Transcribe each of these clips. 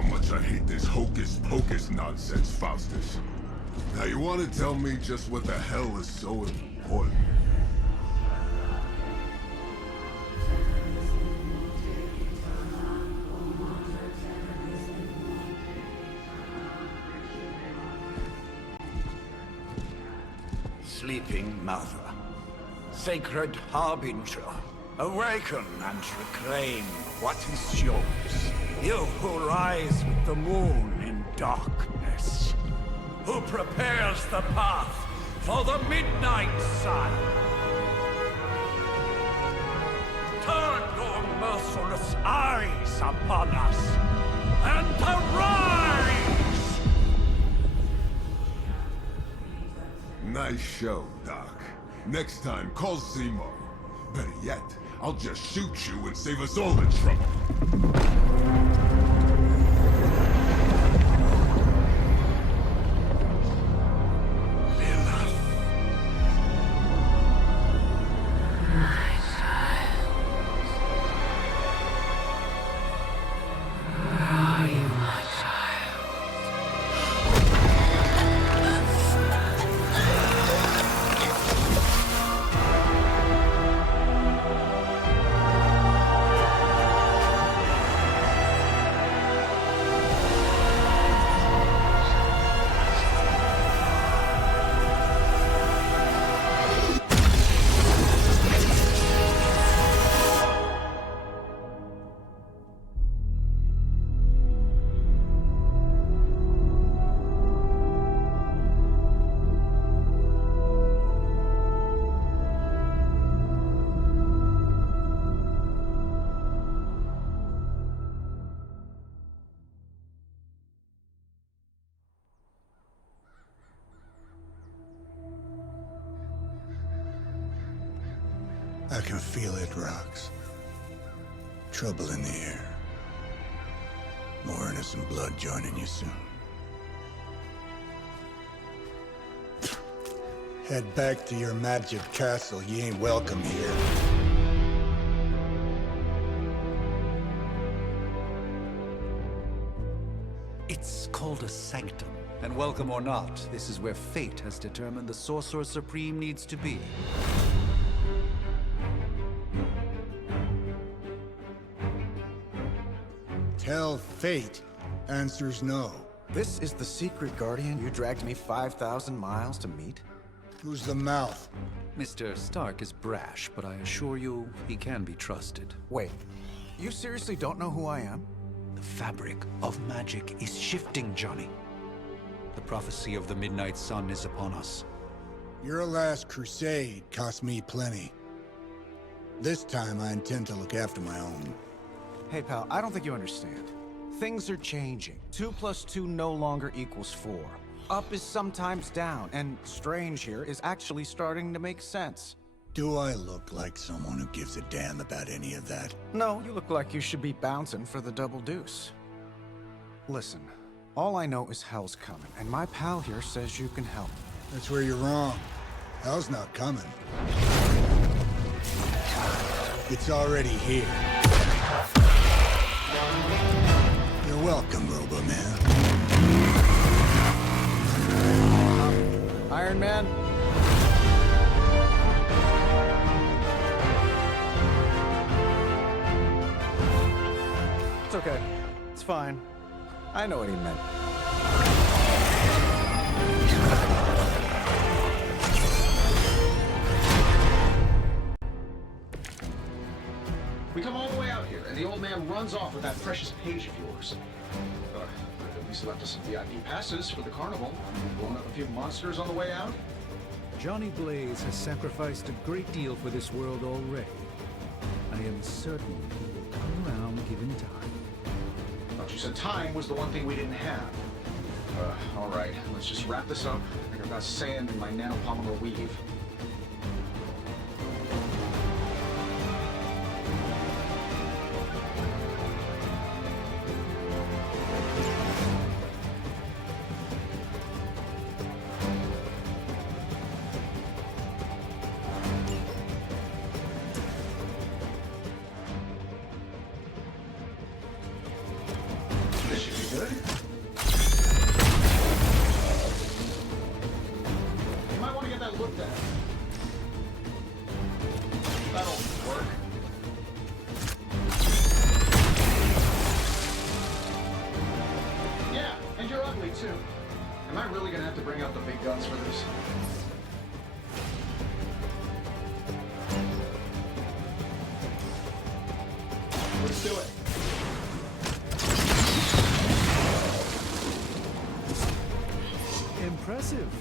how much I hate this hocus-pocus nonsense, Faustus. Now you want to tell me just what the hell is so important? Sleeping Mother, sacred harbinger, awaken and reclaim what is yours. You who rise with the moon in darkness, who prepares the path for the midnight sun. Turn your merciless eyes upon us, and arise! Nice show, Doc. Next time, call Seymour. Better yet, I'll just shoot you and save us all the trouble. I can feel it, Rox. Trouble in the air. More innocent blood joining you soon. Head back to your magic castle. You ain't welcome here. It's called a sanctum. And welcome or not, this is where fate has determined the Sorcerer Supreme needs to be. Tell fate. Answers no. This is the secret guardian you dragged me 5,000 miles to meet? Who's the mouth? Mr. Stark is brash, but I assure you, he can be trusted. Wait, you seriously don't know who I am? The fabric of magic is shifting, Johnny. The prophecy of the Midnight Sun is upon us. Your last crusade cost me plenty. This time I intend to look after my own. Hey pal, I don't think you understand. Things are changing. 2 + 2 no longer equals 4. Up is sometimes down, and strange here is actually starting to make sense. Do I look like someone who gives a damn about any of that? No, you look like you should be bouncing for the double deuce. Listen, all I know is hell's coming, and my pal here says you can help. That's where you're wrong. Hell's not coming. It's already here. You're welcome, Robo-Man. Iron Man? It's okay. It's fine. I know what he meant. We come all the way out here, and the old man runs off with that precious page of yours. At least left us some VIP passes for the carnival. Blown up a few monsters on the way out. Johnny Blaze has sacrificed a great deal for this world already. I am certain he will come around given time. Thought you said time was the one thing we didn't have. All right, let's just wrap this up. I think I've got sand in my nanopolymer weave. This should be good? You might want to get that looked at. That'll work. Yeah, and you're ugly too. Am I really gonna have to bring out the big guns for this? Let's do it. Impressive.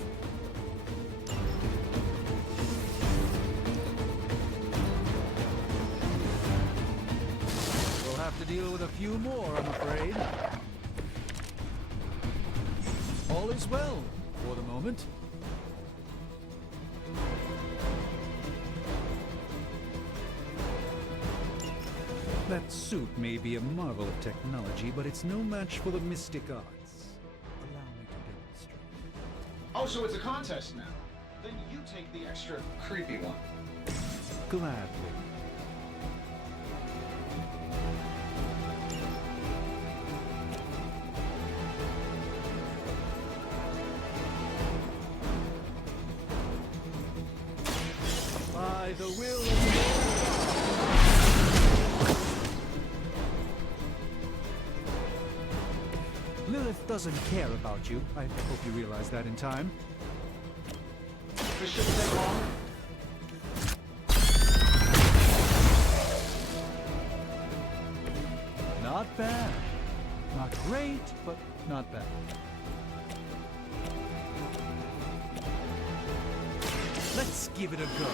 We'll have to deal with a few more, I'm afraid. All is well, for the moment. That suit may be a marvel of technology, but it's no match for the mystic arts. Allow me to demonstrate. Oh, so it's a contest now. Then you take the extra creepy one. Gladly. By the will of the Lord. Lilith doesn't care about you. I hope you realize that in time. This shouldn't take long. Not bad. Not great, but not bad. Let's give it a go.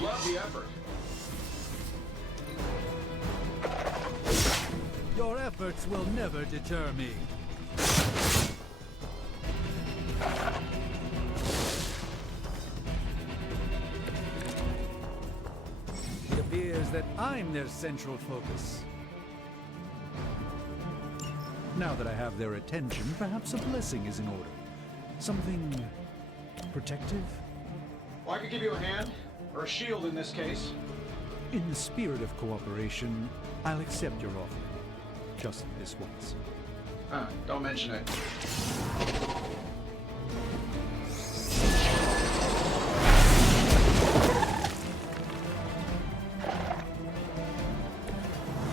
Love the effort. Your efforts will never deter me. It appears that I'm their central focus. Now that I have their attention, perhaps a blessing is in order. Something protective? Well, I could give you a hand, or a shield in this case. In the spirit of cooperation, I'll accept your offer. Just this once. Don't mention it.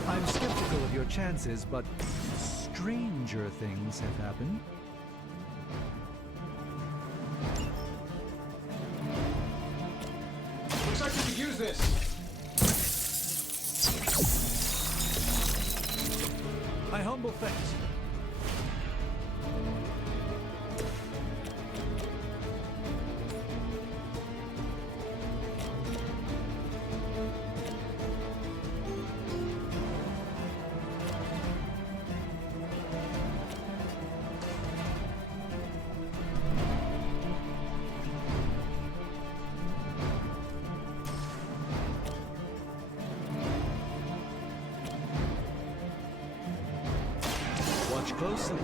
I'm skeptical of your chances, but stranger things have happened. Looks like we could use this. My humble thanks. Watch closely.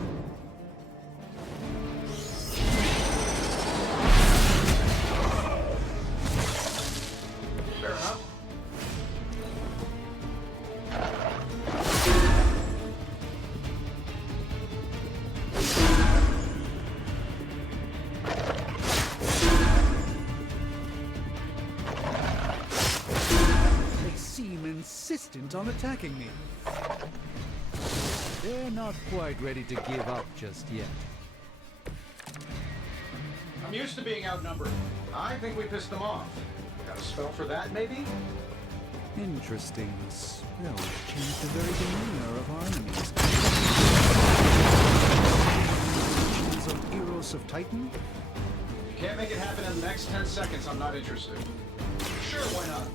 Fair enough. They seem insistent on attacking me. They're not quite ready to give up just yet. I'm used to being outnumbered. I think we pissed them off. Got a spell for that, maybe? Interesting. The spell changed the very demeanor of our enemies. Visions of Eros of Titan? You can't make it happen in the next 10 seconds, I'm not interested. Sure, why not?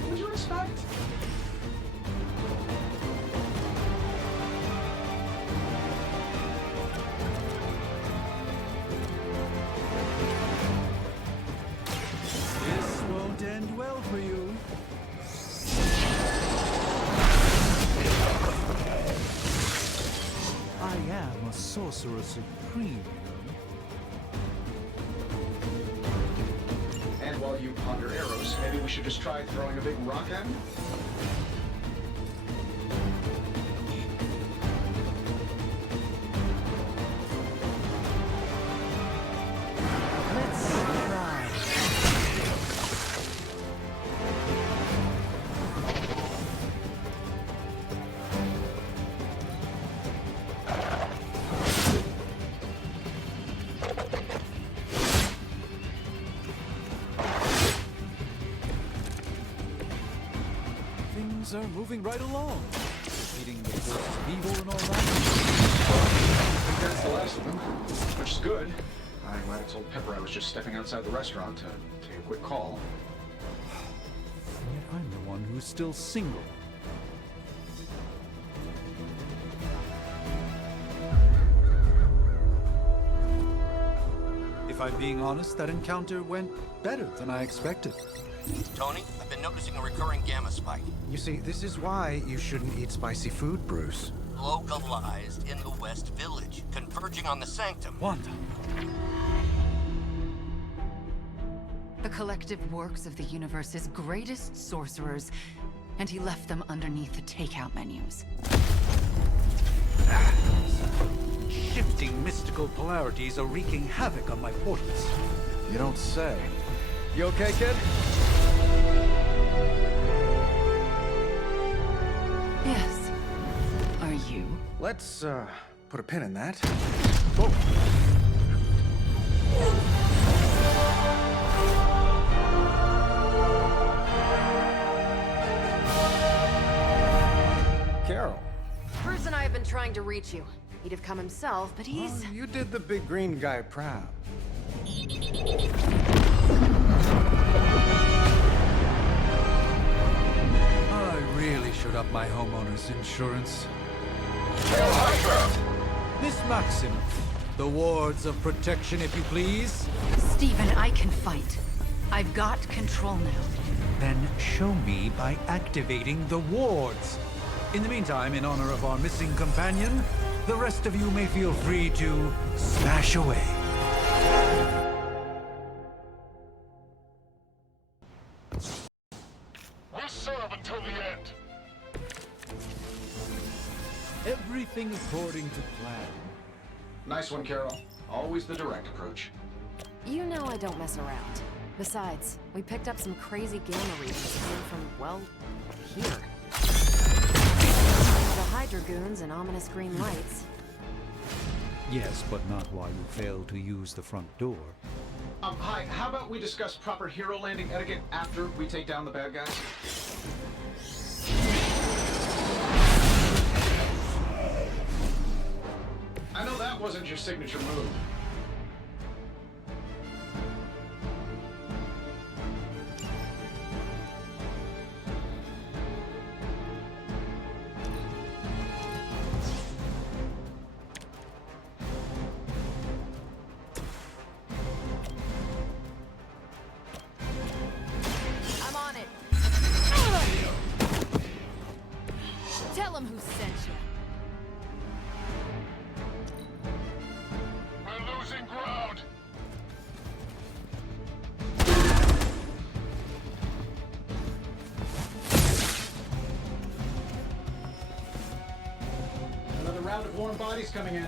What would you expect? This won't end well for you. I am a sorcerer supreme, you know. on your arrows. Maybe we should just try throwing a big rock at him? Let's try. Things are moving right along. Defeating the forces of evil and all that. I think that's the last of them, which is good. I might have told Pepper I was just stepping outside the restaurant to take a quick call. And yet I'm the one who's still single. If I'm being honest, that encounter went better than I expected. Tony, I've been noticing a recurring gamma spike. You see, this is why you shouldn't eat spicy food, Bruce. Localized in the West Village, converging on the Sanctum. Wanda. The collective works of the universe's greatest sorcerers, and he left them underneath the takeout menus. Shifting mystical polarities are wreaking havoc on my portals. You don't say. You okay, kid? Yes. Are you? Let's, put a pin in that. Carol. Bruce and I have been trying to reach you. He'd have come himself, but he's... Oh, you did the big green guy proud. I really should up my homeowner's insurance. Miss Maxim, the wards of protection, if you please. Stephen, I can fight. I've got control now. Then show me by activating the wards. In the meantime, in honor of our missing companion, the rest of you may feel free to smash away. We'll serve until the end. Everything according to plan. Nice one, Carol. Always the direct approach. You know I don't mess around. Besides, we picked up some crazy gamma readings coming from, well, here. The Hydra goons and ominous green lights. Yes, but not while you fail to use the front door. Hi, how about we discuss proper hero landing etiquette after we take down the bad guys? I know that wasn't your signature move. I'm on it. Tell him who sent you. We're losing ground. Another round of warm bodies coming in.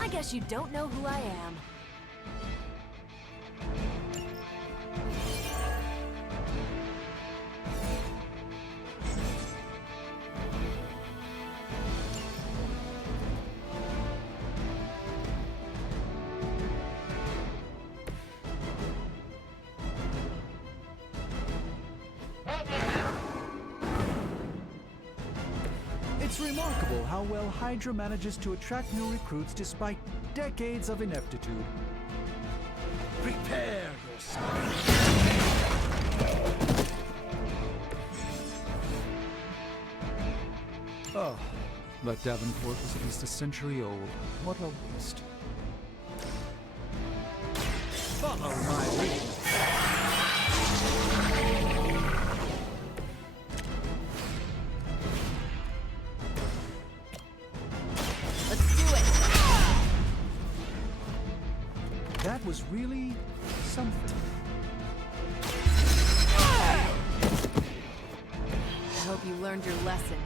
I guess you don't know who I am. It's remarkable how well Hydra manages to attract new recruits despite decades of ineptitude. Prepare yourself. Oh, but Davenport was at least a century old. What a waste. Follow my lead. Let's do it. That That was really something. I hope you learned your lesson.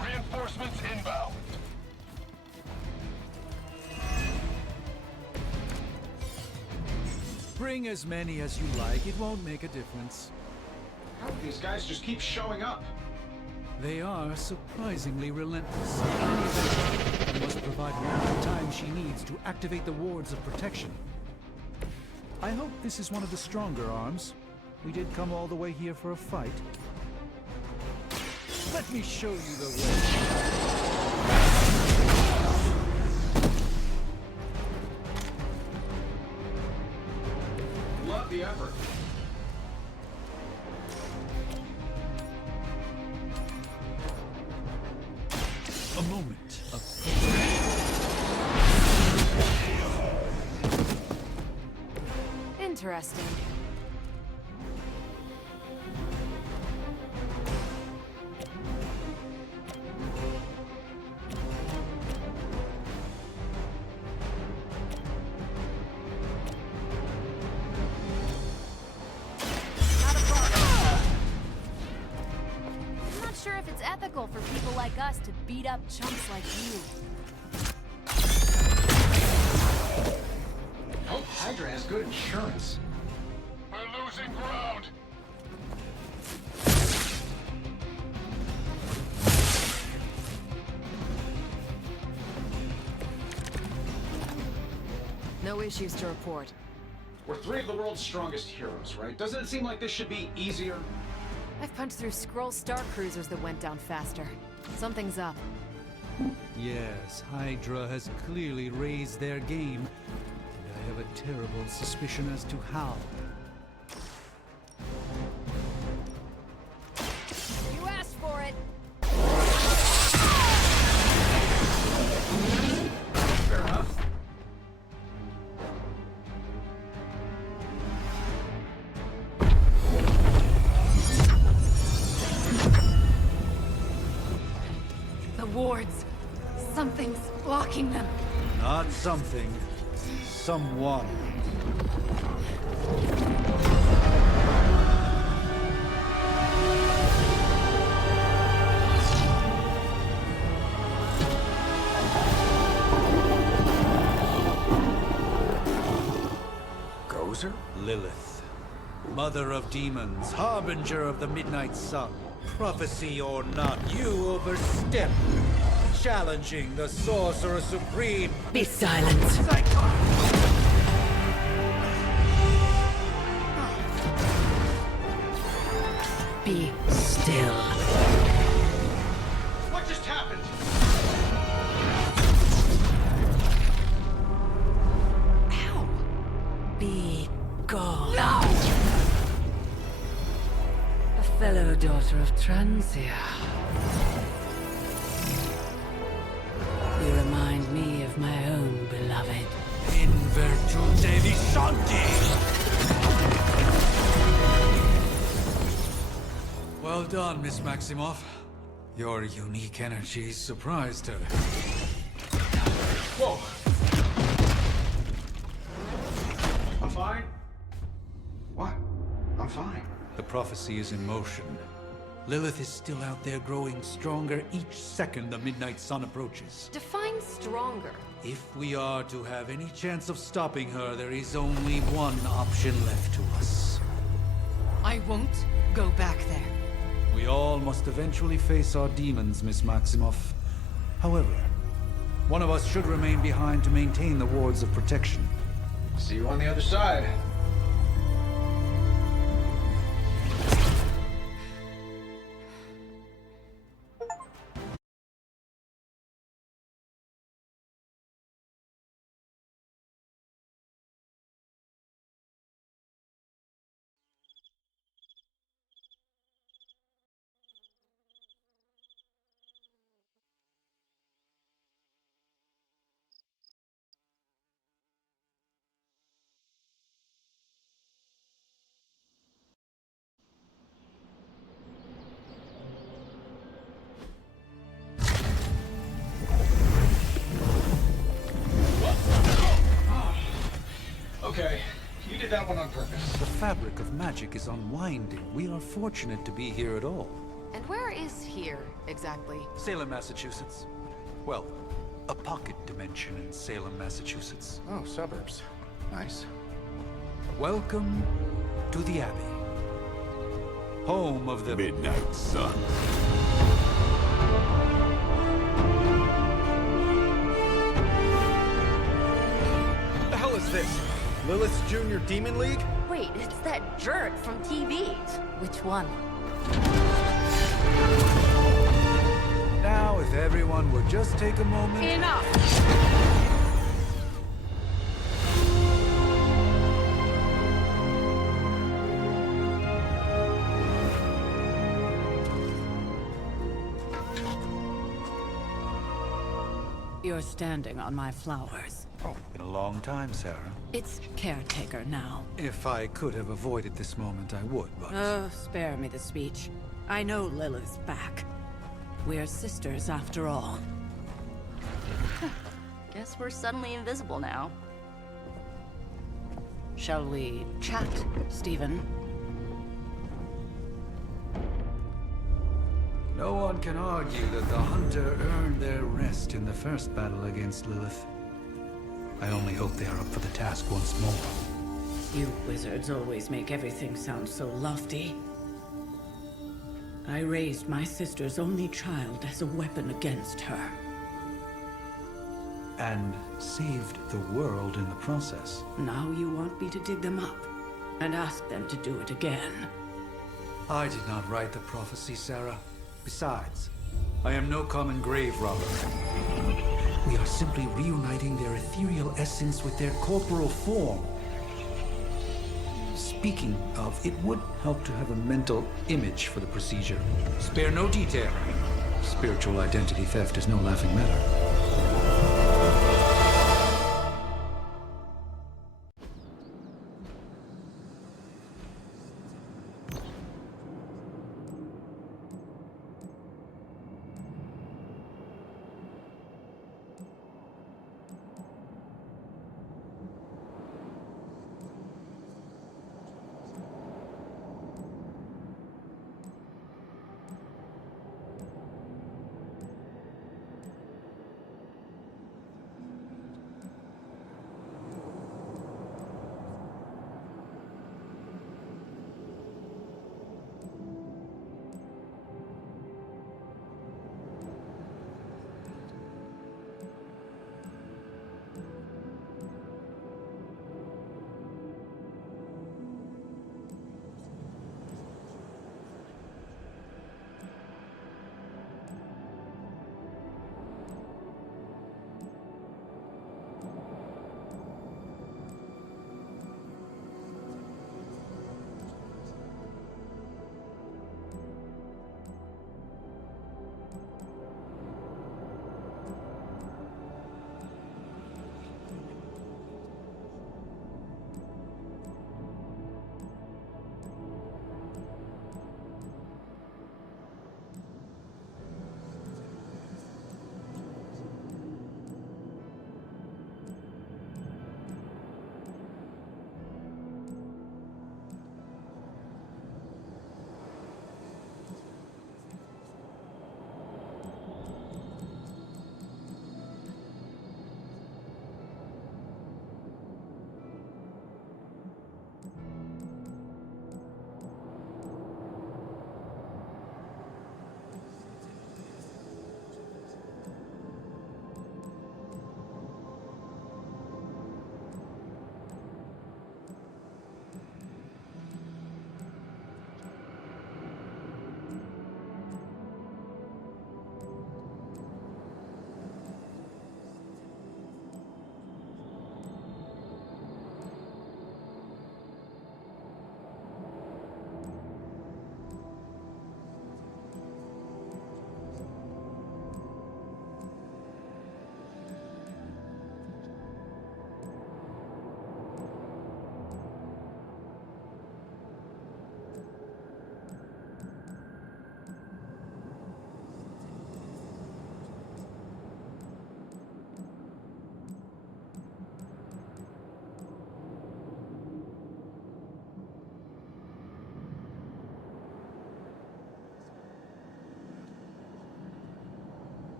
Reinforcements inbound. Bring as many as you like. It won't make a difference. How do these guys just keep showing up? They are surprisingly relentless. You must provide her the time she needs to activate the wards of protection. I hope this is one of the stronger arms. We did come all the way here for a fight. Let me show you the way. Love the effort. A moment of Interesting. Not a problem. I'm not sure if it's ethical for people like us to beat up chumps like you. Hope Hydra has good insurance. We're losing ground. No issues to report. We're three of the world's strongest heroes, right? Doesn't it seem like this should be easier? I've punched through Skrull star cruisers that went down faster. Something's up. Yes, Hydra has clearly raised their game, and I have a terrible suspicion as to how. You asked for it! Fair enough. The wards. Something's blocking them. Not something. Someone. Gozer? Lilith. Mother of demons, harbinger of the midnight sun. Prophecy or not, you overstep. Challenging the Sorcerer Supreme. Be silent. Be still. What just happened? Ow! Be gone. No! A fellow daughter of Transia. You remind me of my own beloved. In virtute vishanti! Well done, Miss Maximoff. Your unique energy surprised her. Whoa! I'm fine. What? I'm fine. The prophecy is in motion. Lilith is still out there growing stronger each second the midnight sun approaches. Define stronger. If we are to have any chance of stopping her, there is only one option left to us. I won't go back there. We all must eventually face our demons, Miss Maximoff. However, one of us should remain behind to maintain the wards of protection. See you on the other side. happen on purpose. The fabric of magic is unwinding. We are fortunate to be here at all. And where is here, exactly? Salem, Massachusetts. Well, a pocket dimension in Salem, Massachusetts. Oh, suburbs. Nice. Welcome to the Abbey. Home of the Midnight Sun. What the hell is this? Lilith's Junior Demon League? Wait, it's that jerk from TV. Which one? Now, if everyone would just take a moment... Enough! You're standing on my flowers. Oh, been a long time, Sarah. It's caretaker now. If I could have avoided this moment, I would, but... Oh, spare me the speech. I know Lilith's back. We're sisters after all. Guess we're suddenly invisible now. Shall we chat, Stephen? No one can argue that the Hunter earned their rest in the first battle against Lilith. I only hope they are up for the task once more. You wizards always make everything sound so lofty. I raised my sister's only child as a weapon against her. And saved the world in the process. Now you want me to dig them up and ask them to do it again. I did not write the prophecy, Sarah. Besides, I am no common grave robber. We are simply reuniting their ethereal essence with their corporal form. Speaking of, it would help to have a mental image for the procedure. Spare no detail. Spiritual identity theft is no laughing matter.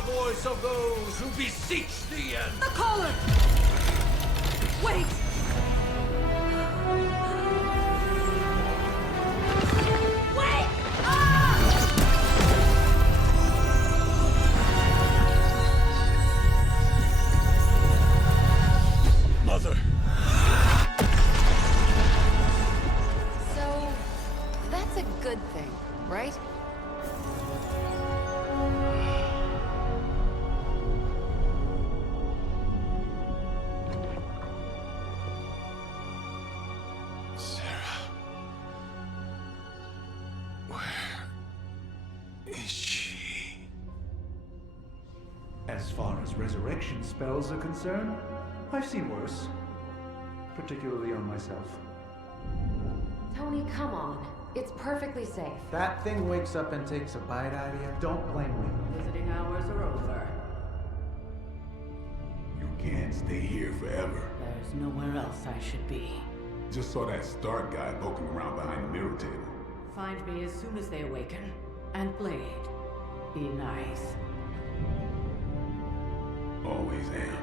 the voice of those who beseech thee and... The collar! Wait! Wait! Mother! So, that's a good thing, right? Sarah. Where is she? As far as resurrection spells are concerned, I've seen worse. Particularly on myself. Tony, come on. It's perfectly safe. That thing wakes up and takes a bite out of you. Don't blame me. Visiting hours are over. You can't stay here forever. There's nowhere else I should be. Just saw that Stark guy poking around behind the mirror table. Find me as soon as they awaken. And Blade, be nice. Always am.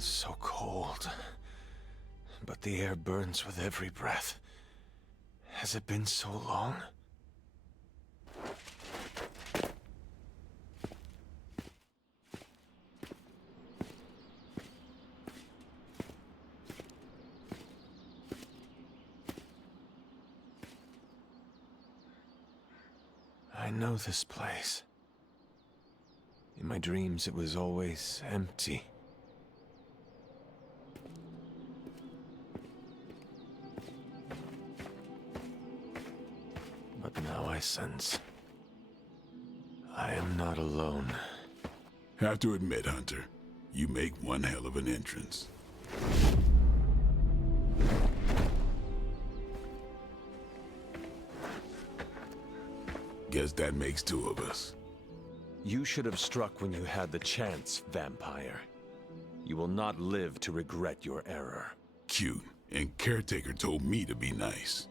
So cold. But the air burns with every breath. Has it been so long? I know this place. In my dreams, it was always empty. But now I sense I am not alone. Have to admit, Hunter, you make one hell of an entrance. Guess that makes two of us. You should have struck when you had the chance, vampire. You will not live to regret your error. Cute, and Caretaker told me to be nice.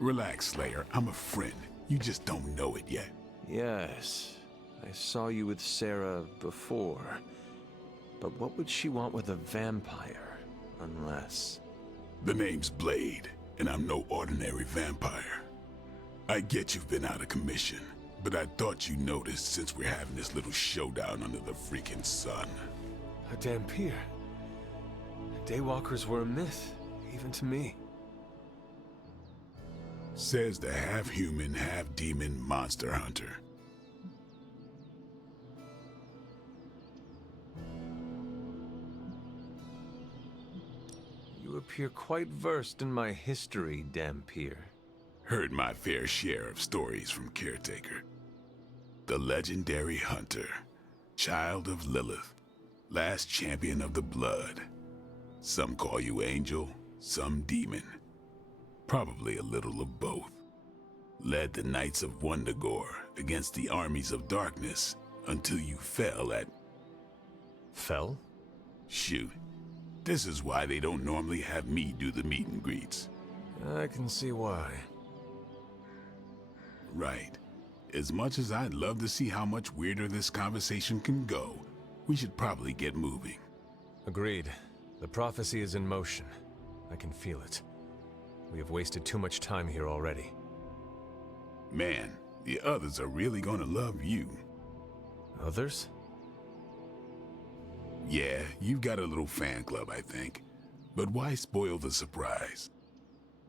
Relax, Slayer. I'm a friend. You just don't know it yet. Yes, I saw you with Sarah before. But what would she want with a vampire, unless... The name's Blade, and I'm no ordinary vampire. I get you've been out of commission, but I thought you noticed since we're having this little showdown under the freaking sun. A Dampier. Daywalkers were a myth, even to me. Says the half-human, half-demon monster hunter. You appear quite versed in my history, Dampier. Heard my fair share of stories from Caretaker. The legendary hunter, child of Lilith, last champion of the blood. Some call you angel, some demon. Probably a little of both. Led the Knights of Wundagore against the armies of darkness until you fell at... Fell? Shoot. This is why they don't normally have me do the meet and greets. I can see why. Right. As much as I'd love to see how much weirder this conversation can go, we should probably get moving. Agreed. The prophecy is in motion. I can feel it. We have wasted too much time here already. Man, the others are really gonna love you. Others? Yeah, you've got a little fan club, I think. But why spoil the surprise?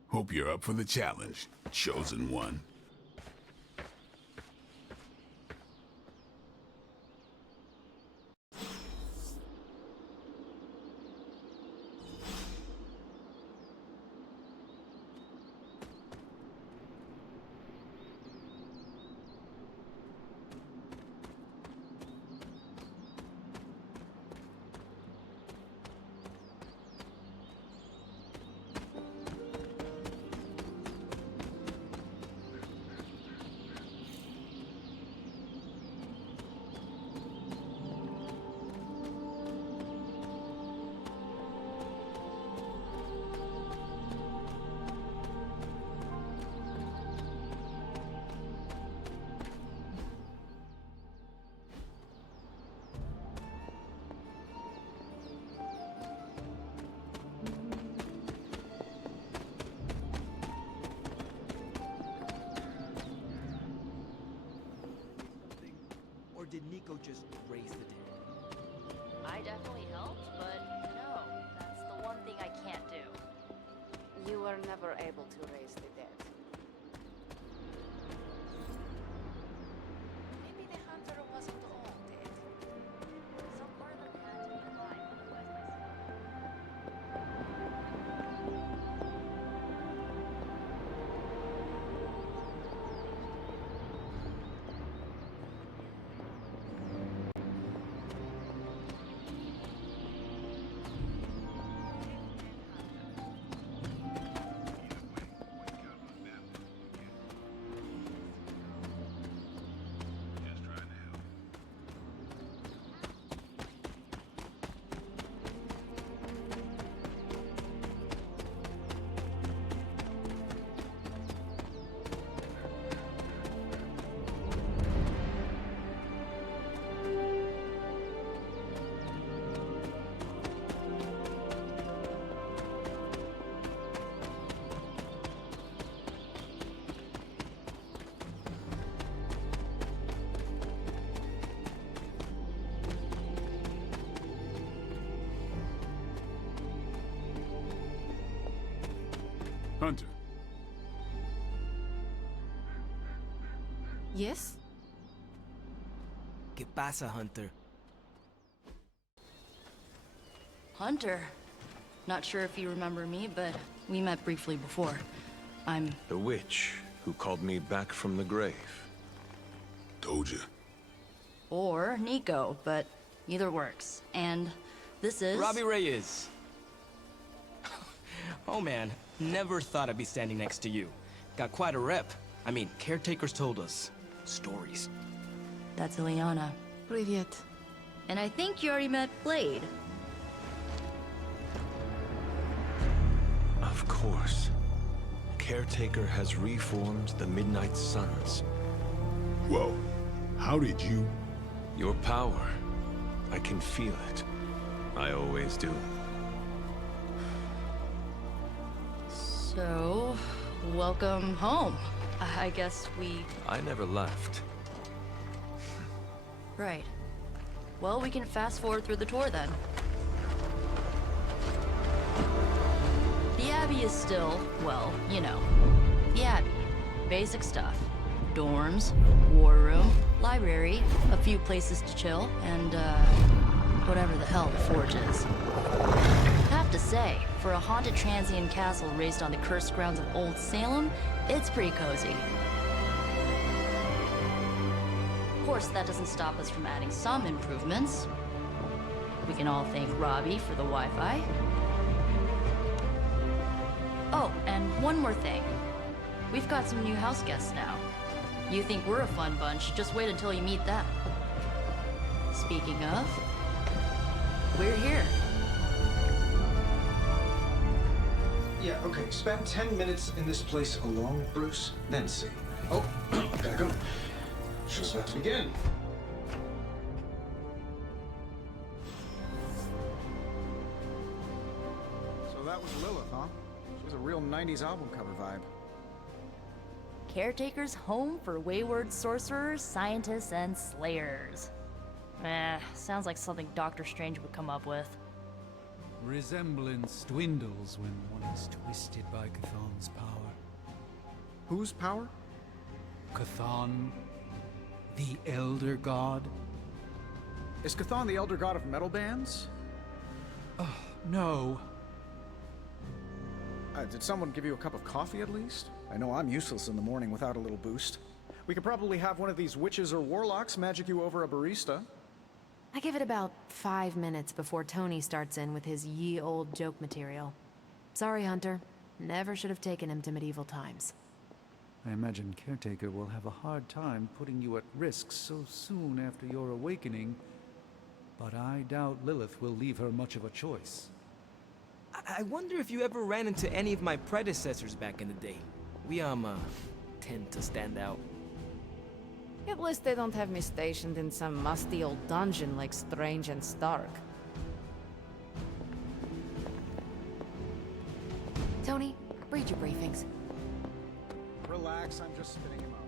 Hope you're up for the challenge, chosen one. did Nico just raise the dead? I definitely helped, but no, that's the one thing I can't do. You were never able to raise the dead. Maybe the hunter wasn't all dead. Some part of them had to be alive, otherwise Hunter. Yes? ¿Qué pasa, Hunter? Hunter. Not sure if you remember me, but we met briefly before. I'm... The witch who called me back from the grave. Told ya. Or Nico, but either works. And this is... Robbie Reyes. Oh man, never thought I'd be standing next to you. Got quite a rep. I mean, caretakers told us stories. That's Ileana. Привет. And I think you already met Blade. Of course. Caretaker has reformed the Midnight Suns. Whoa. How did you... Your power. I can feel it. I always do. So, welcome home. I guess we... I never left. Right. Well, we can fast forward through the tour then. The Abbey is still, well, you know, the Abbey. Basic stuff. Dorms, war room, library, a few places to chill, and, whatever the hell the Forge is. Have to say, for a haunted transient castle raised on the cursed grounds of Old Salem, it's pretty cozy. Of course, that doesn't stop us from adding some improvements. We can all thank Robbie for the Wi-Fi. Oh, and one more thing. We've got some new house guests now. You think we're a fun bunch, just wait until you meet them. Speaking of, we're here. Yeah, okay. Spend 10 minutes in this place alone, Bruce, then see. Oh, gotta go. Show's about to begin. So that was Lilith, huh? She was a real 90s album cover vibe. Caretaker's home for wayward sorcerers, scientists, and slayers. Sounds like something Doctor Strange would come up with. Resemblance dwindles when one is twisted by Chthon's power. Whose power? Chthon, the Elder God? Is Chthon the elder god of metal bands? No. Did someone give you a cup of coffee at least? I know I'm useless in the morning without a little boost. We could probably have one of these witches or warlocks magic you over a barista. I give it about 5 minutes before Tony starts in with his ye old joke material. Sorry, Hunter. Never should have taken him to medieval times. I imagine Caretaker will have a hard time putting you at risk so soon after your awakening, but I doubt Lilith will leave her much of a choice. I wonder if you ever ran into any of my predecessors back in the day. We, tend to stand out. At least they don't have me stationed in some musty old dungeon like Strange and Stark. Tony, read your briefings. Relax, I'm just spinning him up.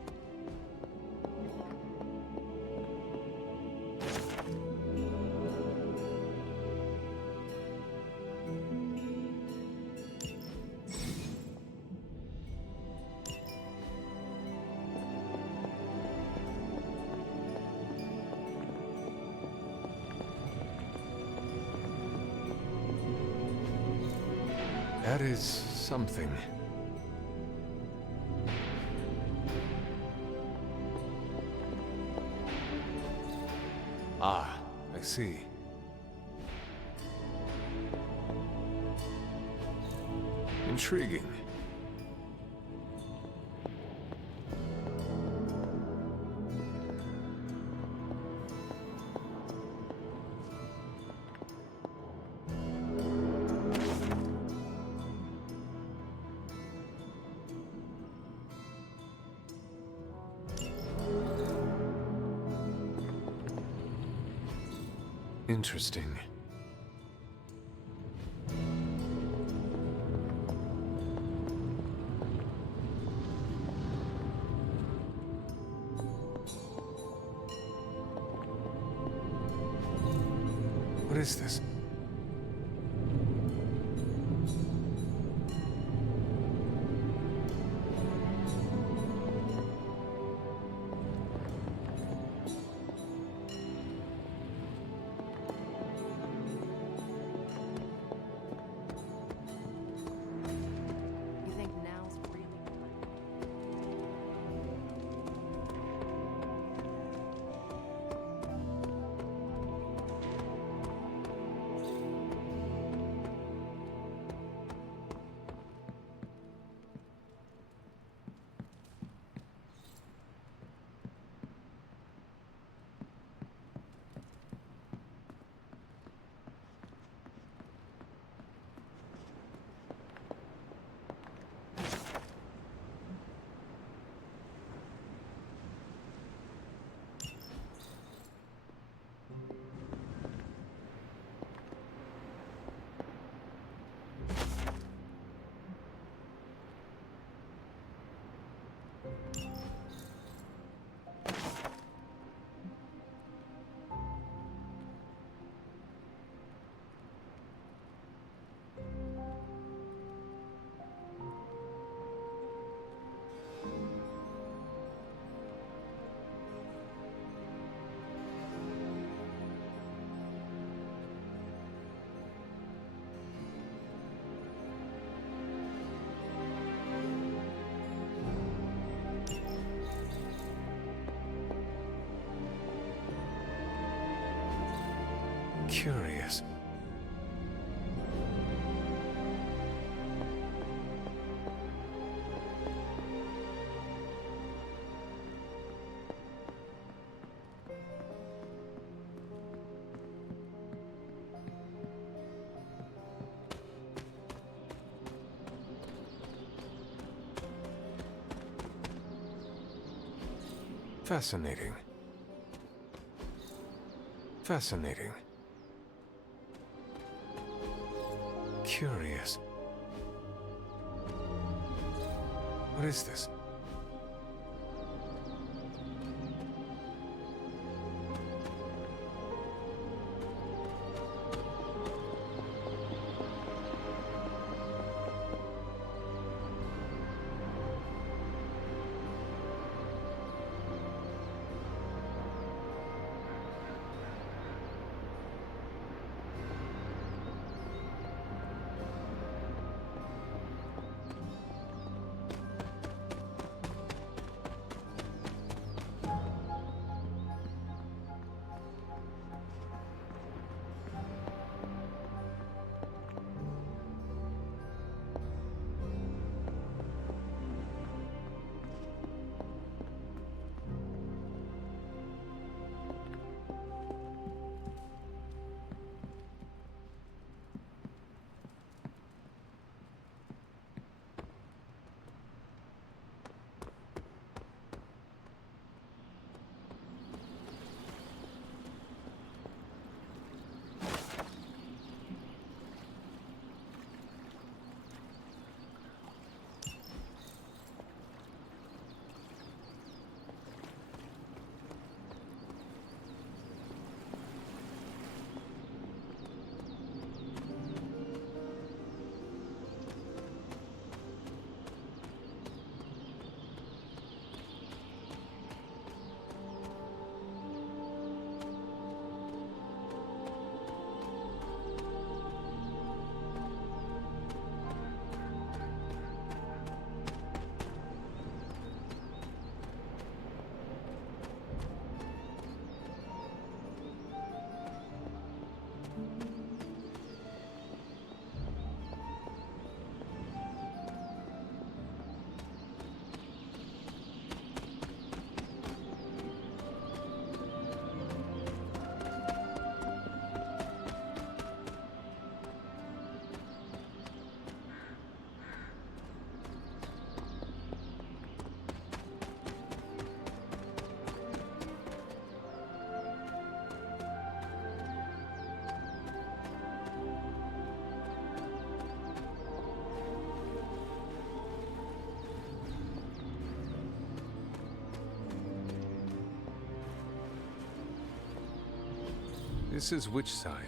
That is something. Ah, I see. Intriguing. Interesting. What is this? You think now's really... Curious. Fascinating. Fascinating. Curious. What is this? This is which sign?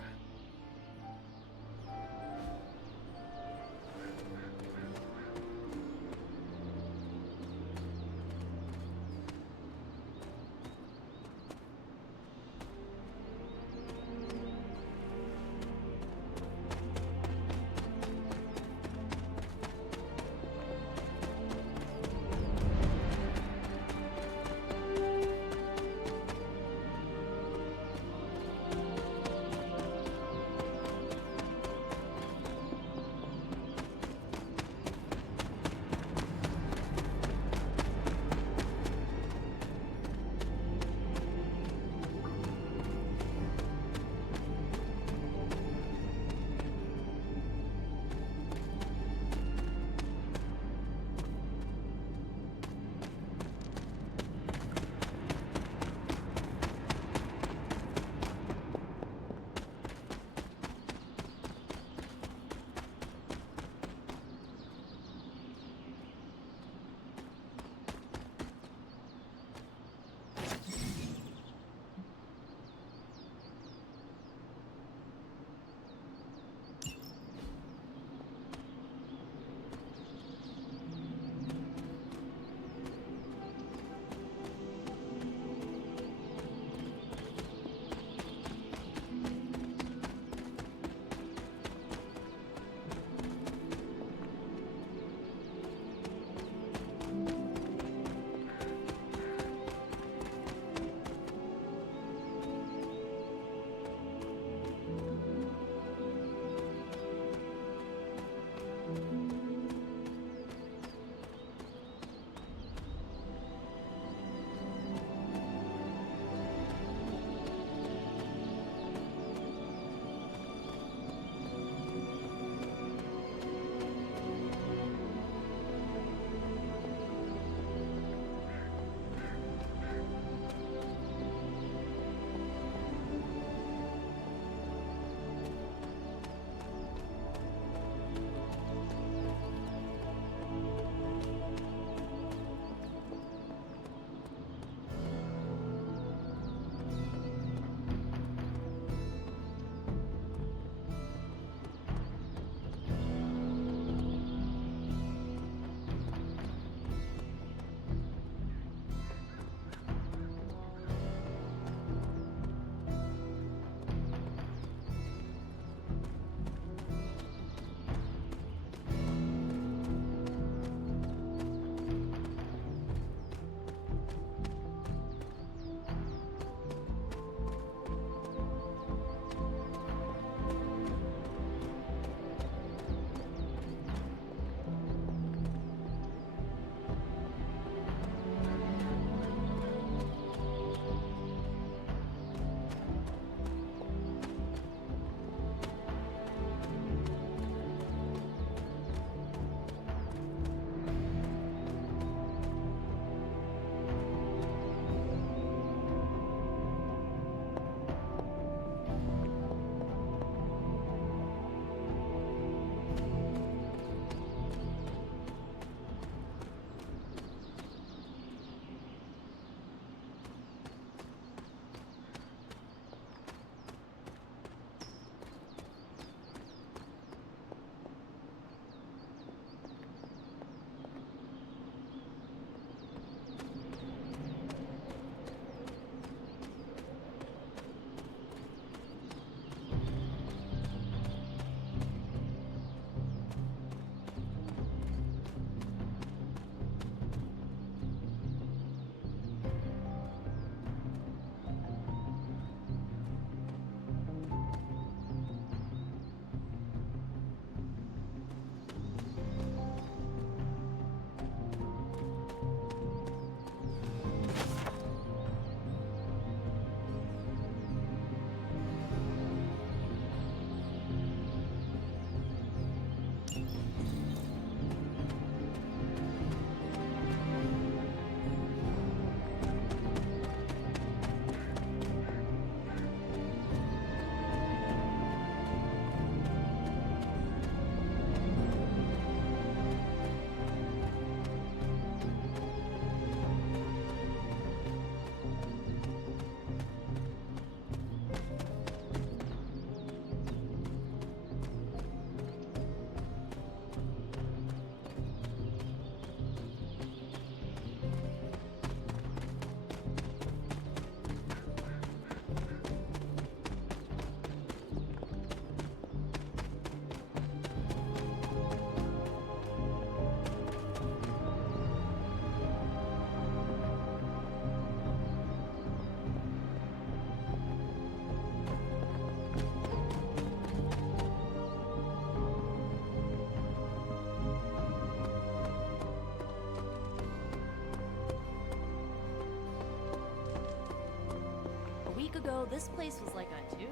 week ago, this place was like a tomb. A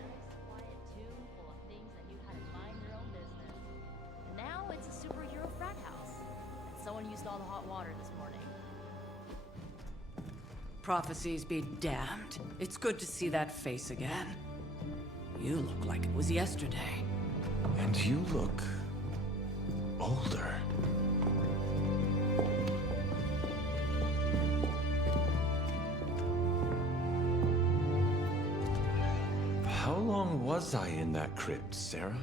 nice, quiet tomb full of things that knew how to mind their own business. And now it's a superhero frat house. And someone used all the hot water this morning. Prophecies be damned. It's good to see that face again. You look like it was yesterday. And you look older. How long was I in that crypt, Sarah?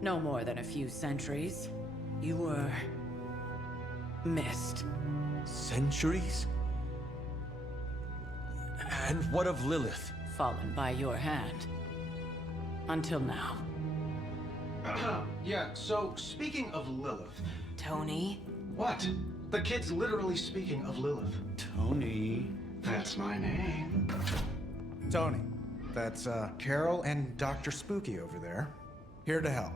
No more than a few centuries. You were... missed. Centuries? And what of Lilith? Fallen by your hand. Until now. Yeah, so speaking of Lilith... Tony? What? The kid's literally speaking of Lilith. Tony. That's my name. Tony. That's, Carol and Dr. Spooky over there. Here to help.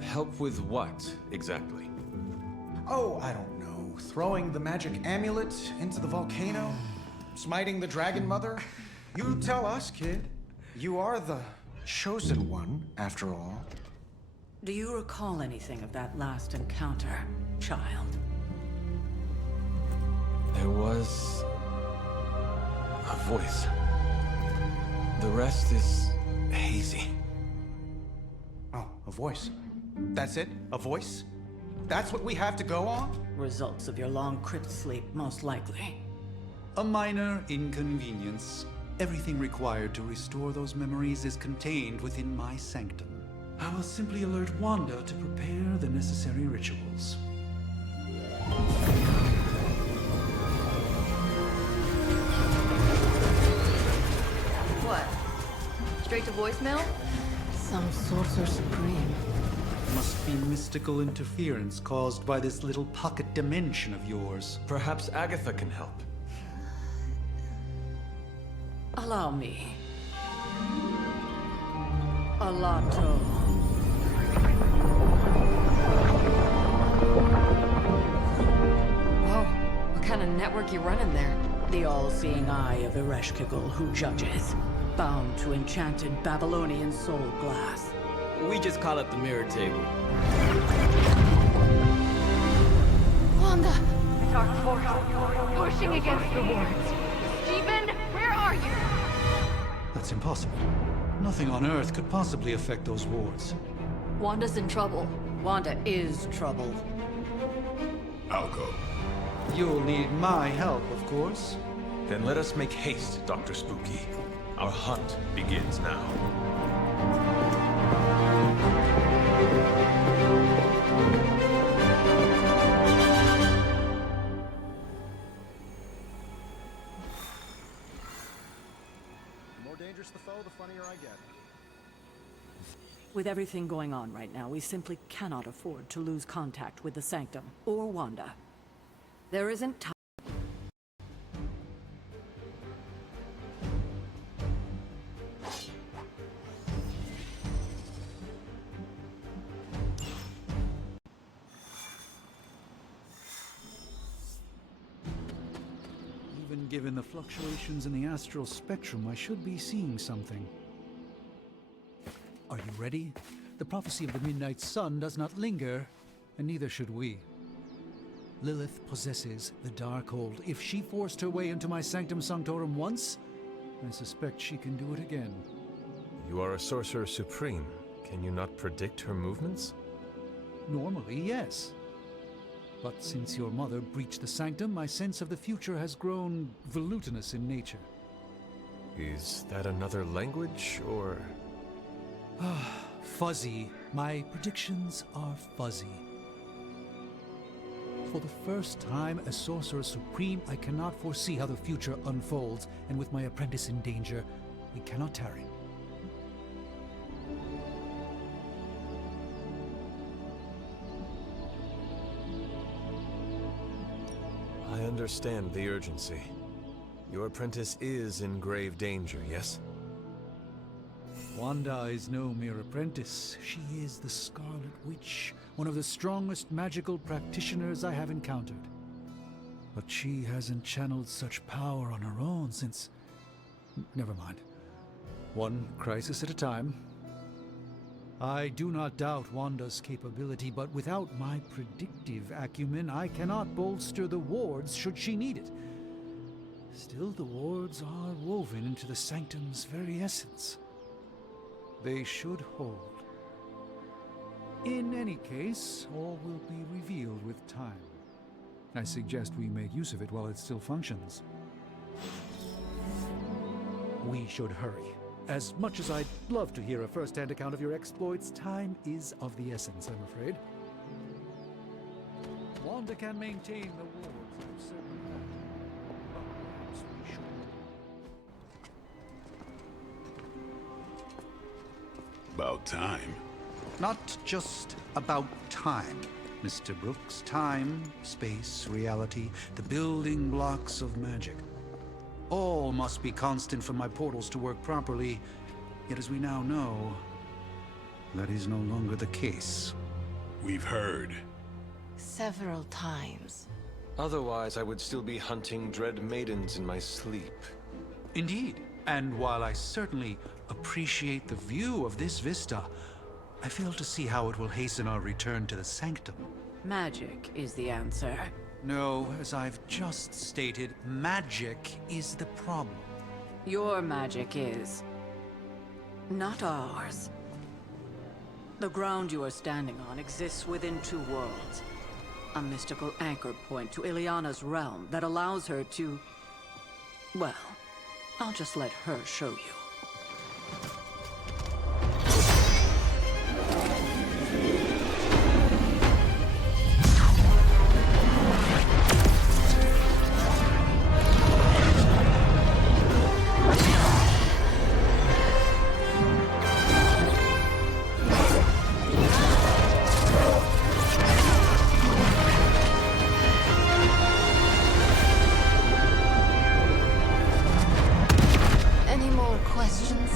Help with what, exactly? Oh, I don't know. Throwing the magic amulet into the volcano? Smiting the Dragon Mother? You tell us, kid. You are the chosen one, after all. Do you recall anything of that last encounter, child? There was... a voice. The rest is hazy. Oh, a voice. That's it? A voice? That's what we have to go on? Results of your long crypt sleep, most likely. A minor inconvenience. Everything required to restore those memories is contained within my sanctum. I will simply alert Wanda to prepare the necessary rituals. What? Straight to voicemail? Some sorcerer supreme. Must be mystical interference caused by this little pocket dimension of yours. Perhaps Agatha can help. Allow me. Alato. Whoa, what kind of network you running there? The all-seeing eye of Ereshkigal who judges. Bound to enchanted Babylonian soul glass. We just call it the mirror table. Wanda! Dark force, pushing against the wards. Stephen, where are you? That's impossible. Nothing on Earth could possibly affect those wards. Wanda's in trouble. Wanda is trouble. I'll go. You'll need my help, of course. Then let us make haste, Dr. Spooky. Our hunt begins now. The more dangerous the foe, the funnier I get. With everything going on right now, we simply cannot afford to lose contact with the Sanctum or Wanda. There isn't time. Even given the fluctuations in the astral spectrum, I should be seeing something. Are you ready? The prophecy of the Midnight Sun does not linger, and neither should we. Lilith possesses the Darkhold. If she forced her way into my Sanctum Sanctorum once, I suspect she can do it again. You are a Sorcerer Supreme. Can you not predict her movements? Normally, yes. But since your mother breached the Sanctum, my sense of the future has grown volutinous in nature. Is that another language, or...? Fuzzy. My predictions are fuzzy. For the first time as Sorcerer Supreme, I cannot foresee how the future unfolds, and with my apprentice in danger, we cannot tarry. I understand the urgency. Your apprentice is in grave danger, yes? Wanda is no mere apprentice. She is the Scarlet Witch, one of the strongest magical practitioners I have encountered. But she hasn't channeled such power on her own since Never mind. One crisis at a time. I do not doubt Wanda's capability, but without my predictive acumen, I cannot bolster the wards should she need it. Still, the wards are woven into the sanctum's very essence. They should hold. In any case, all will be revealed with time. I suggest we make use of it while it still functions. We should hurry. As much as I'd love to hear a first-hand account of your exploits, time is of the essence, I'm afraid. Wanda can maintain the wards, I'm certain of that. But perhaps we should. About time. Not just about time, Mr. Brooks. Time, space, reality, the building blocks of magic. All must be constant for my portals to work properly, yet as we now know, that is no longer the case. We've heard. Several times. Otherwise, I would still be hunting dread maidens in my sleep. Indeed. And while I certainly appreciate the view of this vista, I fail to see how it will hasten our return to the sanctum. Magic is the answer. No, as I've just stated, magic is the problem. Your magic is not ours. The ground you are standing on exists within two worlds. A mystical anchor point to Ileana's realm that allows her to... Well, I'll just let her show you. Any more questions?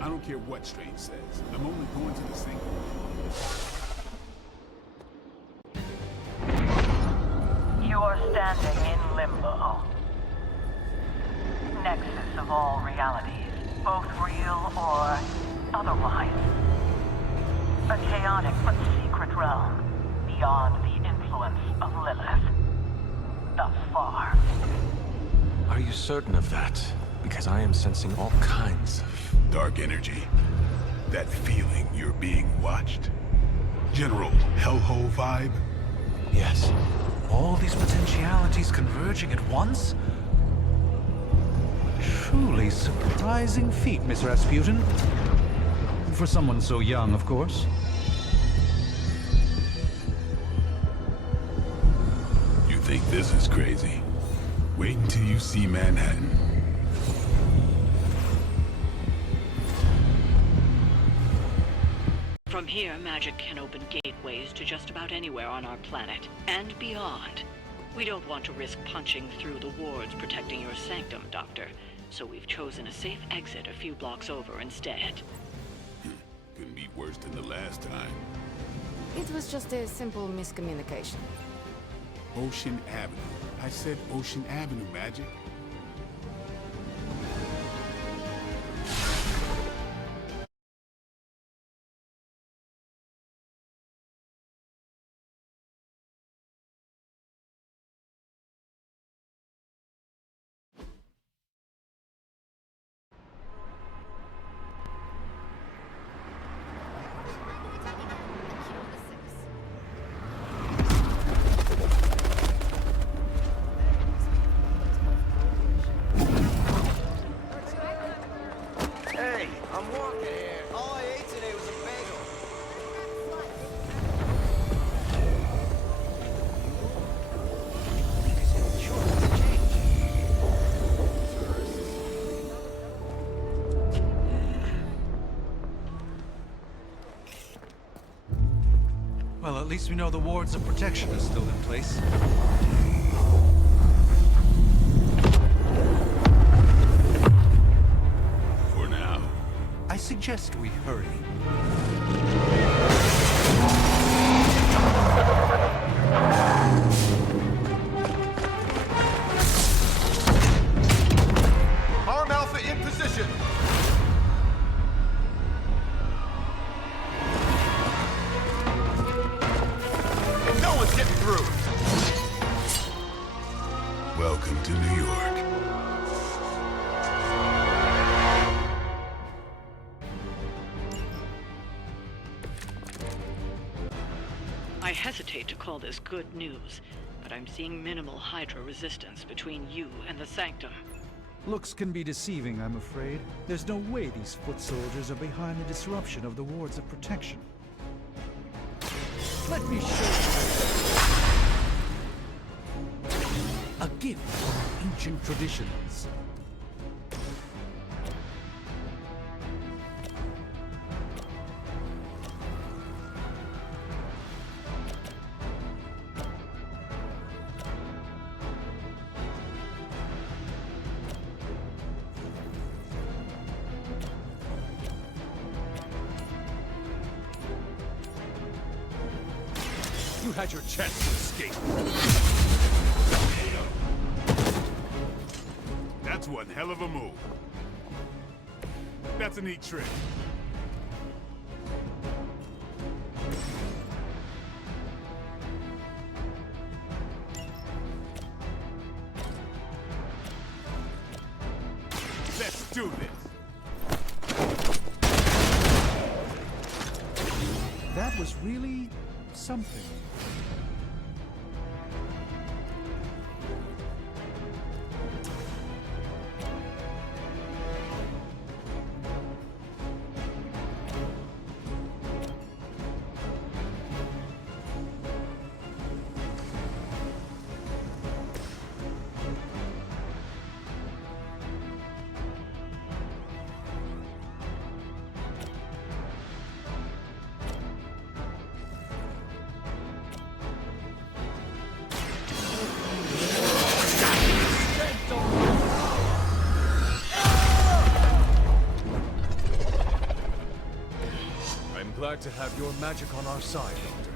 I don't care what Strange says. I'm only going to the single. You are standing in limbo. Nexus of all realities, both real or otherwise. A chaotic but secret realm, beyond the influence of Lilith. Thus far. Are you certain of that? Because I am sensing all kinds of... Dark energy. That feeling you're being watched. General hellhole vibe. Yes. All these potentialities converging at once? Truly surprising feat, Miss Rasputin. For someone so young, of course. You think this is crazy? Wait until you see Manhattan. From here, magic can open gateways to just about anywhere on our planet, and beyond. We don't want to risk punching through the wards protecting your sanctum, Doctor, so we've chosen a safe exit a few blocks over instead. Couldn't be worse than the last time. It was just a simple miscommunication. Ocean Avenue. I said Ocean Avenue, Magic. Hey, I'm walking here. All I ate today was a bagel. Well, at least we know the wards of protection are still in place. suggest we hurry. Arm Alpha in position! No one's getting through! Welcome to New York. I hesitate to call this good news, but I'm seeing minimal Hydra resistance between you and the Sanctum. Looks can be deceiving, I'm afraid. There's no way these foot soldiers are behind the disruption of the wards of protection. Let me show you a gift from ancient traditions. You had your chance to escape. That's one hell of a move. That's a neat trick. Let's do this. That was really something. I'm glad to have your magic on our side, Doctor.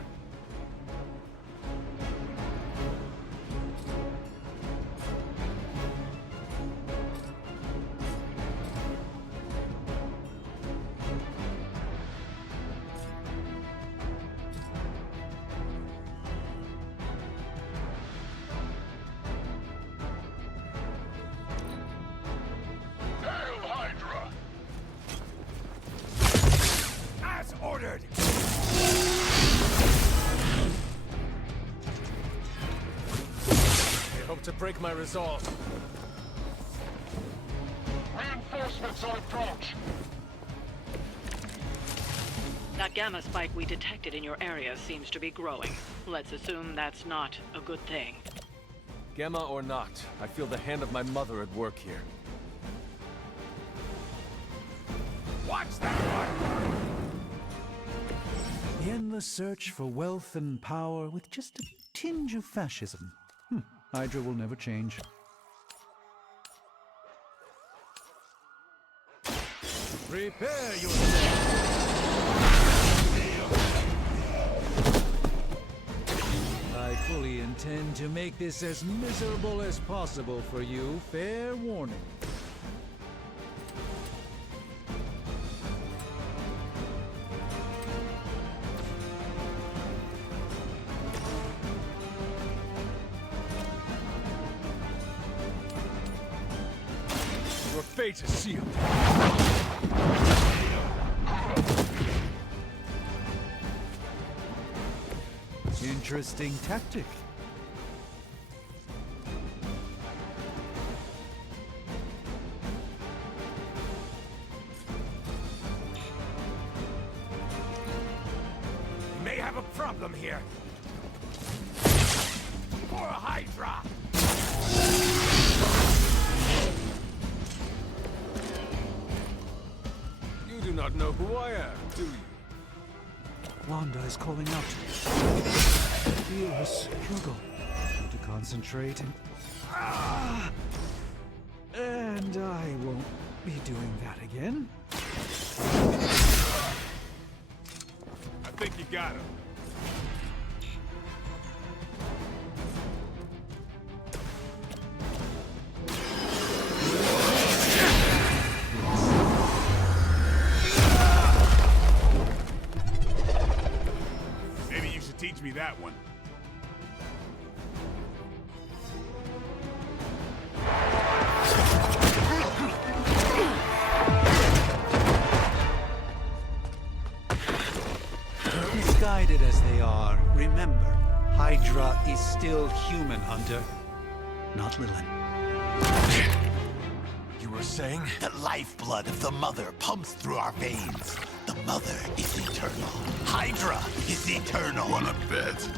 Hail Hydra! As ordered! They hope to break my resolve. Reinforcements on approach! That gamma spike we detected in your area seems to be growing. Let's assume that's not a good thing. Gamma or not, I feel the hand of my mother at work here. Watch that one! The endless search for wealth and power with just a tinge of fascism. Hydra will never change. Prepare yourself! I fully intend to make this as miserable as possible for you. Fair warning. Your fate is sealed. Interesting tactic. We may have a problem here. For a Hydra! You do not know who I am, do you? Wanda is calling out to me. Feel her struggle to concentrate and... And I won't be doing that again. think you got him? Maybe you should teach me that one. Misguided as they are, remember, Hydra is still human, Hunter. Not Lilin. You were saying? The lifeblood of the Mother pumps through our veins. The Mother is eternal. Hydra is eternal. Wanna bet?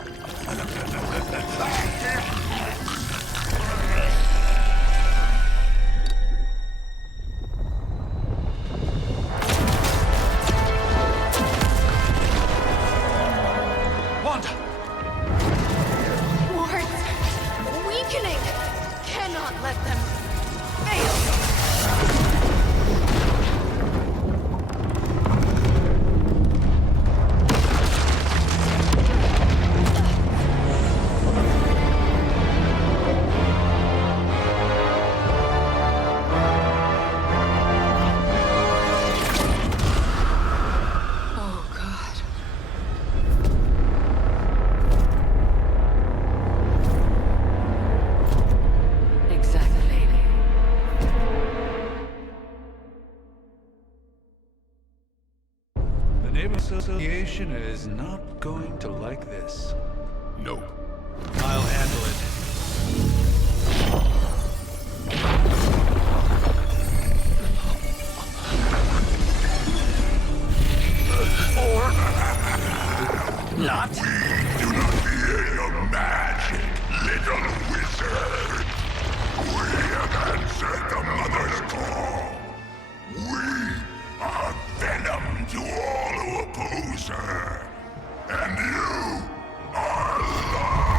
Wanda! Wards! Weakening! Cannot let them fail! Oh, God. Exactly. The Naval Association is not going to like this. Nope. I'll handle it. Not? Do not fear your magic, little wizard. We have answered the Mother's call. We are venom to all who oppose her. And you are large.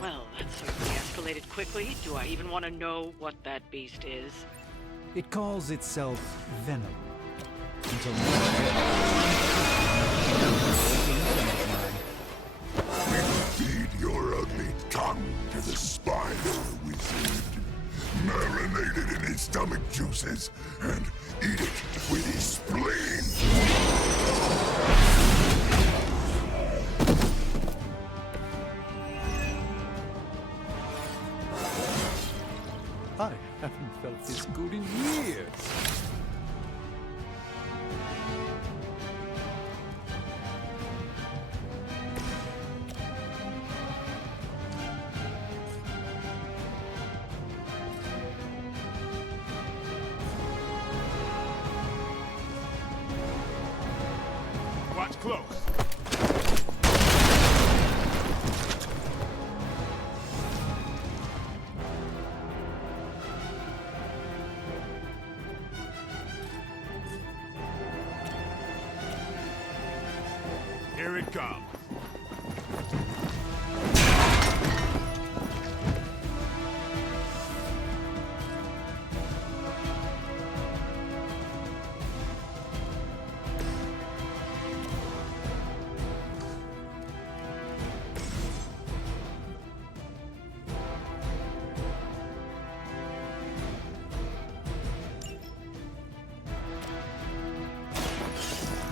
Well, that certainly escalated quickly. Do I even want to know what that beast is? It calls itself Venom. Until Feed your ugly tongue to the spider wizard. Marinate it in his stomach juices and eat it with his spleen. I haven't felt this good in years. Watch close. Here it comes.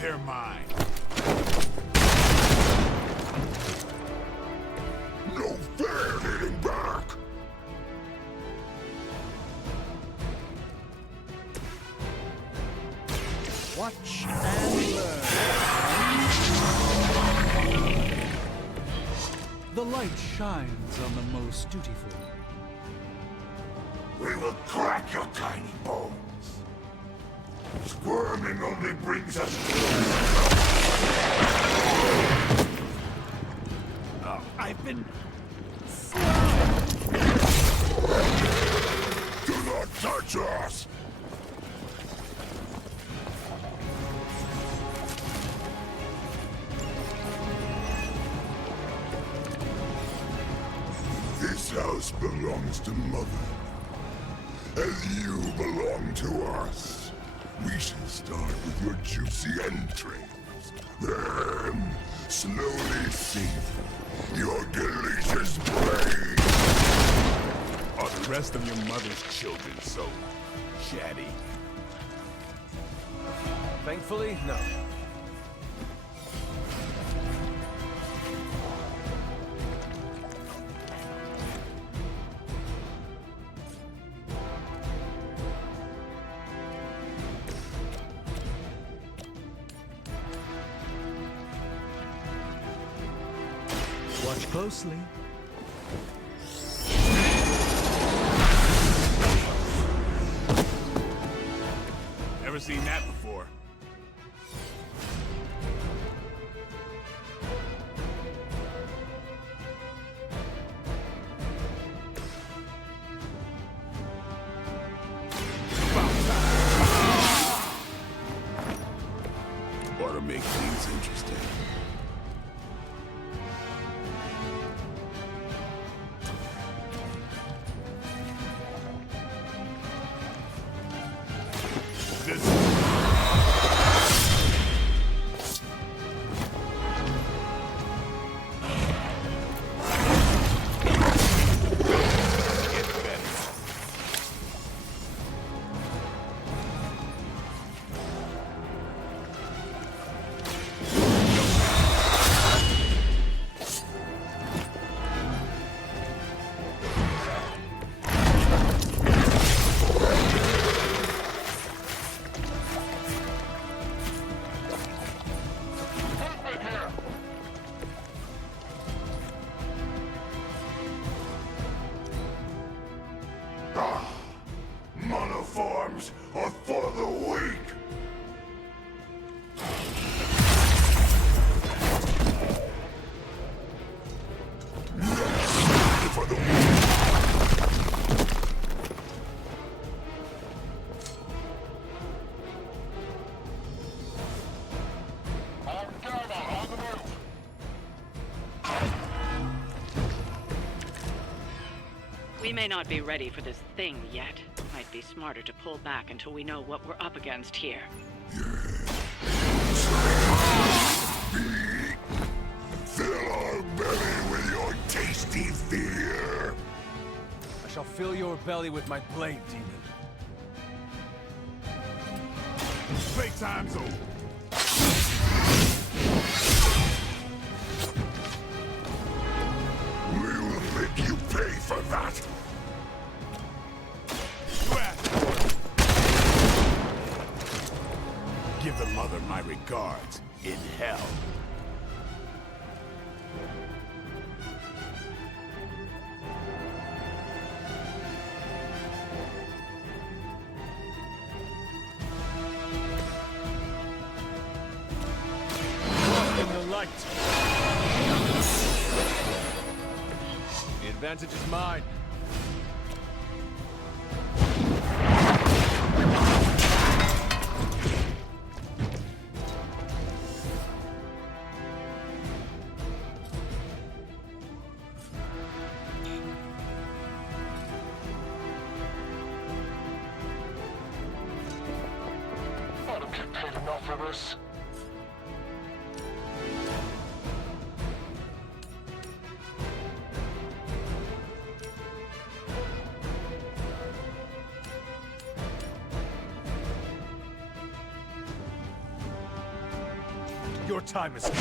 They're mine. No fair hitting back. Watch and learn. The light shines on the most dutiful. We will crack your tiny bones. Squirming only brings us closer. I've been... Do not touch us! belongs to Mother. As you belong to us. We shall start with your juicy entrails. Then, slowly savor your delicious brain. Are the rest of your mother's children so chatty? Thankfully, no. Watch closely. Never seen that before. Ought to make things interesting. Monoforms are for the weak! For the We may not be ready for this thing yet. Might be smarter to pull back until we know what we're up against here. Fill our belly with your tasty fear! I shall fill your belly with my blade, demon. Playtime's over. We will make you pay for that! Give the mother my regards in hell. Walk in the light. The advantage is mine. I don't get paid enough for this. Your time has come.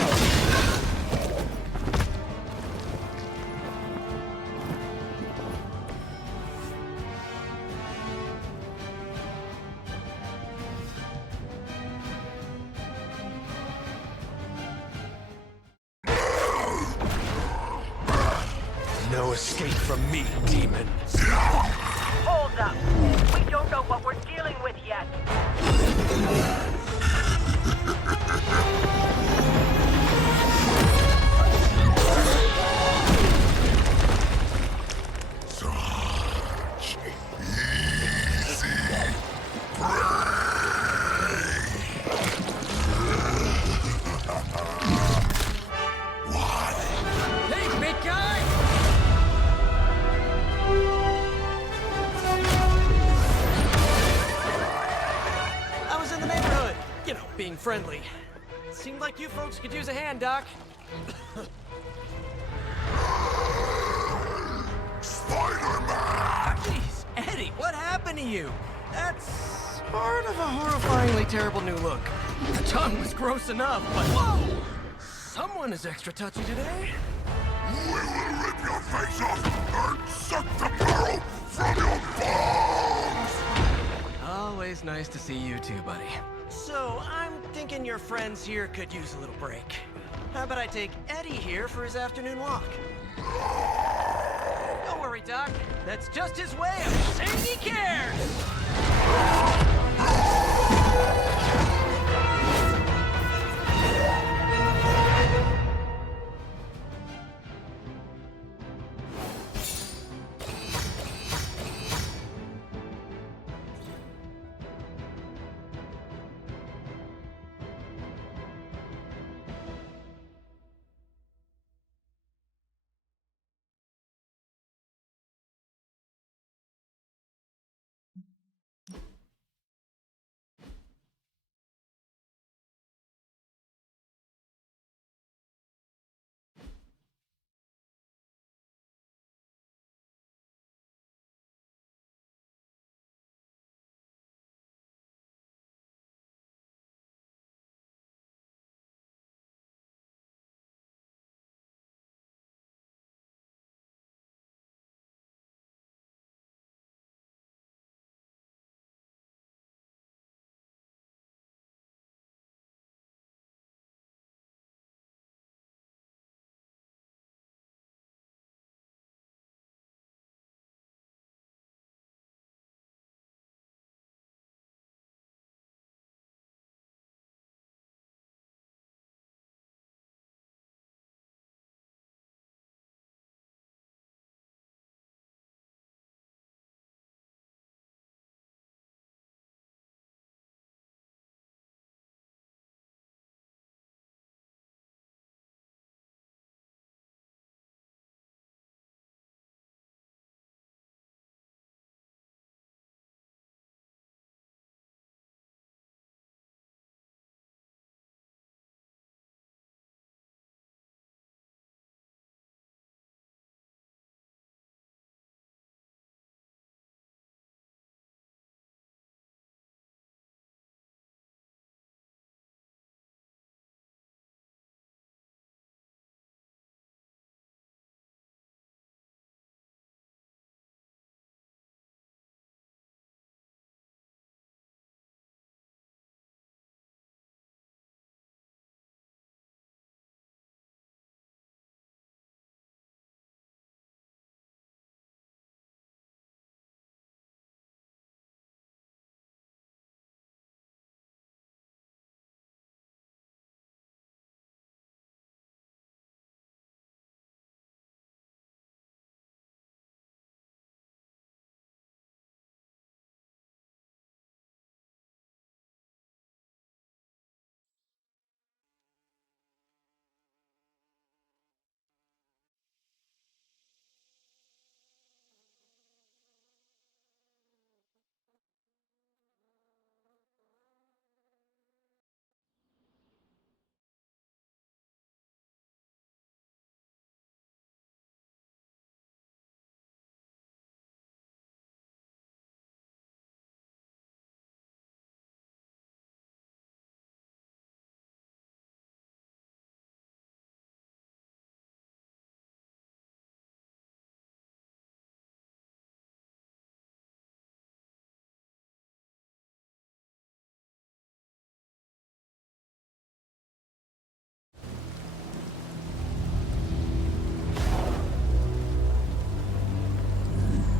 No escape from me, demon. Hold up. We don't know what we're dealing with yet. Such easy prey! What? Hey, big guy! being friendly. Seemed like you folks could use a hand, Doc. Spider-Man! Jeez, Eddie, what happened to you? That's sort of a horrifyingly terrible new look. The tongue was gross enough, but whoa! Someone is extra touchy today. We will rip your face off and suck the marrow from your bones! Always nice to see you too, buddy. So, I'm thinking your friends here could use a little break. How about I take Eddie here for his afternoon walk? Don't worry, Doc. That's just his way of saying he cares!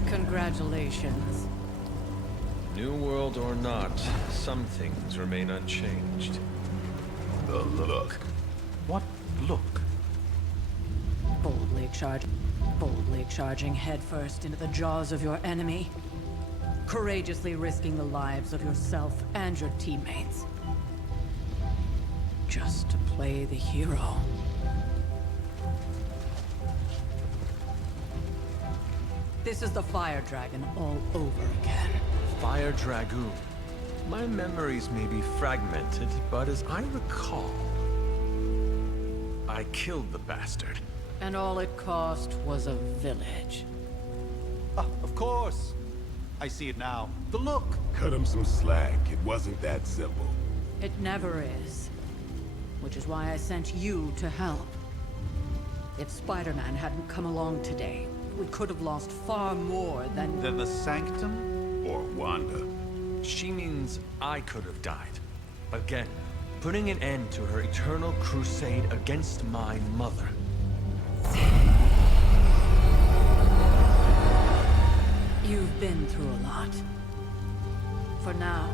Congratulations. New world or not, some things remain unchanged. The look. What look? Boldly charging headfirst into the jaws of your enemy. Courageously risking the lives of yourself and your teammates. Just to play the hero. This is the Fire Dragon all over again. Fire Dragoon. My memories may be fragmented, but as I recall, I killed the bastard. And all it cost was a village. Of course. I see it now. The look. Cut him some slack. It wasn't that simple. It never is. Which is why I sent you to help. If Spider-Man hadn't come along today, we could have lost far more than... The Sanctum? Or Wanda. She means I could have died. Again, putting an end to her eternal crusade against my mother. You've been through a lot. For now,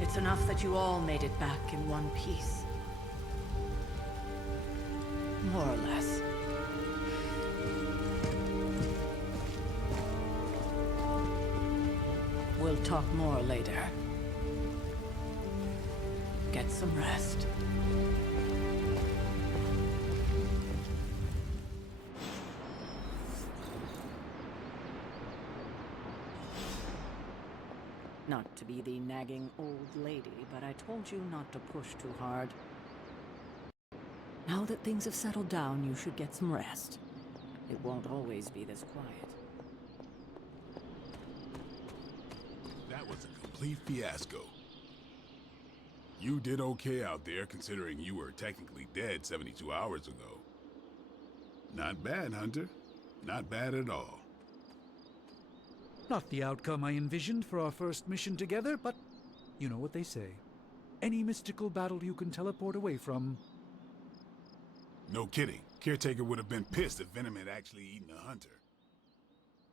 it's enough that you all made it back in one piece. More or less. We'll talk more later. Get some rest. Not to be the nagging old lady, but I told you not to push too hard. Now that things have settled down, you should get some rest. It won't always be this quiet. That was a complete fiasco. You did okay out there, considering you were technically dead 72 hours ago. Not bad, Hunter. Not bad at all. Not the outcome I envisioned for our first mission together, but you know what they say. Any mystical battle you can teleport away from. No kidding. Caretaker would have been pissed if Venom had actually eaten a Hunter.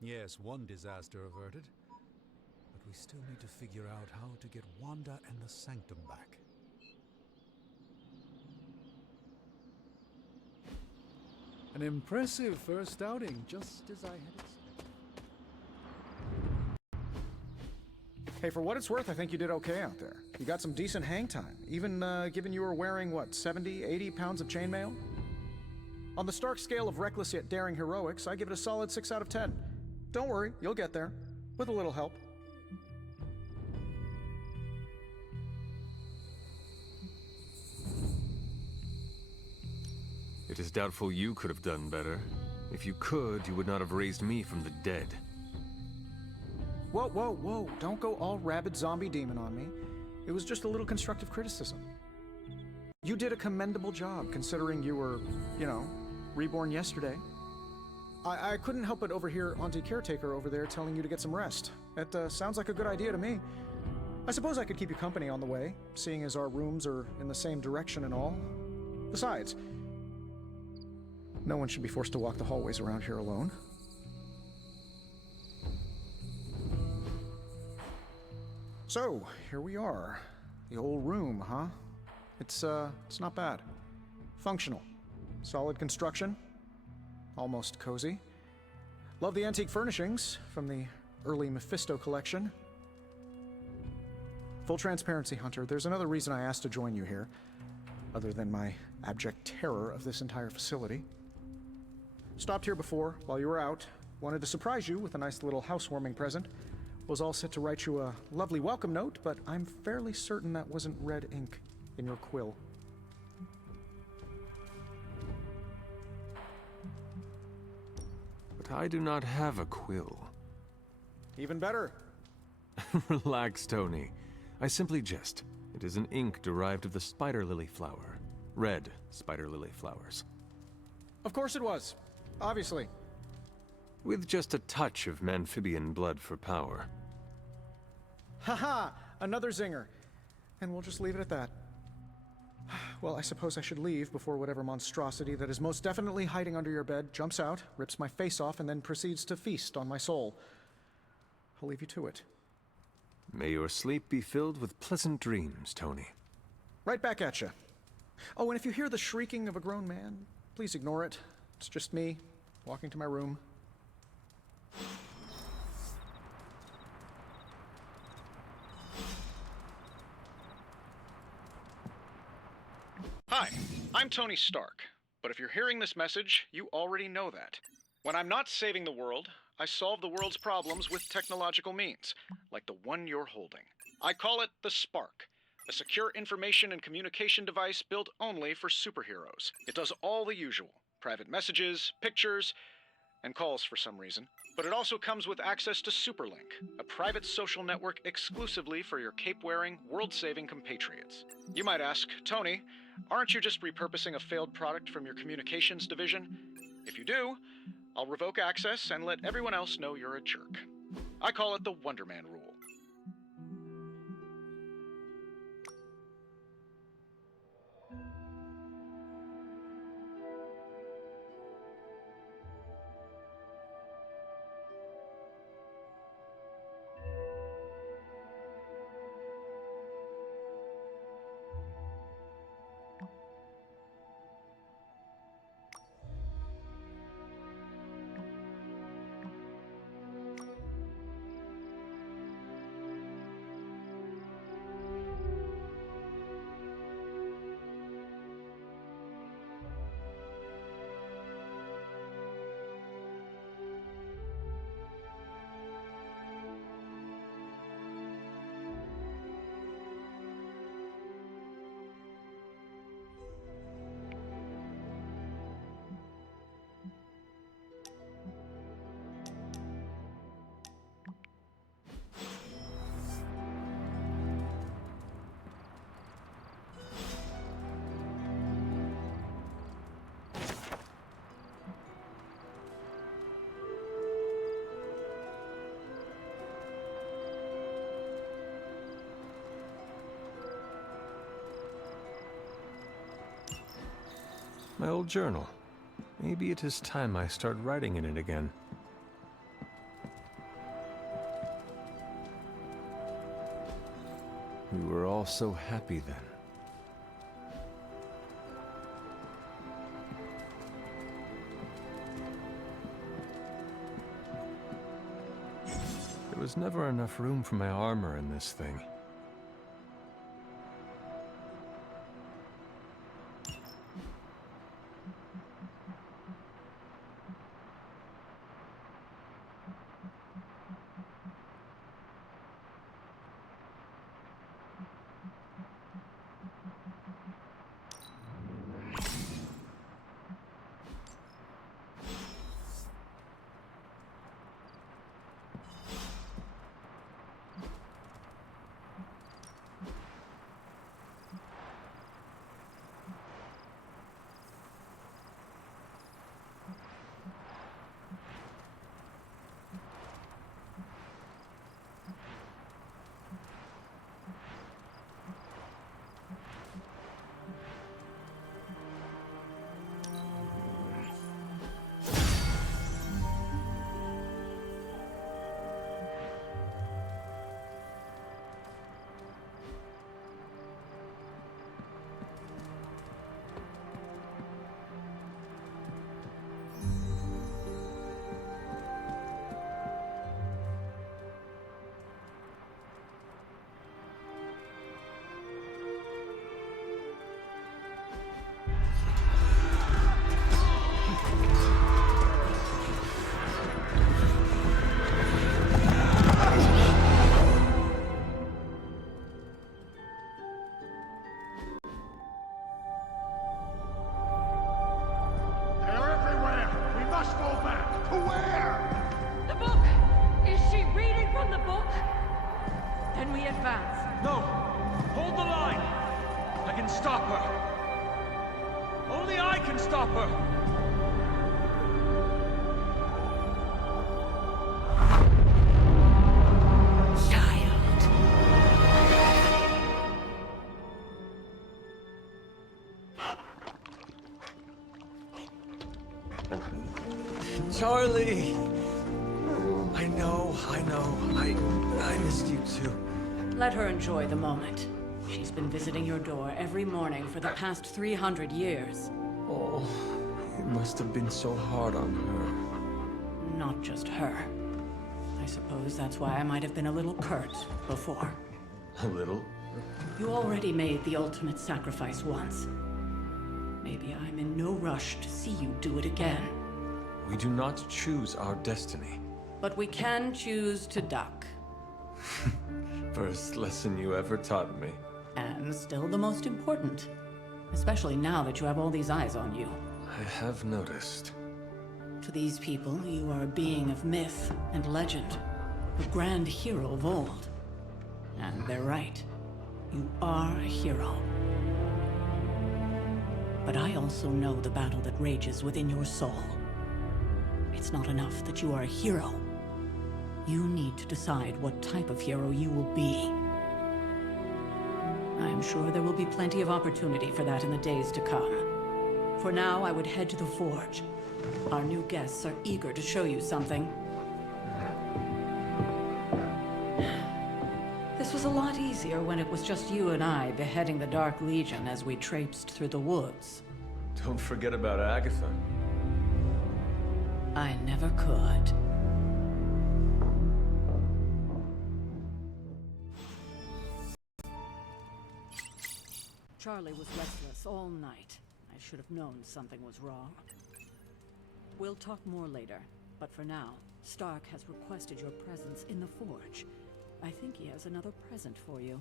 Yes, one disaster averted. But we still need to figure out how to get Wanda and the Sanctum back. An impressive first outing, just as I had expected. Hey, for what it's worth, I think you did okay out there. You got some decent hang time, even given you were wearing, what, 70, 80 pounds of chainmail? On the Stark scale of reckless yet daring heroics, I give it a solid 6 out of 10. Don't worry, you'll get there, with a little help. It is doubtful you could have done better. If you could, you would not have raised me from the dead. Whoa, whoa, whoa, don't go all rabid zombie demon on me. It was just a little constructive criticism. You did a commendable job, considering you were, you know, reborn yesterday. I couldn't help but overhear Auntie Caretaker over there telling you to get some rest. It sounds like a good idea to me. I suppose I could keep you company on the way, seeing as our rooms are in the same direction and all. Besides, no one should be forced to walk the hallways around here alone. So, here we are. The old room, huh? It's not bad. Functional. Solid construction. Almost cozy. Love the antique furnishings from the early Mephisto collection. Full transparency, Hunter, there's another reason I asked to join you here, other than my abject terror of this entire facility. Stopped here before, while you were out. Wanted to surprise you with a nice little housewarming present. Was all set to write you a lovely welcome note, but I'm fairly certain that wasn't red ink in your quill. But I do not have a quill. Even better. Relax, Tony. I simply jest. It is an ink derived of the spider lily flower. Red spider lily flowers. Of course it was. Obviously. With just a touch of amphibian blood for power. Haha! Another zinger. And we'll just leave it at that. Well, I suppose I should leave before whatever monstrosity that is most definitely hiding under your bed jumps out, rips my face off, and then proceeds to feast on my soul. I'll leave you to it. May your sleep be filled with pleasant dreams, Tony. Right back at you. Oh, and if you hear the shrieking of a grown man, please ignore it. It's just me, walking to my room. Hi, I'm Tony Stark, but if you're hearing this message, you already know that. When I'm not saving the world, I solve the world's problems with technological means, like the one you're holding. I call it the Spark, a secure information and communication device built only for superheroes. It does all the usual, private messages, pictures, and calls for some reason. But it also comes with access to Superlink, a private social network exclusively for your cape-wearing, world-saving compatriots. You might ask, Tony, aren't you just repurposing a failed product from your communications division? If you do, I'll revoke access and let everyone else know you're a jerk. I call it the Wonder Man rule. My old journal. Maybe it is time I start writing in it again. We were all so happy then. There was never enough room for my armor in this thing. Charlie! I know. I missed you too. Let her enjoy the moment. She's been visiting your door every morning for the past 300 years. Oh, it must have been so hard on her. Not just her. I suppose that's why I might have been a little curt before. A little? You already made the ultimate sacrifice once. Maybe I'm in no rush to see you do it again. We do not choose our destiny. But we can choose to duck. First lesson you ever taught me. And still the most important. Especially now that you have all these eyes on you. I have noticed. To these people, you are a being of myth and legend. A grand hero of old. And they're right. You are a hero. But I also know the battle that rages within your soul. It's not enough that you are a hero. You need to decide what type of hero you will be. I am sure there will be plenty of opportunity for that in the days to come. For now, I would head to the Forge. Our new guests are eager to show you something. This was a lot easier when it was just you and I beheading the Dark Legion as we traipsed through the woods. Don't forget about Agatha. I never could. Charlie was restless all night. I should have known something was wrong. We'll talk more later, but for now, Stark has requested your presence in the Forge. I think he has another present for you.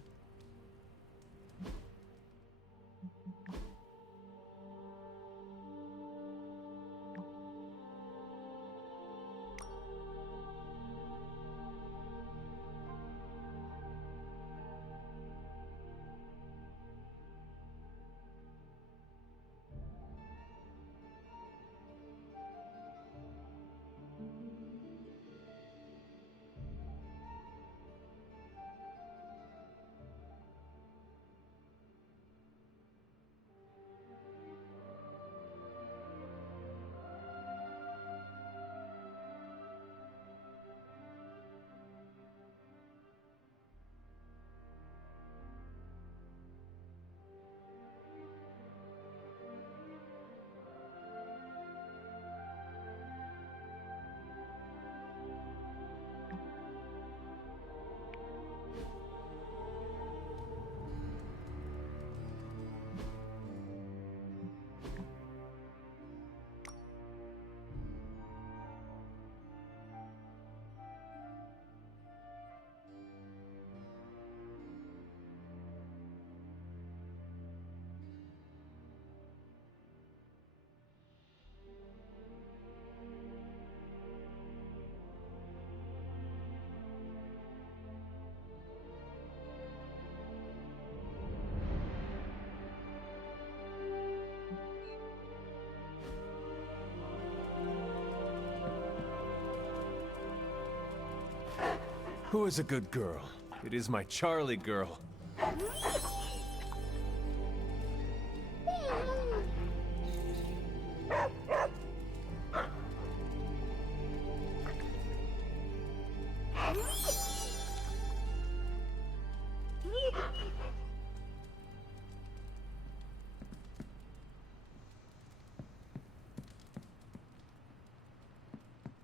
Who is a good girl? It is my Charlie girl.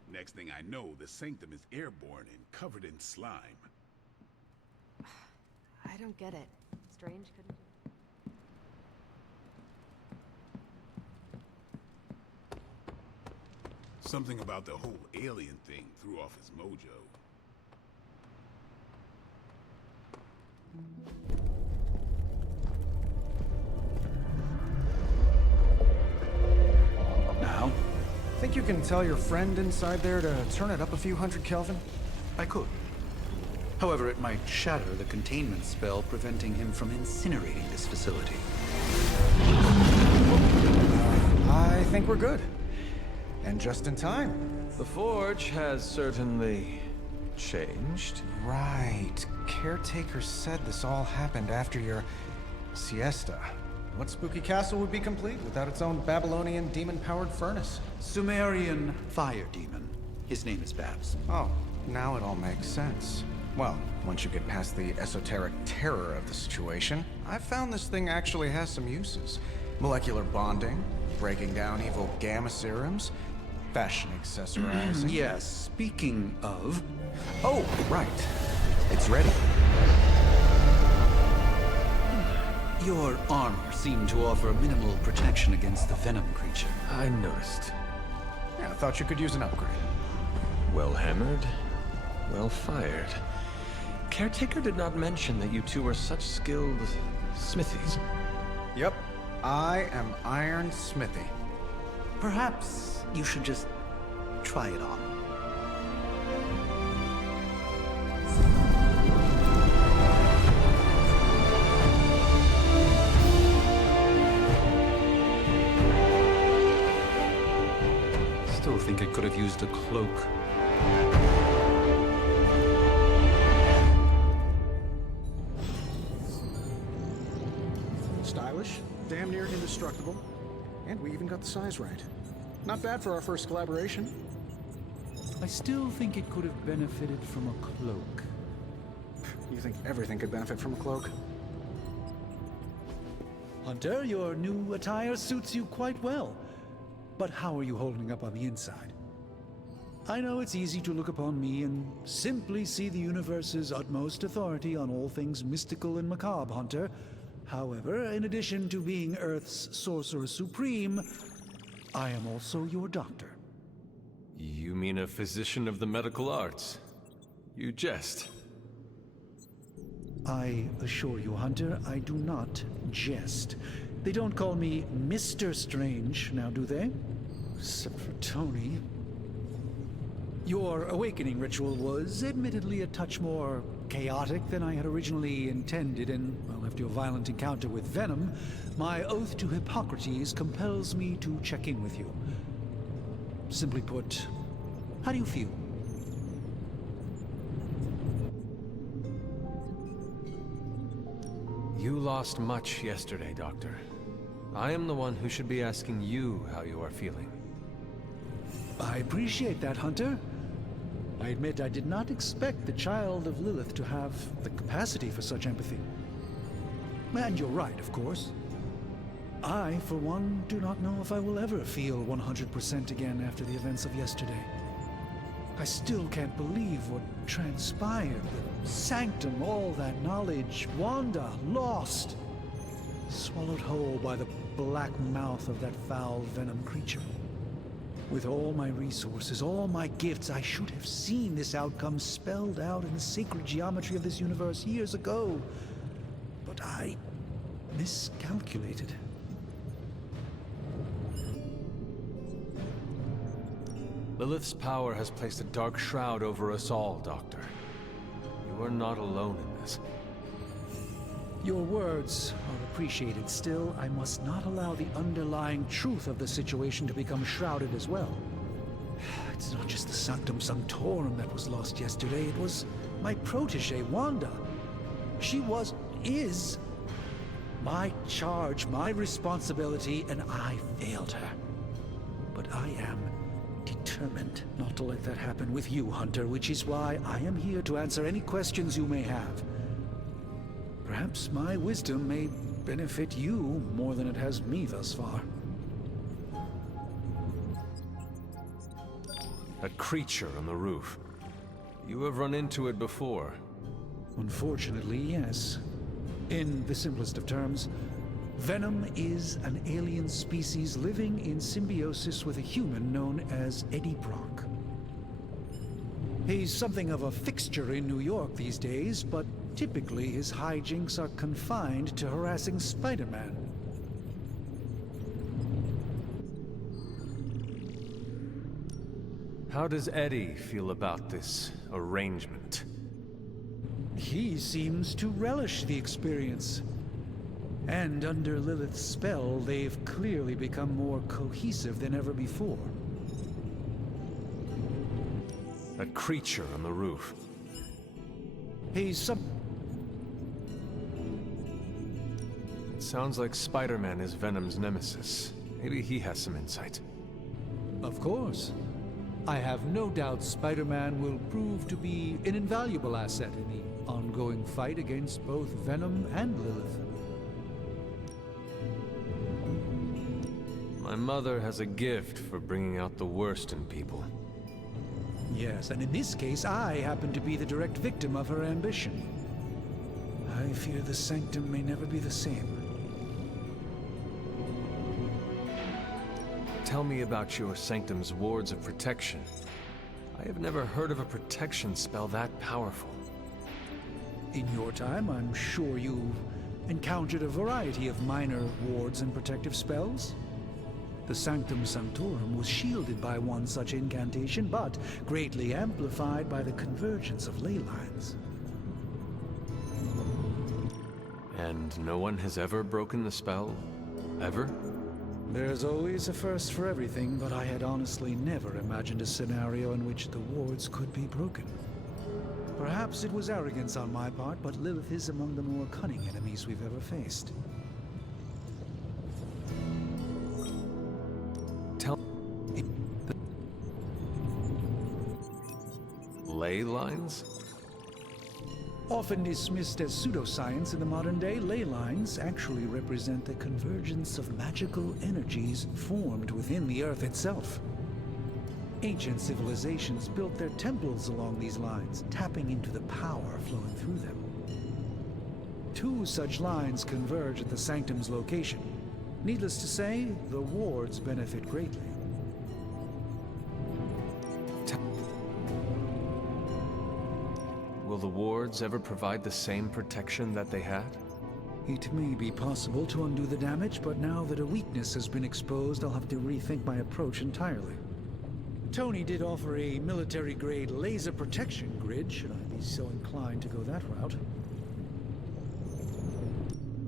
Next thing I know, the sanctum is airborne and covered in slime. I don't get it. Strange couldn't... Something about the whole alien thing threw off his mojo. Now? Think you can tell your friend inside there to turn it up a few hundred Kelvin? I could. However, it might shatter the containment spell preventing him from incinerating this facility. I think we're good. And just in time. The Forge has certainly changed. Right. Caretaker said this all happened after your siesta. What spooky castle would be complete without its own Babylonian demon-powered furnace? Sumerian fire demon. His name is Babs. Oh, now it all makes sense. Well, once you get past the esoteric terror of the situation, I've found this thing actually has some uses. Molecular bonding, breaking down evil gamma serums, fashion accessorizing. Yes, speaking of... Oh, right. It's ready. Your armor seemed to offer minimal protection against the venom creature. I noticed. Yeah, I thought you could use an upgrade. Well hammered, well fired. Caretaker did not mention that you two are such skilled smithies. Yep, I am Iron Smithy. Perhaps you should just try it on. Still think I could have used a cloak. Stylish, damn near indestructible, and we even got the size right. Not bad for our first collaboration. I still think it could have benefited from a cloak. You think everything could benefit from a cloak? Hunter, your new attire suits you quite well. But how are you holding up on the inside? I know it's easy to look upon me and simply see the universe's utmost authority on all things mystical and macabre, Hunter. However, in addition to being Earth's Sorcerer Supreme, I am also your doctor. You mean a physician of the medical arts? You jest. I assure you, Hunter, I do not jest. They don't call me Mr. Strange, now do they? Except for Tony. Your awakening ritual was admittedly a touch more chaotic than I had originally intended, and, well, after your violent encounter with Venom, my oath to Hippocrates compels me to check in with you. Simply put, how do you feel? You lost much yesterday, Doctor. I am the one who should be asking you how you are feeling. I appreciate that, Hunter. I admit I did not expect the child of Lilith to have the capacity for such empathy. And you're right, of course. I, for one, do not know if I will ever feel 100% again after the events of yesterday. I still can't believe what transpired. The sanctum, all that knowledge, Wanda, lost. Swallowed whole by the black mouth of that foul venom creature. With all my resources, all my gifts, I should have seen this outcome spelled out in the sacred geometry of this universe years ago. But I miscalculated. Lilith's power has placed a dark shroud over us all, Doctor. You are not alone in this. Your words are appreciated. Still, I must not allow the underlying truth of the situation to become shrouded as well. It's not just the Sanctum Sanctorum that was lost yesterday. It was my protege, Wanda. She is my charge, my responsibility, and I failed her. But I am determined not to let that happen with you, Hunter, which is why I am here to answer any questions you may have. Perhaps my wisdom may benefit you more than it has me thus far. That creature on the roof. You have run into it before. Unfortunately, yes. In the simplest of terms, Venom is an alien species living in symbiosis with a human known as Eddie Brock. He's something of a fixture in New York these days, but typically his hijinks are confined to harassing Spider-Man. How does Eddie feel about this arrangement? He seems to relish the experience. And under Lilith's spell, they've clearly become more cohesive than ever before. That creature on the roof. He's It sounds like Spider-Man is Venom's nemesis. Maybe he has some insight. Of course. I have no doubt Spider-Man will prove to be an invaluable asset in the ongoing fight against both Venom and Lilith. My mother has a gift for bringing out the worst in people. Yes, and in this case, I happen to be the direct victim of her ambition. I fear the Sanctum may never be the same. Tell me about your Sanctum's wards of protection. I have never heard of a protection spell that powerful. In your time, I'm sure you've encountered a variety of minor wards and protective spells. The Sanctum Sanctorum was shielded by one such incantation, but greatly amplified by the convergence of ley lines. And no one has ever broken the spell? Ever? There's always a first for everything, but I had honestly never imagined a scenario in which the wards could be broken. Perhaps it was arrogance on my part, but Lilith is among the more cunning enemies we've ever faced. Tell me... Ley lines? Often dismissed as pseudoscience in the modern day, ley lines actually represent the convergence of magical energies formed within the Earth itself. Ancient civilizations built their temples along these lines, tapping into the power flowing through them. 2 such lines converge at the Sanctum's location. Needless to say, the wards benefit greatly. Will the wards ever provide the same protection that they had? It may be possible to undo the damage, but now that a weakness has been exposed, I'll have to rethink my approach entirely. Tony did offer a military-grade laser protection grid, should I be so inclined to go that route.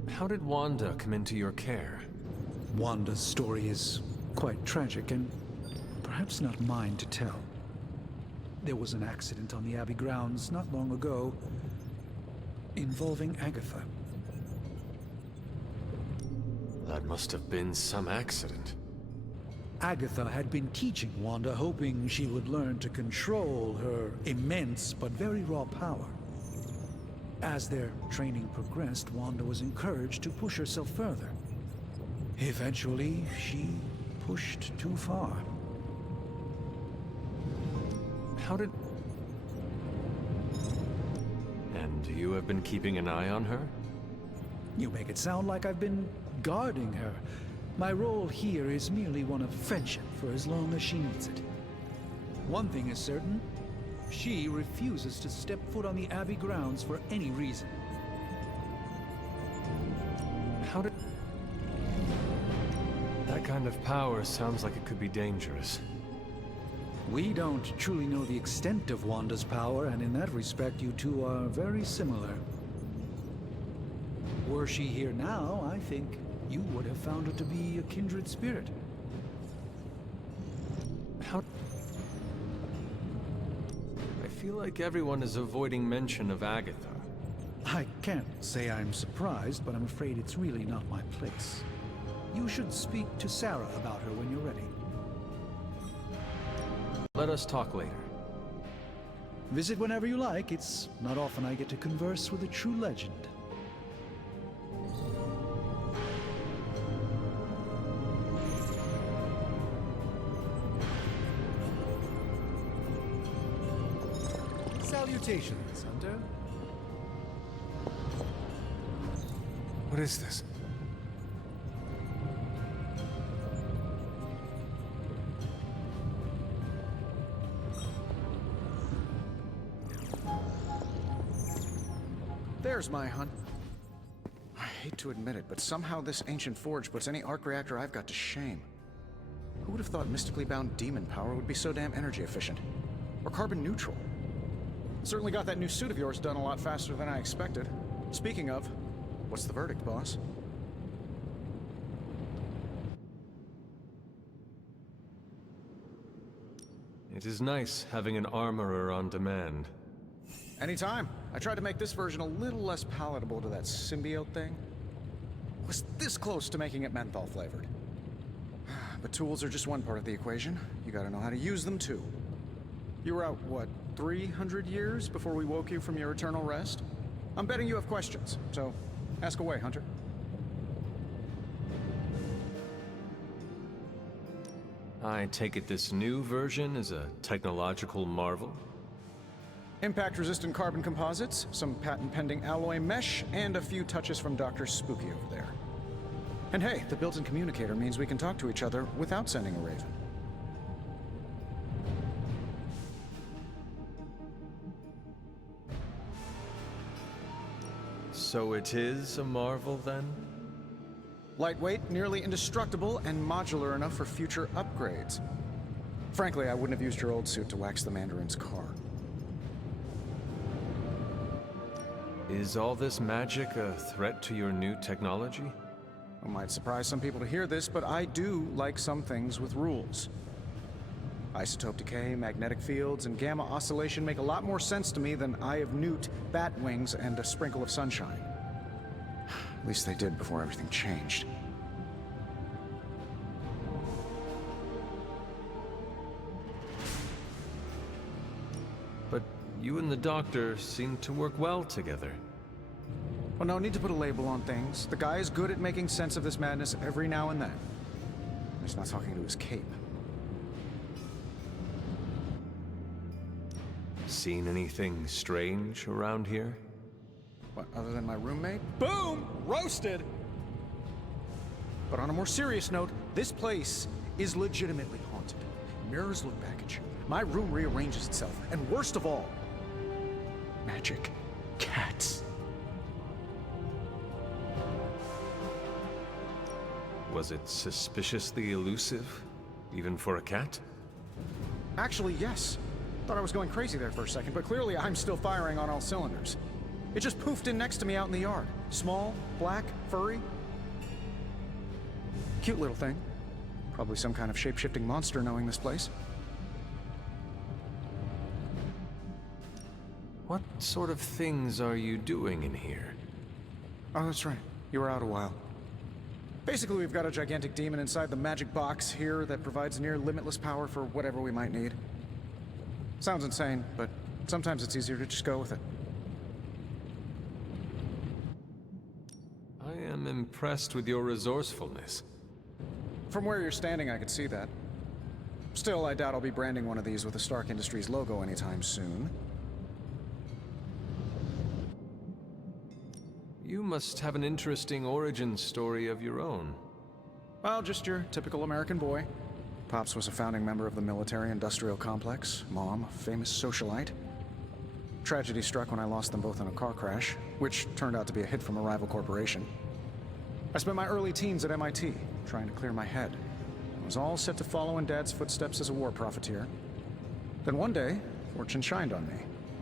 How did Wanda come into your care? Wanda's story is quite tragic, and perhaps not mine to tell. There was an accident on the Abbey grounds not long ago involving Agatha. That must have been some accident. Agatha had been teaching Wanda, hoping she would learn to control her immense but very raw power. As their training progressed, Wanda was encouraged to push herself further. Eventually, she pushed too far. How did... And you have been keeping an eye on her? You make it sound like I've been guarding her. My role here is merely one of friendship for as long as she needs it. One thing is certain, she refuses to step foot on the Abbey grounds for any reason. How did... That kind of power sounds like it could be dangerous. We don't truly know the extent of Wanda's power, and in that respect, you two are very similar. Were she here now, I think you would have found her to be a kindred spirit. How... I feel like everyone is avoiding mention of Agatha. I can't say I'm surprised, but I'm afraid it's really not my place. You should speak to Sarah about her when you're ready. Let us talk later. Visit whenever you like. It's not often I get to converse with a true legend. Salutations, Hunter. What is this? There's my hunt. I hate to admit it, but somehow this ancient forge puts any arc reactor I've got to shame. Who would have thought mystically bound demon power would be so damn energy efficient? Or carbon neutral? Certainly got that new suit of yours done a lot faster than I expected. Speaking of, what's the verdict, boss? It is nice having an armorer on demand. Anytime. I tried to make this version a little less palatable to that symbiote thing. Was this close to making it menthol flavored. But tools are just one part of the equation. You gotta know how to use them too. You were out, what, 300 years before we woke you from your eternal rest? I'm betting you have questions, so ask away, Hunter. I take it this new version is a technological marvel? Impact-resistant carbon composites, some patent-pending alloy mesh, and a few touches from Dr. Spooky over there. And hey, the built-in communicator means we can talk to each other without sending a raven. So it is a marvel, then? Lightweight, nearly indestructible, and modular enough for future upgrades. Frankly, I wouldn't have used your old suit to wax the Mandarin's car. Is all this magic a threat to your new technology? It might surprise some people to hear this, but I do like some things with rules. Isotope decay, magnetic fields, and gamma oscillation make a lot more sense to me than Eye of Newt, bat wings, and a sprinkle of sunshine. At least they did before everything changed. But you and the doctor seem to work well together. Well, no need to put a label on things. The guy is good at making sense of this madness every now and then. He's not talking to his cape. Seen anything strange around here? What, other than my roommate? Boom! Roasted! But on a more serious note, this place is legitimately haunted. Mirrors look back at you. My room rearranges itself. And worst of all, magic cats. Was it suspiciously elusive, even for a cat? Actually, yes. Thought I was going crazy there for a second, but clearly I'm still firing on all cylinders. It just poofed in next to me out in the yard. Small, black, furry. Cute little thing. Probably some kind of shape-shifting monster knowing this place. What sort of things are you doing in here? Oh, that's right. You were out a while. Basically, we've got a gigantic demon inside the magic box here that provides near limitless power for whatever we might need. Sounds insane, but sometimes it's easier to just go with it. I am impressed with your resourcefulness. From where you're standing, I could see that. Still, I doubt I'll be branding one of these with the Stark Industries logo anytime soon. You must have an interesting origin story of your own. Well, just your typical American boy. Pops was a founding member of the military-industrial complex. Mom, a famous socialite. Tragedy struck when I lost them both in a car crash, which turned out to be a hit from a rival corporation. I spent my early teens at MIT, trying to clear my head. I was all set to follow in Dad's footsteps as a war profiteer. Then one day, fortune shined on me,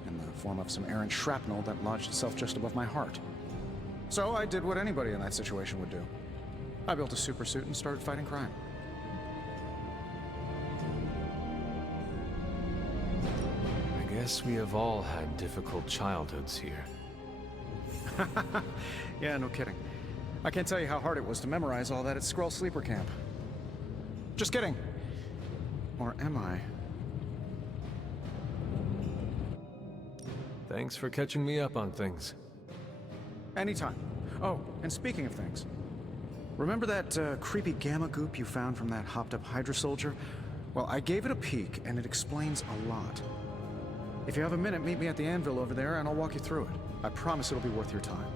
in the form of some errant shrapnel that lodged itself just above my heart. So I did what anybody in that situation would do. I built a supersuit and started fighting crime. I guess we have all had difficult childhoods here. Yeah, no kidding. I can't tell you how hard it was to memorize all that at Skrull Sleeper Camp. Just kidding. Or am I? Thanks for catching me up on things. Anytime. Oh, and speaking of things, remember that creepy gamma goop you found from that hopped-up Hydra soldier? Well, I gave it a peek, and it explains a lot. If you have a minute, meet me at the anvil over there, and I'll walk you through it. I promise it'll be worth your time.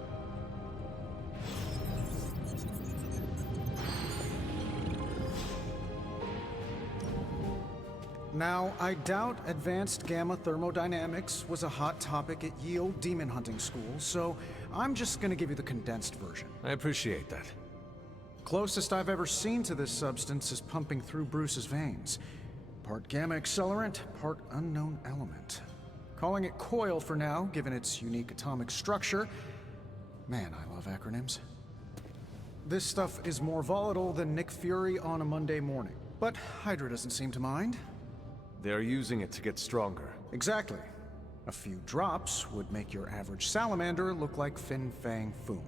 Now, I doubt advanced gamma thermodynamics was a hot topic at ye olde demon hunting school, so I'm just gonna give you the condensed version. I appreciate that. Closest I've ever seen to this substance is pumping through Bruce's veins. Part gamma accelerant, part unknown element. Calling it coil for now, given its unique atomic structure. Man, I love acronyms. This stuff is more volatile than Nick Fury on a Monday morning, but Hydra doesn't seem to mind. They're using it to get stronger. Exactly. A few drops would make your average salamander look like Fin Fang Foom.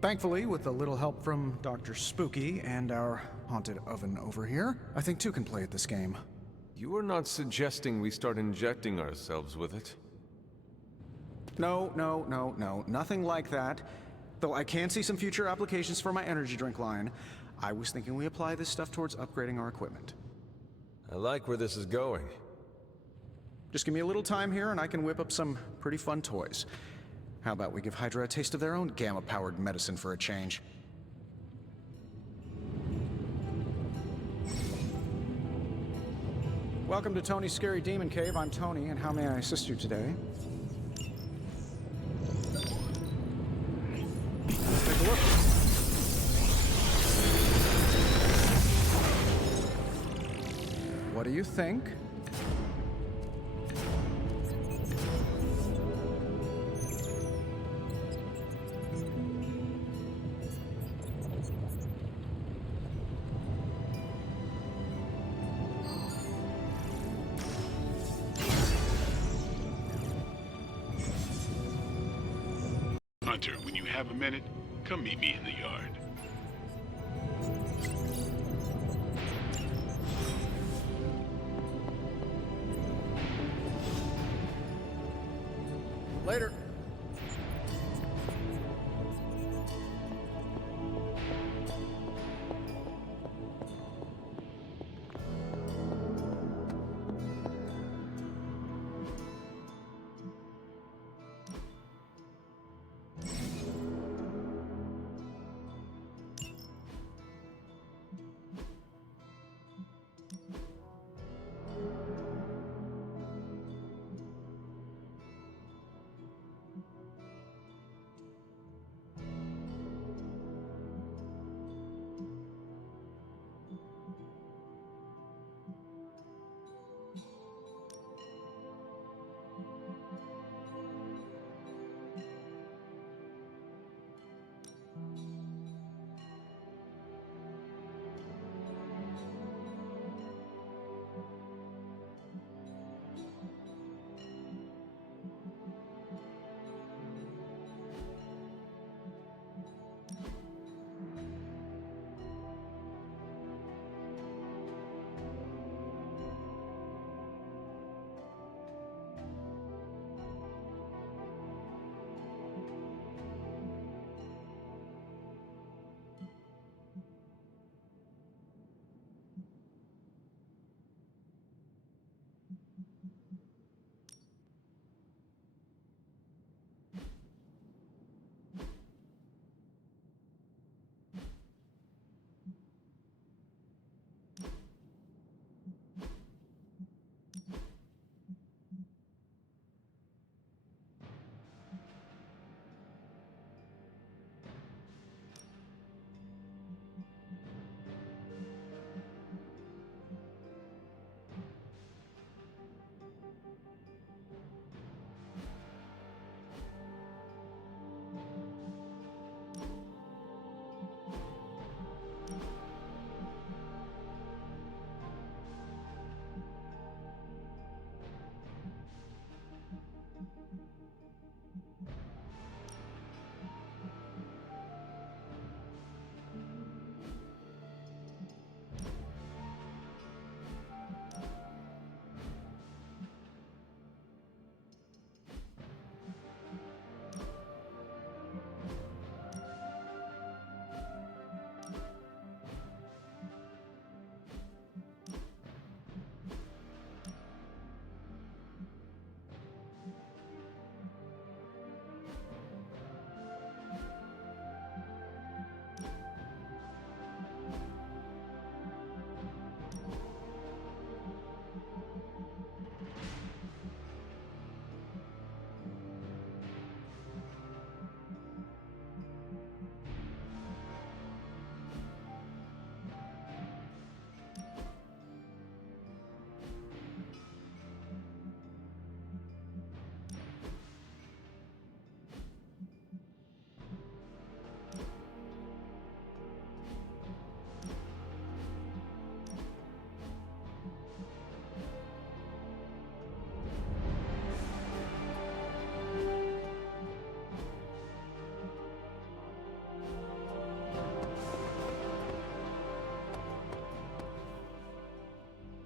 Thankfully, with a little help from Dr. Spooky and our haunted oven over here, I think two can play at this game. You are not suggesting we start injecting ourselves with it? No, nothing like that. Though I can see some future applications for my energy drink line. I was thinking we apply this stuff towards upgrading our equipment. I like where this is going. Just give me a little time here and I can whip up some pretty fun toys. How about we give Hydra a taste of their own gamma-powered medicine for a change? Welcome to Tony's Scary Demon Cave. I'm Tony, and how may I assist you today? What do you think? Hunter, when you have a minute, come meet me in the yard. Later.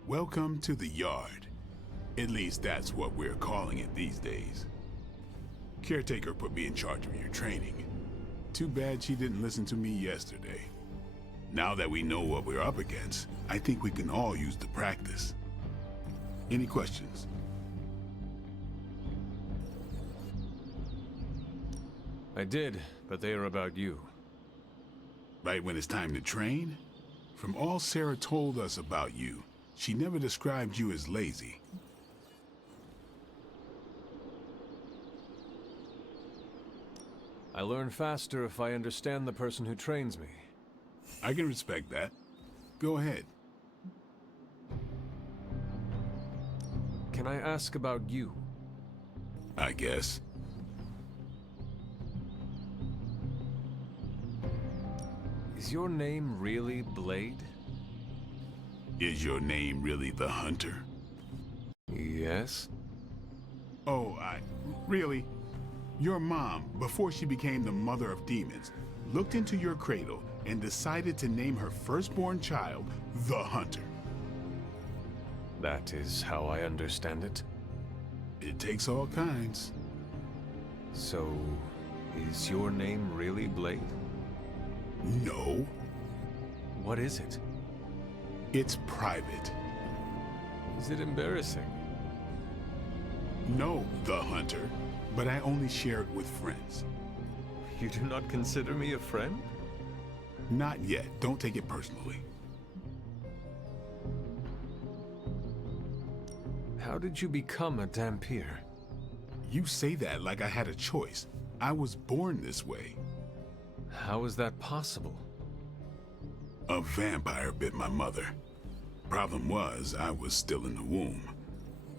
Welcome to the yard. At least that's what we're calling it these days. Caretaker put me in charge of your training. Too bad she didn't listen to me yesterday. Now that we know what we're up against, I think we can all use the practice. Any questions? I did, but they are about you. Right when it's time to train? From all Sarah told us about you, she never described you as lazy. I learn faster if I understand the person who trains me. I can respect that. Go ahead. Can I ask about you? I guess. Is your name really Blade? Is your name really the Hunter? Yes. Oh, really? Your mom, before she became the mother of demons, looked into your cradle and decided to name her firstborn child the Hunter. That is how I understand it. It takes all kinds. So, is your name really Blade? No. What is it? It's private. Is it embarrassing? No, the Hunter, but I only share it with friends. You do not consider me a friend? Not yet. Don't take it personally. How did you become a Dhampir? You say that like I had a choice. I was born this way. How is that possible? A vampire bit my mother. Problem was, I was still in the womb.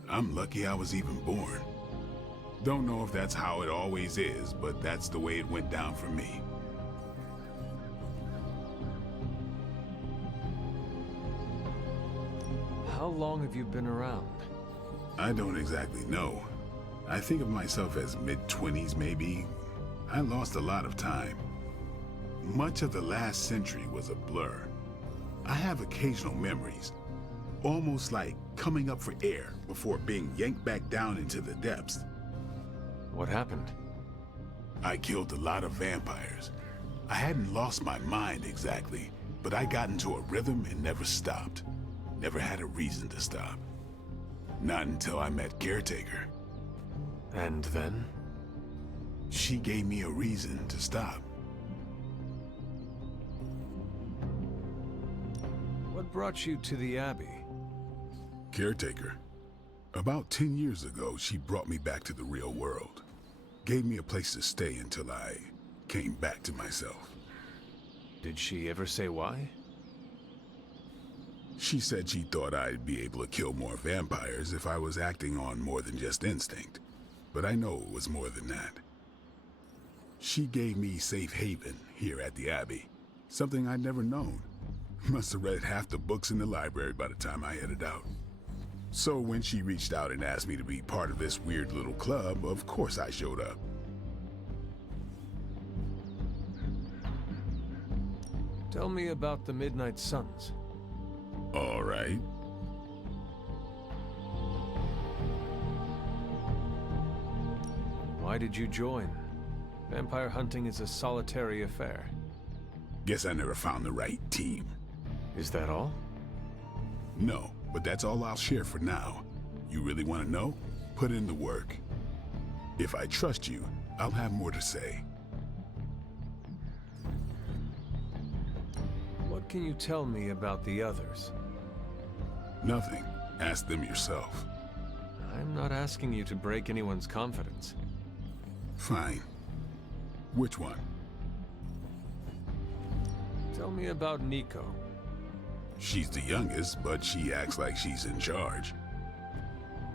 I'm lucky I was even born. Don't know if that's how it always is, but that's the way it went down for me. How long have you been around? I don't exactly know. I think of myself as mid-20s, maybe. I lost a lot of time. Much of the last century was a blur. I have occasional memories, almost like coming up for air before being yanked back down into the depths. What happened? I killed a lot of vampires. I hadn't lost my mind exactly, but I got into a rhythm and never stopped. Never had a reason to stop. Not until I met Caretaker. And then? She gave me a reason to stop. What brought you to the Abbey? Caretaker. About 10 years ago, she brought me back to the real world. Gave me a place to stay until I came back to myself. Did she ever say why? She said she thought I'd be able to kill more vampires if I was acting on more than just instinct. But I know it was more than that. She gave me safe haven here at the Abbey. Something I'd never known. Must have read half the books in the library by the time I headed out. So when she reached out and asked me to be part of this weird little club, of course I showed up. Tell me about the Midnight Suns. All right. Why did you join? Vampire hunting is a solitary affair. Guess I never found the right team. Is that all? No, but that's all I'll share for now. You really want to know? Put in the work. If I trust you, I'll have more to say. What can you tell me about the others? Nothing. Ask them yourself. I'm not asking you to break anyone's confidence. Fine. Which one? Tell me about Nico. She's the youngest, but she acts like she's in charge.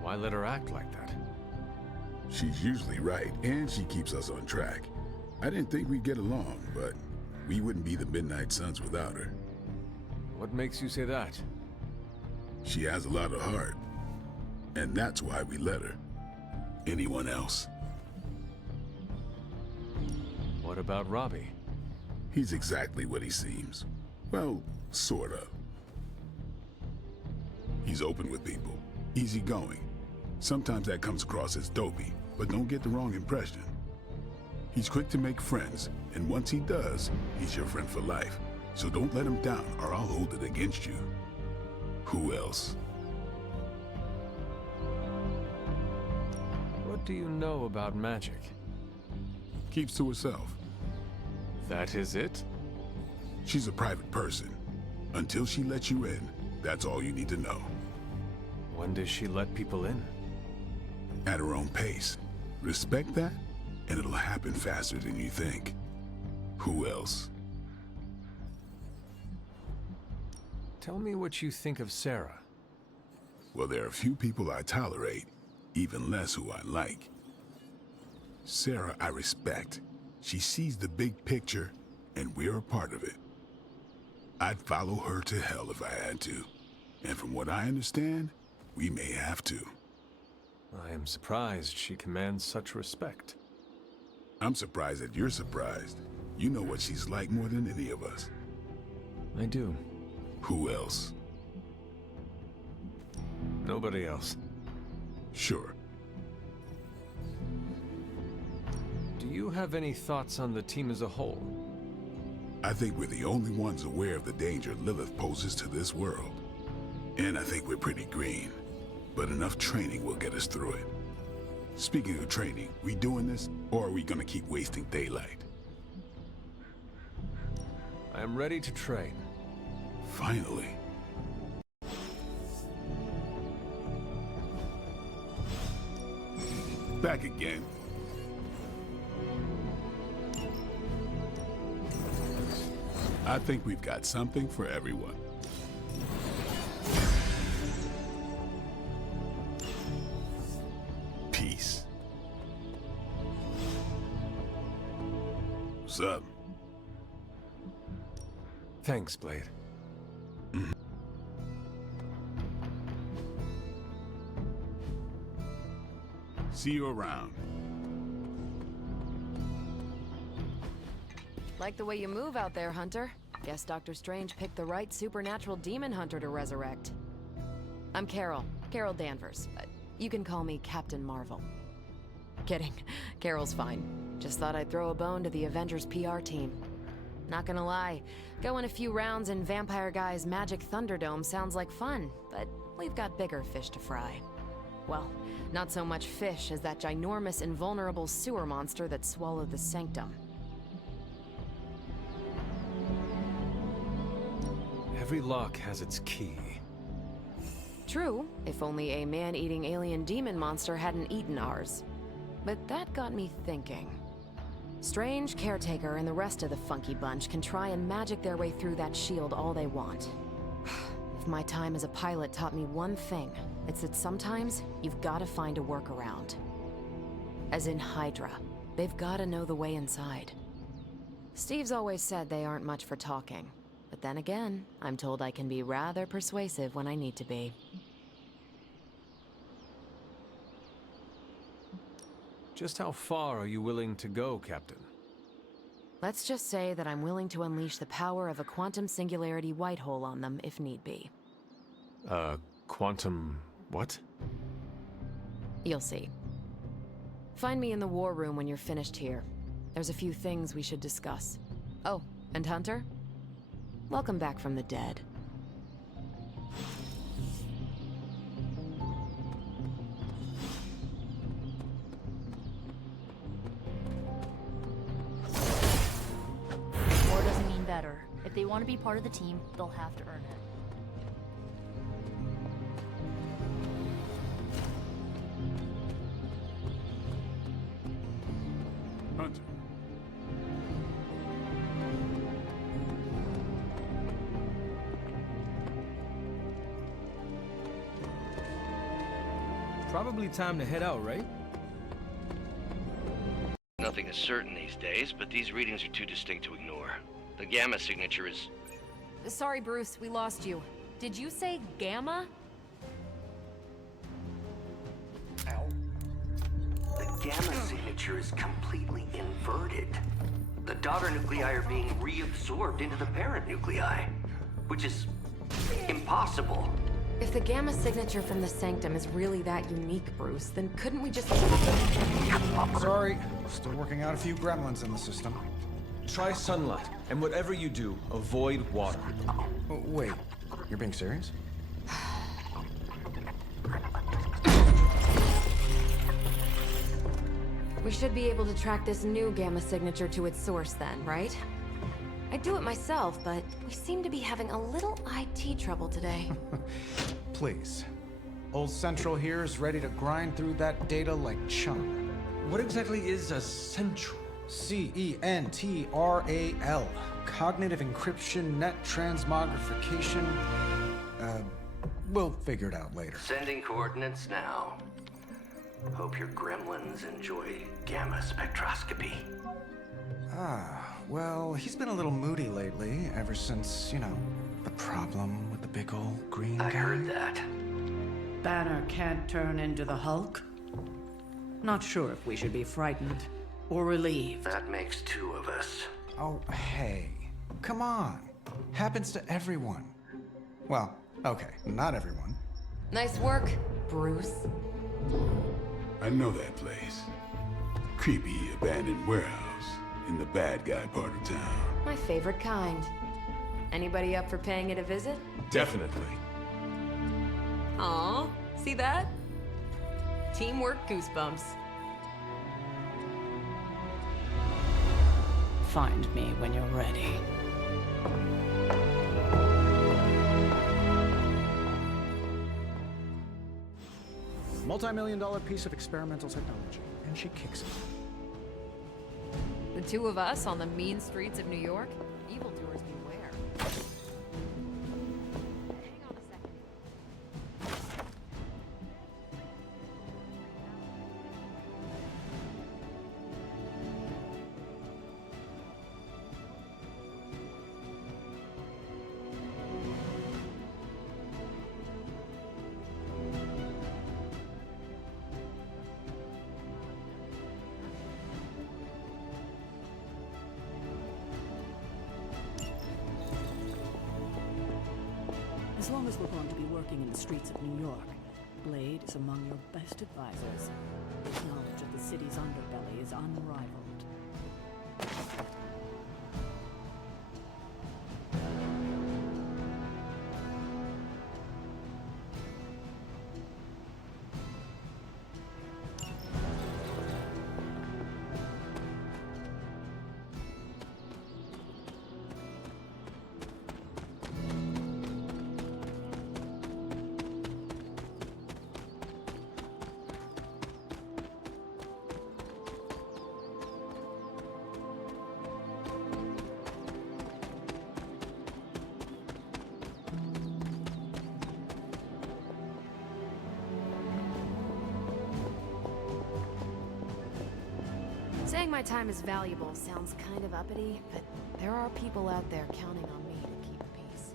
Why let her act like that? She's usually right, and she keeps us on track. I didn't think we'd get along, but we wouldn't be the Midnight Suns without her. What makes you say that? She has a lot of heart, and that's why we let her. Anyone else? What about Robbie? He's exactly what he seems. Well, sort of. He's open with people, easygoing. Sometimes that comes across as dopey, but don't get the wrong impression. He's quick to make friends, and once he does, he's your friend for life. So don't let him down, or I'll hold it against you. Who else? What do you know about magic? Keeps to herself. That is it? She's a private person. Until she lets you in, that's all you need to know. When does she let people in? At her own pace. Respect that, and it'll happen faster than you think. Who else? Tell me what you think of Sarah. Well, there are a few people I tolerate, even less who I like. Sarah, I respect. She sees the big picture, and we're a part of it. I'd follow her to hell if I had to. And from what I understand, we may have to. I am surprised she commands such respect. I'm surprised that you're surprised. You know what she's like more than any of us. I do. Who else? Nobody else. Sure. Do you have any thoughts on the team as a whole? I think we're the only ones aware of the danger Lilith poses to this world. And I think we're pretty green. But enough training will get us through it. Speaking of training, we doing this, or are we gonna keep wasting daylight? I am ready to train. Finally. Back again. I think we've got something for everyone. Peace. What's up? Thanks, Blade. See you around. Like the way you move out there, Hunter. Guess Dr. Strange picked the right supernatural demon hunter to resurrect. I'm Carol Danvers. You can call me Captain Marvel. Kidding. Carol's fine. Just thought I'd throw a bone to the Avengers PR team. Not gonna lie, going a few rounds in Vampire Guy's Magic Thunderdome sounds like fun, but we've got bigger fish to fry. Well, not so much fish as that ginormous invulnerable sewer monster that swallowed the Sanctum. Every lock has its key. True, if only a man-eating alien demon monster hadn't eaten ours. But that got me thinking. Strange, Caretaker, and the rest of the funky bunch can try and magic their way through that shield all they want. If my time as a pilot taught me one thing, it's that sometimes you've gotta find a workaround. As in Hydra, they've gotta know the way inside. Steve's always said they aren't much for talking. But then again, I'm told I can be rather persuasive when I need to be. Just how far are you willing to go, Captain? Let's just say that I'm willing to unleash the power of a quantum singularity white hole on them if need be. Quantum... what? You'll see. Find me in the war room when you're finished here. There's a few things we should discuss. Oh, and Hunter? Welcome back from the dead. More doesn't mean better. If they want to be part of the team, they'll have to earn it. Hunter. Probably time to head out, right? Nothing is certain these days, but these readings are too distinct to ignore. The gamma signature is... Sorry, Bruce, we lost you. Did you say gamma? The gamma signature is completely inverted. The daughter nuclei are being reabsorbed into the parent nuclei, which is impossible. If the gamma signature from the Sanctum is really that unique, Bruce, then couldn't we just... Sorry, still working out a few gremlins in the system. Try sunlight, and whatever you do, avoid water. Oh, wait, you're being serious? We should be able to track this new gamma signature to its source then, right? I'd do it myself, but we seem to be having a little IT trouble today. Please. Old Central here is ready to grind through that data like chum. What exactly is a central? C-E-N-T-R-A-L. Cognitive Encryption Net Transmogrification... We'll figure it out later. Sending coordinates now. Hope your gremlins enjoy gamma spectroscopy. Well, he's been a little moody lately, ever since, the problem with the big old green guy. I heard that. Banner can't turn into the Hulk? Not sure if we should be frightened or relieved. That makes two of us. Oh, hey. Come on. Happens to everyone. Well, okay, not everyone. Nice work, Bruce. I know that place. Creepy abandoned warehouse in the bad guy part of town. My favorite kind. Anybody up for paying it a visit? Definitely. Aw, see that? Teamwork goosebumps. Find me when you're ready. Multi-million-dollar piece of experimental technology, and she kicks it. The two of us on the mean streets of New York? Evildoers beware. As long as we're going to be working in the streets of New York, Blade is among your best advisors. His knowledge of the city's underbelly is unrivaled. Saying my time is valuable sounds kind of uppity, but there are people out there counting on me to keep peace.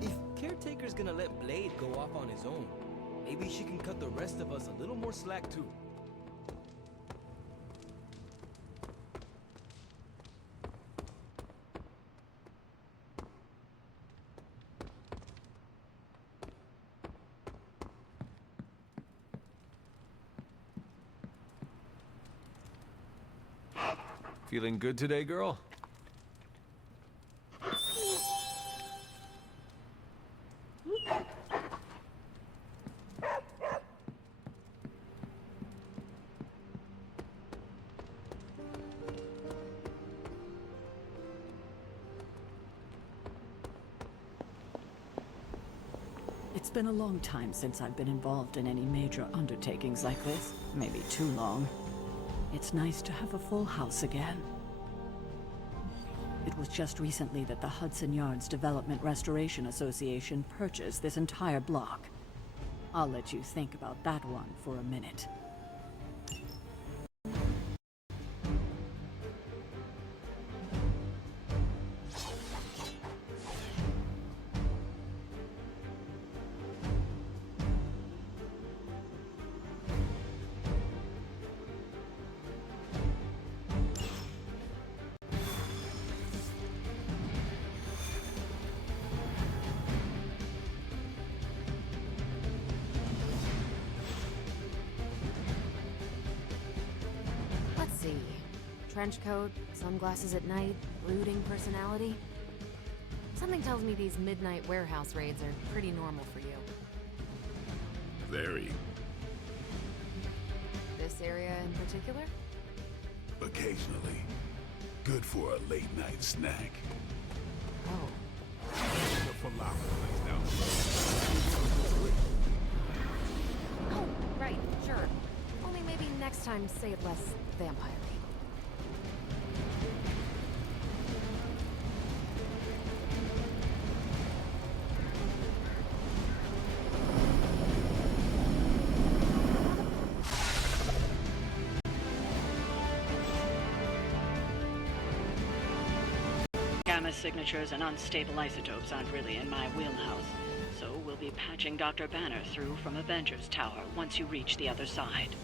If Caretaker's gonna let Blade go off on his own, maybe she can cut the rest of us a little more slack too. Feeling good today, girl? It's been a long time since I've been involved in any major undertakings like this. Maybe too long. It's nice to have a full house again. It was just recently that the Hudson Yards Development Restoration Association purchased this entire block. I'll let you think about that one for a minute. Trench coat, sunglasses at night, brooding personality. Something tells me these midnight warehouse raids are pretty normal for you. Very. This area in particular? Occasionally. Good for a late night snack. Oh. Oh, right, sure. Only maybe next Next time, say it less vampire-y. Gamma signatures and unstable isotopes aren't really in my wheelhouse, so we'll be patching Dr. Banner through from Avengers Tower once you reach the other side.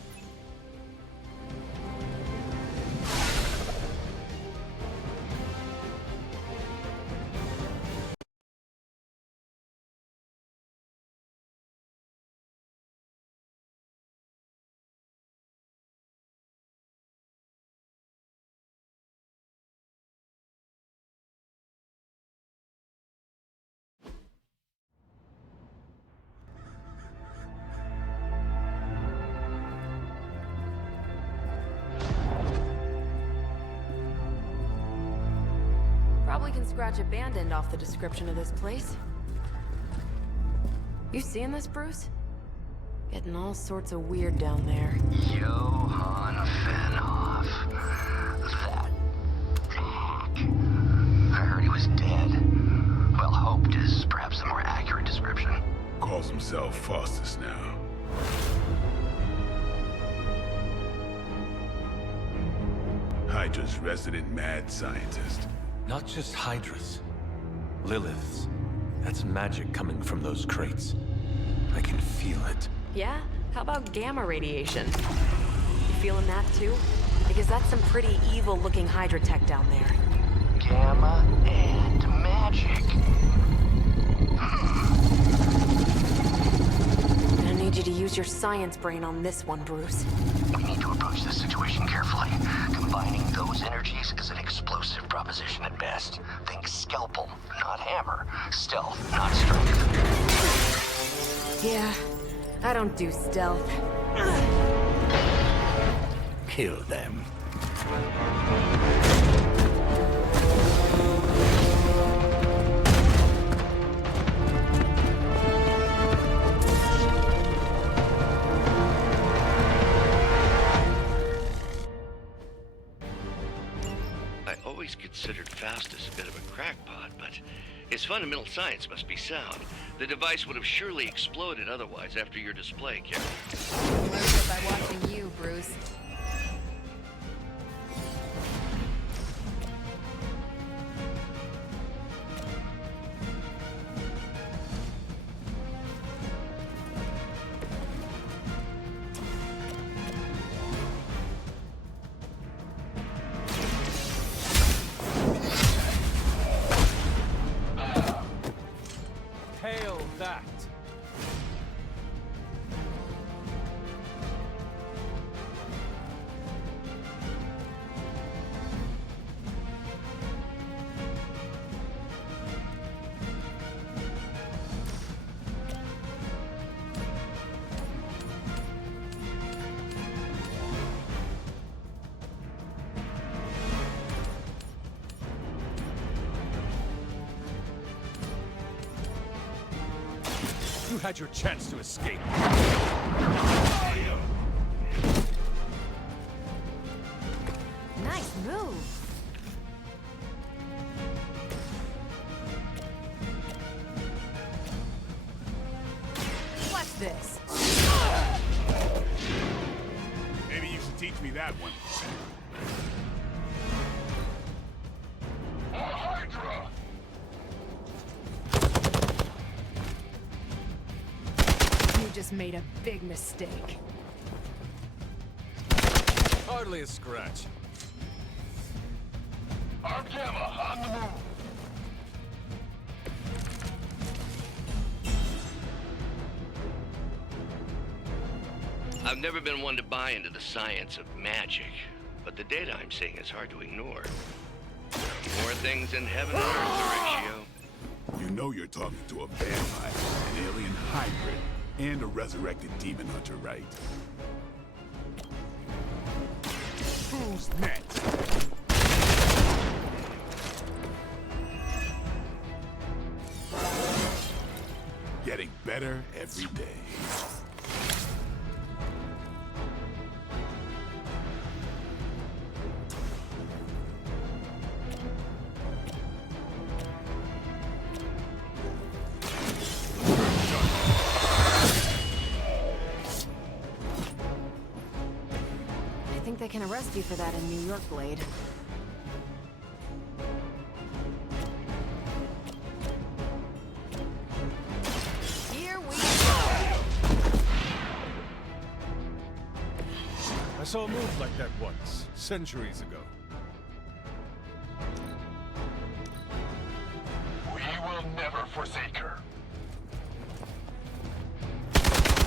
Probably can scratch abandoned off the description of this place. You seeing this, Bruce? Getting all sorts of weird down there. Johann Fenhoff. That hack. I heard he was dead. Well, hoped is perhaps the more accurate description. Calls himself Faustus now. Hydra's resident mad scientist. Not just Hydra's. Lilith's. That's magic coming from those crates. I can feel it. Yeah? How about gamma radiation? You feeling that too? Because that's some pretty evil-looking Hydra tech down there. Gamma and magic. I need you to use your science brain on this one, Bruce. We need to approach this situation carefully. Combining those energies is an explosive proposition at best. Think scalpel, not hammer. Stealth, not strength. Yeah, I don't do stealth. Kill them. Considered Faustus a bit of a crackpot, but his fundamental science must be sound. The device would have surely exploded otherwise after your display, Karen. Learned it by watching you, Bruce. Hail that! You had your chance to escape. Nice move. Watch this. Maybe you should teach me that one. Hydra! You just made a big mistake. Hardly a scratch. Our Gamma on the move! I've never been one to buy into the science of magic, but the data I'm seeing is hard to ignore. More things in heaven and earth, Horatio. You know you're talking to a vampire, an alien hybrid, and a resurrected demon hunter, right? Who's next? Getting better every day. they can arrest you for that in New York, Blade. Here we go! I saw a move like that once, centuries ago. We will never forsake her.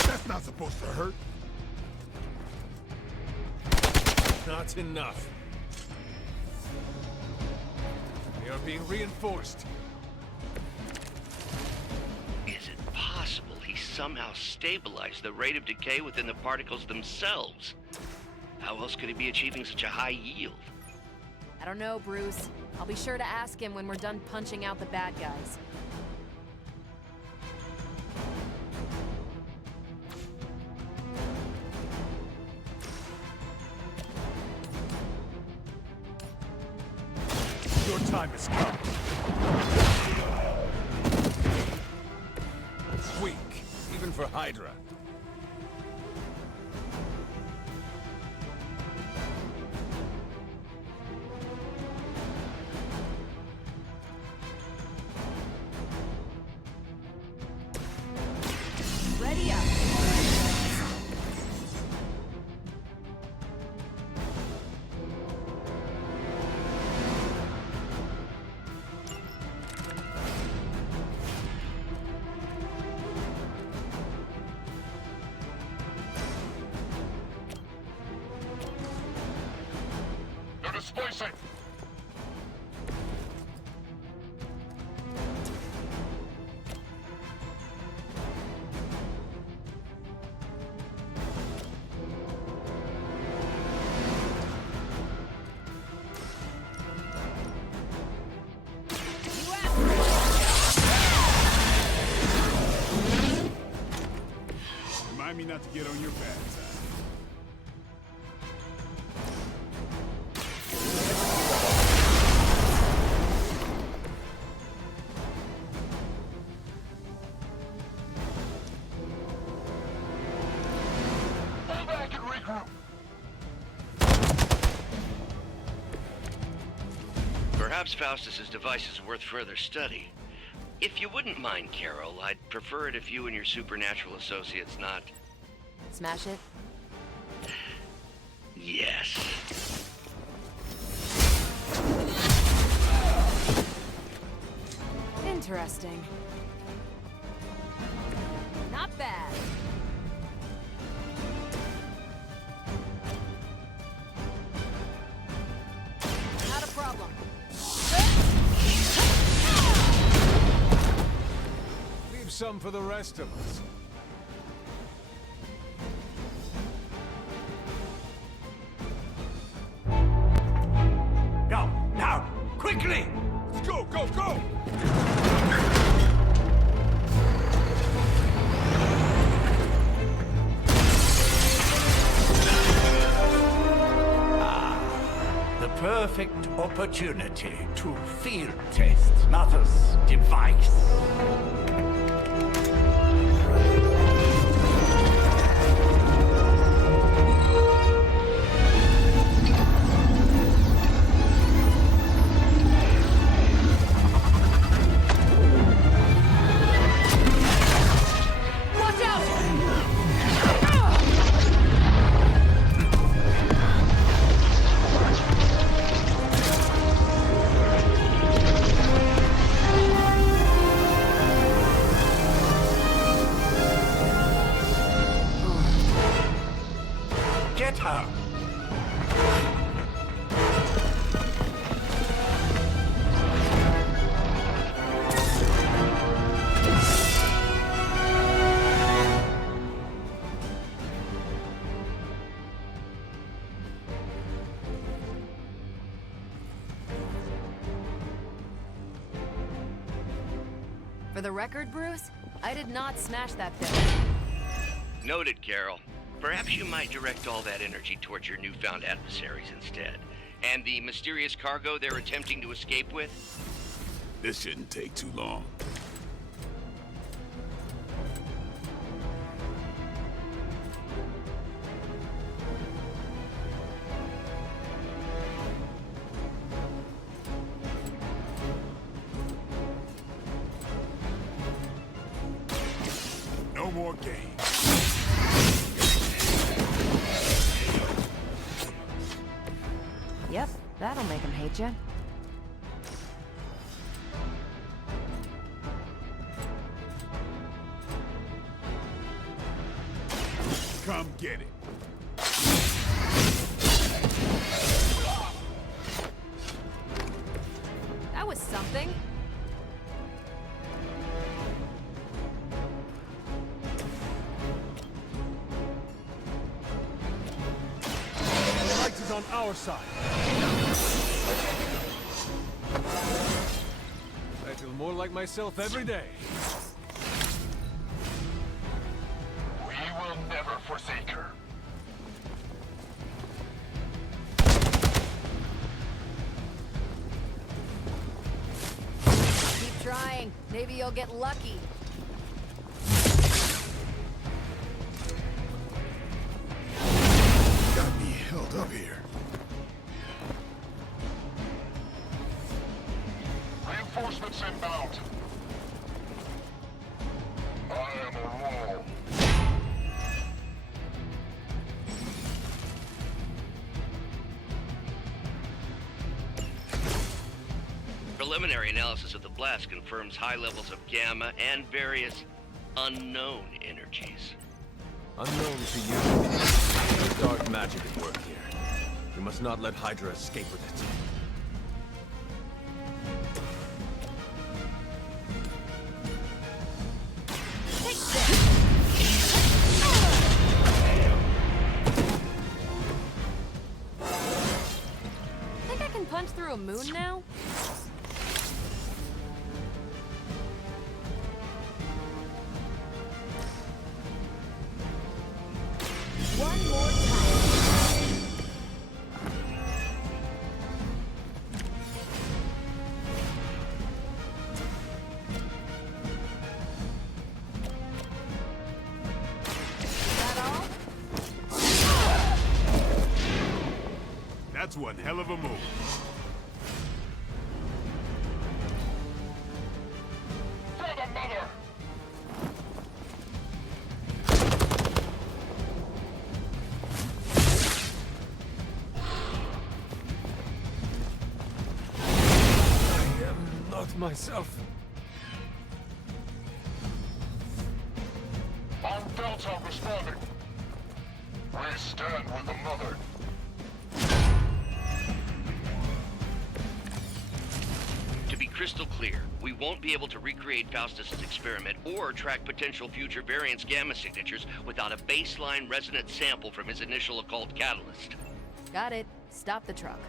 That's not supposed to hurt. Not enough. They are being reinforced. Is it possible he somehow stabilized the rate of decay within the particles themselves? How else could he be achieving such a high yield? I don't know, Bruce. I'll be sure to ask him when we're done punching out the bad guys. Your time has come. Weak, even for Hydra. Ready up. They're displacing. Remind me not to get on your bad side. Pull back and regroup. Perhaps Faustus's device is worth further study. If you wouldn't mind, Carol, I'd prefer it if you and your supernatural associates not... Smash it? Yes. Interesting. Not bad. Not a problem. Leave some for the rest of us. Go, now, quickly! Let's go, go, go! The perfect opportunity to field test Mother's device. Watch out! Get her! For the record, Bruce, I did not smash that thing. Noted, Carol. Perhaps you might direct all that energy towards your newfound adversaries instead. And the mysterious cargo they're attempting to escape with? This shouldn't take too long. No more games. Yep, that'll make him hate you. Come get it. That was something. The light is on our side. I feel more like myself every day. We will never forsake her. Keep trying. Maybe you'll get lucky. Got me held up here. Reinforcements inbound. I am a roll. Preliminary analysis of the blast confirms high levels of gamma and various unknown energies. Unknown to you. There's dark magic at work here. We must not let Hydra escape with it. Think I can punch through a moon now? One more time. Is that all? That's one hell of a move. For the mother! I am not myself. On Delta responding. We stand with the mother. To be crystal clear, we won't be able to recreate Faustus's experiment or track potential future variants' gamma signatures without a baseline resonant sample from his initial occult catalyst. Got it. Stop the truck.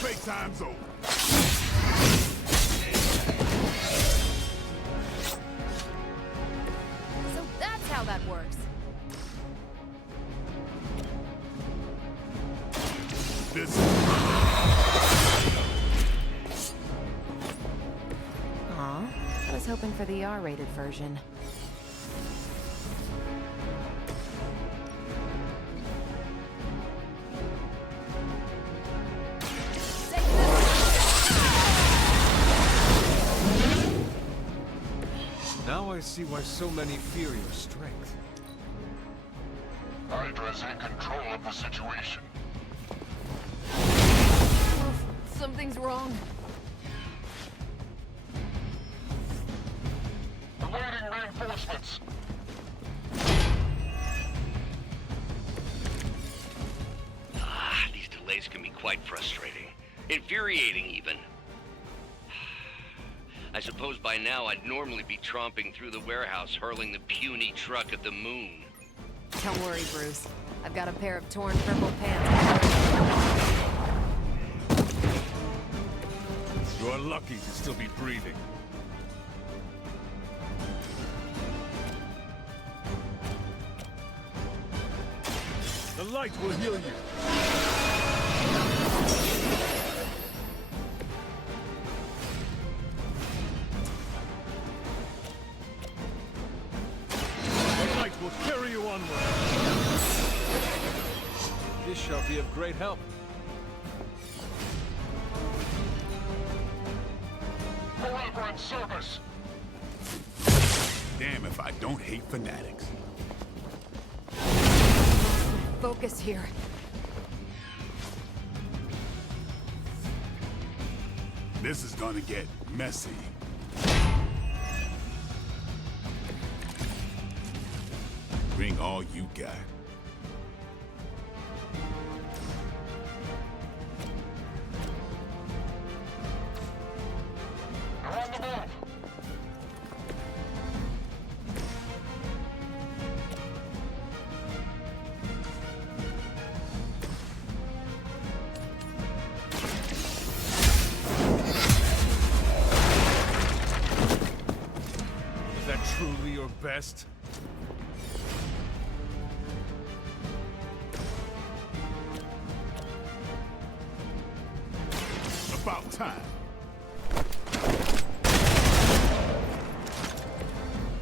Playtime's over. So that's how that works. This Aw, I was hoping for the R-rated version. Now I see why so many fear your strength. Hydra's in control of the situation. Something's wrong. Awaiting reinforcements. These delays can be quite frustrating. Infuriating, even. I suppose by now I'd normally be tromping through the warehouse, hurling the puny truck at the moon. Don't worry, Bruce. I've got a pair of torn purple pants. You're lucky to still be breathing. The light will heal you. The light will carry you onward. This shall be of great help. For forever in service. Damn if I don't hate fanatics. Focus here. This is gonna get messy. Bring all you got. You're on the move. Is that truly your best? About time.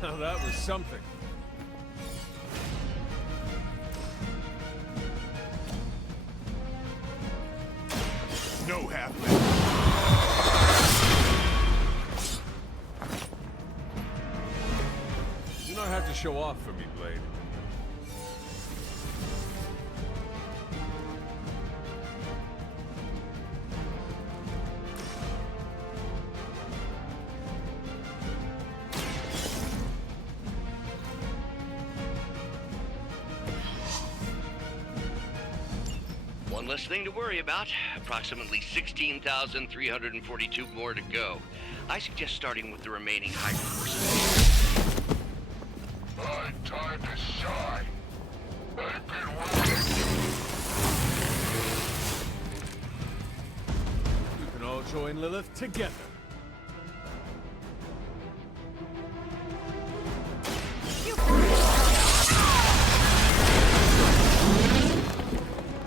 Now that was something. No halfling. You don't have to show off for me, Blade. One less thing to worry about. Approximately 16,342 more to go. I suggest starting with the remaining Hydra forces. My time to shine. I've been waiting. We can all join Lilith together.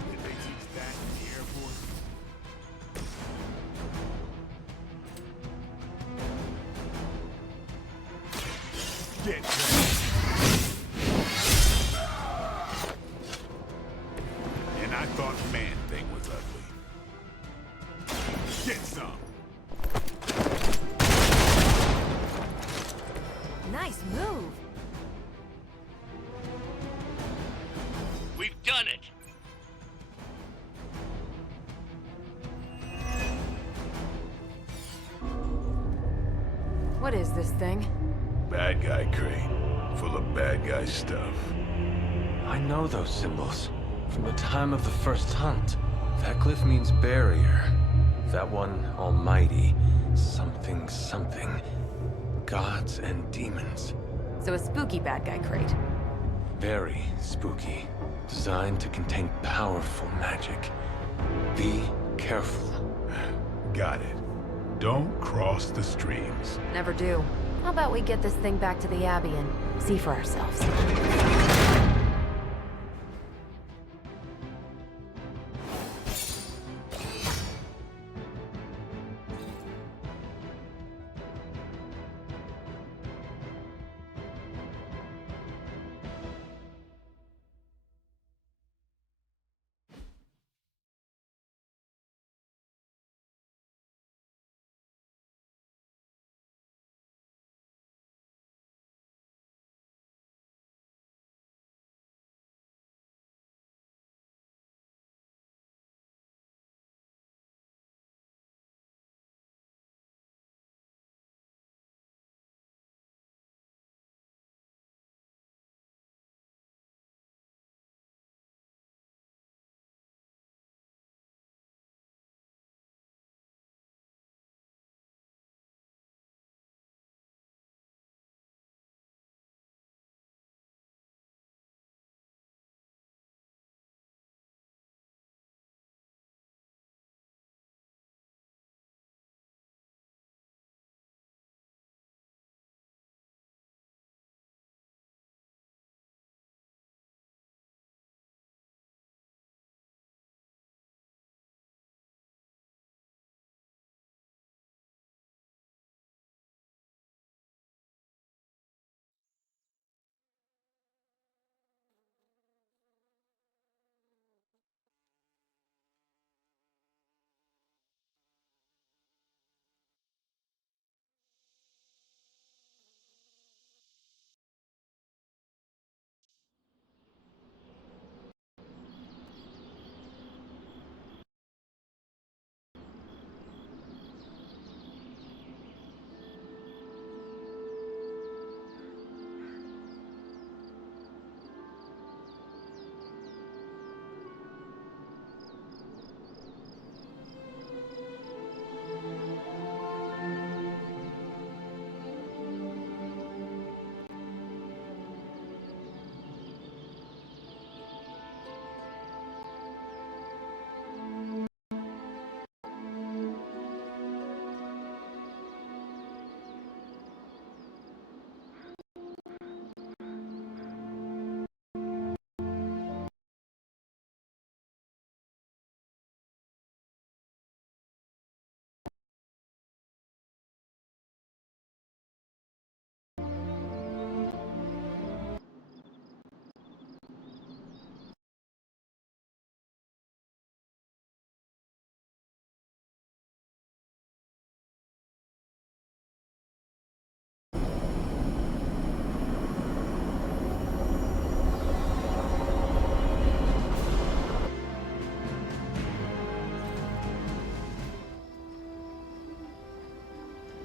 Did they teach that in the Air Force? Get ready. And I thought Man-Thing was ugly. Get some. Nice move. We've done it! What is this thing? Bad guy crate. Full of bad guy stuff. I know those symbols. From the time of the first hunt. That glyph means barrier. That one, almighty. Something, something. Gods and demons. So a spooky bad guy crate. Very spooky. Designed to contain powerful magic. Be careful. Got it. Don't cross the streams. Never do. How about we get this thing back to the Abbey and see for ourselves?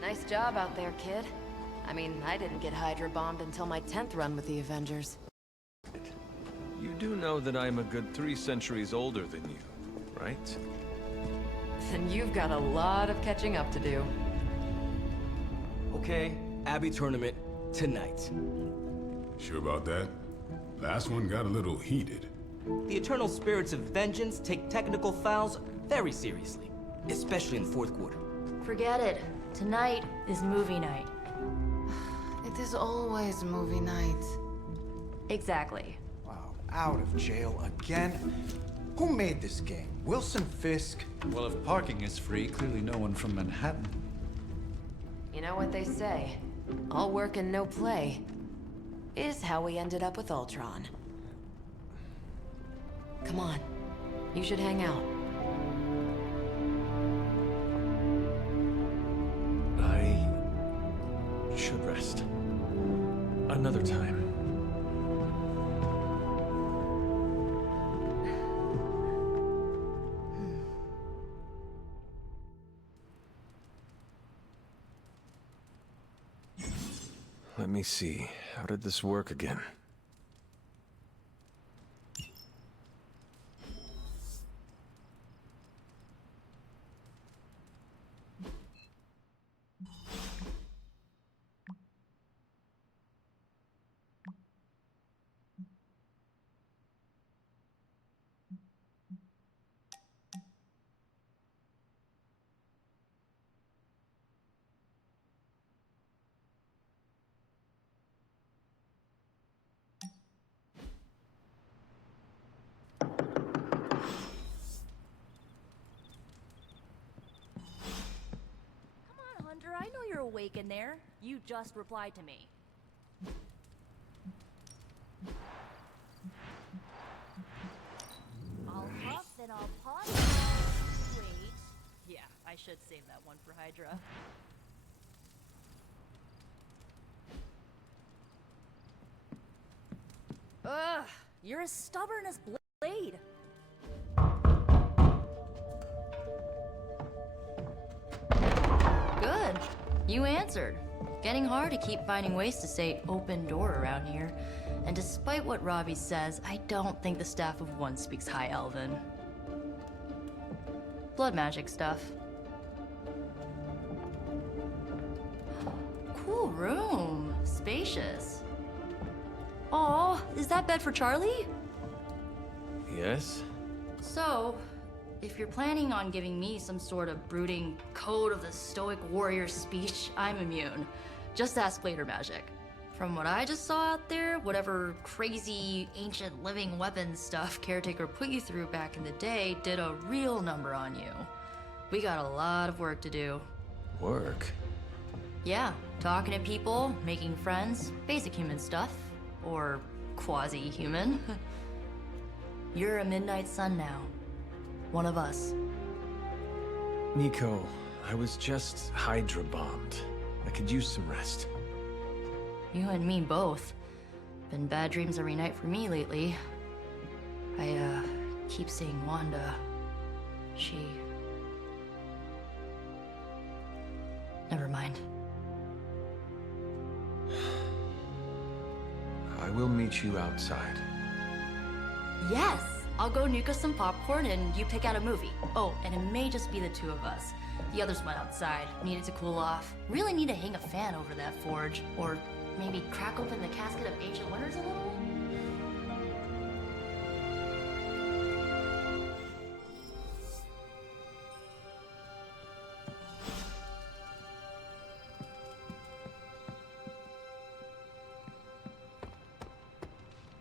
Nice job out there, kid. I mean, I didn't get Hydra bombed until my 10th run with the Avengers. You do know that I'm a good 3 centuries older than you, right? Then you've got a lot of catching up to do. Okay, Abby tournament tonight. Sure about that? Last one got a little heated. The Eternal Spirits of Vengeance take technical fouls very seriously, especially in the fourth quarter. Forget it. Tonight is movie night. It is always movie night. Exactly. Wow, out of jail again? Who made this game? Wilson Fisk? Well, if parking is free, clearly no one from Manhattan. You know what they say? All work and no play is how we ended up with Ultron. Come on. You should hang out. I should rest. Another time. Let me see. How did this work again? Hunter, I know you're awake in there. You just replied to me. I'll huff, then I'll puff. Wait. Yeah, I should save that one for Hydra. Ugh, you're as stubborn as Blade. Good. You answered. Getting hard to keep finding ways to say open door around here. And despite what Robbie says, I don't think the staff of one speaks High Elven. Blood magic stuff. Cool room. Spacious. Aw, is that bed for Charlie? Yes? So, if you're planning on giving me some sort of brooding code of the stoic warrior speech, I'm immune. Just ask later, Magic. From what I just saw out there, whatever crazy ancient living weapons stuff Caretaker put you through back in the day did a real number on you. We got a lot of work to do. Work? Yeah, talking to people, making friends, basic human stuff. Or quasi-human. You're a Midnight Sun now. One of us. Nico, I was just Hydra bombed. I could use some rest. You and me both. Been bad dreams every night for me lately. I, keep seeing Wanda. She... Never mind. I will meet you outside. Yes! I'll go nuke us some popcorn and you pick out a movie. Oh, and it may just be the two of us. The others went outside, needed to cool off. Really need to hang a fan over that forge. Or maybe crack open the casket of ancient wonders a little?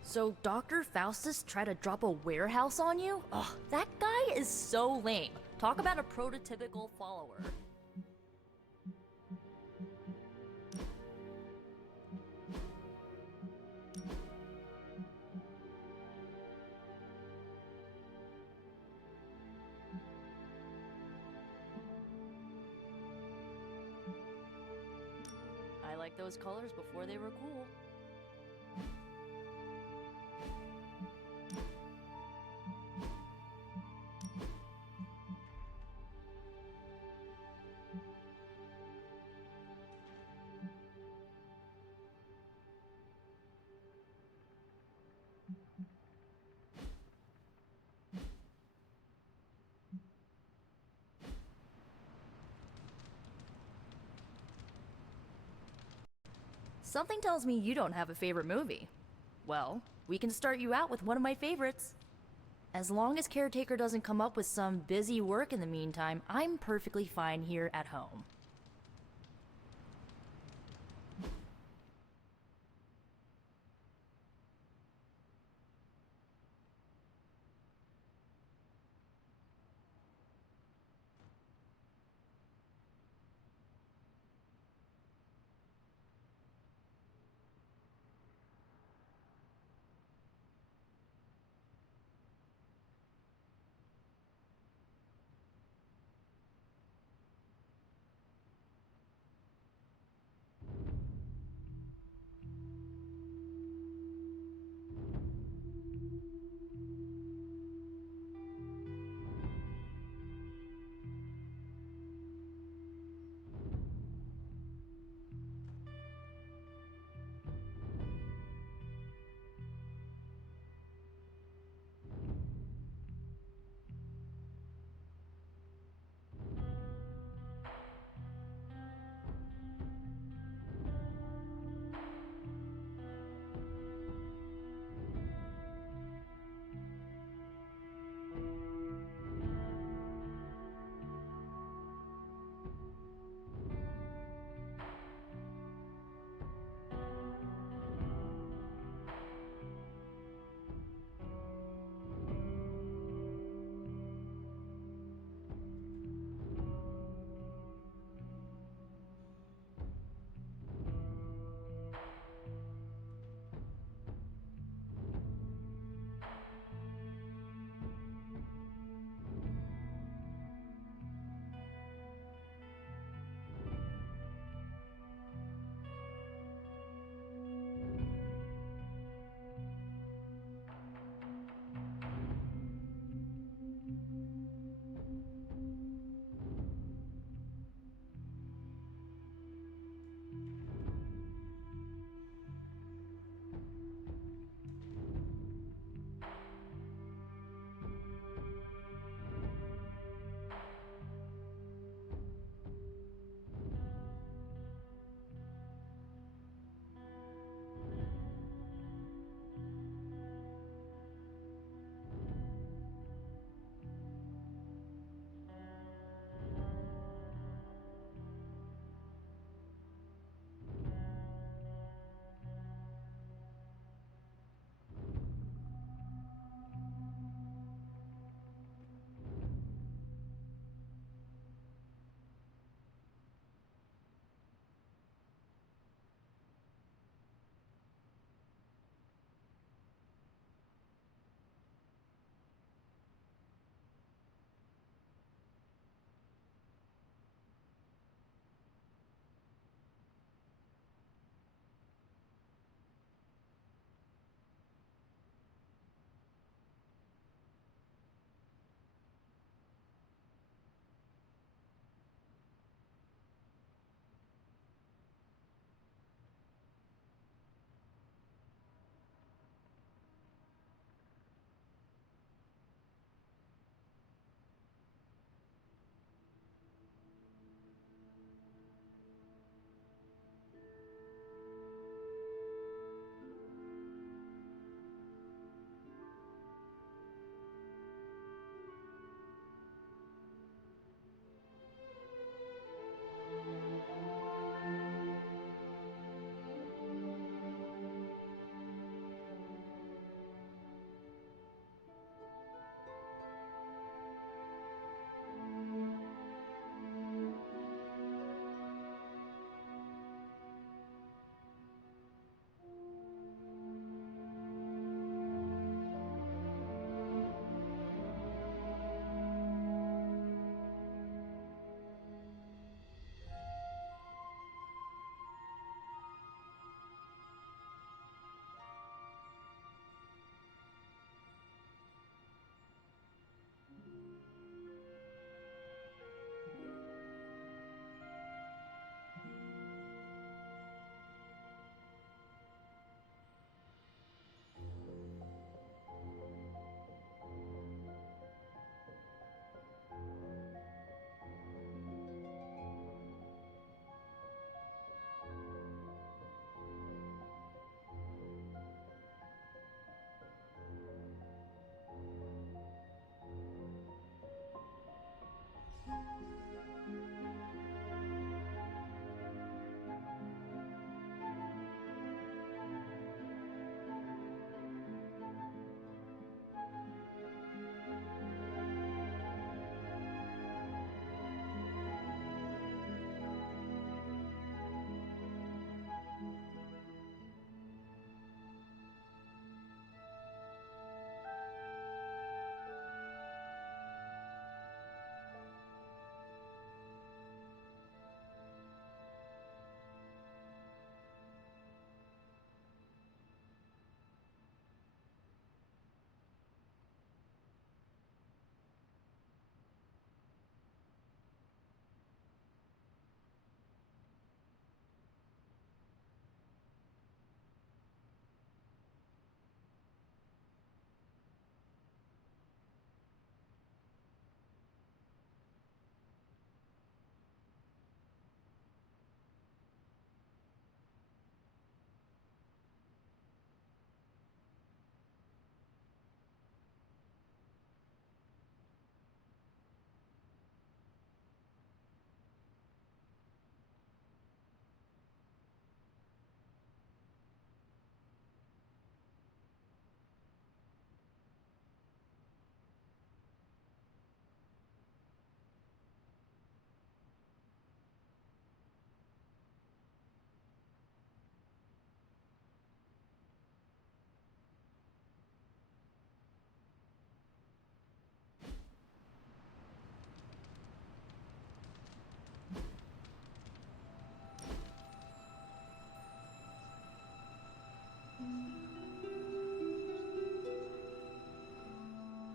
So Dr. Faustus tried to drop a warehouse on you? Ugh, that guy is so lame. Talk about a prototypical follower. I liked those colors before they were cool. Something tells me you don't have a favorite movie. Well, we can start you out with one of my favorites. As long as Caretaker doesn't come up with some busy work in the meantime, I'm perfectly fine here at home.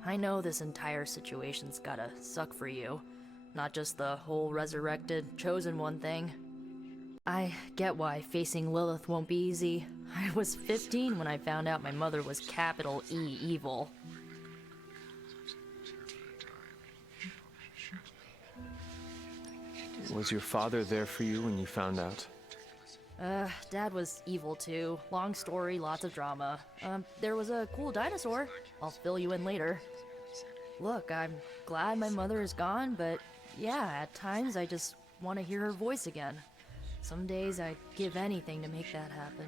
I know this entire situation's gotta suck for you. Not just the whole resurrected, chosen one thing. I get why facing Lilith won't be easy. I was 15 when I found out my mother was capital E evil. Was your father there for you when you found out? Dad was evil too. Long story, lots of drama. There was a cool dinosaur. I'll fill you in later. Look, I'm glad my mother is gone, but yeah, at times I just want to hear her voice again. Some days I'd give anything to make that happen.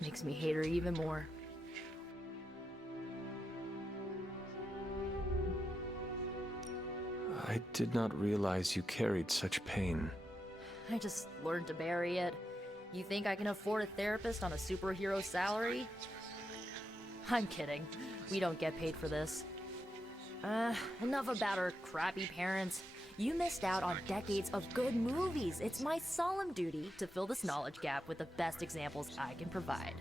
Makes me hate her even more. I did not realize you carried such pain. I just learned to bury it. You think I can afford a therapist on a superhero salary? I'm kidding. We don't get paid for this. Enough about our crappy parents. You missed out on decades of good movies. It's my solemn duty to fill this knowledge gap with the best examples I can provide.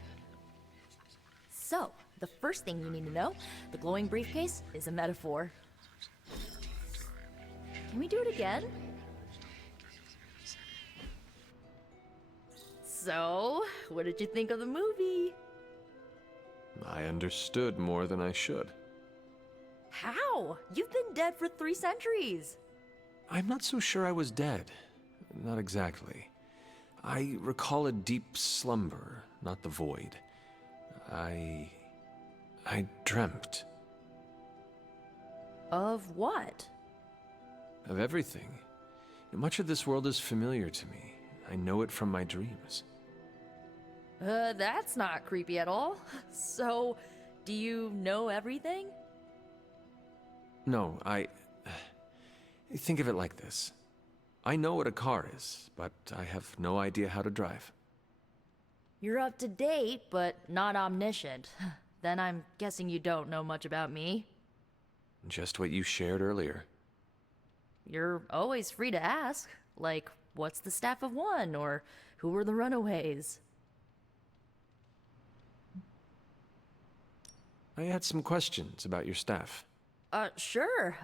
So, the first thing you need to know, the glowing briefcase is a metaphor. Can we do it again? So, what did you think of the movie? I understood more than I should. How? You've been dead for 3 centuries. I'm not so sure I was dead. Not exactly. I recall a deep slumber, not the void. I dreamt. Of what? Of everything. Much of this world is familiar to me. I know it from my dreams. That's not creepy at all. So, do you know everything? No, think of it like this. I know what a car is, but I have no idea how to drive. You're up to date, but not omniscient. Then I'm guessing you don't know much about me. Just what you shared earlier. You're always free to ask. Like, what's the Staff of One? Or who were the Runaways? I had some questions about your staff. Sure.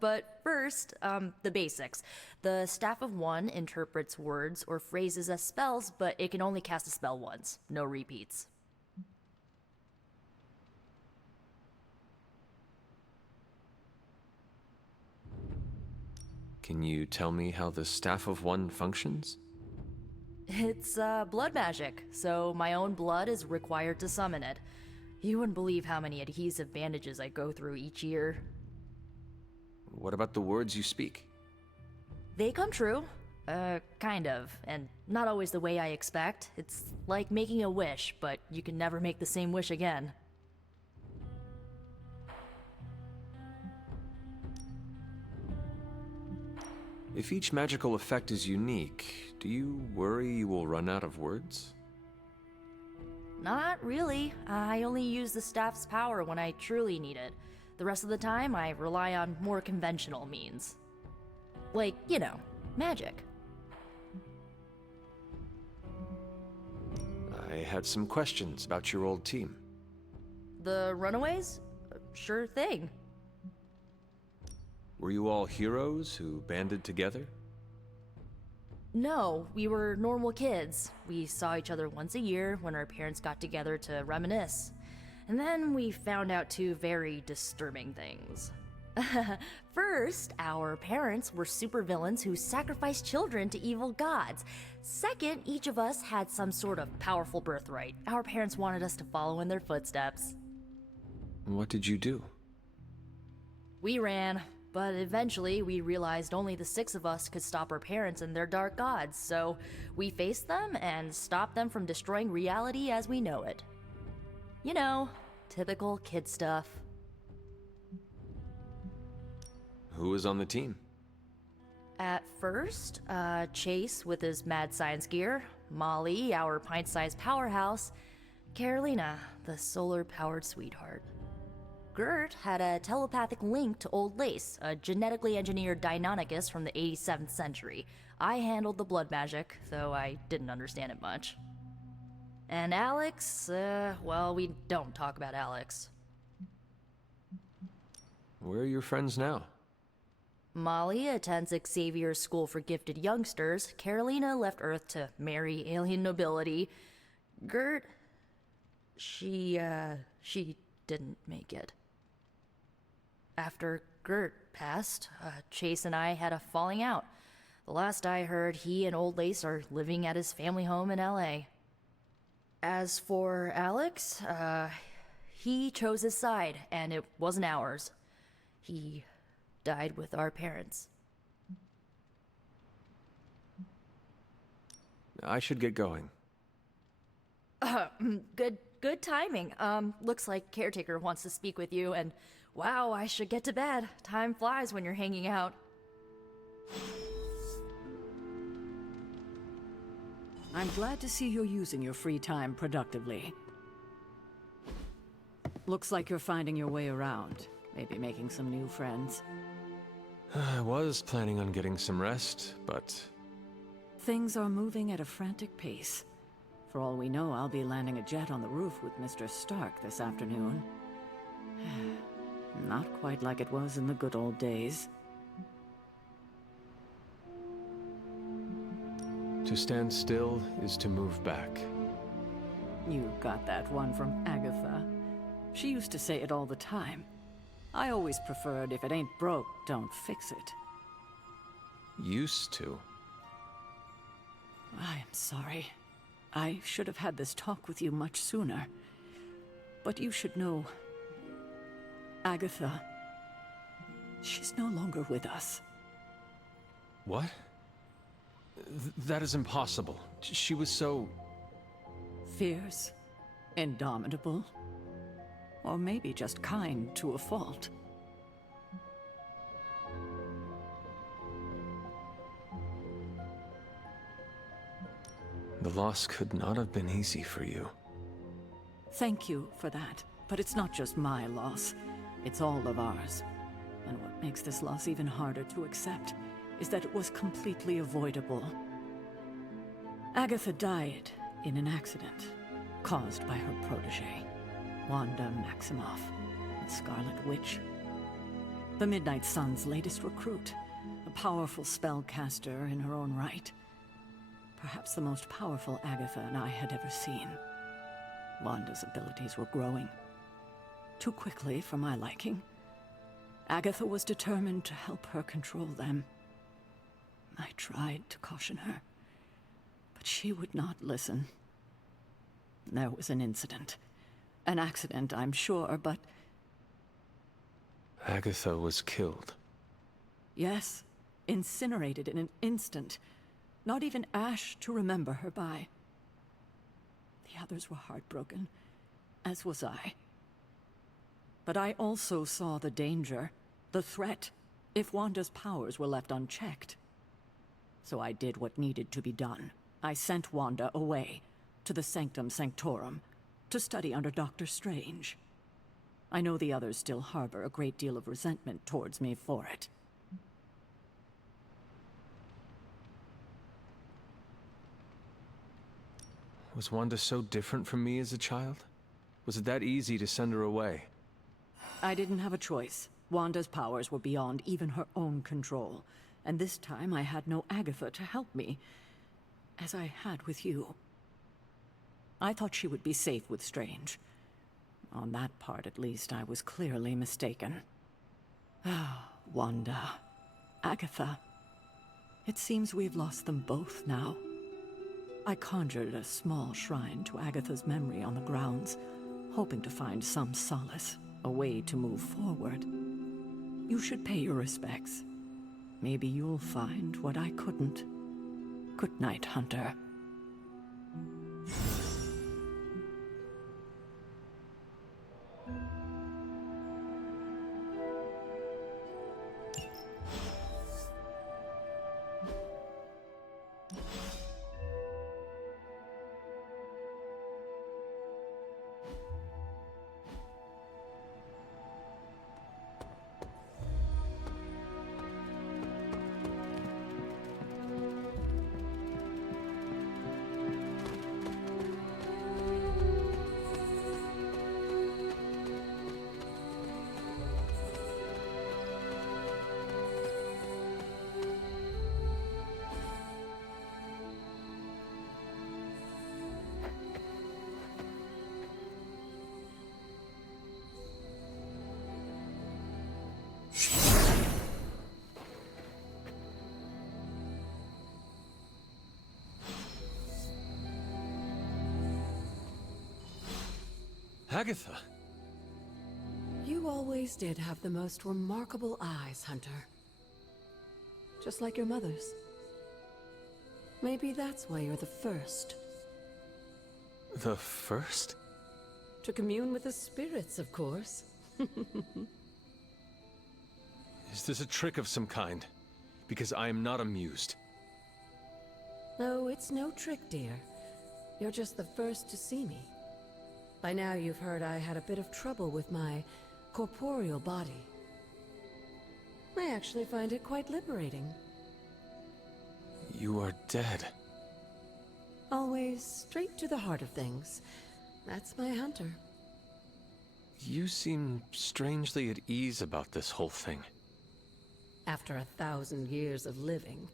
But first, the basics. The Staff of One interprets words or phrases as spells, but it can only cast a spell once. No repeats. Can you tell me how the Staff of One functions? It's, blood magic, so my own blood is required to summon it. You wouldn't believe how many adhesive bandages I go through each year. What about the words you speak? They come true. Kind of. And not always the way I expect. It's like making a wish, but you can never make the same wish again. If each magical effect is unique, do you worry you will run out of words? Not really. I only use the staff's power when I truly need it. The rest of the time, I rely on more conventional means. Like, you know, magic. I had some questions about your old team. The Runaways? Sure thing. Were you all heroes who banded together? No, we were normal kids. We saw each other once a year when our parents got together to reminisce. And then we found out two very disturbing things. First, our parents were supervillains who sacrificed children to evil gods. Second, each of us had some sort of powerful birthright. Our parents wanted us to follow in their footsteps. What did you do? We ran, but eventually we realized only the 6 of us could stop our parents and their dark gods, so we faced them and stopped them from destroying reality as we know it. You know, typical kid stuff. Who was on the team? At first, Chase with his mad science gear, Molly, our pint-sized powerhouse, Carolina, the solar-powered sweetheart. Gert had a telepathic link to Old Lace, a genetically engineered Deinonychus from the 87th century. I handled the blood magic, though I didn't understand it much. And Alex, well, we don't talk about Alex. Where are your friends now? Molly attends Xavier's School for Gifted Youngsters. Carolina left Earth to marry alien nobility. Gert, she didn't make it. After Gert passed, Chase and I had a falling out. The last I heard, he and Old Lace are living at his family home in LA. As for Alex, he chose his side, and it wasn't ours. He died with our parents. I should get going. Good timing. Looks like Caretaker wants to speak with you, and wow, I should get to bed. Time flies when you're hanging out. I'm glad to see you're using your free time productively. Looks like you're finding your way around. Maybe making some new friends. I was planning on getting some rest, but... Things are moving at a frantic pace. For all we know, I'll be landing a jet on the roof with Mr. Stark this afternoon. Not quite like it was in the good old days. To stand still is to move back. You got that one from Agatha. She used to say it all the time. I always preferred, if it ain't broke, don't fix it. Used to? I am sorry. I should have had this talk with you much sooner. But you should know... Agatha... she's no longer with us. What? That is impossible. She was so... Fierce, indomitable, or maybe just kind to a fault. The loss could not have been easy for you. Thank you for that, but it's not just my loss. It's all of ours. And what makes this loss even harder to accept is that it was completely avoidable. Agatha died in an accident caused by her protege, Wanda Maximoff, the Scarlet Witch. The Midnight Sun's latest recruit, a powerful spellcaster in her own right. Perhaps the most powerful Agatha and I had ever seen. Wanda's abilities were growing. Too quickly for my liking. Agatha was determined to help her control them. I tried to caution her, but she would not listen. There was an incident. An accident, I'm sure, but... Agatha was killed. Yes, incinerated in an instant. Not even ash to remember her by. The others were heartbroken, as was I. But I also saw the danger, the threat, if Wanda's powers were left unchecked. So I did what needed to be done. I sent Wanda away, to the Sanctum Sanctorum, to study under Doctor Strange. I know the others still harbor a great deal of resentment towards me for it. Was Wanda so different from me as a child? Was it that easy to send her away? I didn't have a choice. Wanda's powers were beyond even her own control. And this time I had no Agatha to help me, as I had with you. I thought she would be safe with Strange. On that part, at least, I was clearly mistaken. Ah, Wanda. Agatha. It seems we've lost them both now. I conjured a small shrine to Agatha's memory on the grounds, hoping to find some solace, a way to move forward. You should pay your respects. Maybe you'll find what I couldn't. Good night, Hunter. Agatha! You always did have the most remarkable eyes, Hunter. Just like your mother's. Maybe that's why you're the first. The first? To commune with the spirits, of course. Is this a trick of some kind? Because I am not amused. No, it's no trick, dear. You're just the first to see me. By now you've heard I had a bit of trouble with my corporeal body. I actually find it quite liberating. You are dead. Always straight to the heart of things. That's my Hunter. You seem strangely at ease about this whole thing. After 1,000 years of living,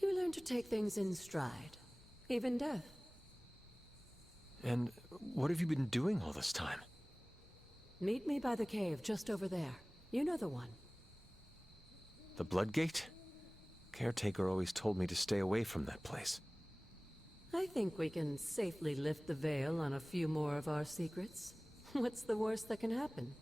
you learn to take things in stride. Even death. And what have you been doing all this time? Meet me by the cave just over there. You know the one. The Bloodgate? Caretaker always told me to stay away from that place. I think we can safely lift the veil on a few more of our secrets. What's the worst that can happen?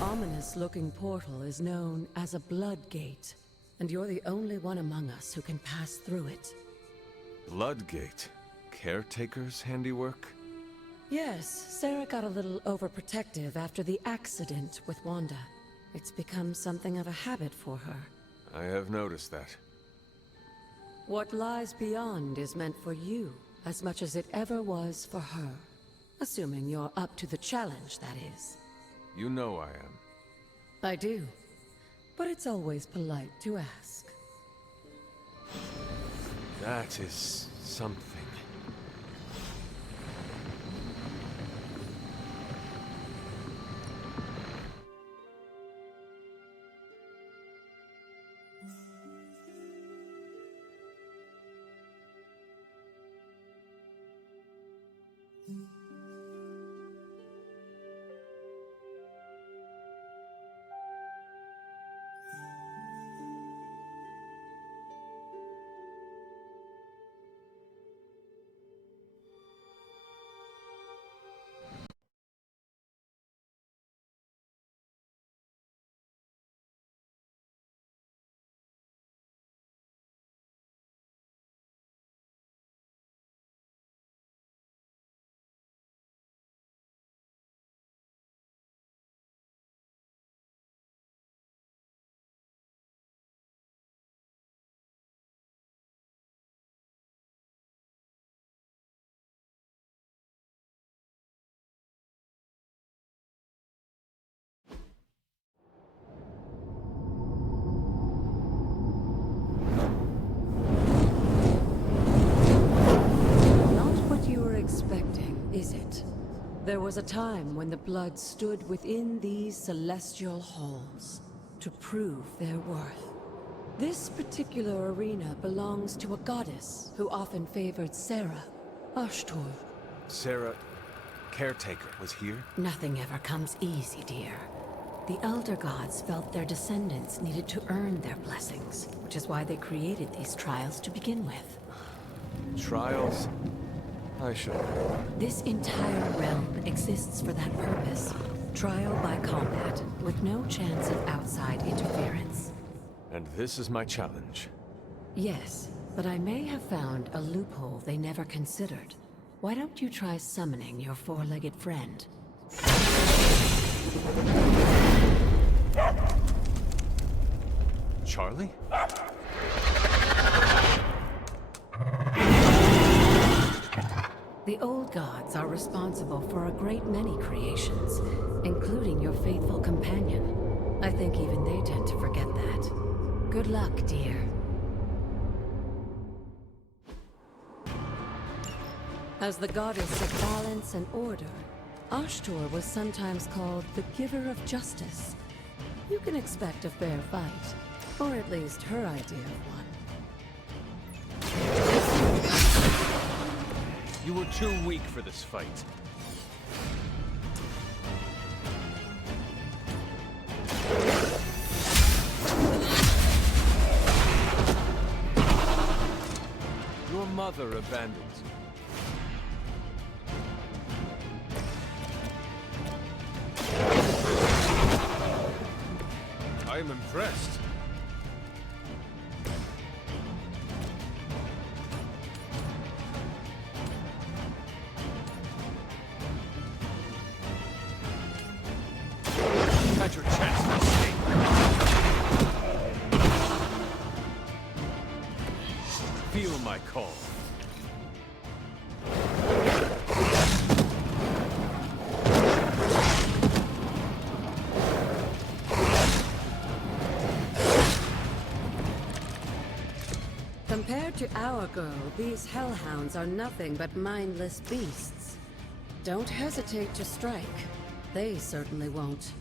Ominous-looking portal is known as a Bloodgate, and you're the only one among us who can pass through it. Bloodgate? Caretaker's handiwork? Yes, Sarah got a little overprotective after the accident with Wanda. It's become something of a habit for her. I have noticed that. What lies beyond is meant for you, as much as it ever was for her. Assuming you're up to the challenge, that is. You know I am. I do. But it's always polite to ask. That is something. There was a time when the blood stood within these celestial halls to prove their worth. This particular arena belongs to a goddess who often favored Sarah, Ashtur. Sarah, caretaker, was here? Nothing ever comes easy, dear. The Elder Gods felt their descendants needed to earn their blessings, which is why they created these trials to begin with. Trials? I should know. This entire realm exists for that purpose. Trial by combat, with no chance of outside interference. And this is my challenge. Yes, but I may have found a loophole they never considered. Why don't you try summoning your four-legged friend? Charlie? The old gods are responsible for a great many creations, including your faithful companion. I think even they tend to forget that. Good luck, dear. As the goddess of balance and order, Ashtur was sometimes called the giver of justice. You can expect a fair fight, or at least her idea of one. You were too weak for this fight. Your mother abandons you. I am impressed. Had your chance to escape. Feel my call. Compared to our girl, these hellhounds are nothing but mindless beasts. Don't hesitate to strike. They certainly won't.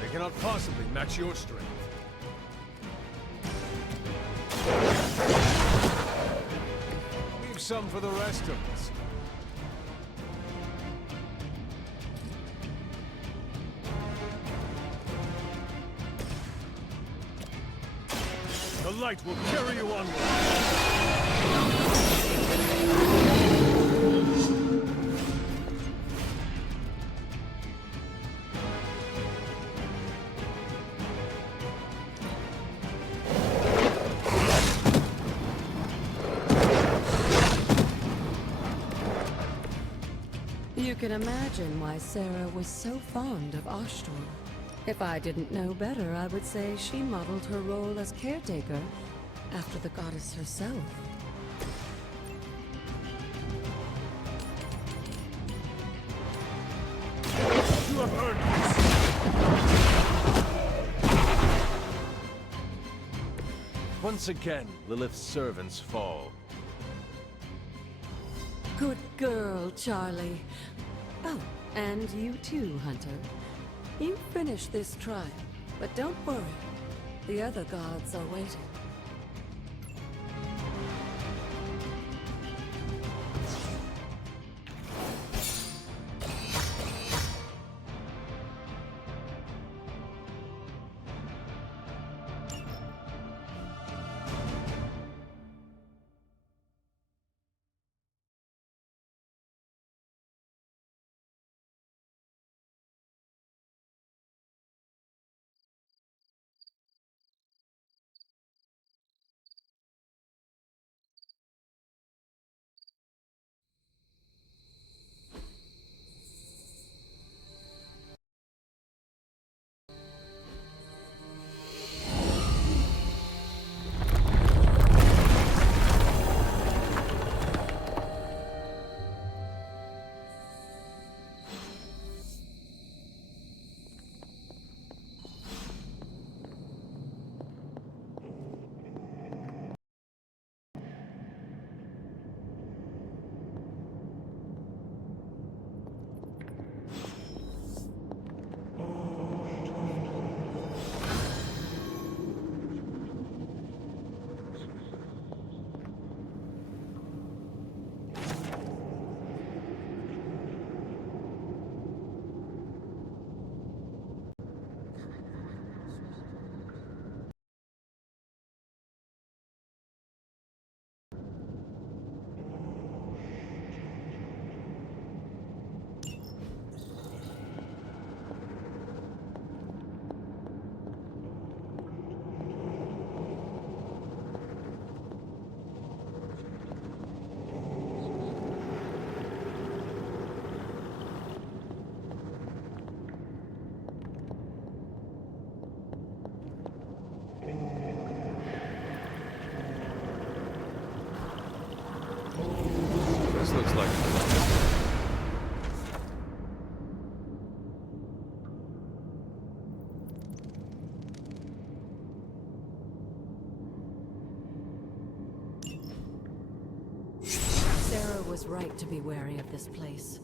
They cannot possibly match your strength. Leave some for the rest of us. The light will carry you onward. You can imagine why Sarah was so fond of Ashtur. If I didn't know better, I would say she modeled her role as caretaker after the goddess herself. You have earned this. Once again, Lilith's servants fall. Good girl, Charlie. Oh, and you too, Hunter. You finished this trial, but don't worry. The other gods are waiting. This looks like Sarah was right to be wary of this place.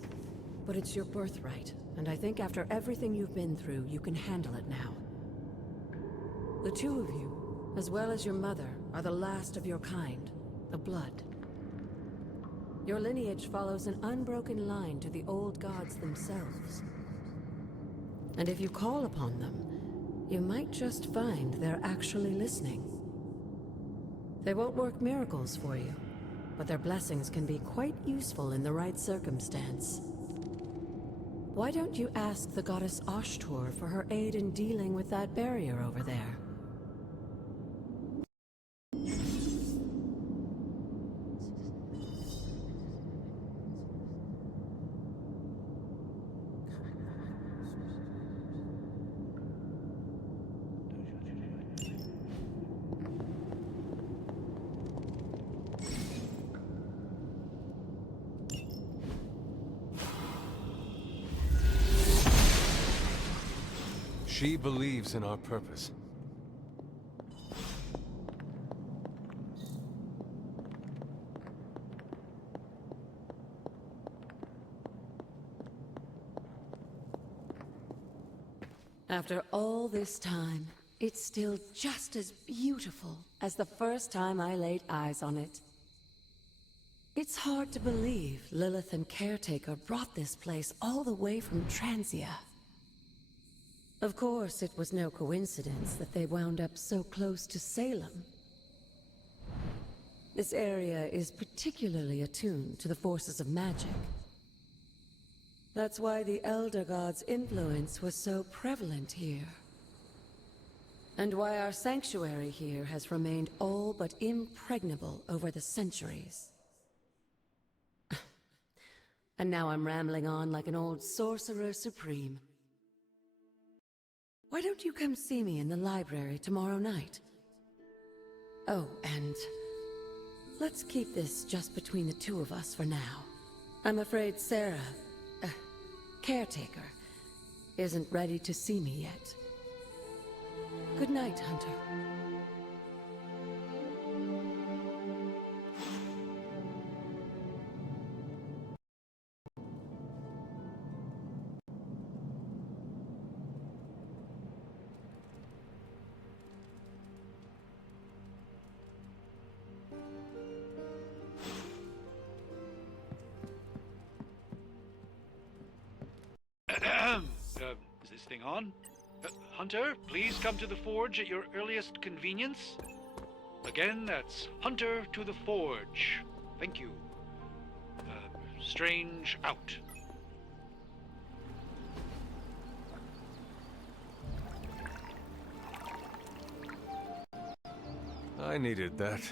But it's your birthright, and I think after everything you've been through, you can handle it now. The two of you, as well as your mother, are the last of your kind, the Blood. Your lineage follows an unbroken line to the old gods themselves. And if you call upon them, you might just find they're actually listening. They won't work miracles for you, but their blessings can be quite useful in the right circumstance. Why don't you ask the goddess Ashtor for her aid in dealing with that barrier over there? she believes in our purpose. After all this time, it's still just as beautiful as the first time I laid eyes on it. It's hard to believe Lilith and Caretaker brought this place all the way from Transia. Of course, it was no coincidence that they wound up so close to Salem. This area is particularly attuned to the forces of magic. That's why the Elder God's influence was so prevalent here. And why our sanctuary here has remained all but impregnable over the centuries. And now I'm rambling on like an old sorcerer supreme. Why don't you come see me in the library tomorrow night? Oh, and let's keep this just between the two of us for now. I'm afraid Sarah, Caretaker, isn't ready to see me yet. Good night, Hunter. Is this thing on? Hunter, please come to the forge at your earliest convenience. Again, that's Hunter to the forge. Thank you. Strange out. I needed that.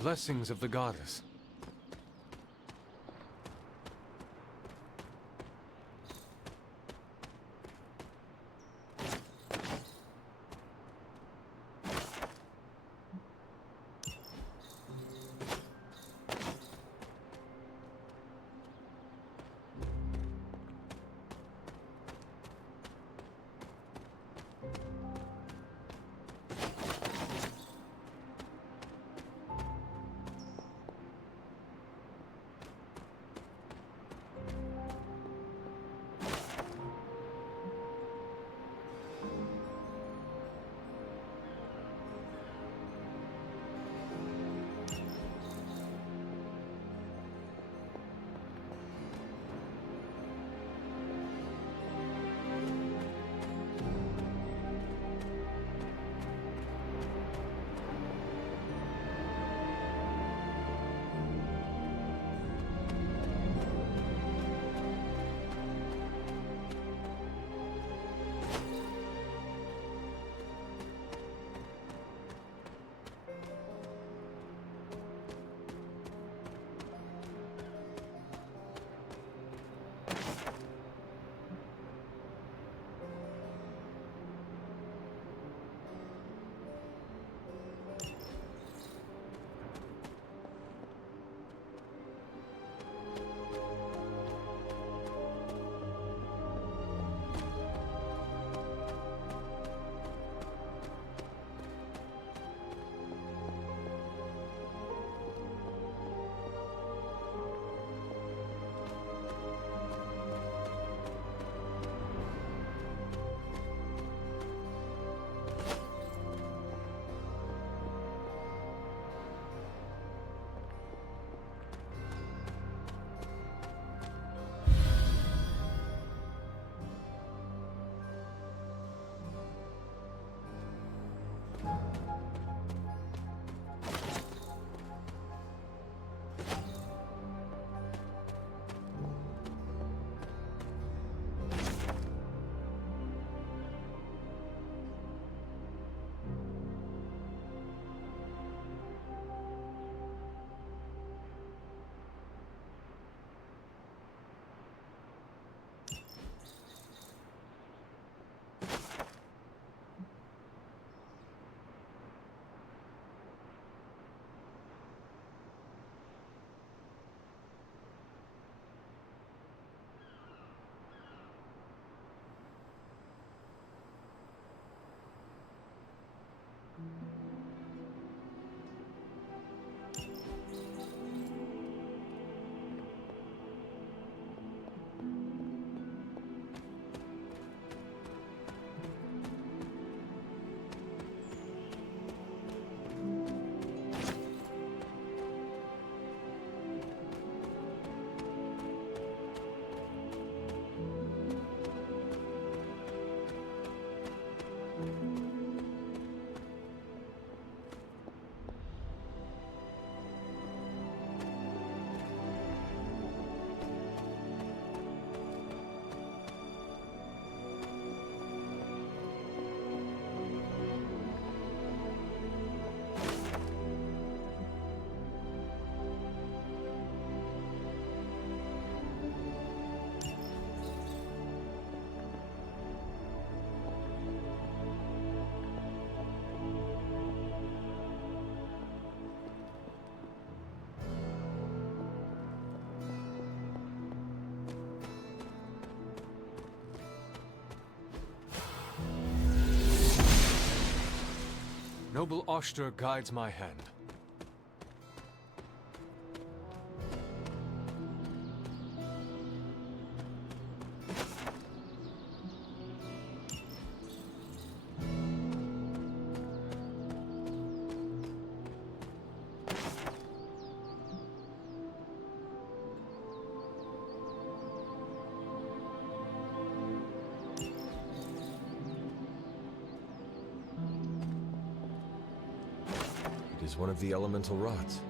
Blessings of the goddess. Noble Oster guides my hand. It is one of the elemental rods.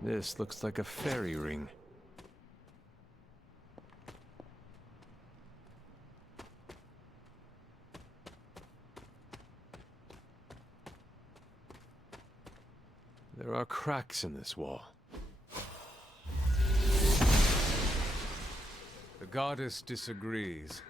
This looks like a fairy ring. There are cracks in this wall. The goddess disagrees.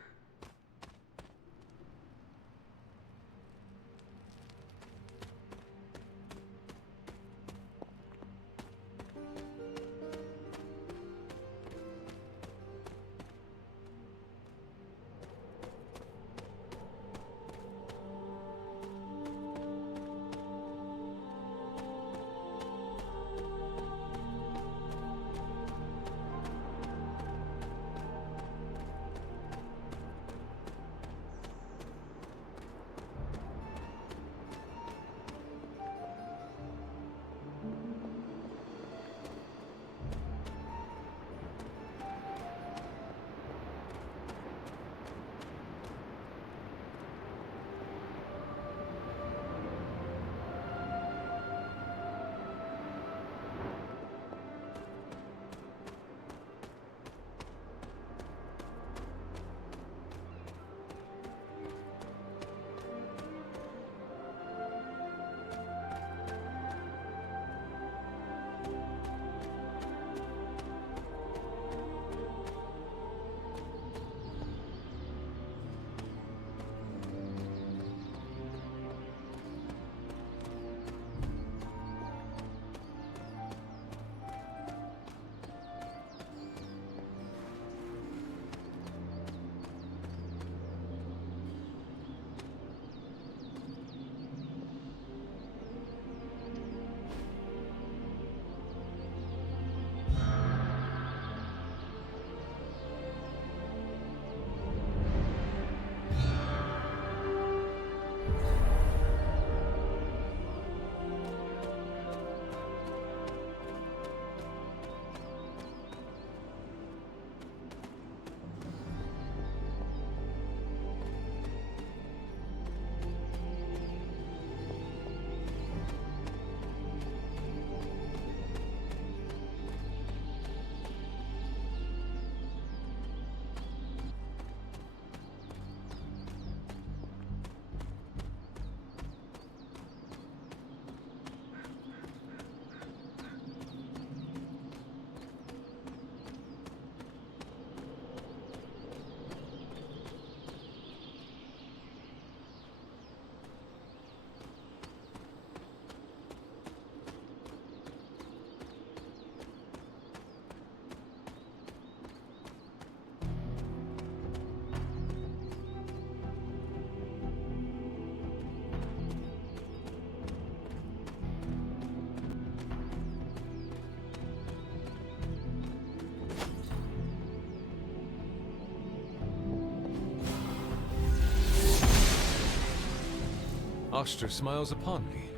Oster smiles upon me.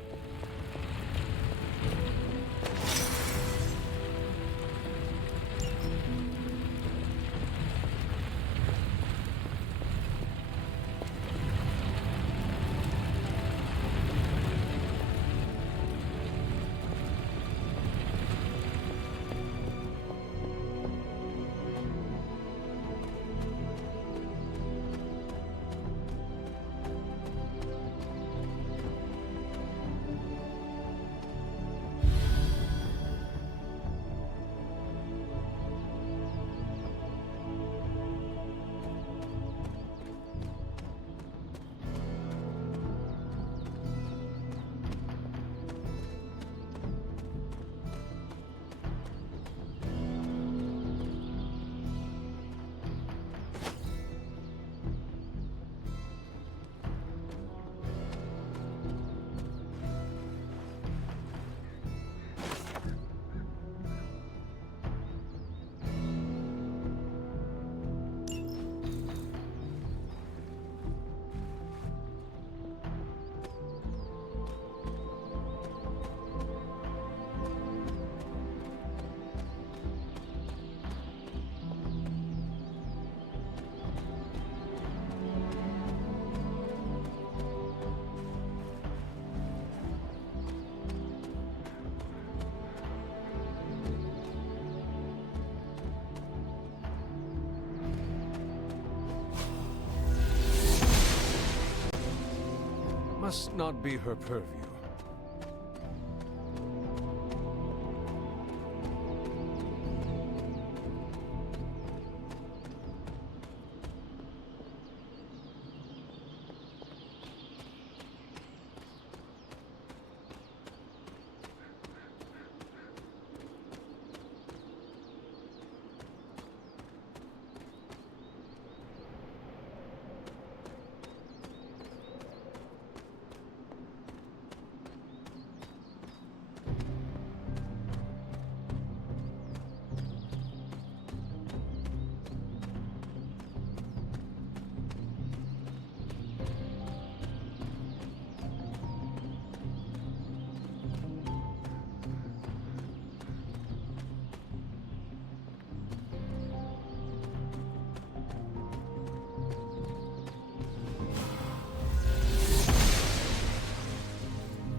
must not be her purview.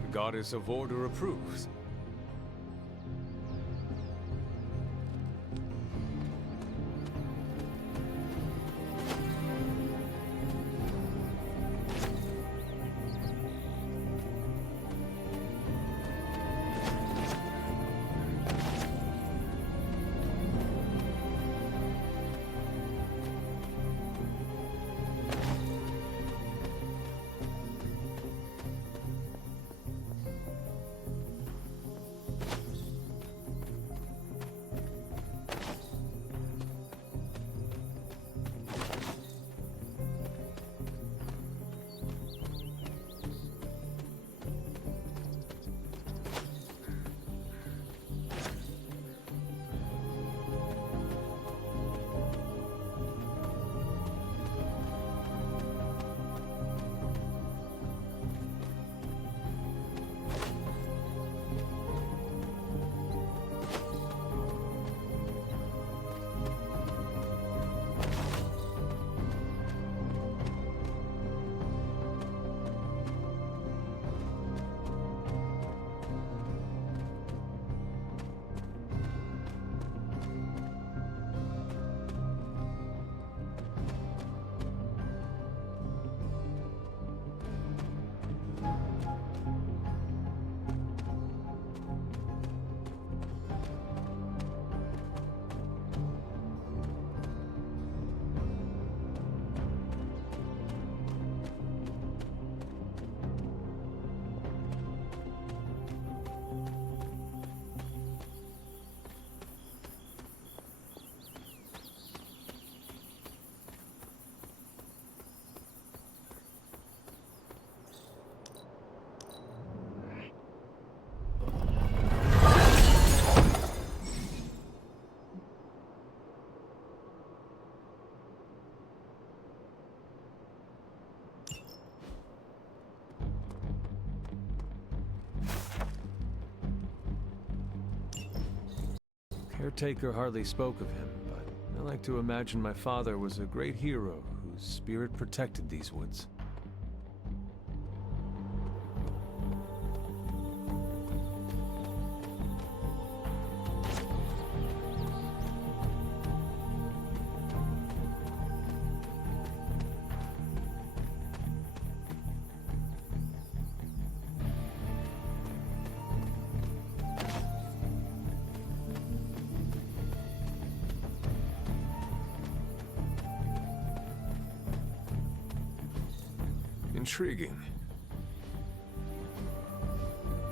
The Goddess of Order approves. Caretaker hardly spoke of him, but I like to imagine my father was a great hero whose spirit protected these woods. Intriguing.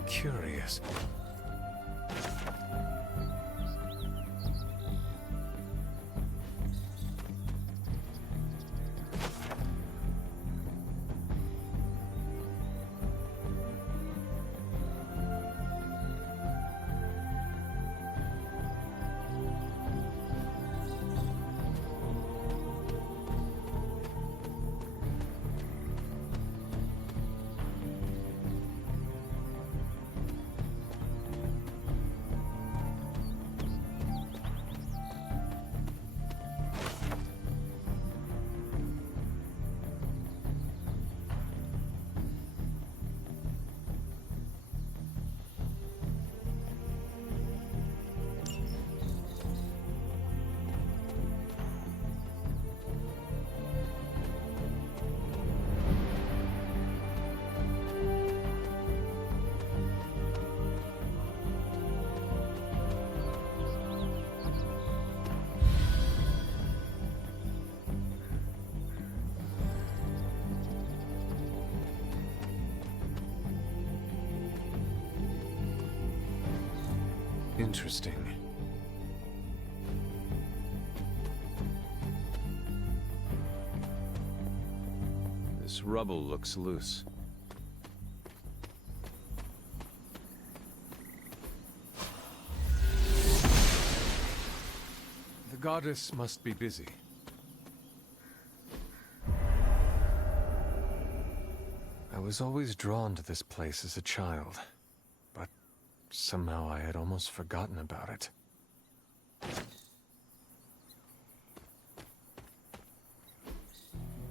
Curious. Interesting. This rubble looks loose. The goddess must be busy. I was always drawn to this place as a child, but somehow I had almost forgotten about it.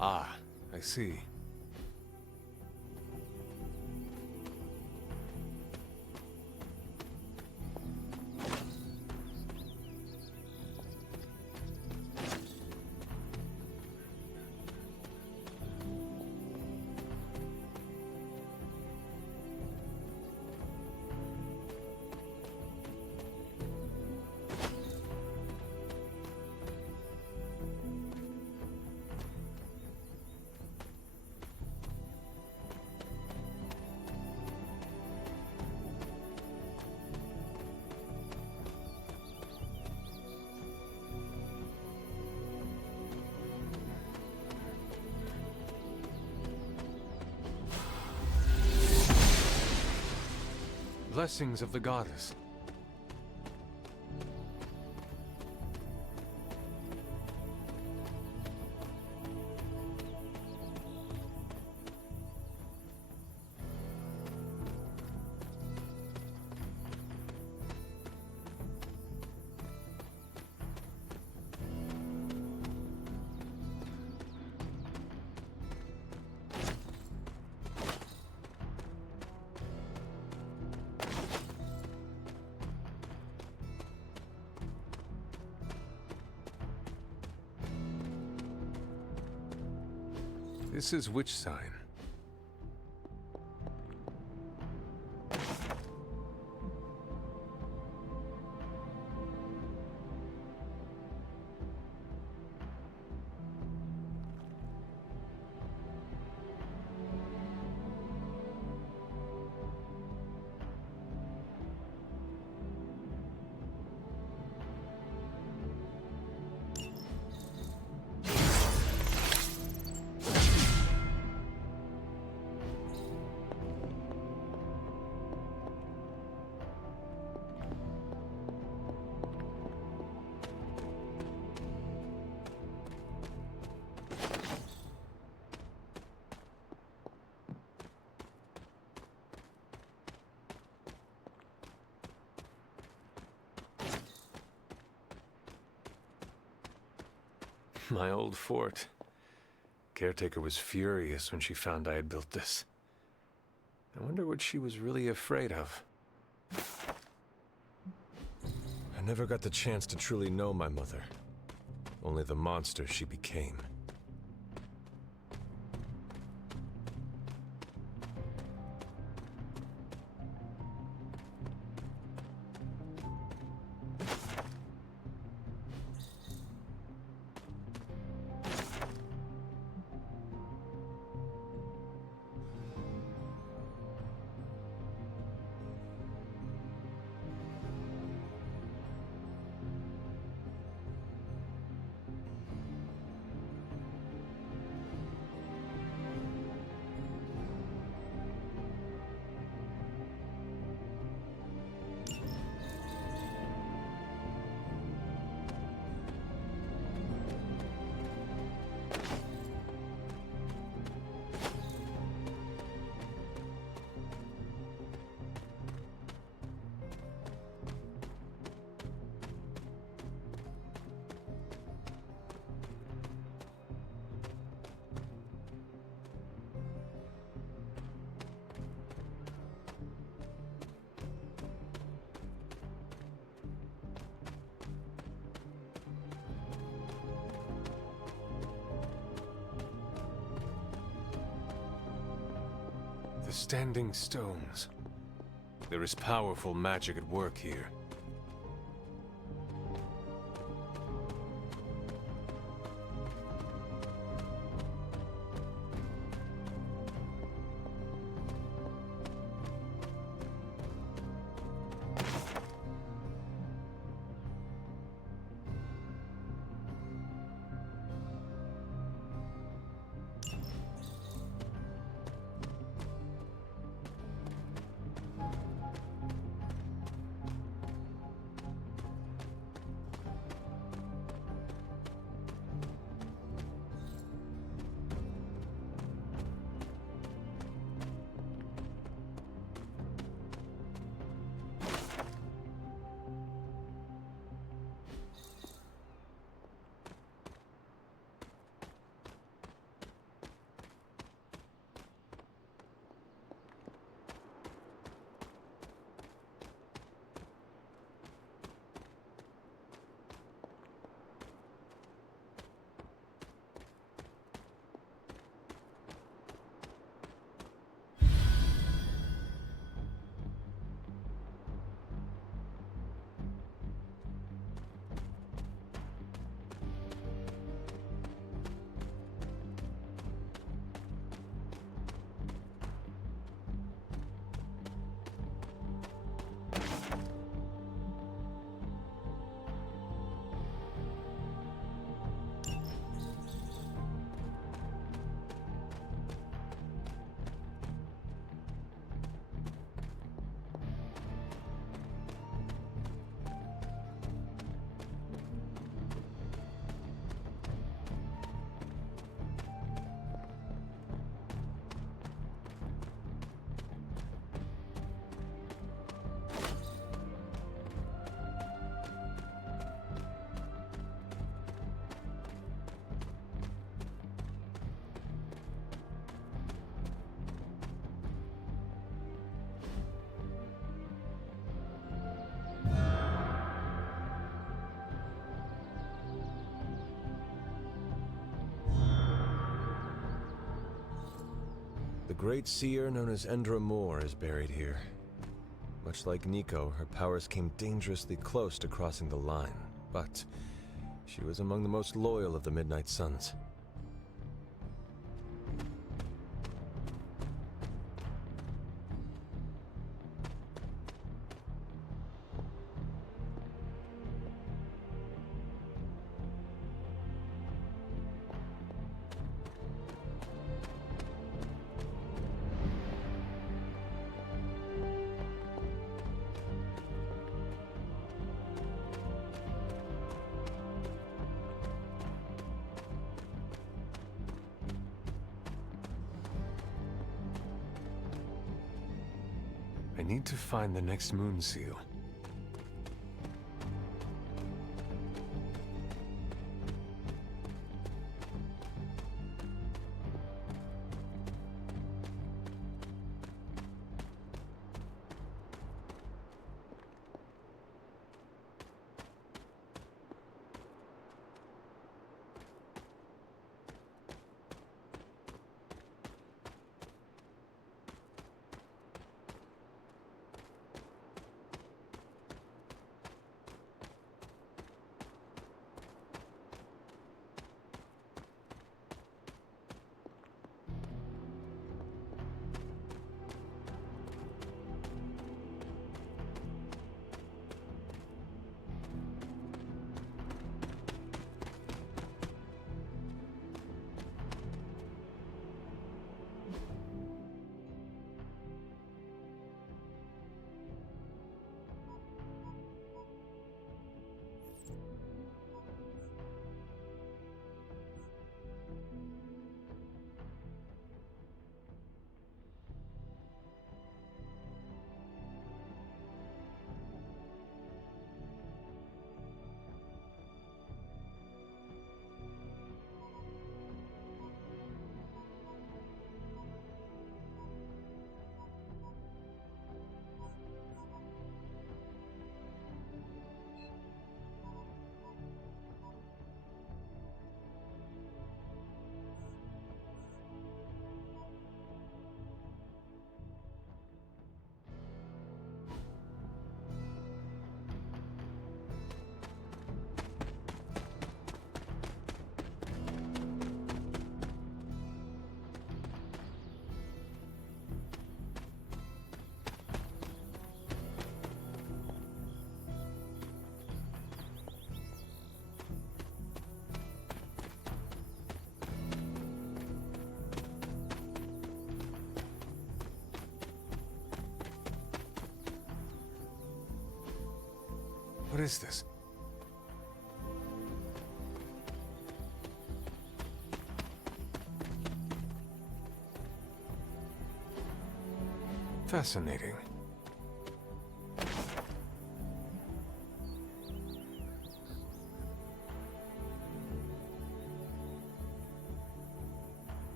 Ah, I see. Blessings of the goddess. This is which sign? My old fort. Caretaker was furious when she found I had built this. I wonder what she was really afraid of. I never got the chance to truly know my mother. Only the monster she became. The standing stones. There is powerful magic at work here. great seer known as Endra Moore is buried here. Much like Nico, her powers came dangerously close to crossing the line, but she was among the most loyal of the Midnight Suns. I need to find the next moon seal. What is this? Fascinating.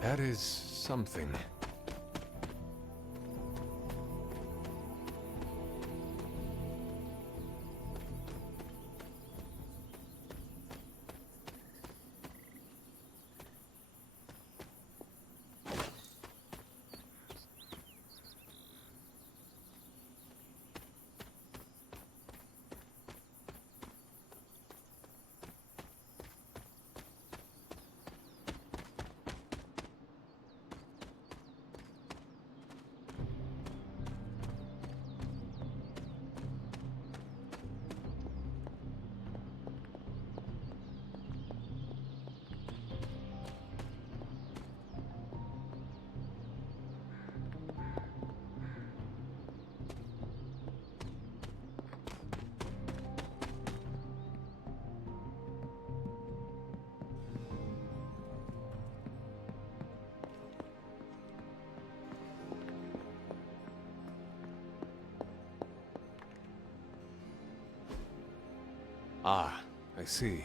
That is something. Ah, I see.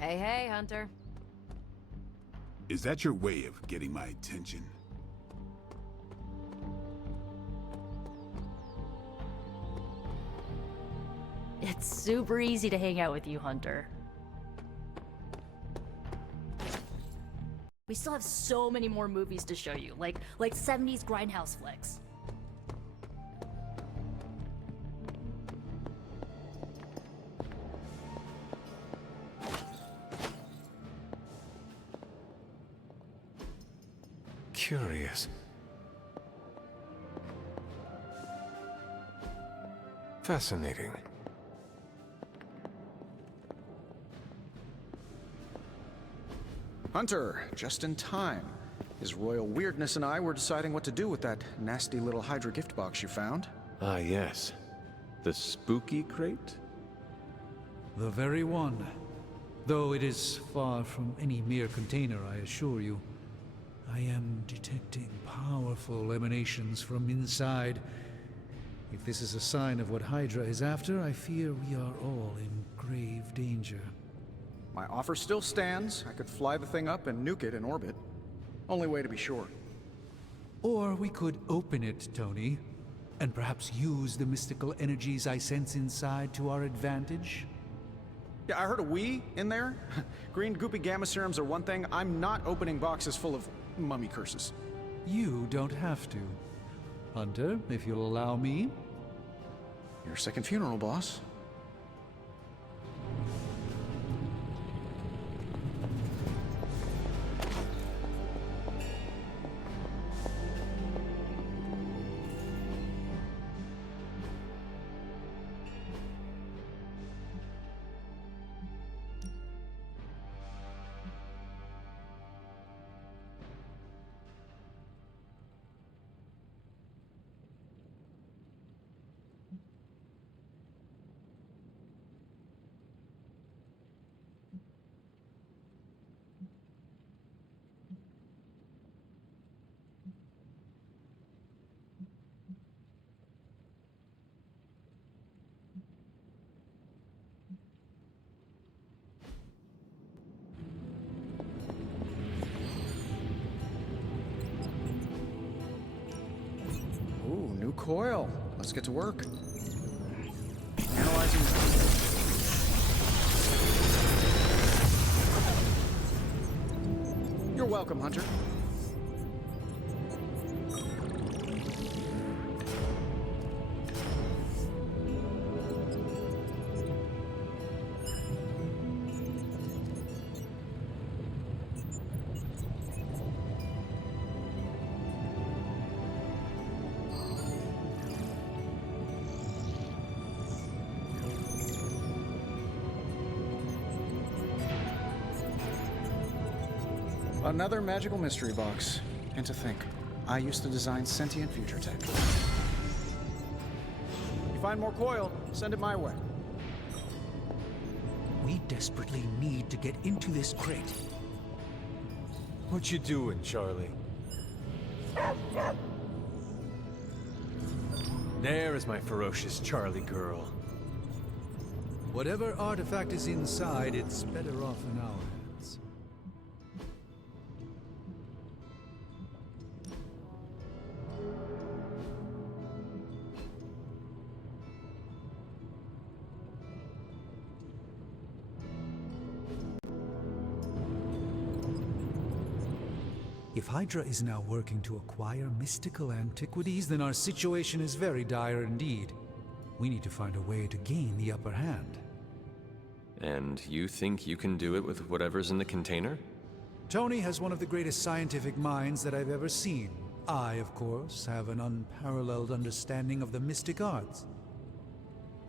Hey, hey, Hunter. Is that your way of getting my attention? It's super easy to hang out with you, Hunter. We still have so many more movies to show you, like 70s grindhouse flicks. Curious. Fascinating. Hunter, just in time. His royal weirdness and I were deciding what to do with that nasty little Hydra gift box you found. Ah, yes. The spooky crate? The very one. Though it is far from any mere container, I assure you. I am detecting powerful emanations from inside. If this is a sign of what Hydra is after, I fear we are all in grave danger. My offer still stands. I could fly the thing up and nuke it in orbit. Only way to be sure. Or we could open it, Tony, and perhaps use the mystical energies I sense inside to our advantage. Yeah, I heard a "we" in there. Green goopy gamma serums are one thing. I'm not opening boxes full of mummy curses. You don't have to. Hunter, if you'll allow me. Your second funeral, boss. Ooh, new coil. Let's get to work. Analyzing. You're welcome, Hunter. Another magical mystery box. And to think, I used to design sentient future tech. You find more coil, send it my way. We desperately need to get into this crate. What you doing, Charlie? There is my ferocious Charlie girl. Whatever artifact is inside, it's better off in our hands. If Hydra is now working to acquire mystical antiquities, then our situation is very dire indeed. We need to find a way to gain the upper hand. And you think you can do it with whatever's in the container? Tony has one of the greatest scientific minds that I've ever seen. I, of course, have an unparalleled understanding of the mystic arts.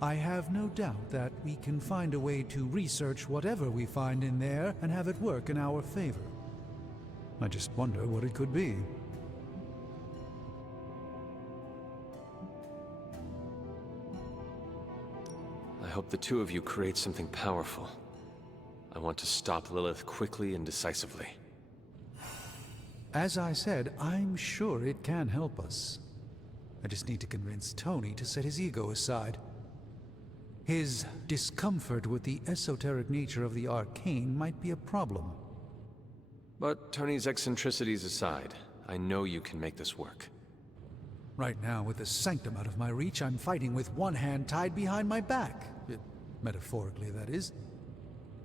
I have no doubt that we can find a way to research whatever we find in there and have it work in our favor. I just wonder what it could be. I hope the two of you create something powerful. I want to stop Lilith quickly and decisively. As I said, I'm sure it can help us. I just need to convince Tony to set his ego aside. His discomfort with the esoteric nature of the arcane might be a problem. But Tony's eccentricities aside, I know you can make this work. Right now, with the sanctum out of my reach, I'm fighting with one hand tied behind my back. Metaphorically, that is.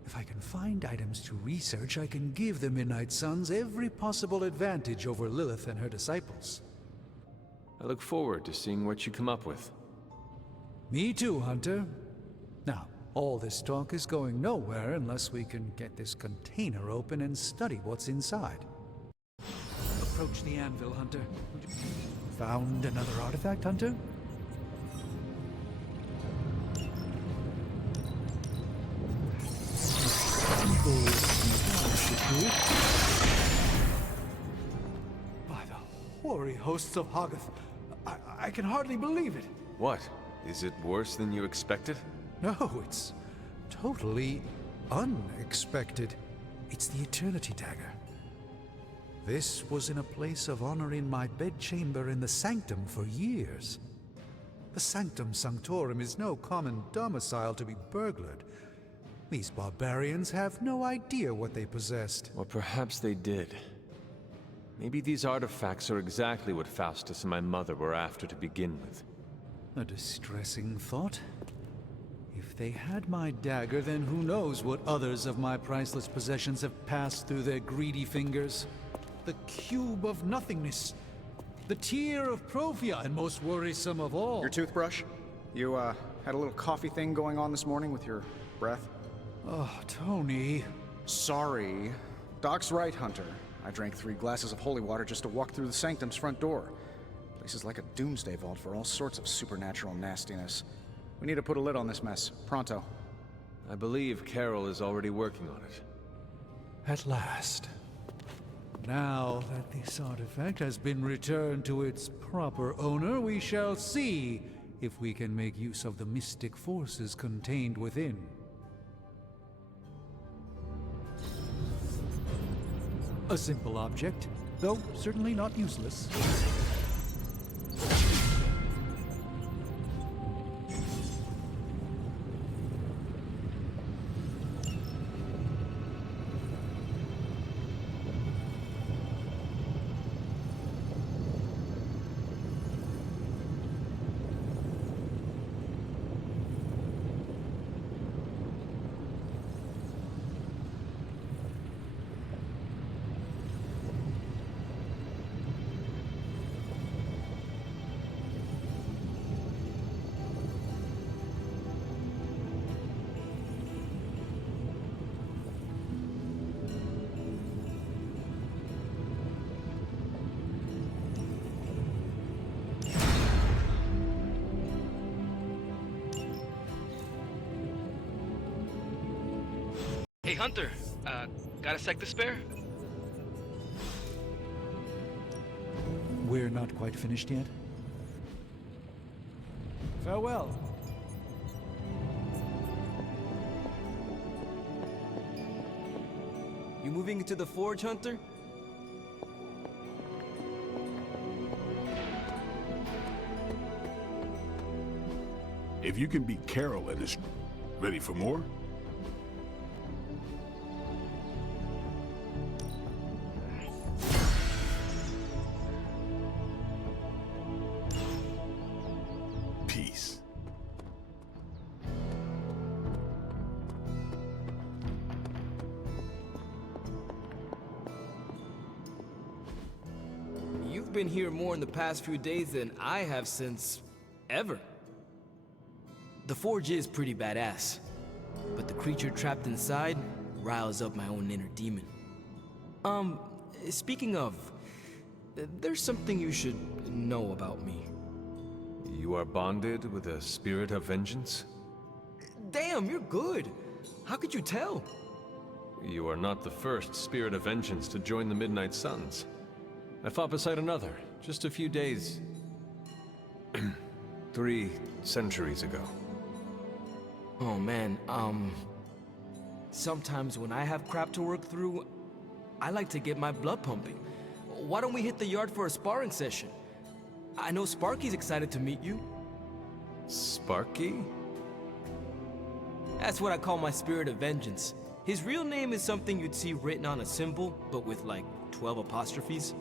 If I can find items to research, I can give the Midnight Suns every possible advantage over Lilith and her disciples. I look forward to seeing what you come up with. Me too, Hunter. Now, all this talk is going nowhere unless we can get this container open and study what's inside. Approach the anvil, Hunter. Found another artifact, Hunter? By the hoary hosts of Hoggoth, I can hardly believe it. What? Is it worse than you expected? No, it's totally unexpected. It's the Eternity Dagger. This was in a place of honor in my bedchamber in the Sanctum for years. The Sanctum Sanctorum is no common domicile to be burglared. These barbarians have no idea what they possessed. Or perhaps they did. Maybe these artifacts are exactly what Faustus and my mother were after to begin with. A distressing thought. If they had my dagger, then who knows what others of my priceless possessions have passed through their greedy fingers. The cube of nothingness. The tear of Profia, and most worrisome of all. Your toothbrush? You, had a little coffee thing going on this morning with your breath? Oh, Tony. Sorry. Doc's right, Hunter. I drank 3 glasses of holy water just to walk through the Sanctum's front door. Place is like a doomsday vault for all sorts of supernatural nastiness. We need to put a lid on this mess. Pronto. I believe Carol is already working on it. At last. Now that this artifact has been returned to its proper owner, we shall see if we can make use of the mystic forces contained within. A simple object, though certainly not useless. Hey, Hunter, got a sec to spare? We're not quite finished yet. Farewell. You moving into the forge, Hunter? If you can beat Carol and is ready for more? Peace. You've been here more in the past few days than I have since ever. The forge is pretty badass, but the creature trapped inside riles up my own inner demon. Speaking of, there's something you should know about me. You are bonded with a spirit of vengeance? Damn, you're good. How could you tell? You are not the first spirit of vengeance to join the Midnight Suns. I fought beside another, just a few days... 3 centuries ago. Oh man, sometimes when I have crap to work through, I like to get my blood pumping. Why don't we hit the yard for a sparring session? I know Sparky's excited to meet you. Sparky? That's what I call my spirit of vengeance. His real name is something you'd see written on a symbol, but with like 12 apostrophes.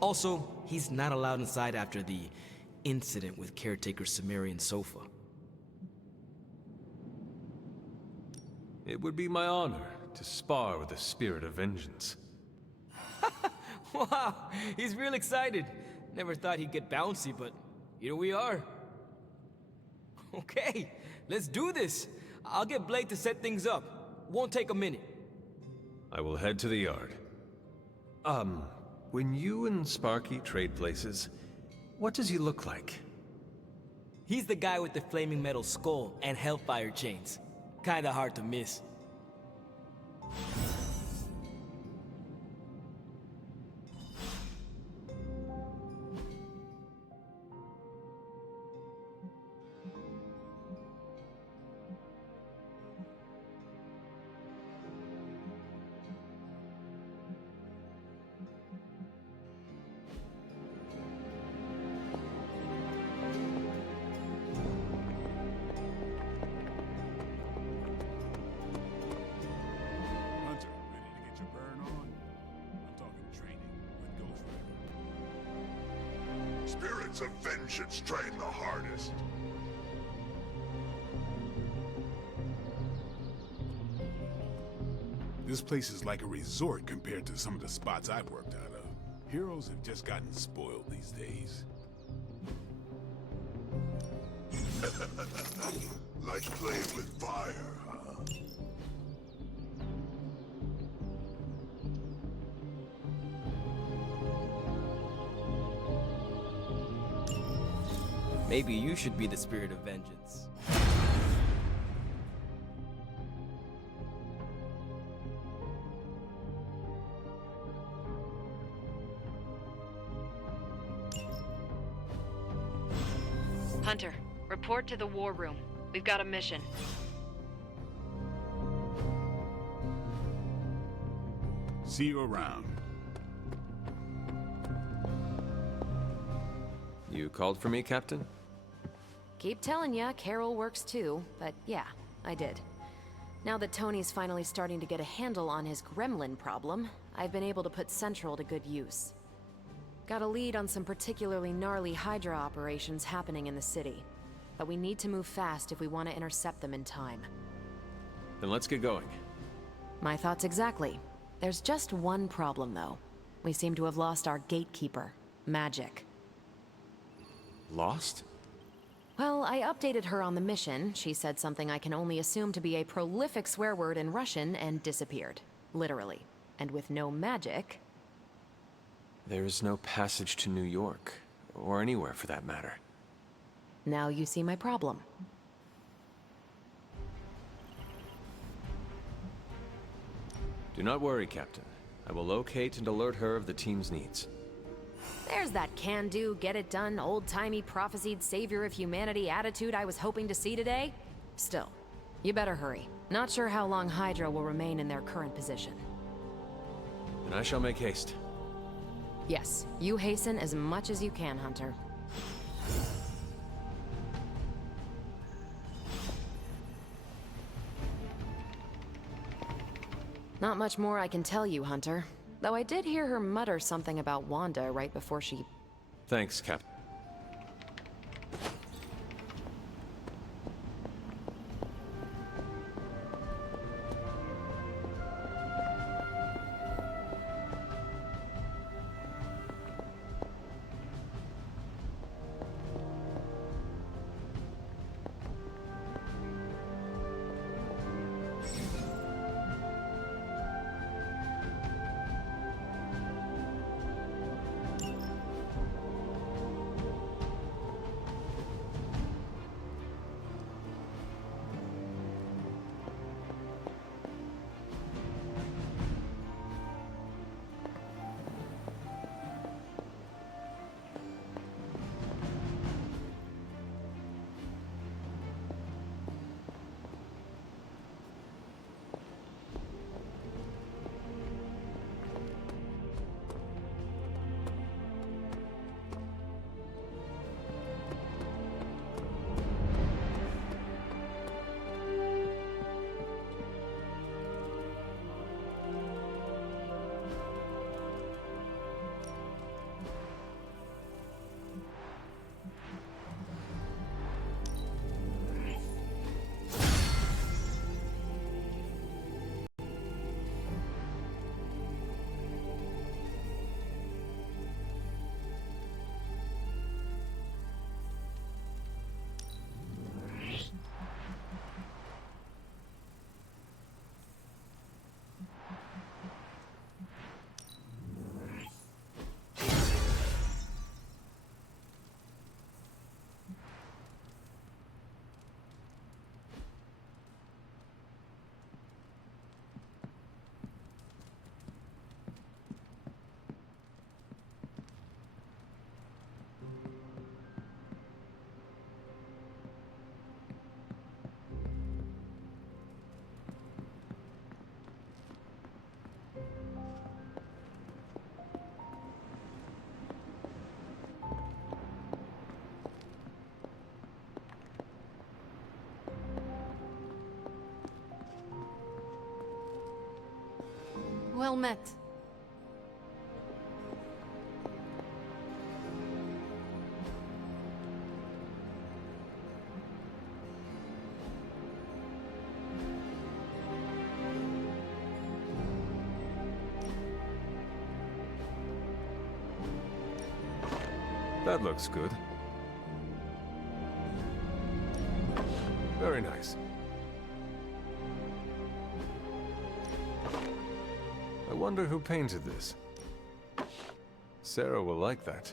Also, he's not allowed inside after the incident with caretaker Sumerian sofa. It would be my honor to spar with the spirit of vengeance. Wow, he's real excited. Never thought he'd get bouncy, but here we are. Okay, let's do this. I'll get Blake to set things up. Won't take a minute. I will head to the yard. When you and Sparky trade places, what does he look like? He's the guy with the flaming metal skull and hellfire chains. Kinda hard to miss. Hunter, ready to get your burn on? I'm talking training with Ghost Rider. Spirits of vengeance train the hardest. This place is like a resort compared to some of the spots I've worked out of. Heroes have just gotten spoiled these days. Like playing with fire, huh? Maybe you should be the spirit of vengeance. Hunter, report to the war room. We've got a mission. See you around. You called for me, Captain? Keep telling ya, Carol works too, but yeah, I did. Now that Tony's finally starting to get a handle on his gremlin problem, I've been able to put Central to good use. Got a lead on some particularly gnarly Hydra operations happening in the city. But we need to move fast if we want to intercept them in time. Then let's get going. My thoughts exactly. There's just one problem, though. We seem to have lost our gatekeeper, Magic. Lost? Well, I updated her on the mission. She said something I can only assume to be a prolific swear word in Russian and disappeared. Literally. And with no magic... There is no passage to New York, or anywhere for that matter. Now you see my problem. Do not worry, Captain. I will locate and alert her of the team's needs. There's that can-do, get-it-done, old-timey prophesied savior of humanity attitude I was hoping to see today. Still, you better hurry. Not sure how long Hydra will remain in their current position. And I shall make haste. Yes, you hasten as much as you can, Hunter. Not much more I can tell you, Hunter. Though I did hear her mutter something about Wanda right before she... Thanks, Captain. Well met. That looks good. Very nice. I wonder who painted this. Sarah will like that.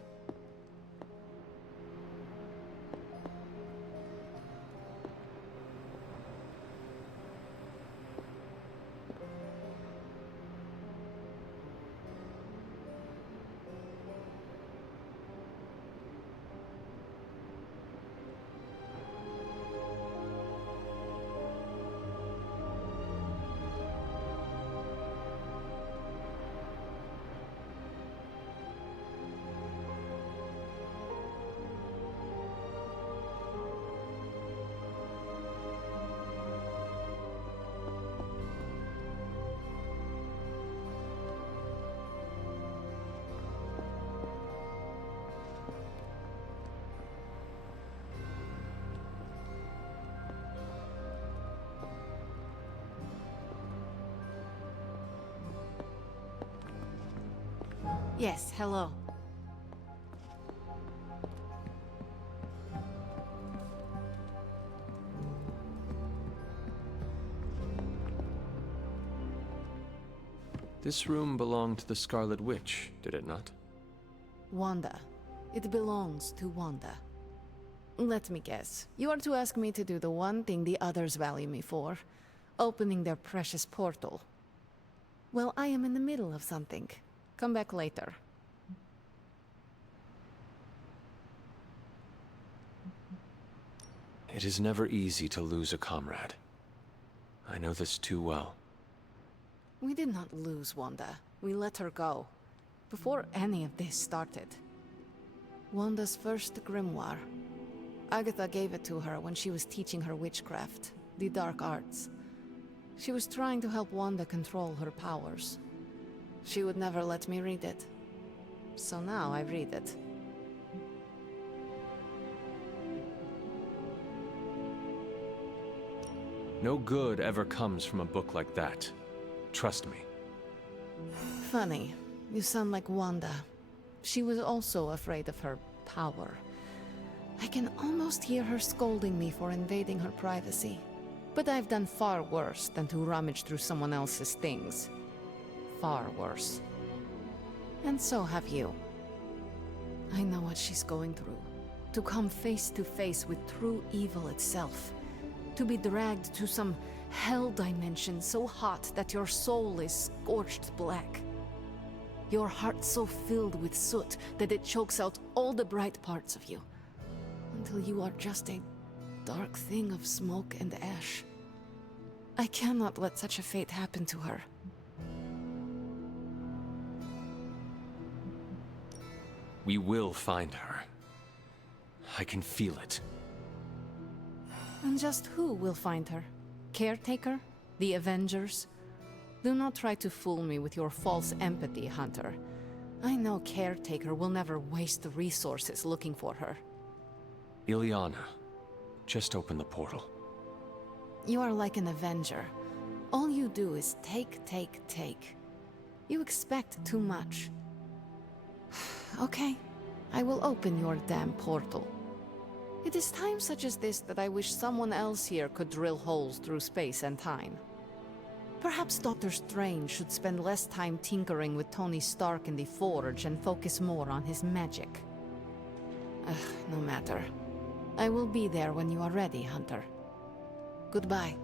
Yes, hello. This room belonged to the Scarlet Witch, did it not? Wanda. It belongs to Wanda. Let me guess. You are to ask me to do the one thing the others value me for. Opening their precious portal. Well, I am in the middle of something. Come back later. It is never easy to lose a comrade. I know this too well. We did not lose Wanda. We let her go. Before any of this started. Wanda's first grimoire. Agatha gave it to her when she was teaching her witchcraft, the dark arts. She was trying to help Wanda control her powers. She would never let me read it. So now I read it. No good ever comes from a book like that. Trust me. Funny. You sound like Wanda. She was also afraid of her power. I can almost hear her scolding me for invading her privacy. But I've done far worse than to rummage through someone else's things. Far worse. And so have you. I know what she's going through. To come face to face with true evil itself. To be dragged to some hell dimension so hot that your soul is scorched black. Your heart so filled with soot that it chokes out all the bright parts of you. Until you are just a dark thing of smoke and ash. I cannot let such a fate happen to her. We will find her. I can feel it. And just who will find her? Caretaker? The Avengers? Do not try to fool me with your false empathy, Hunter. I know Caretaker will never waste the resources looking for her. Ileana, just open the portal. You are like an Avenger. All you do is take, take, take. You expect too much. Okay, I will open your damn portal. It is times such as this that I wish someone else here could drill holes through space and time. Perhaps Doctor Strange should spend less time tinkering with Tony Stark in the Forge and focus more on his magic. No matter. I will be there when you are ready, Hunter. Goodbye.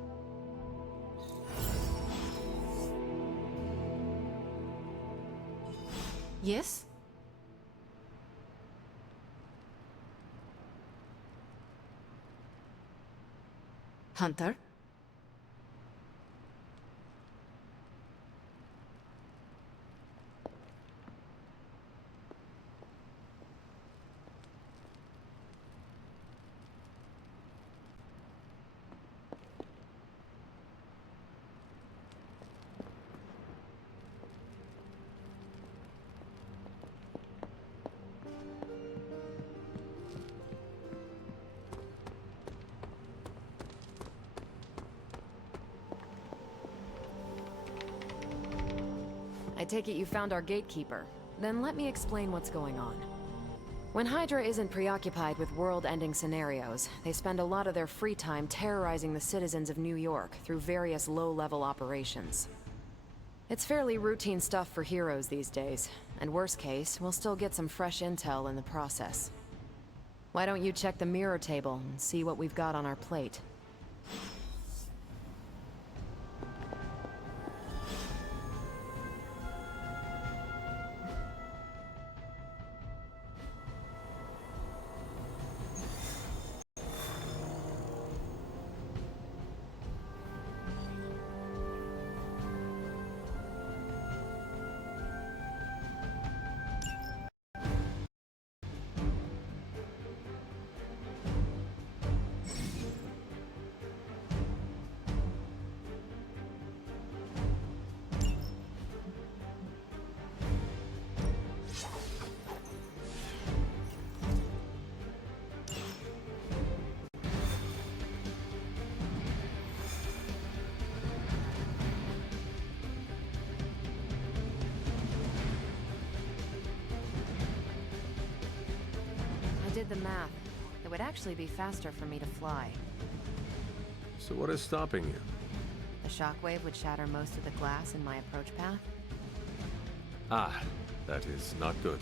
Yes? Hunter? I take it you found our gatekeeper. Then let me explain what's going on. When Hydra isn't preoccupied with world-ending scenarios, they spend a lot of their free time terrorizing the citizens of New York through various low-level operations. It's fairly routine stuff for heroes these days, and worst case, we'll still get some fresh intel in the process. Why don't you check the mirror table and see what we've got on our plate? I did the math. It would actually be faster for me to fly. So what is stopping you? The shockwave would shatter most of the glass in my approach path. Ah, that is not good.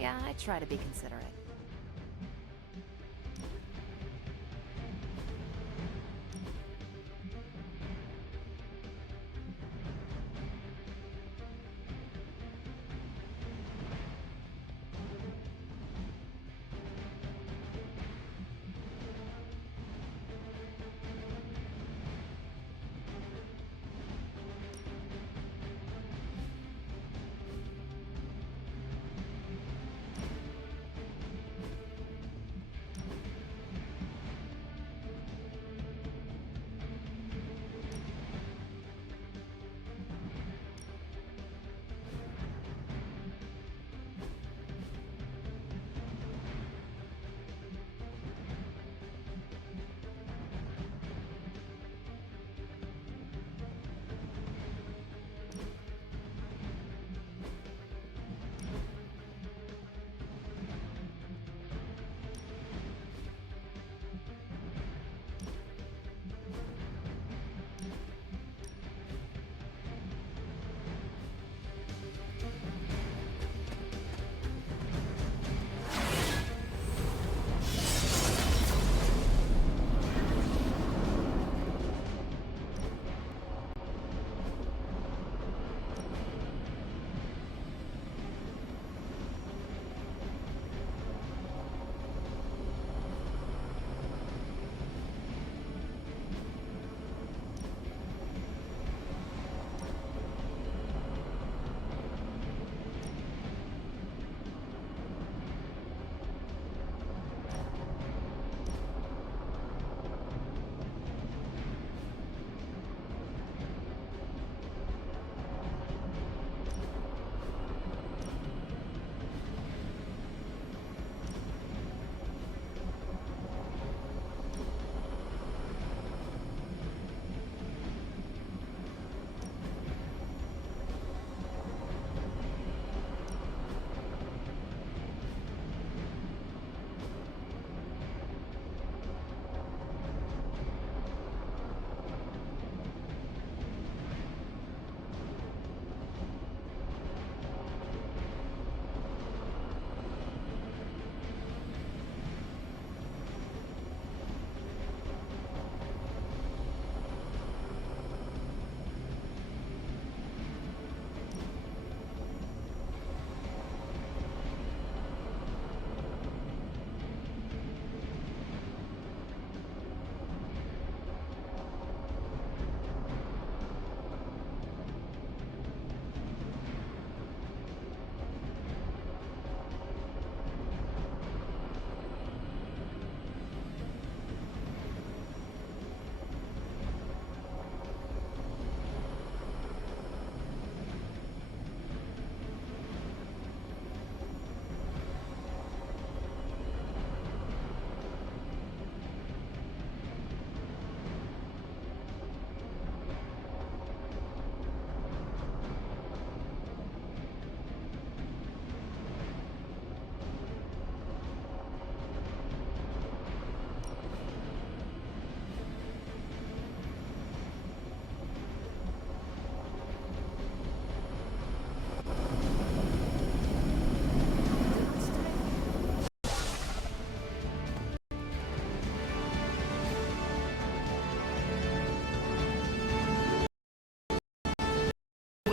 Yeah, I try to be considerate.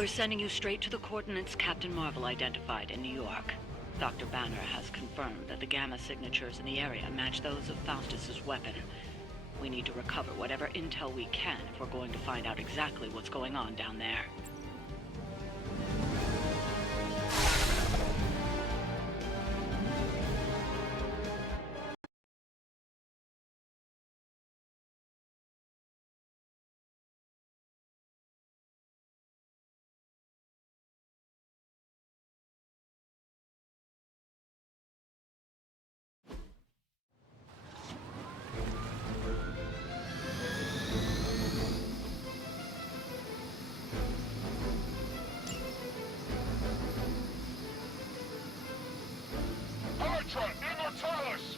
We're sending you straight to the coordinates Captain Marvel identified in New York. Dr. Banner has confirmed that the gamma signatures in the area match those of Faustus's weapon. We need to recover whatever intel we can if we're going to find out exactly what's going on down there. Hydra Immortalis!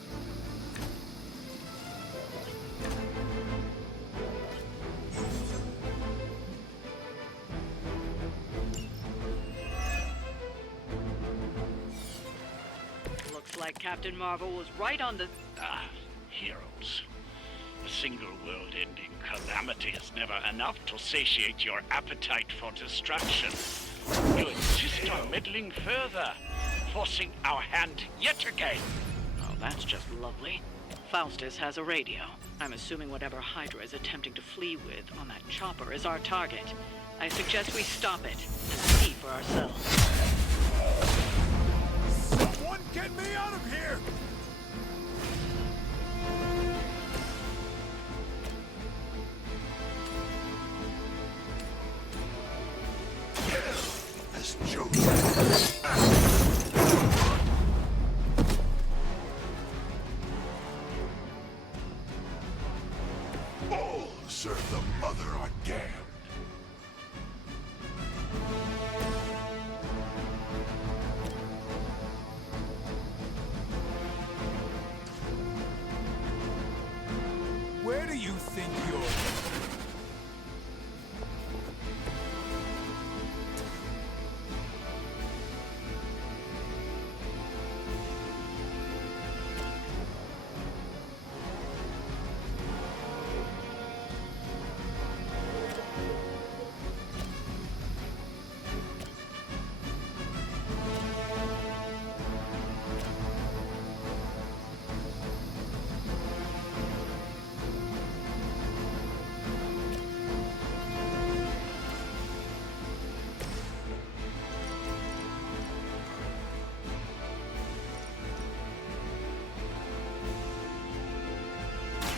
Looks like Captain Marvel was right on the... Heroes. A single world-ending calamity is never enough to satiate your appetite for destruction. You insist on meddling further, forcing our hand yet again. Oh, that's just lovely. Faustus has a radio. I'm assuming whatever Hydra is attempting to flee with on that chopper is our target. I suggest we stop it and see for ourselves. Someone get me out of here! As chosen. All who serve the Mother are damned. Where do you think you're...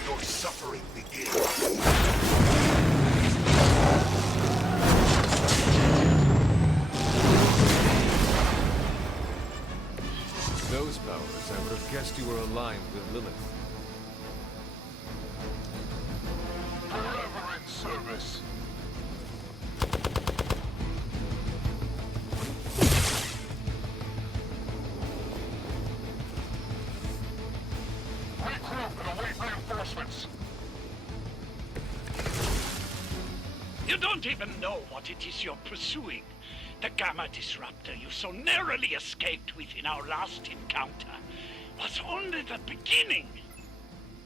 Your suffering begins. Those powers, I would have guessed you were aligned with Lilith. Forever in service. Regroup and await reinforcements. You don't even know what it is you're pursuing. The Gamma Disruptor you so narrowly escaped with in our last encounter was only the beginning.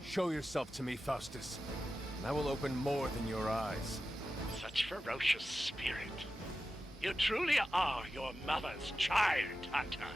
Show yourself to me, Faustus, and I will open more than your eyes. Such ferocious spirit. You truly are your mother's child, Hunter.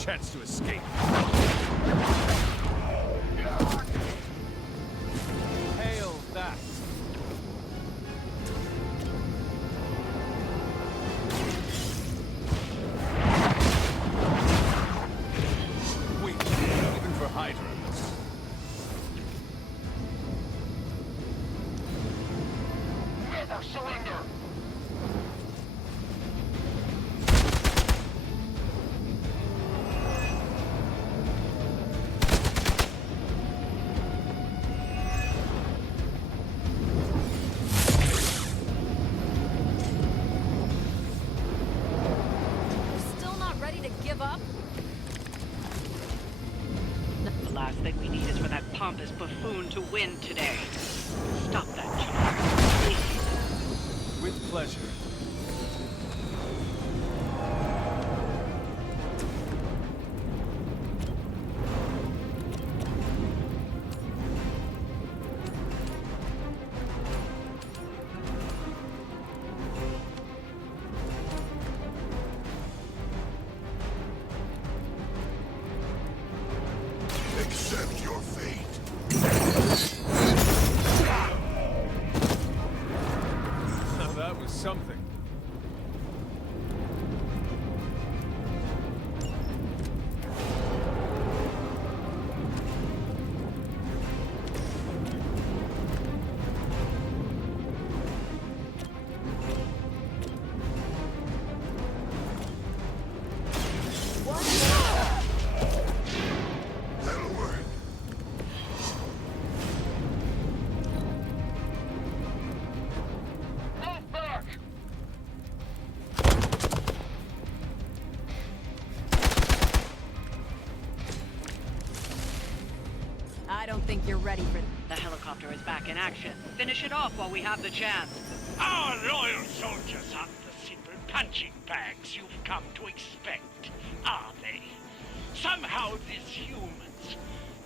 chance to escape. Hail that! Weak, even for Hydra. Never surrender! Still not ready to give up? The last thing we need is for that pompous buffoon to win today. Stop that, child. Please. With pleasure. Accept your fate. Now that was something. That'll work. Move back! I don't think you're ready for The helicopter is back in action. Finish it off while we have the chance. Our loyal soldiers aren't the simple punching bags you've come to expect, are they? Somehow these humans,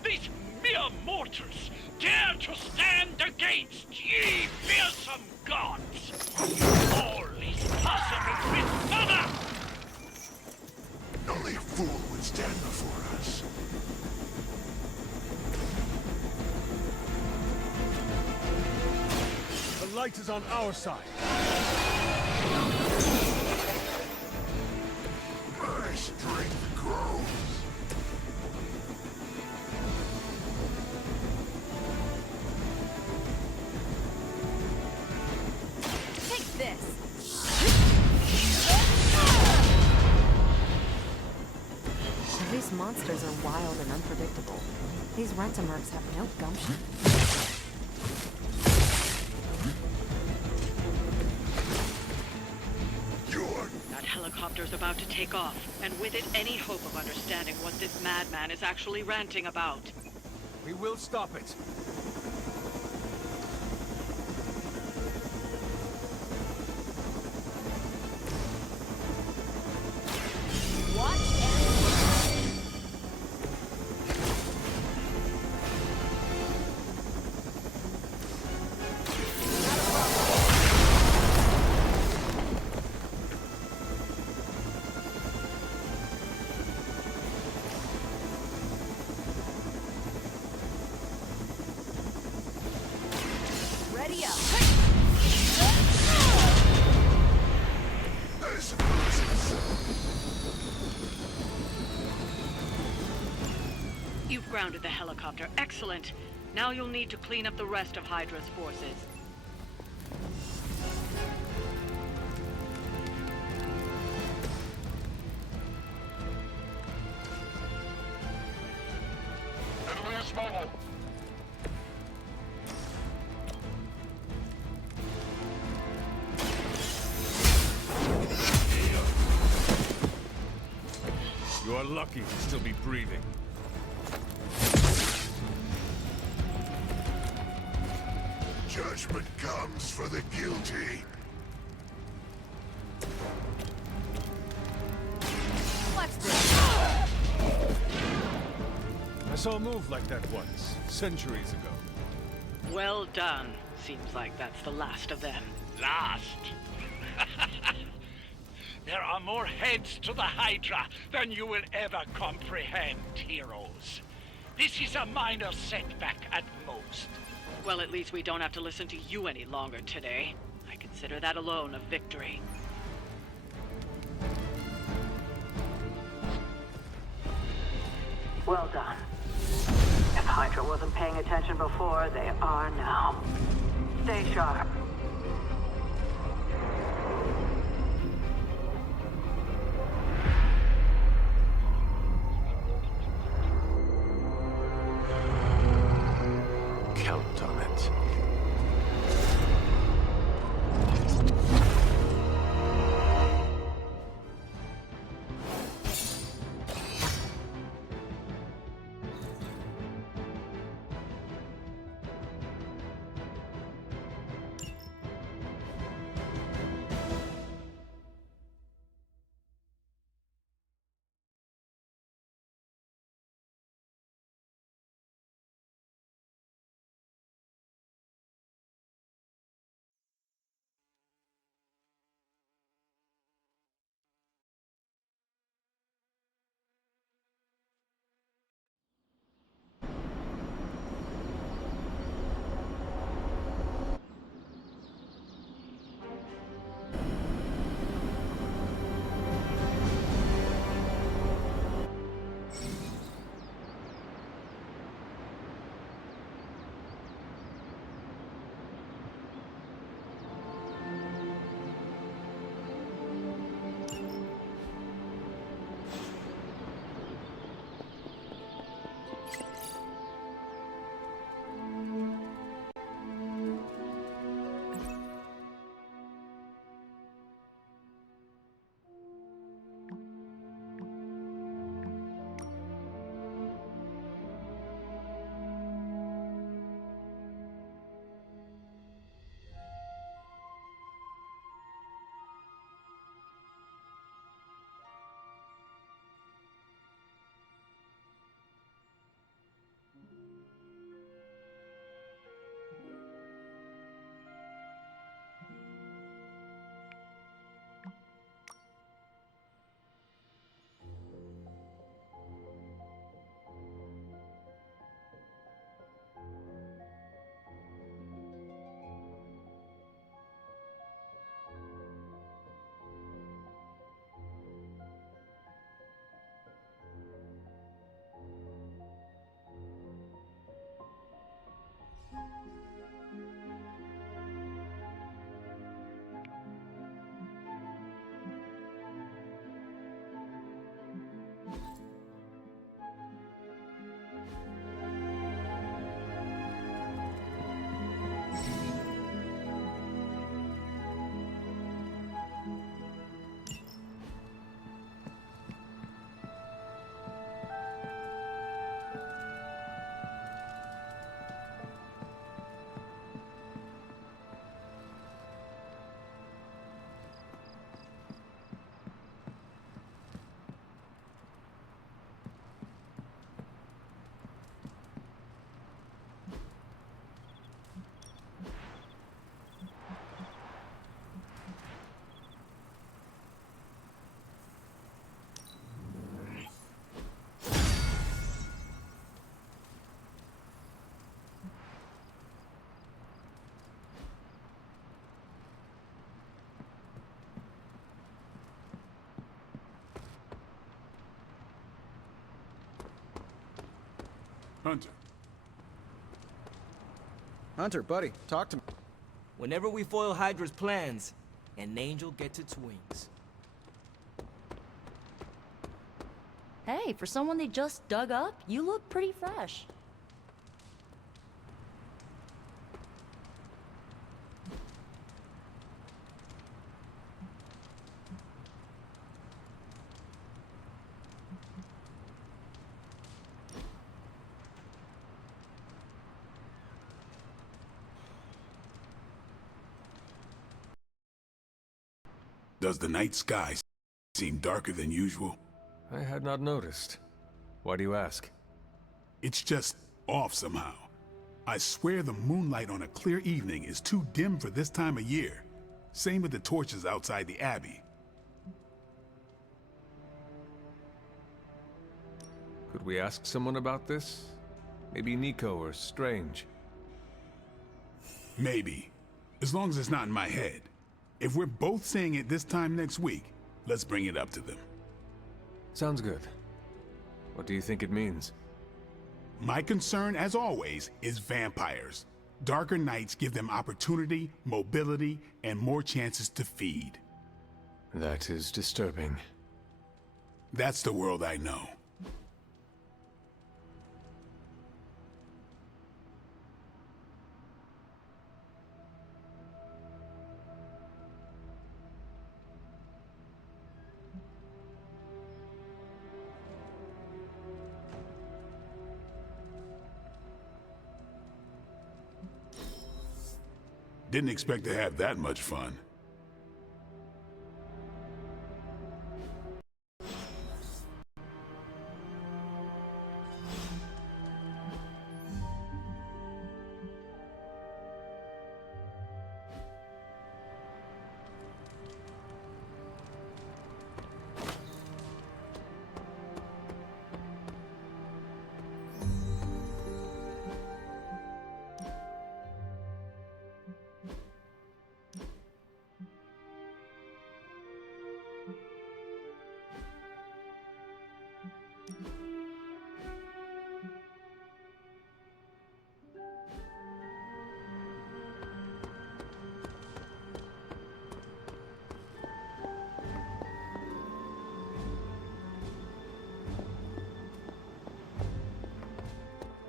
these mere mortals, dare to stand against ye fearsome gods! All is possible with Mother! Only a fool would stand before us. The light is on our side. My strength grows. Take this! These monsters are wild and unpredictable. These Rent-A-Mercs have no gumption. That helicopter's about to take off, and with it any hope of understanding what this madman is actually ranting about. We will stop it. Ready up! I suppose it's You've grounded the helicopter. Excellent. Now you'll need to clean up the rest of Hydra's forces. Advance mobile! You are lucky to still be breathing. judgment comes for the guilty. Watch this. I saw a move like that once, centuries ago. Well done. Seems like that's the last of them. Last? There are more heads to the Hydra than you will ever comprehend, heroes. This is a minor setback at most. Well, at least we don't have to listen to you any longer today. I consider that alone a victory. Well done. If Hydra wasn't paying attention before, they are now. Stay sharp. Count on it. Hunter. Hunter, buddy, talk to me. Whenever we foil Hydra's plans, an angel gets its wings. Hey, for someone they just dug up, you look pretty fresh. Does the night sky seem darker than usual? I had not noticed. Why do you ask? It's just off somehow. I swear the moonlight on a clear evening is too dim for this time of year. Same with the torches outside the Abbey. Could we ask someone about this? Maybe Nico or Strange? Maybe. As long as it's not in my head. If we're both saying it this time next week, let's bring it up to them. Sounds good. What do you think it means? My concern, as always, is vampires. Darker nights give them opportunity, mobility, and more chances to feed. That is disturbing. That's the world I know. Didn't expect to have that much fun.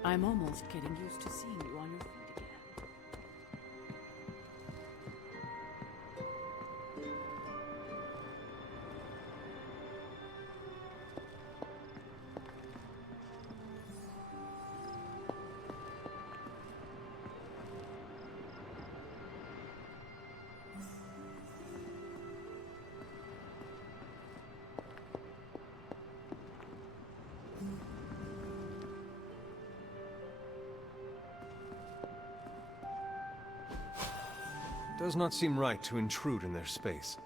I'm almost getting used to seeing you on your feet again. Does not seem right to intrude in their space.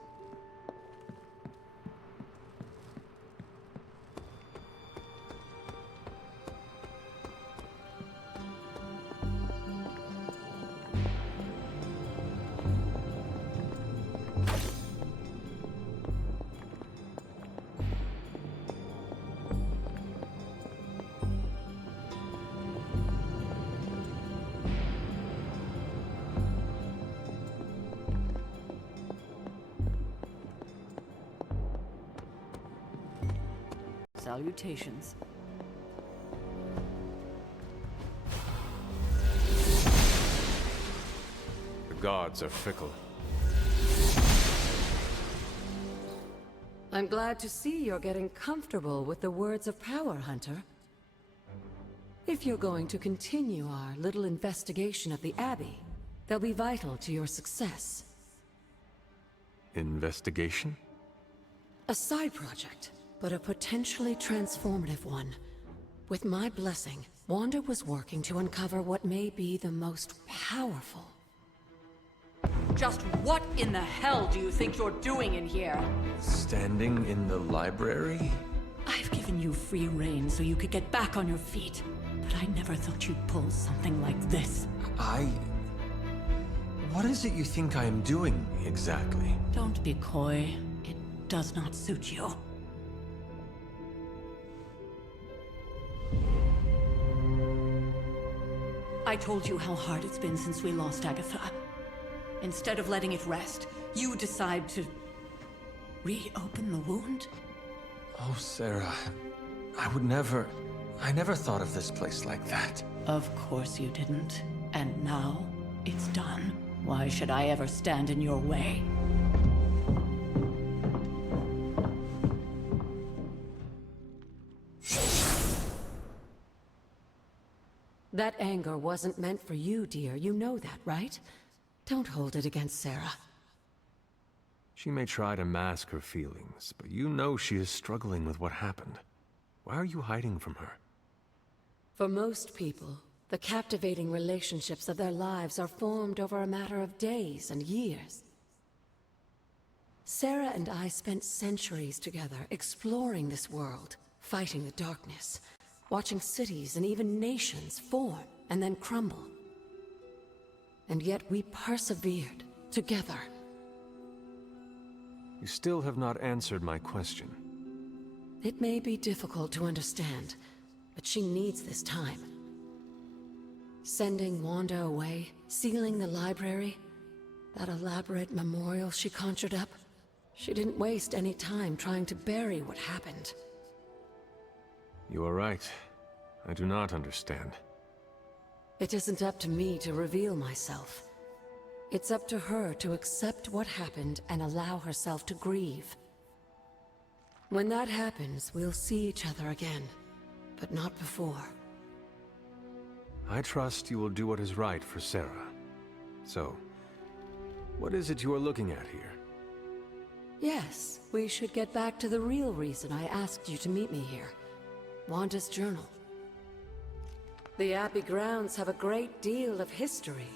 Salutations. The gods are fickle. I'm glad to see you're getting comfortable with the words of power, Hunter. If you're going to continue our little investigation of the Abbey, they'll be vital to your success. Investigation? A side project, but a potentially transformative one. With my blessing, Wanda was working to uncover what may be the most powerful. Just what in the hell do you think you're doing in here? Standing in the library? I've given you free rein so you could get back on your feet, but I never thought you'd pull something like this. What is it you think I am doing, exactly? Don't be coy. It does not suit you. I told you how hard it's been since we lost Agatha. Instead of letting it rest, you decide to reopen the wound? Oh, Sarah, I never thought of this place like that. Of course you didn't. And now, it's done. Why should I ever stand in your way? That anger wasn't meant for you, dear. You know that, right? Don't hold it against Sarah. She may try to mask her feelings, but you know she is struggling with what happened. Why are you hiding from her? For most people, the captivating relationships of their lives are formed over a matter of days and years. Sarah and I spent centuries together exploring this world, fighting the darkness, watching cities and even nations form and then crumble. And yet we persevered, together. You still have not answered my question. It may be difficult to understand, but she needs this time. Sending Wanda away, sealing the library, that elaborate memorial she conjured up, she didn't waste any time trying to bury what happened. You are right. I do not understand. It isn't up to me to reveal myself. It's up to her to accept what happened and allow herself to grieve. When that happens, we'll see each other again, but not before. I trust you will do what is right for Sarah. So, what is it you are looking at here? Yes, we should get back to the real reason I asked you to meet me here. Wanda's journal. The Abbey grounds have a great deal of history.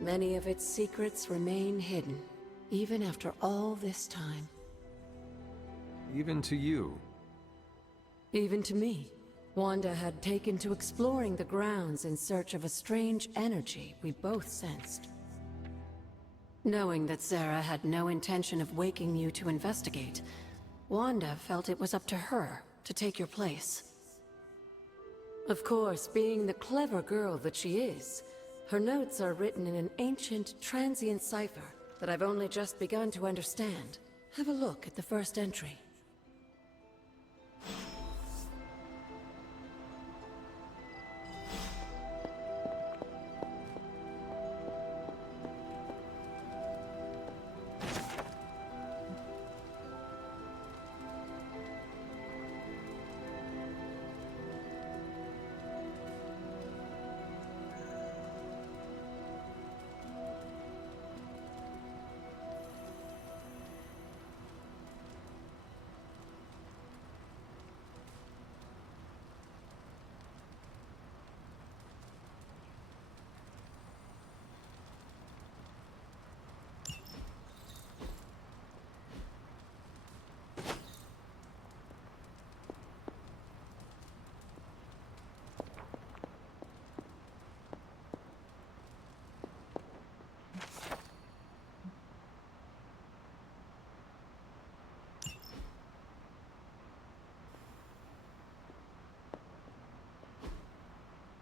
Many of its secrets remain hidden, even after all this time. Even to you? Even to me. Wanda had taken to exploring the grounds in search of a strange energy we both sensed. Knowing that Sarah had no intention of waking you to investigate, Wanda felt it was up to her to take your place. Of course, being the clever girl that she is, her notes are written in an ancient, transient cipher that I've only just begun to understand. Have a look at the first entry.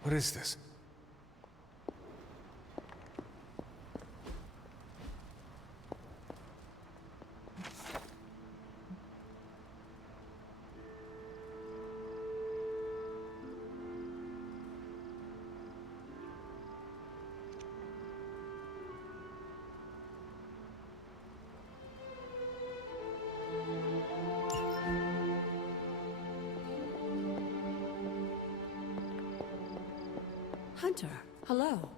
What is this? Hunter, hello.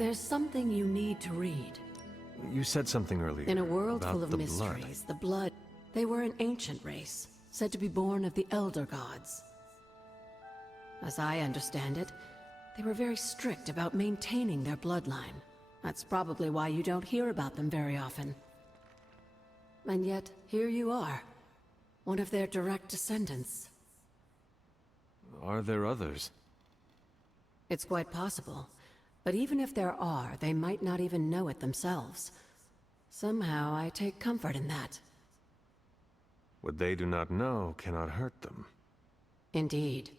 There's something you need to read. You said something earlier. In a world about full of the mysteries, the blood, they were an ancient race, said to be born of the Elder Gods. As I understand it, they were very strict about maintaining their bloodline. That's probably why you don't hear about them very often. And yet, here you are. one of their direct descendants. Are there others? It's quite possible. But even if there are, they might not even know it themselves. Somehow, I take comfort in that. What they do not know cannot hurt them. Indeed.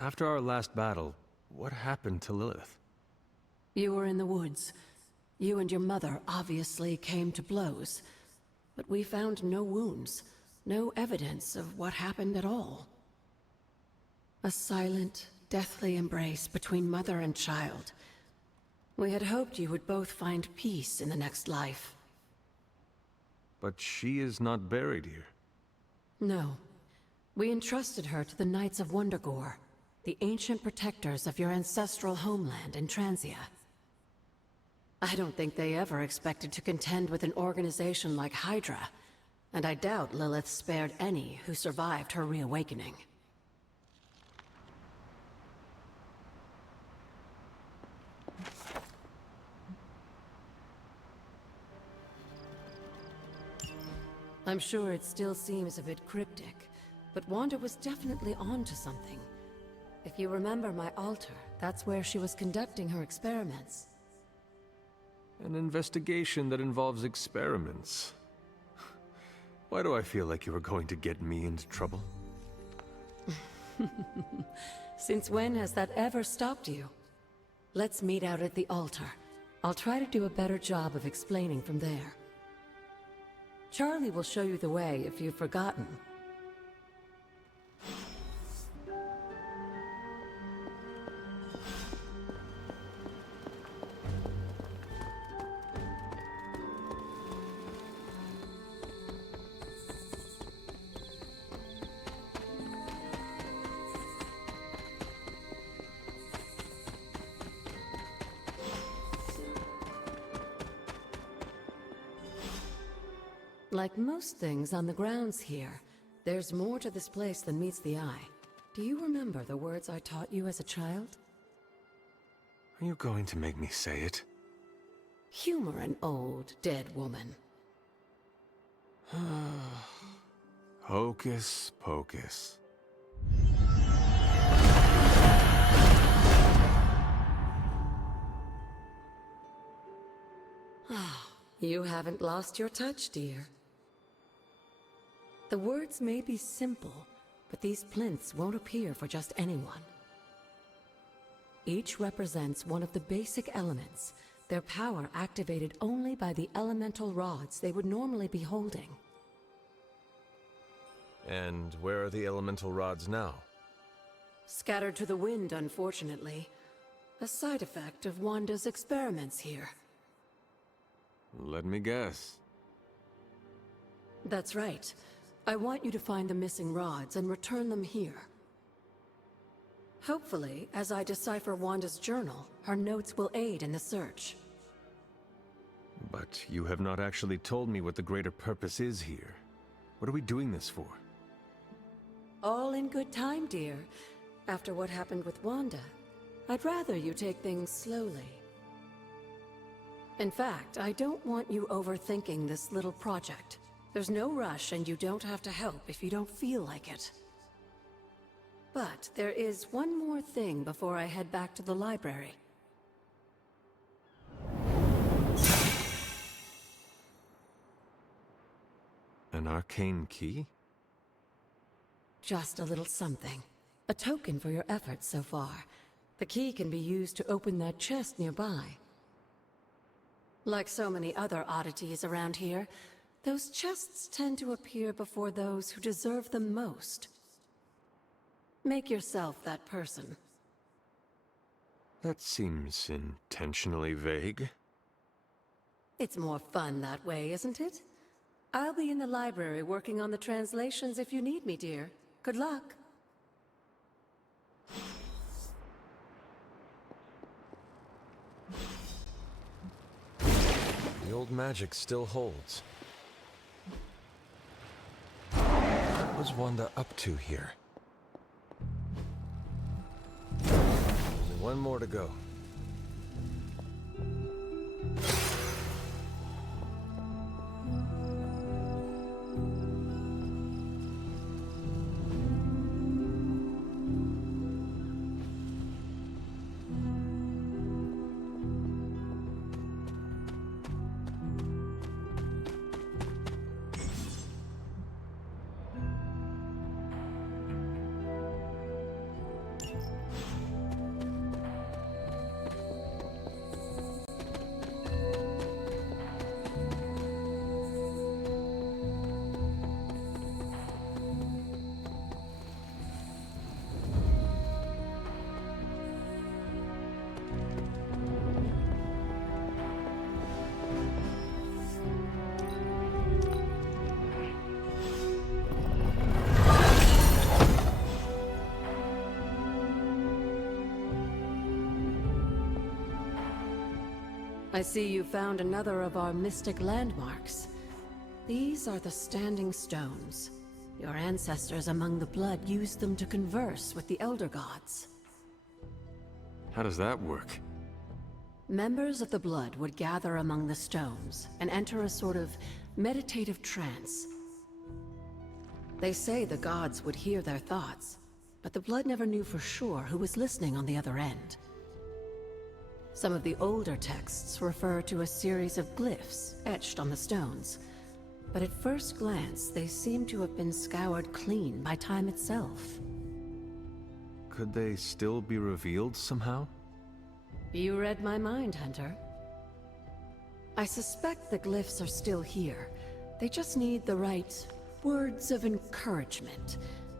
After our last battle, what happened to Lilith? You were in the woods. You and your mother obviously came to blows. But we found no wounds, no evidence of what happened at all. A silent, deathly embrace between mother and child. We had hoped you would both find peace in the next life. But she is not buried here. No. We entrusted her to the Knights of Wondergore, the ancient protectors of your ancestral homeland in Transia. I don't think they ever expected to contend with an organization like Hydra, and I doubt Lilith spared any who survived her reawakening. I'm sure it still seems a bit cryptic, but Wanda was definitely onto something. If you remember my altar, that's where she was conducting her experiments. An investigation that involves experiments. Why do I feel like you were going to get me into trouble? Since when has that ever stopped you? Let's meet out at the altar. I'll try to do a better job of explaining from there. Charlie will show you the way if you've forgotten. Like most things on the grounds here, there's more to this place than meets the eye. Do you remember the words I taught you as a child? Are you going to make me say it? Humor an old, dead woman. Hocus pocus. You haven't lost your touch, dear. The words may be simple, but these plinths won't appear for just anyone. Each represents one of the basic elements, their power activated only by the elemental rods they would normally be holding. And where are the elemental rods now? Scattered to the wind, unfortunately. A side effect of Wanda's experiments here. Let me guess. That's right. I want you to find the missing rods and return them here. Hopefully, as I decipher Wanda's journal, her notes will aid in the search. But you have not actually told me what the greater purpose is here. What are we doing this for? All in good time, dear. After what happened with Wanda, I'd rather you take things slowly. In fact, I don't want you overthinking this little project. There's no rush, and you don't have to help if you don't feel like it. But there is one more thing before I head back to the library. An arcane key? Just a little something. A token for your efforts so far. The key can be used to open that chest nearby. Like so many other oddities around here, those chests tend to appear before those who deserve them most. Make yourself that person. That seems intentionally vague. It's more fun that way, isn't it? I'll be in the library working on the translations if you need me, dear. Good luck. The old magic still holds. What was Wanda up to here? Only one more to go. I see you found another of our mystic landmarks. These are the Standing Stones. Your ancestors among the blood used them to converse with the Elder Gods. How does that work? Members of the blood would gather among the stones and enter a sort of meditative trance. They say the gods would hear their thoughts, but the blood never knew for sure who was listening on the other end. Some of the older texts refer to a series of glyphs etched on the stones, but at first glance they seem to have been scoured clean by time itself. Could they still be revealed somehow? You read my mind, Hunter. I suspect the glyphs are still here. They just need the right words of encouragement,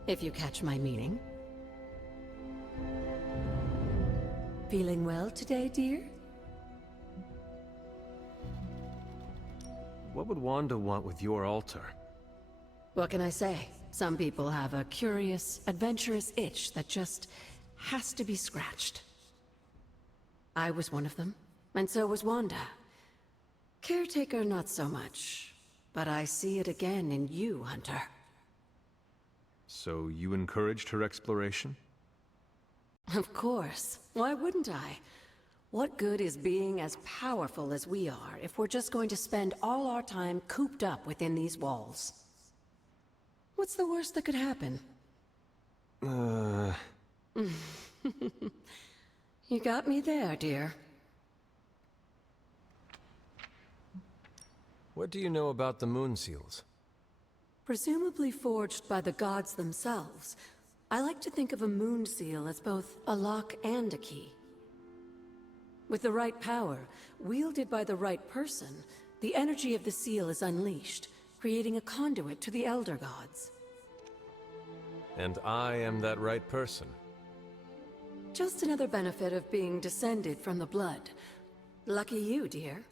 if you catch my meaning. Feeling well today, dear? What would Wanda want with your altar? What can I say? Some people have a curious, adventurous itch that just has to be scratched. I was one of them, and so was Wanda. Caretaker, not so much. But I see it again in you, Hunter. So you encouraged her exploration? Of course. Why wouldn't I? What good is being as powerful as we are if we're just going to spend all our time cooped up within these walls? What's the worst that could happen? You got me there, dear. What do you know about the moon seals? Presumably forged by the gods themselves, I like to think of a moon seal as both a lock and a key. With the right power, wielded by the right person, the energy of the seal is unleashed, creating a conduit to the Elder Gods. And I am that right person. Just another benefit of being descended from the blood. Lucky you, dear.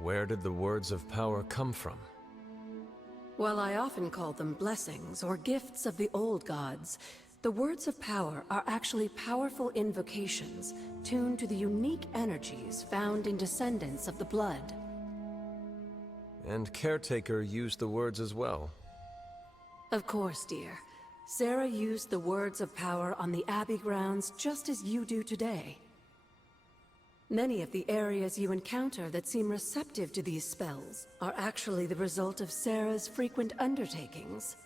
Where did the words of power come from? While I often call them blessings or gifts of the old gods, the words of power are actually powerful invocations tuned to the unique energies found in descendants of the blood. And Caretaker used the words as well. Of course, dear. Sarah used the words of power on the Abbey grounds just as you do today. Many of the areas you encounter that seem receptive to these spells are actually the result of Sarah's frequent undertakings.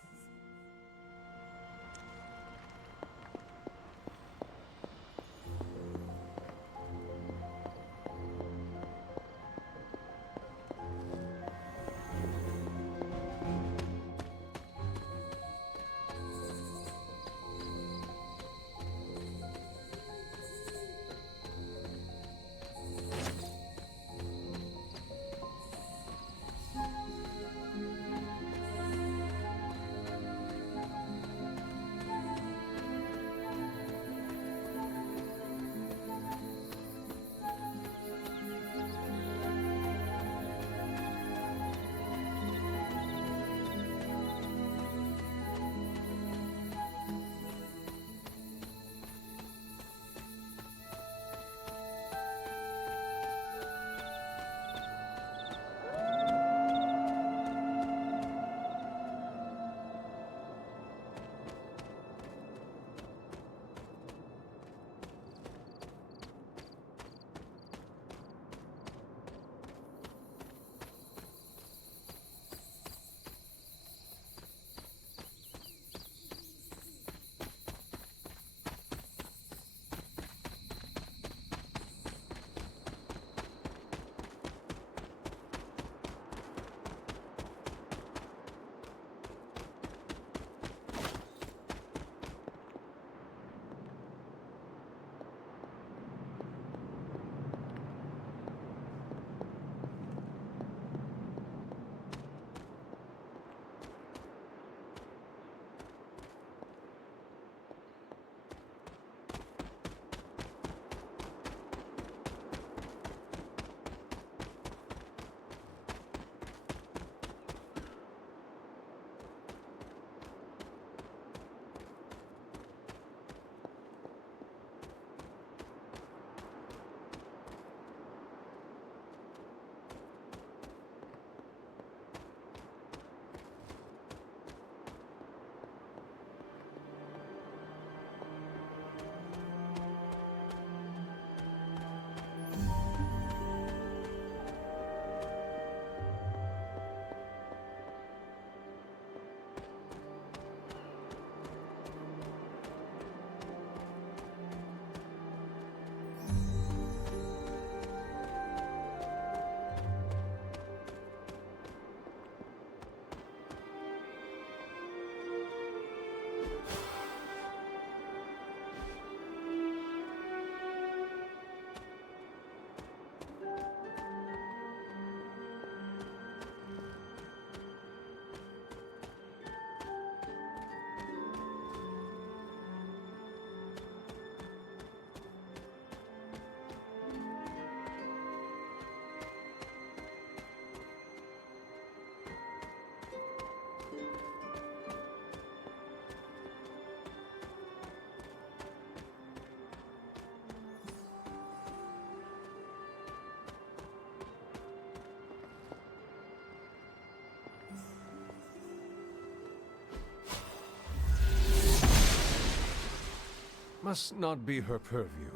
must not be her purview.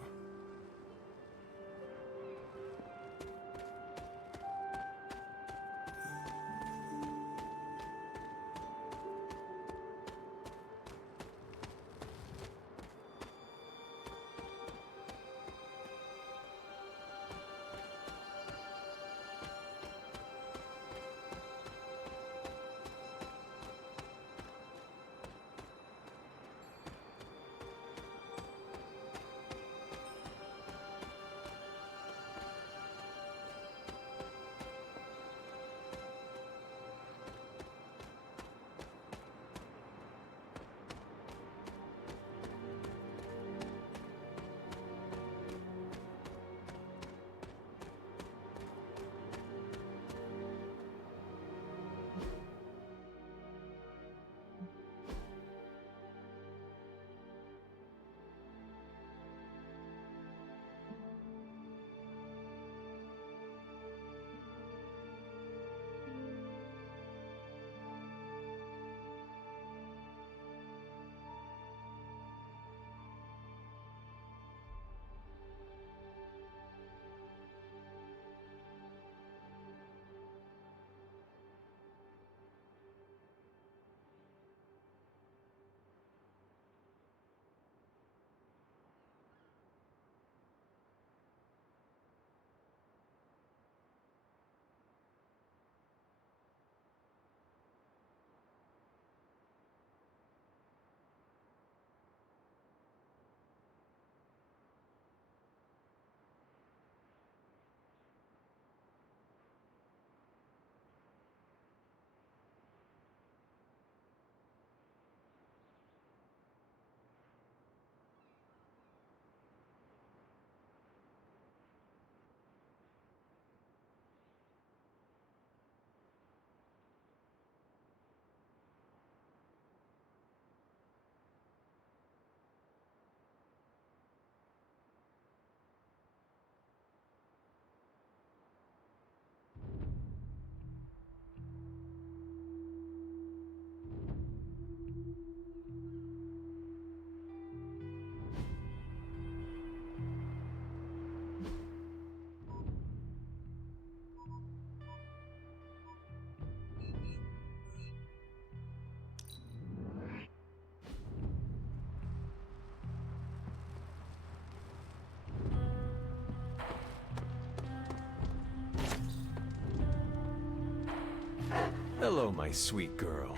Hello, my sweet girl.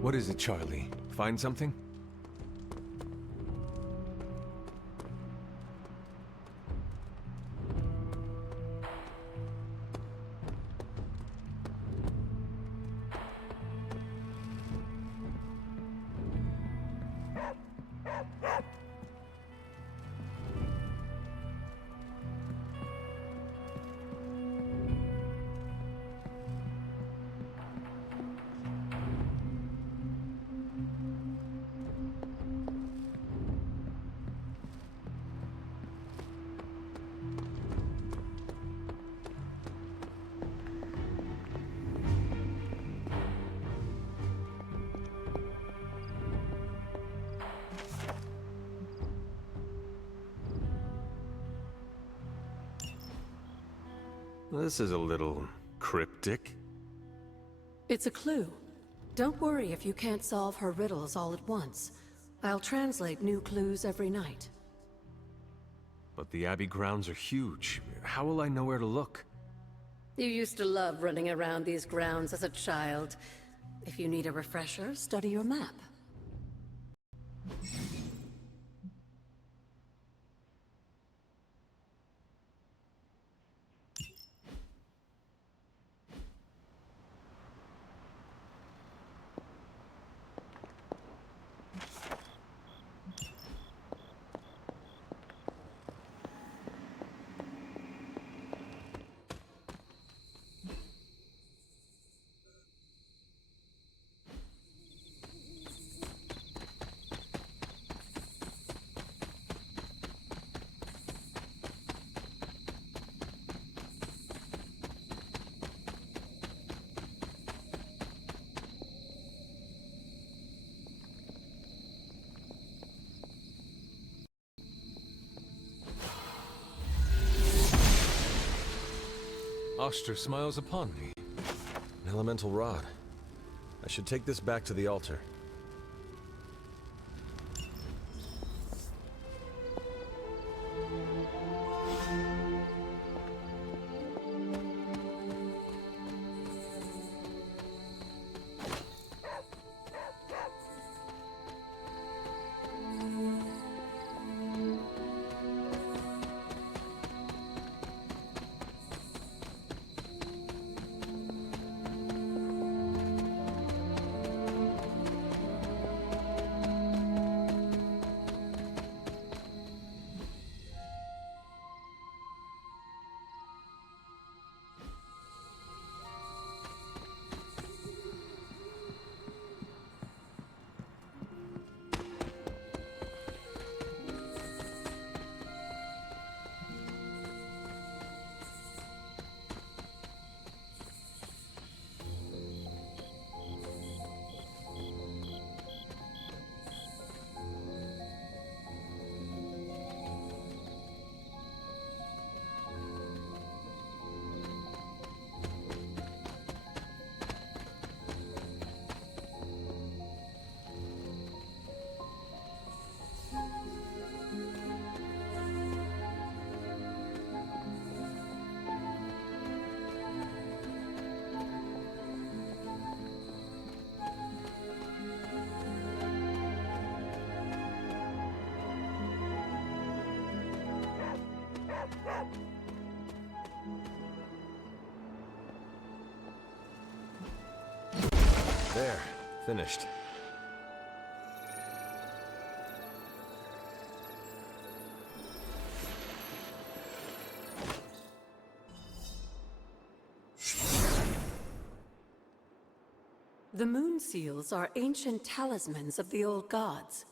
What is it, Charlie? Find something? This is a little cryptic. It's a clue. Don't worry if you can't solve her riddles all at once. I'll translate new clues every night. But the Abbey grounds are huge. How will I know where to look? You used to love running around these grounds as a child. If you need a refresher, study your map. Oster smiles upon me. An elemental rod. I should take this back to the altar. There, finished. The moon seals are ancient talismans of the old gods.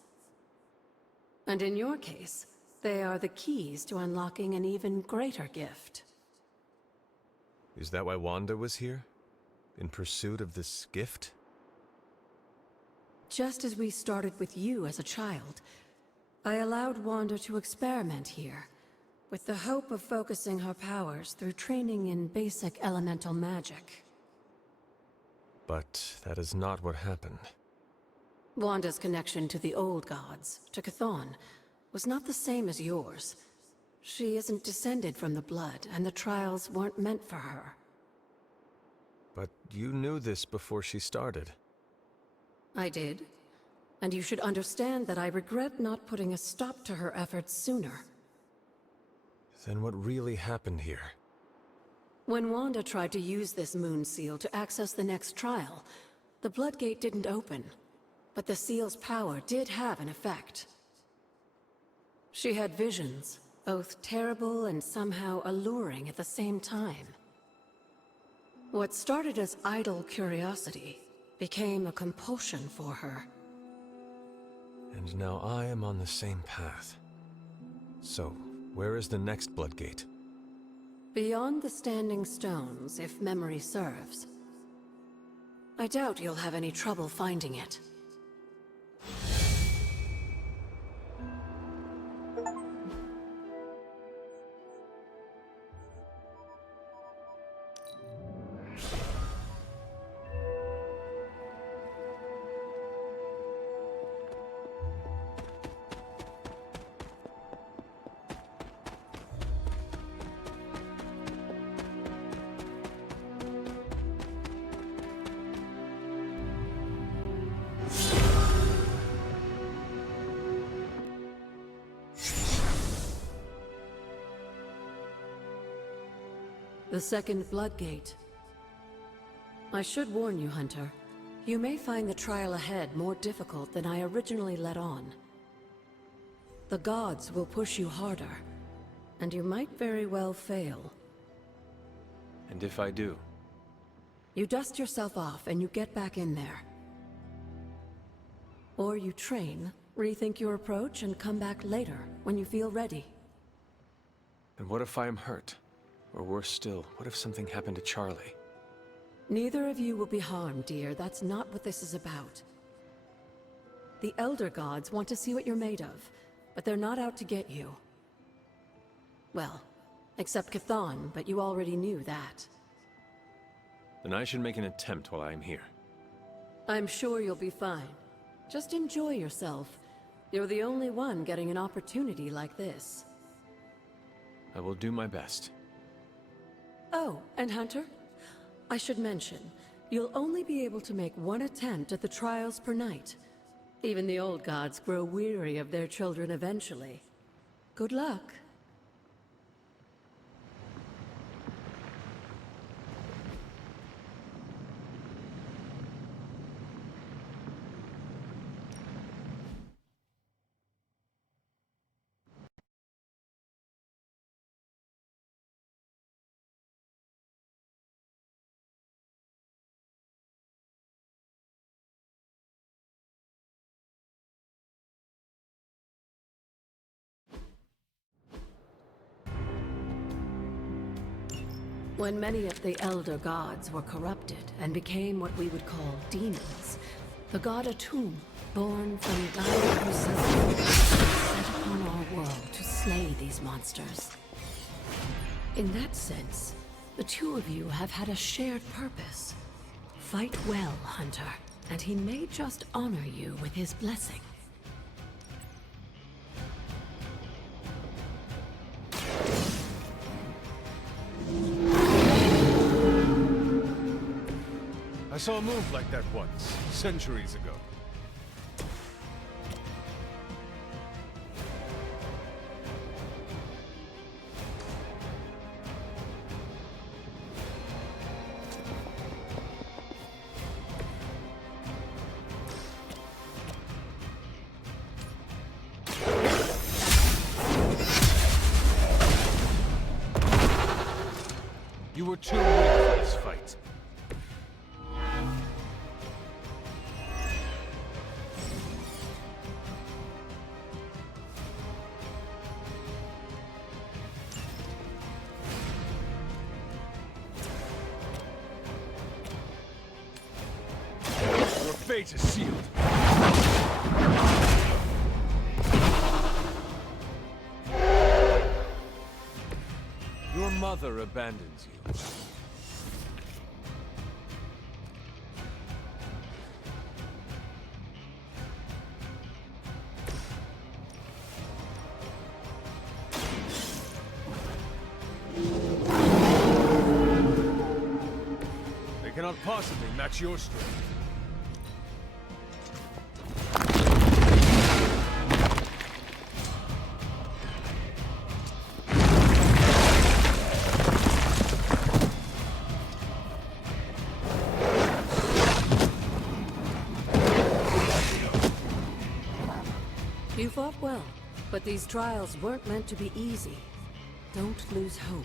And in your case, they are the keys to unlocking an even greater gift. Is that why Wanda was here? In pursuit of this gift? Just as we started with you as a child, I allowed Wanda to experiment here, with the hope of focusing her powers through training in basic elemental magic. But that is not what happened. Wanda's connection to the old gods, to Chthon, was not the same as yours. She isn't descended from the blood, and the trials weren't meant for her. But you knew this before she started. I did. And you should understand that I regret not putting a stop to her efforts sooner. Then what really happened here? When Wanda tried to use this moon seal to access the next trial, the Bloodgate didn't open, but the seal's power did have an effect. She had visions, both terrible and somehow alluring at the same time. What started as idle curiosity became a compulsion for her. And now I am on the same path. So, where is the next Bloodgate? Beyond the Standing Stones, if memory serves. I doubt you'll have any trouble finding it. The second Bloodgate. I should warn you, Hunter. You may find the trial ahead more difficult than I originally let on. The gods will push you harder, and you might very well fail. And if I do? You dust yourself off and you get back in there. Or you train, rethink your approach, and come back later, when you feel ready. And what if I am hurt? Or worse still, what if something happened to Charlie? Neither of you will be harmed, dear. That's not what this is about. The Elder Gods want to see what you're made of, but they're not out to get you. Well, Except Chthon, but you already knew that. Then I should make an attempt while I am here. I'm sure you'll be fine. Just enjoy yourself. You're the only one getting an opportunity like this. I will do my best. Oh, and Hunter? I should mention, you'll only be able to make one attempt at the trials per night. Even the old gods grow weary of their children eventually. Good luck. When many of the Elder Gods were corrupted and became what we would call demons, the god Atum, born from Gaia herself, set upon our world to slay these monsters. In that sense, the two of you have had a shared purpose. Fight well, Hunter, and he may just honor you with his blessing. I saw a move like that once, centuries ago. You were too weak for this fight. Your fate is sealed. Your mother abandons you. They cannot possibly match your strength. You fought well, but these trials weren't meant to be easy. Don't lose hope.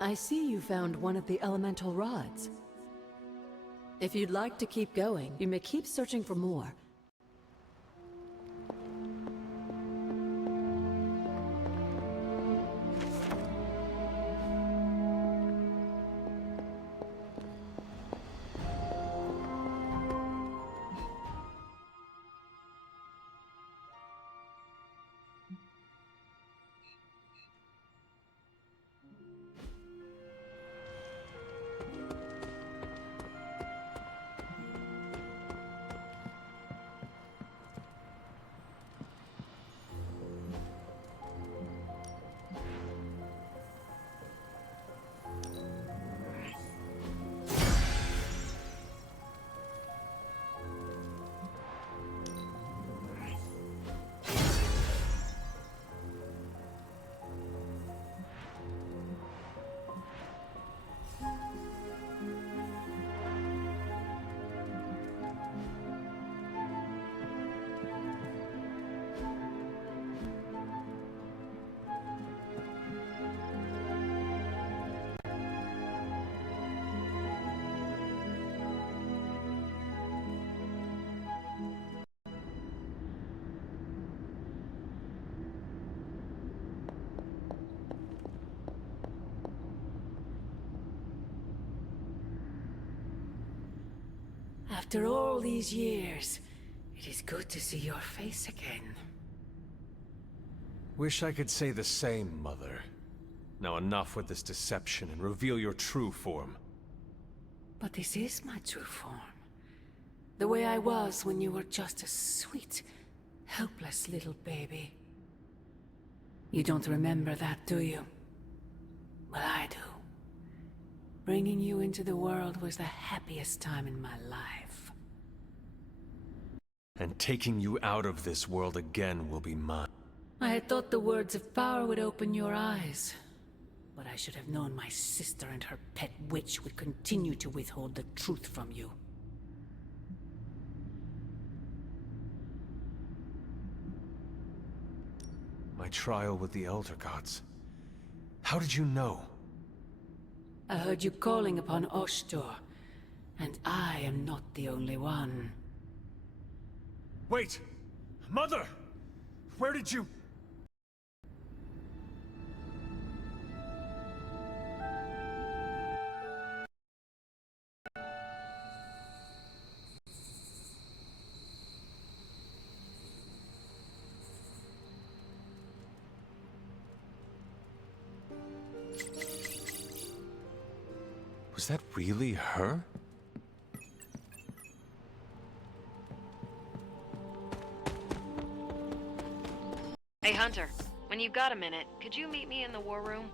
I see you found one of the elemental rods. If you'd like to keep going, you may keep searching for more. After all these years, it is good to see your face again. Wish I could say the same, Mother. Now enough with this deception and reveal your true form. But this is my true form. The way I was when you were just a sweet, helpless little baby. You don't remember that, do you? Well, I do. Bringing you into the world was the happiest time in my life. And taking you out of this world again will be mine. I had thought the words of power would open your eyes. But I should have known my sister and her pet witch would continue to withhold the truth from you. My trial with the Elder Gods. How did you know? I heard you calling upon Oshtur, and I am not the only one. Wait! Mother! Where did you... Was that really her? Hey, Hunter. When you've got a minute, could you meet me in the war room?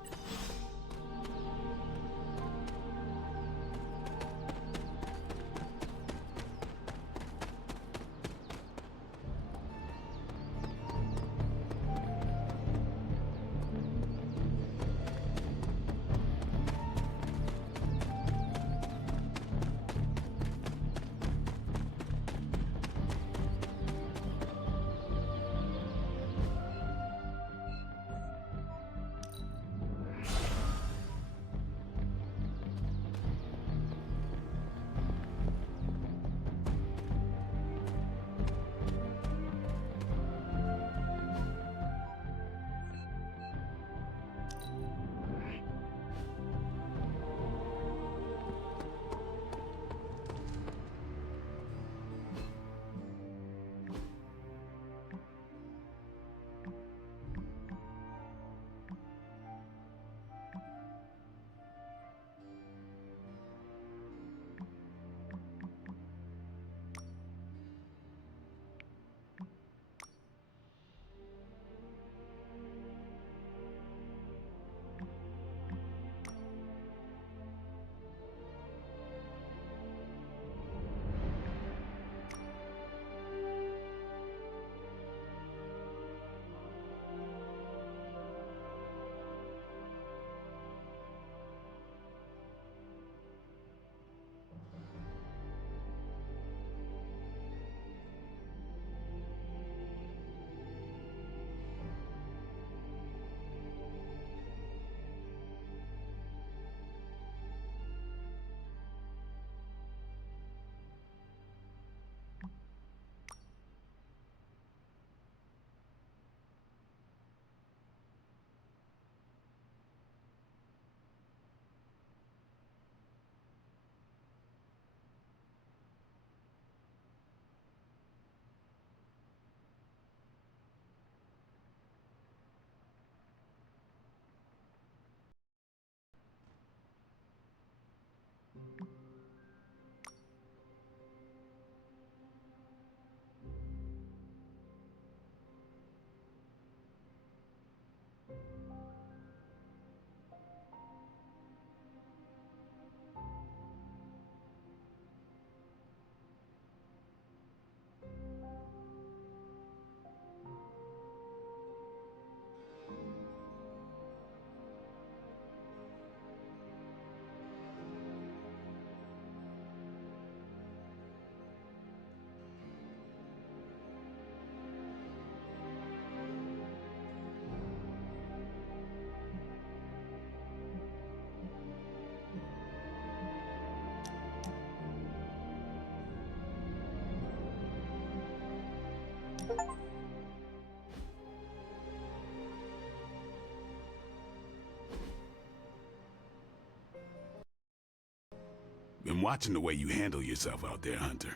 Been watching the way you handle yourself out there, Hunter.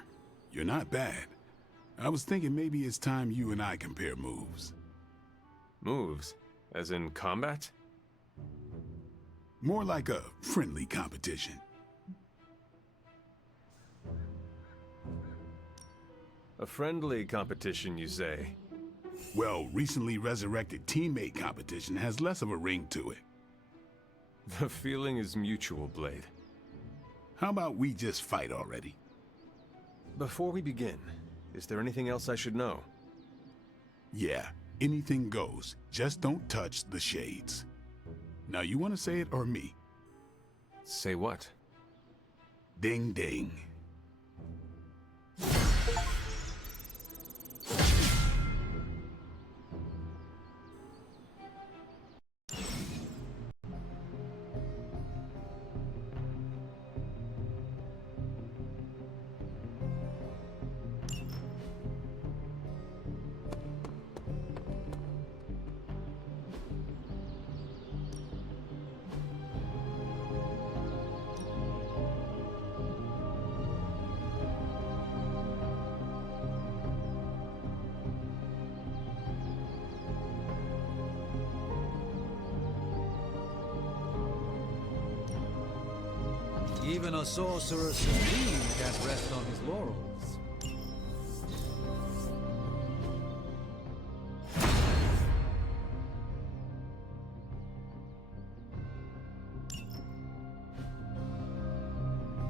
You're not bad. I was thinking maybe it's time you and I compare moves. Moves? As in combat? More like a friendly competition. A friendly competition, you say? Well, recently resurrected teammate competition has less of a ring to it. The feeling is mutual, Blade. How about we just fight already? Before we begin, is there anything else I should know? Yeah, anything goes. Just don't touch the shades. Now, you want to say it or me? Say what? Ding ding. Even a sorcerer supreme can't rest on his laurels.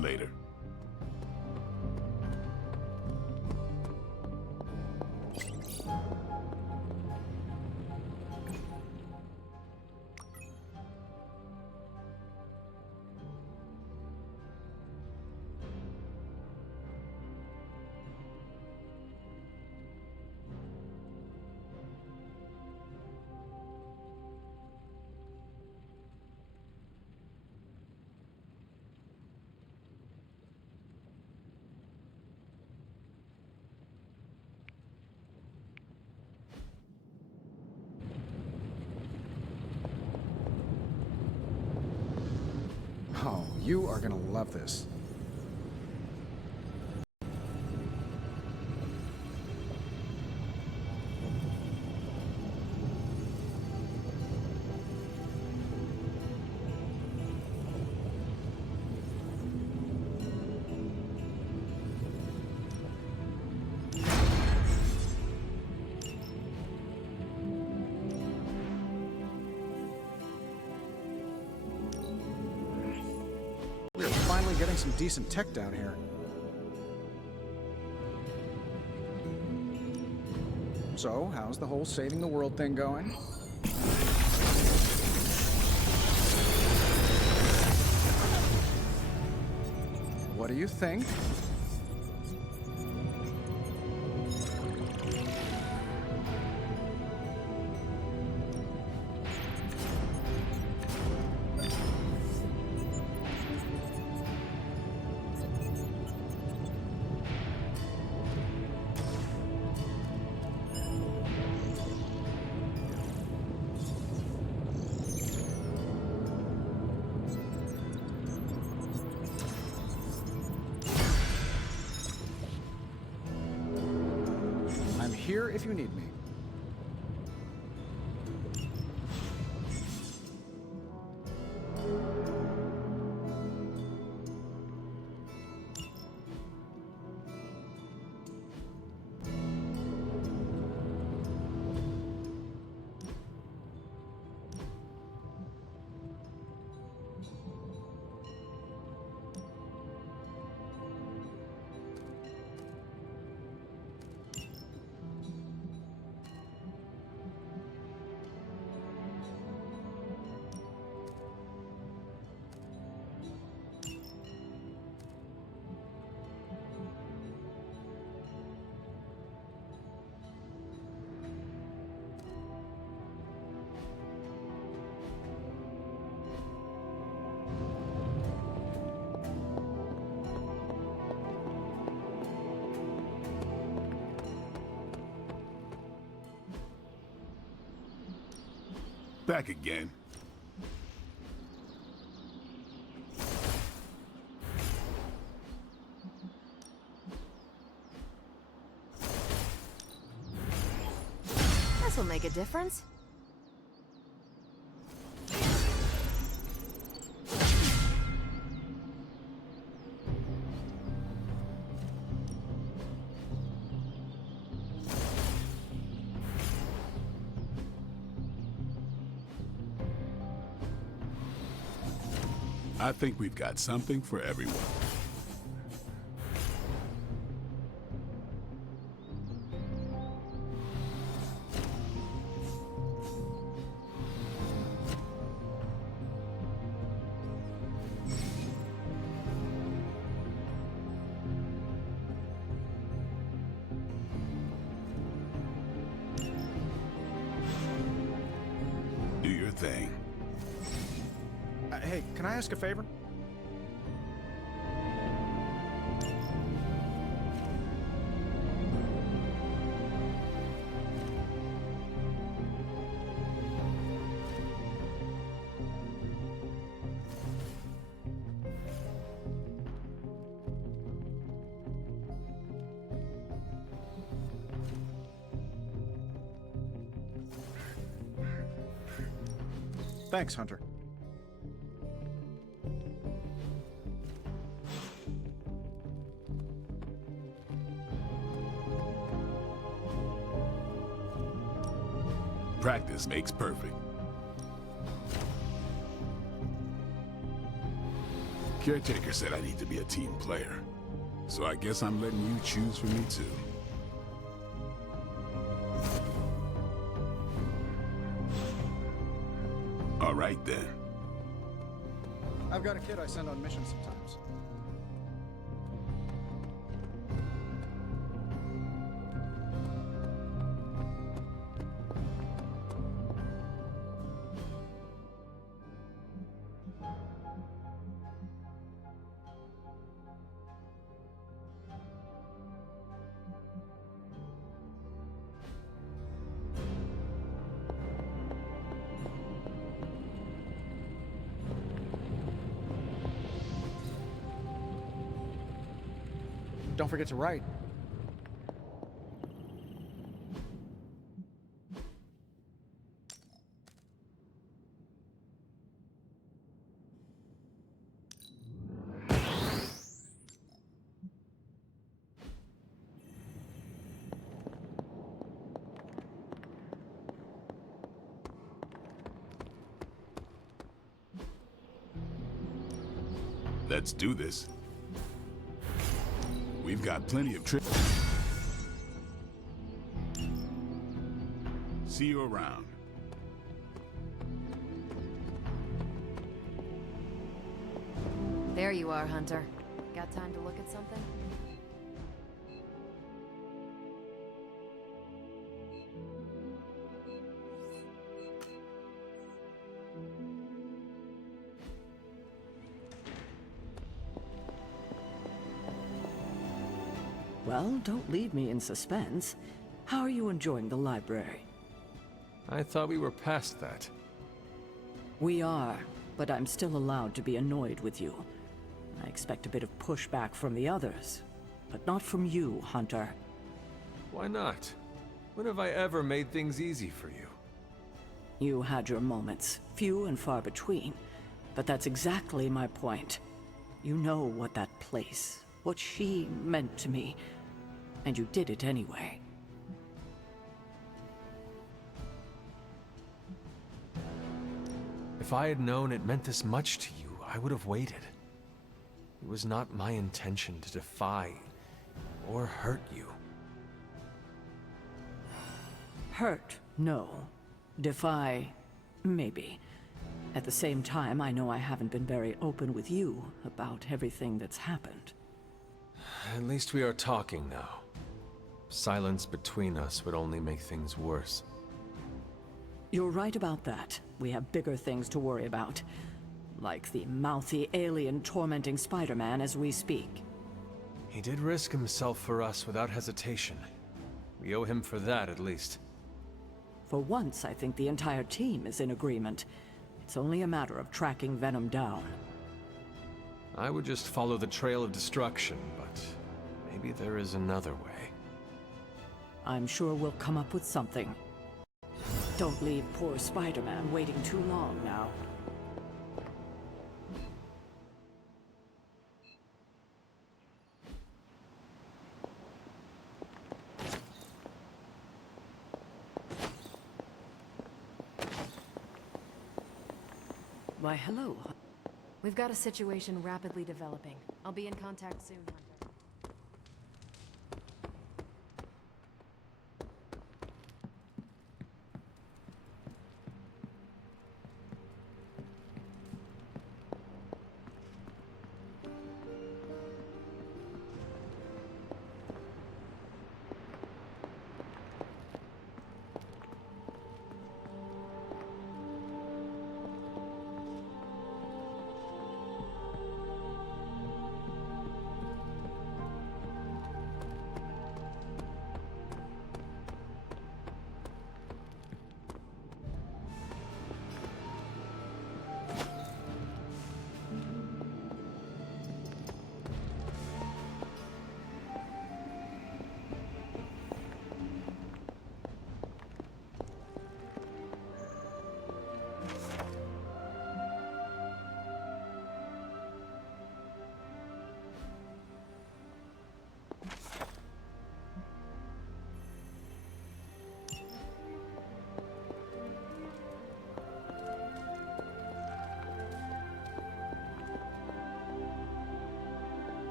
Later. Oh, you are gonna love this. We're finally getting some decent tech down here. So, how's the whole saving the world thing going? What do you think? I'm here if you need me. Back again. this'll make a difference. I think we've got something for everyone. Do your thing. Hey, can I ask a favor? Thanks, Hunter. Practice makes perfect. Caretaker said I need to be a team player, so I guess I'm letting you choose for me too. All right then. I've got a kid I send on missions sometimes. Don't forget to write. Let's do this. We've got plenty of trips. See you around. There you are, Hunter. Got time to look at something? Well, don't leave me in suspense. How are you enjoying the library? I thought we were past that. We are, but I'm still allowed to be annoyed with you. I expect a bit of pushback from the others, but not from you, Hunter. Why not? When have I ever made things easy for you? You had your moments, few and far between, but that's exactly my point. You know what that place, what she meant to me, and you did it anyway. If I had known it meant this much to you, I would have waited. It was not my intention to defy or hurt you. Hurt, no. Defy, maybe. At the same time, I know I haven't been very open with you about everything that's happened. At least we are talking now. Silence between us would only make things worse. You're right about that. We have bigger things to worry about. Like the mouthy alien tormenting Spider-Man as we speak. He did risk himself for us without hesitation. We owe him for that, at least. For once, I think the entire team is in agreement. It's only a matter of tracking Venom down. I would just follow the trail of destruction, but maybe there is another way. I'm sure we'll come up with something. Don't leave poor Spider-Man waiting too long now. Why, hello. We've got a situation rapidly developing. I'll be in contact soon, Hunter.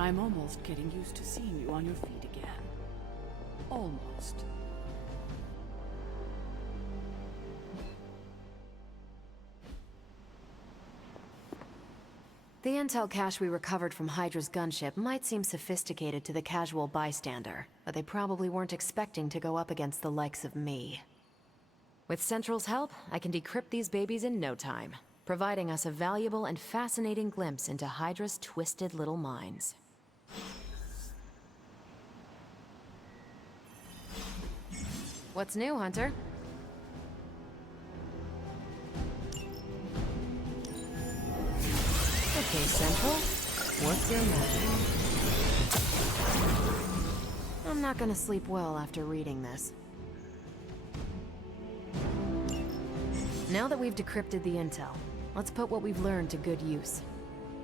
I'm almost getting used to seeing you on your feet again. Almost. The intel cache we recovered from Hydra's gunship might seem sophisticated to the casual bystander, but they probably weren't expecting to go up against the likes of me. With Central's help, I can decrypt these babies in no time, providing us a valuable and fascinating glimpse into Hydra's twisted little minds. What's new, Hunter? Okay, Central. What's your magic? I'm not gonna sleep well after reading this. Now that we've decrypted the intel, let's put what we've learned to good use.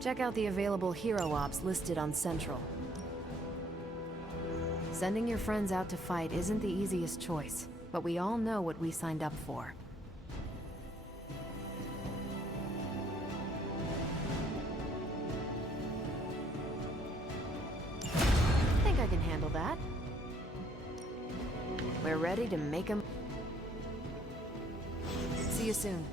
Check out the available hero ops listed on Central. Sending your friends out to fight isn't the easiest choice, but we all know what we signed up for. I think I can handle that. We're ready to make 'em. See you soon.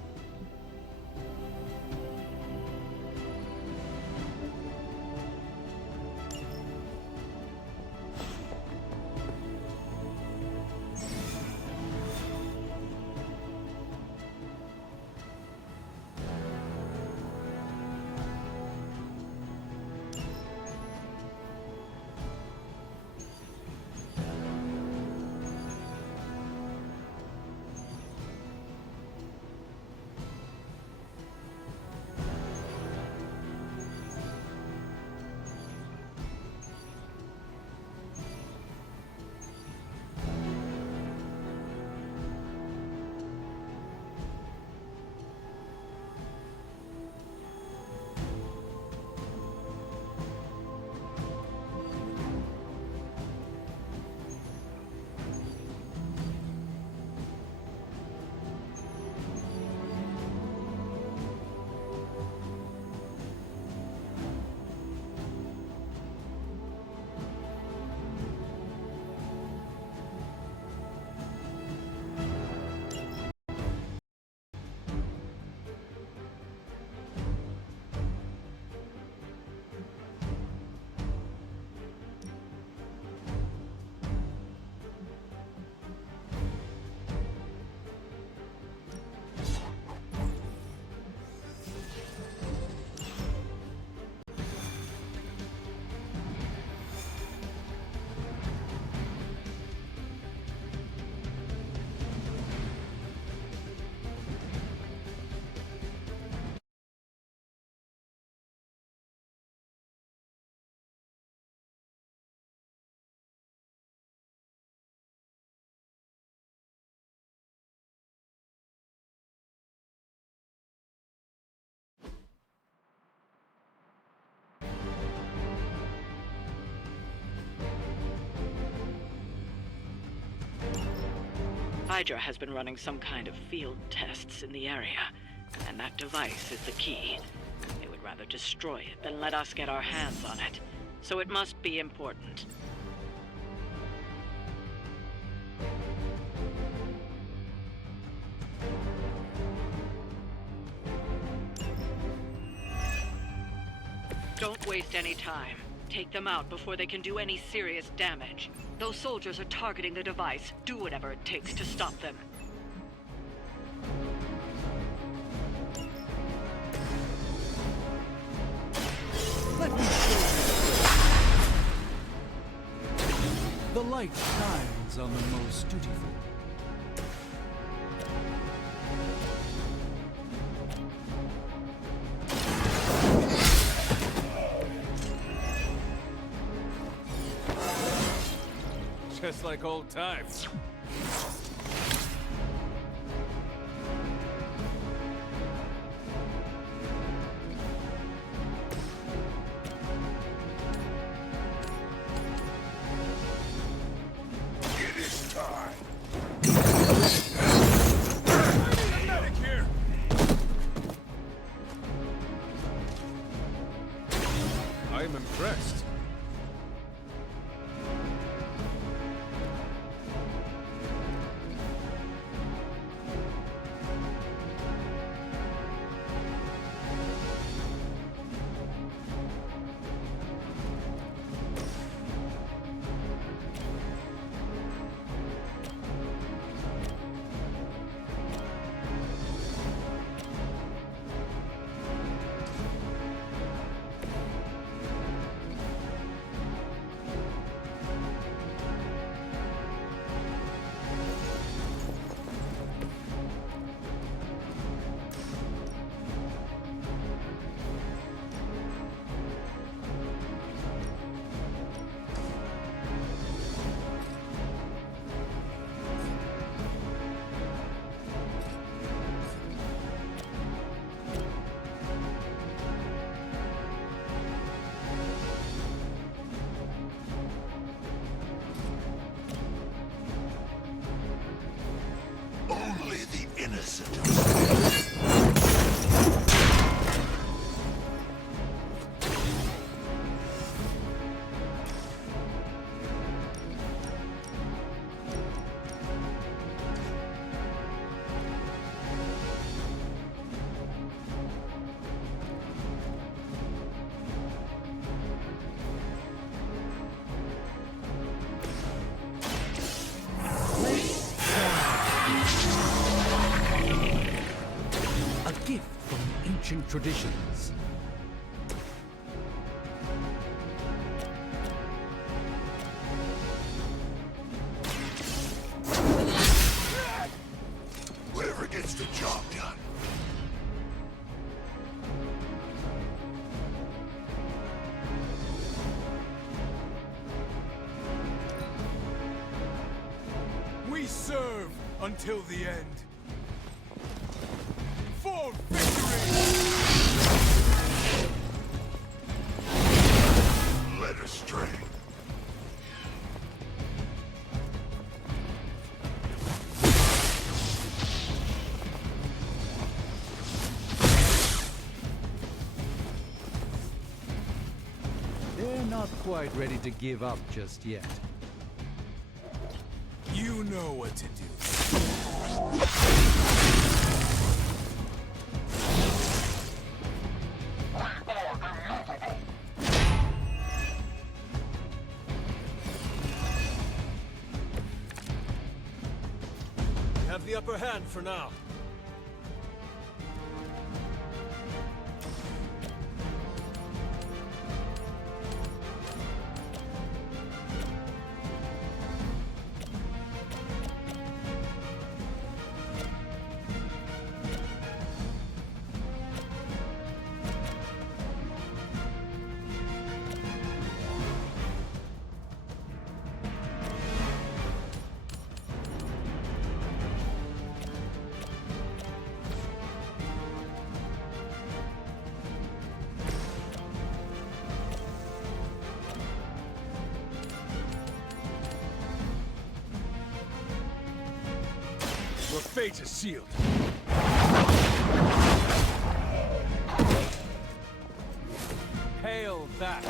Hydra has been running some kind of field tests in the area, and that device is the key. They would rather destroy it than let us get our hands on it, so it must be important. Don't waste any time. Take them out before they can do any serious damage. Those soldiers are targeting the device. Do whatever it takes to stop them. Let me show you. The light shines on the most dutiful. Just like old times. It is time. Medic here! I am impressed. Only the innocent. A gift from ancient traditions. Whatever gets the job done. We serve until the end. For victory! Led astray. They're not quite ready to give up just yet. You know what to do. We have the upper hand for now. Your fate is sealed. Hail that!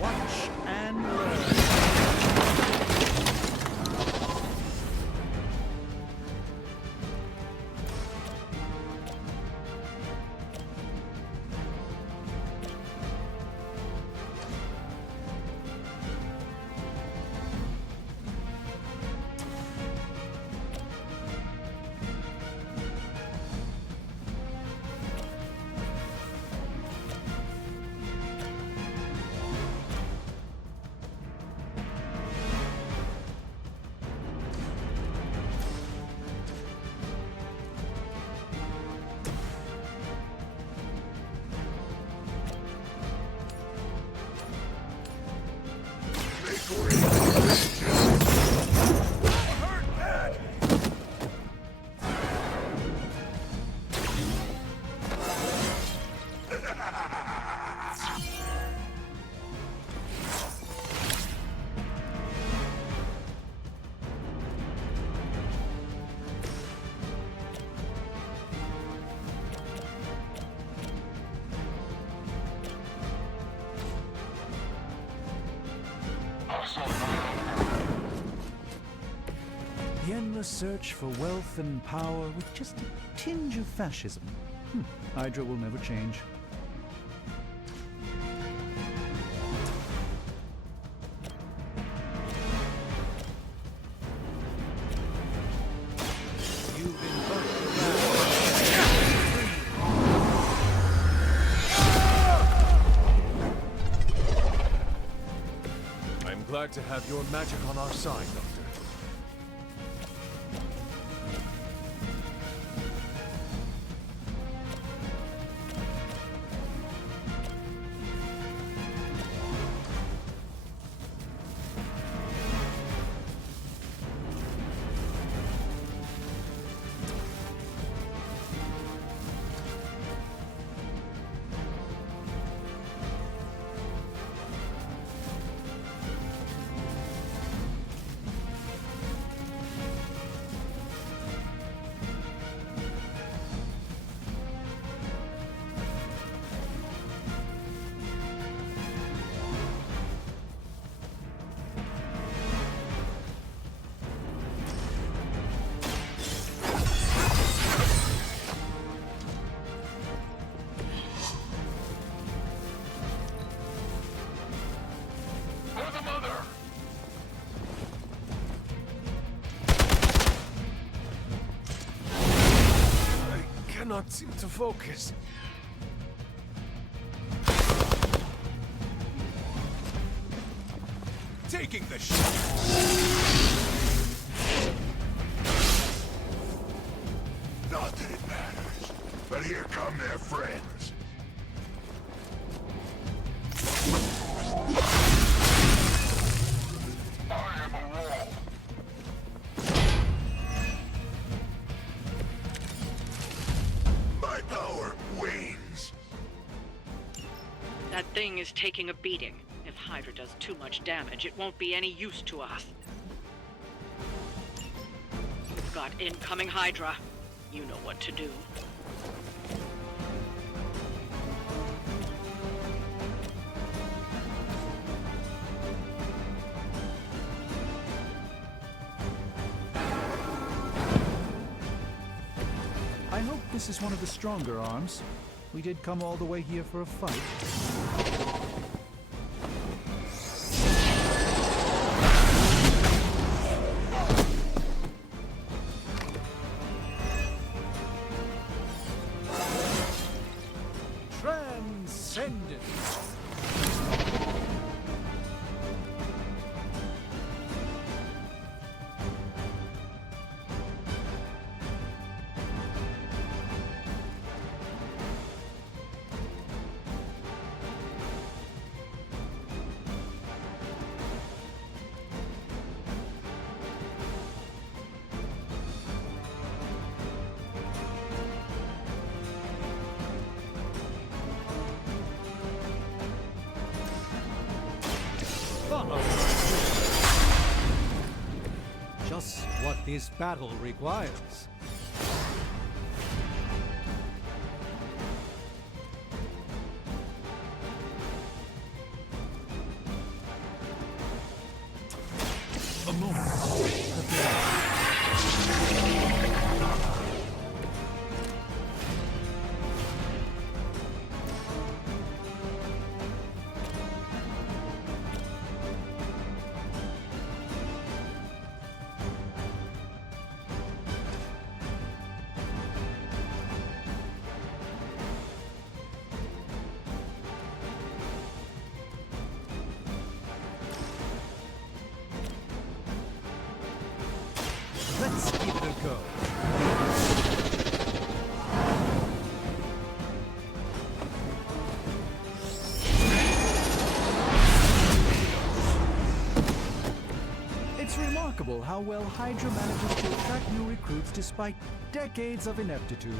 Watch and learn. The endless search for wealth and power with just a tinge of fascism. Hydra will never change. You've invoked the I'm glad to have your magic on our side, Doctor. Cannot seem to focus. Taking the shot. Not that it matters, but here come their friends. That thing is taking a beating. If Hydra does too much damage, it won't be any use to us. You've got incoming Hydra. You know what to do. I hope this is one of the stronger arms. We did come all the way here for a fight. Transcendent! Just what this battle requires. A moment. Let's give it a go. It's remarkable how well Hydra manages to attract new recruits despite decades of ineptitude.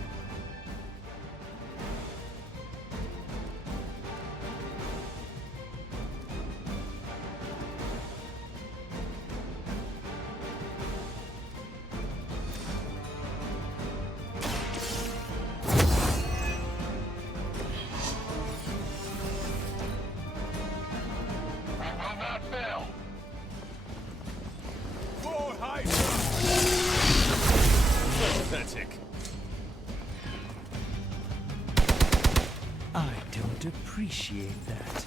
Pathetic. I don't appreciate that.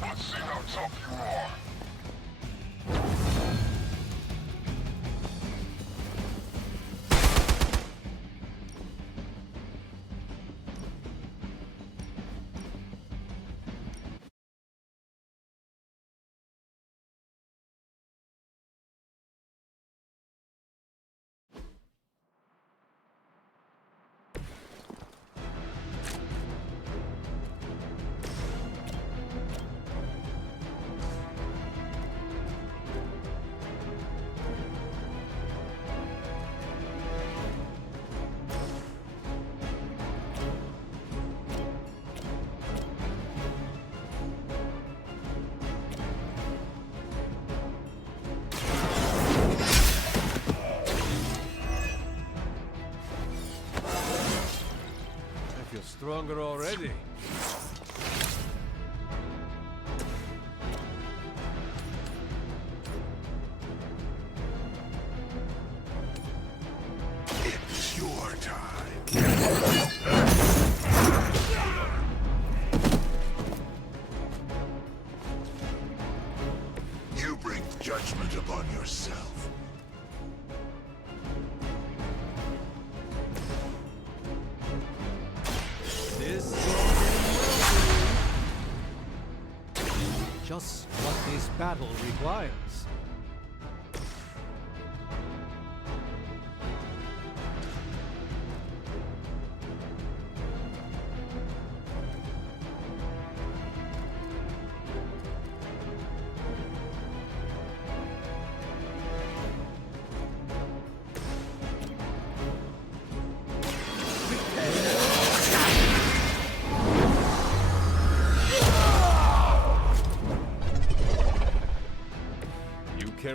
Let's see how tough you are. You're stronger already. It's your time. You bring judgment upon yourself. This just what this battle requires.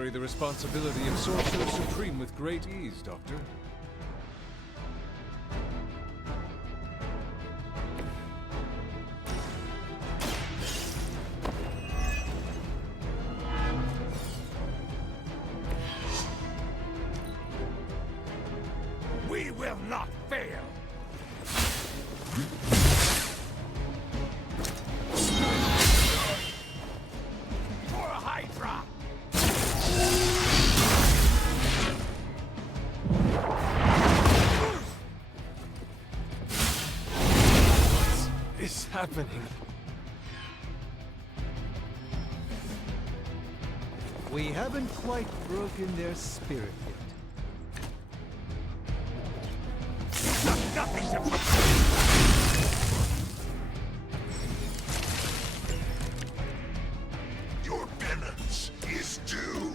carry the responsibility of Sorcerer Supreme with great ease, Doctor. We will not fail! For Hydra! What is happening? We haven't quite broken their spirit yet. Nothing to... Your penance is due.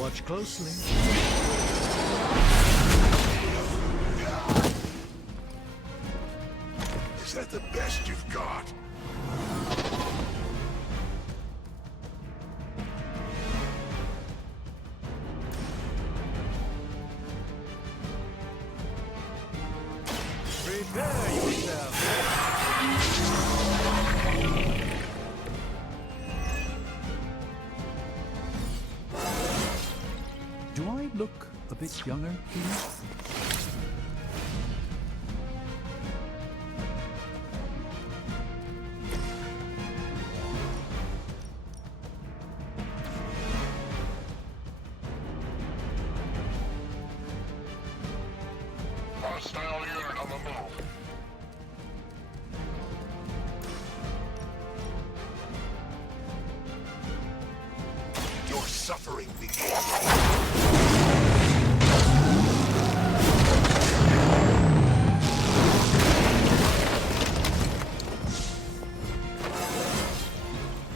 Watch closely. Is that the best you've got? Prepare yourself. Do I look a bit younger, please? Hostile unit on the move. Your suffering begins.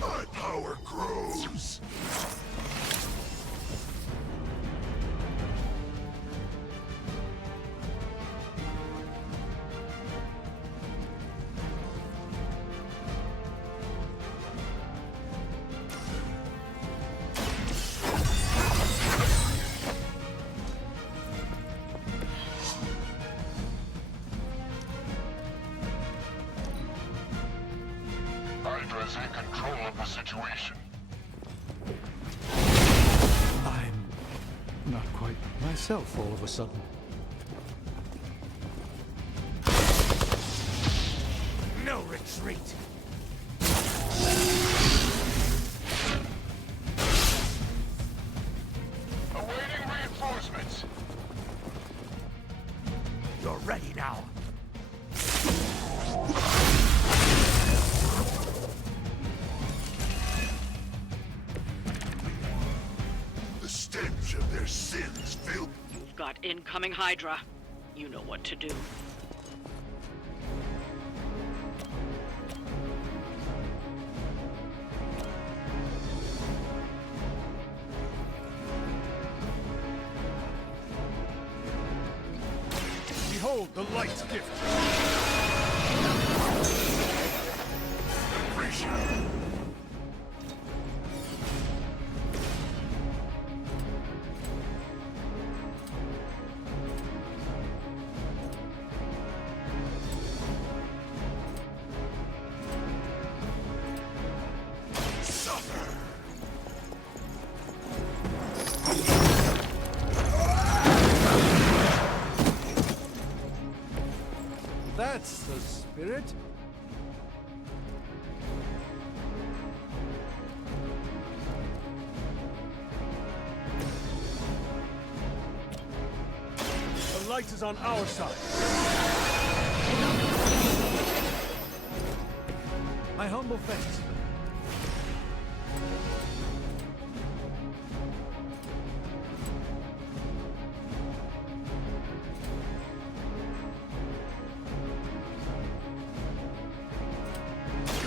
My power grows. Hydra is in control of the situation. I'm not quite myself all of a sudden. No retreat. Awaiting reinforcements. You're ready now. The stench of their sins filled. You've got incoming Hydra. You know what to do. Behold the light's gift! Appreciate. Suffer. That's the spirit. The light is on our side. My humble thanks.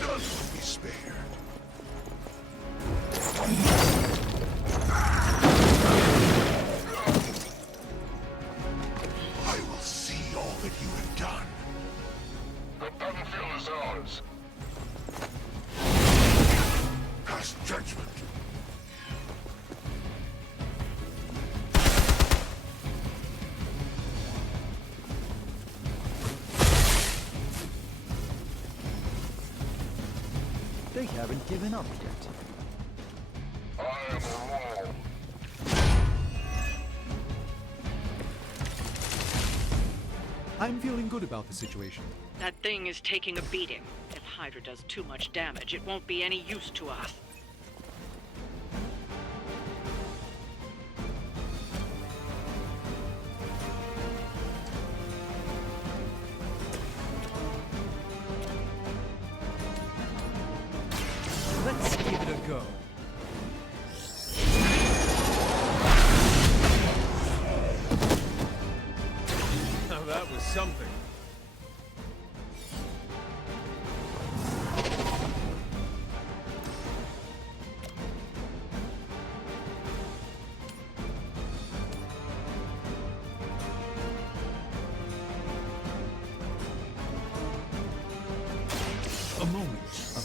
None will be spared. done. The battlefield is ours. Pass judgment. They haven't given up yet. I am wrong. I'm feeling good about the situation. That thing is taking a beating. If Hydra does too much damage, it won't be any use to us. Let's give it a go. Now that was something. A moment of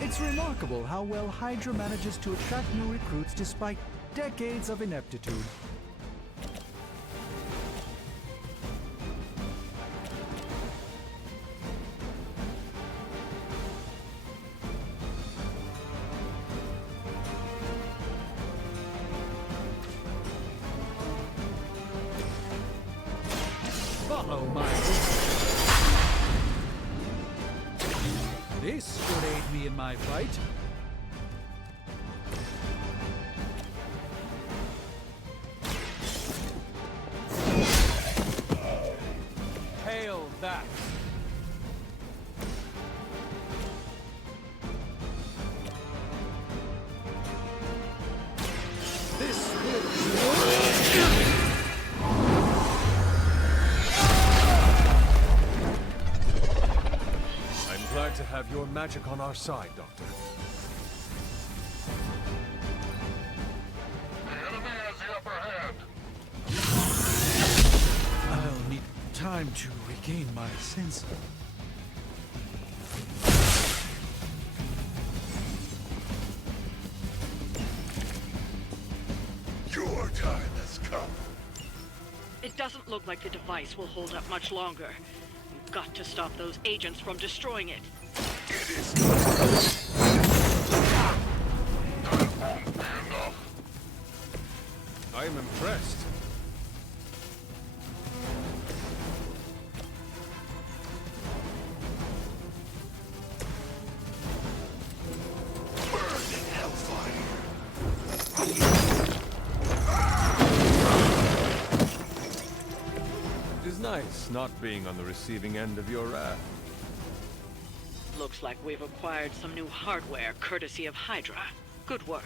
It's remarkable how well Hydra manages to attract new recruits despite decades of ineptitude. Follow my lead. This should aid me in my fight. Hail that! This I'm glad to have your magic on our side, Doctor. The enemy has the upper hand. I'll need time to regain my senses. Your time has come. It doesn't look like the device will hold up much longer. We've got to stop those agents from destroying it. It is not. That won't be enough. I am impressed. Burn in hellfire. It is nice not being on the receiving end of your wrath. Looks like we've acquired some new hardware courtesy of Hydra. Good work.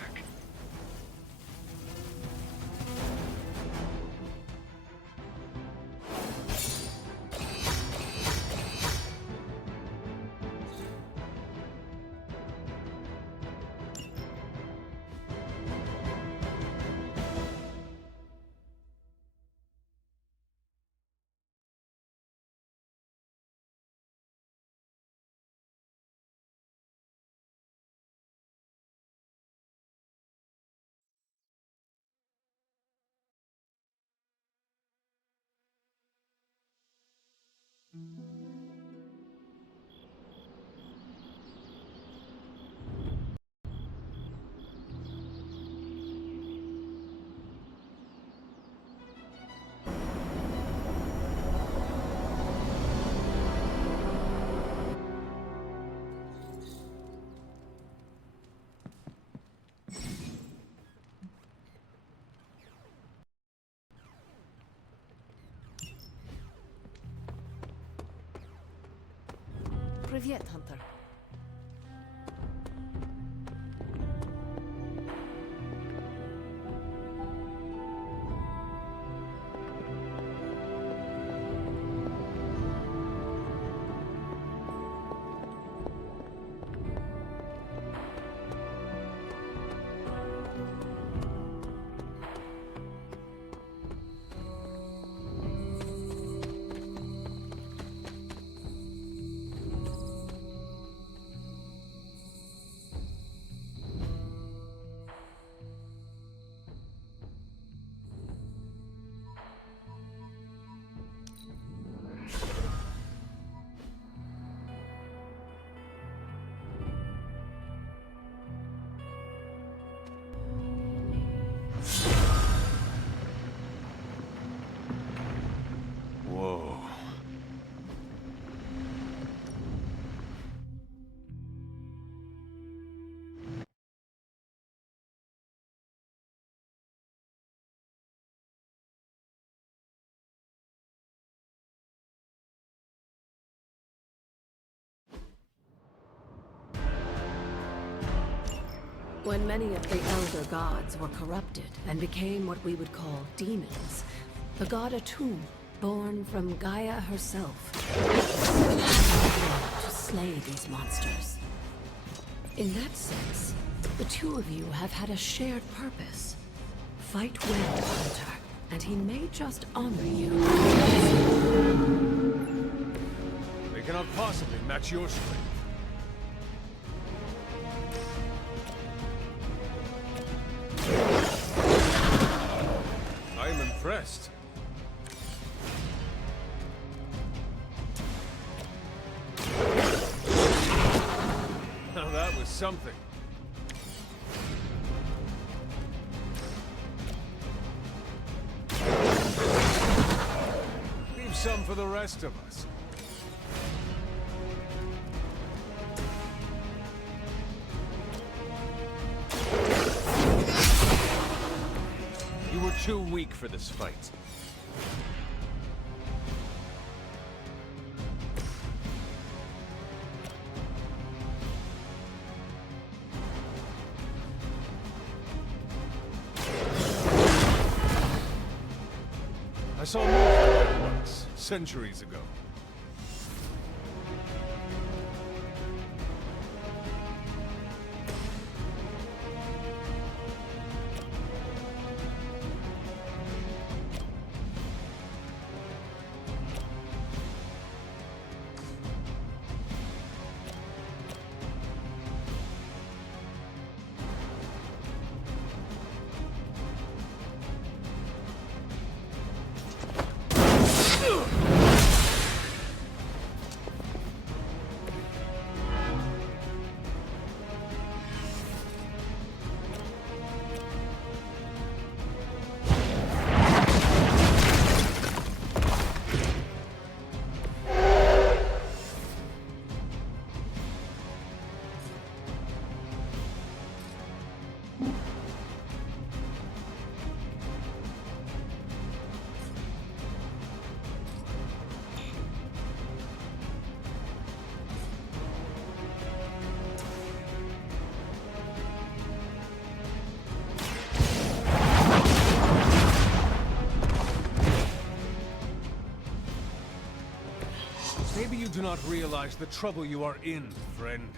Привет, Hunter. When many of the elder gods were corrupted and became what we would call demons, the god Atum, born from Gaia herself, to slay these monsters. In that sense, the two of you have had a shared purpose. Fight well, Hunter, and he may just honor you. They cannot possibly match your strength. I am impressed. Now that was something. Leave some for the rest of us. You were too weak for this fight. I saw more once, centuries ago. Maybe you do not realize the trouble you are in, friend.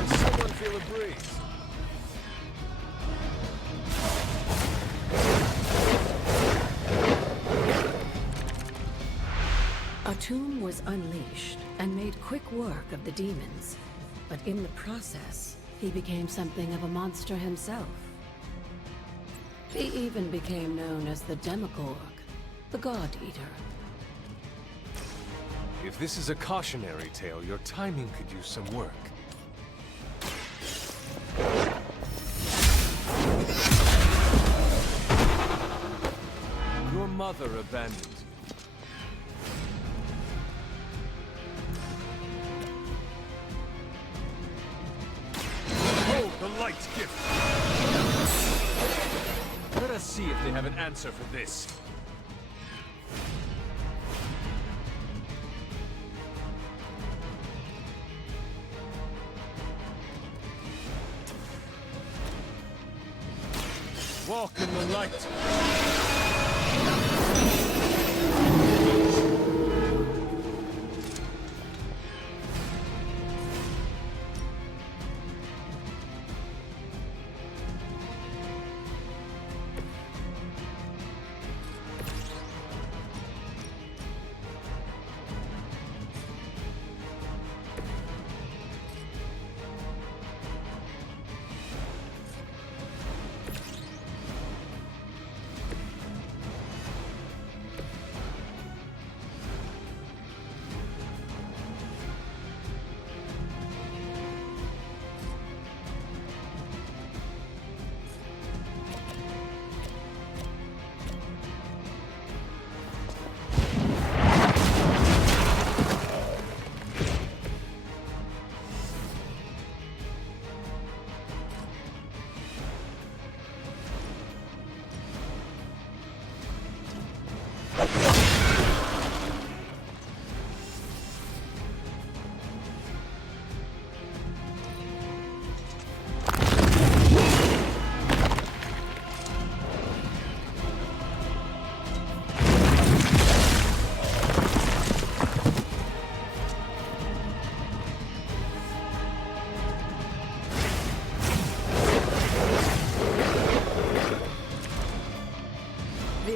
Does someone feel a breeze? Atum was unleashed and made quick work of the demons, but in the process, he became something of a monster himself. He even became known as the Demogorg, the God Eater. If this is a cautionary tale, your timing could use some work. Your mother abandoned you. The light gift! Let us see if they have an answer for this. Walk in the light!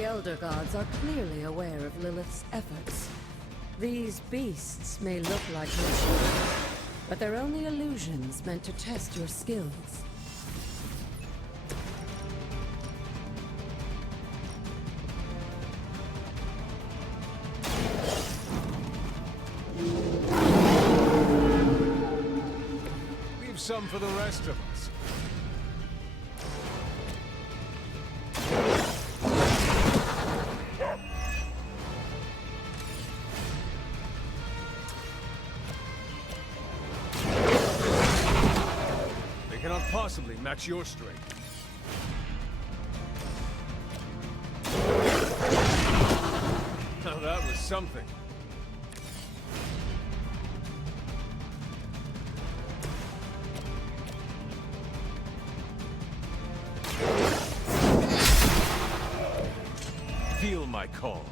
Elder Gods are clearly aware of Lilith's efforts. These beasts may look like machines, but they're only illusions meant to test your skills. Leave some for the rest of us. Cannot possibly match your strength. Now that was something. Feel my call.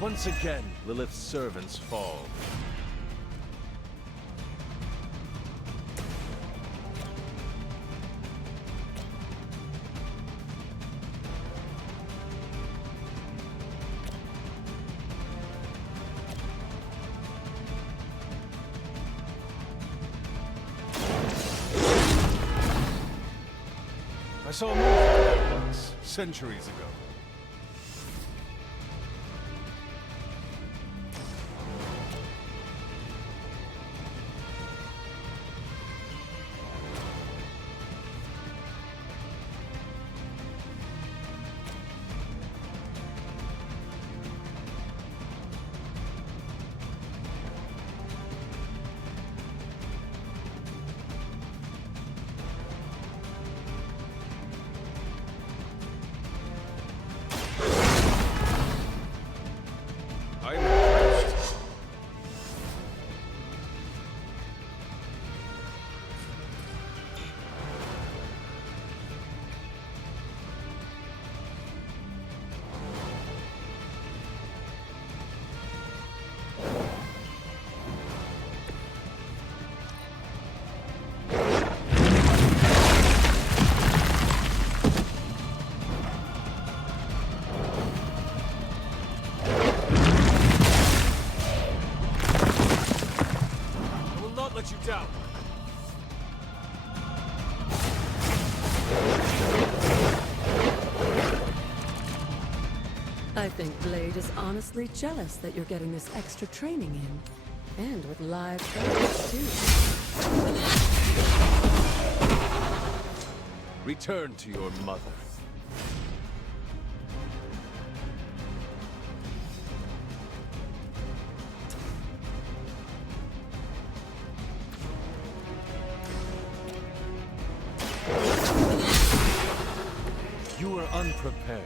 Once again, Lilith's servants fall. I saw a movie like that once, centuries ago. I'm impressed. Let you down. I think Blade is honestly jealous that you're getting this extra training in. And with live guards, too. Return to your mother. You were unprepared.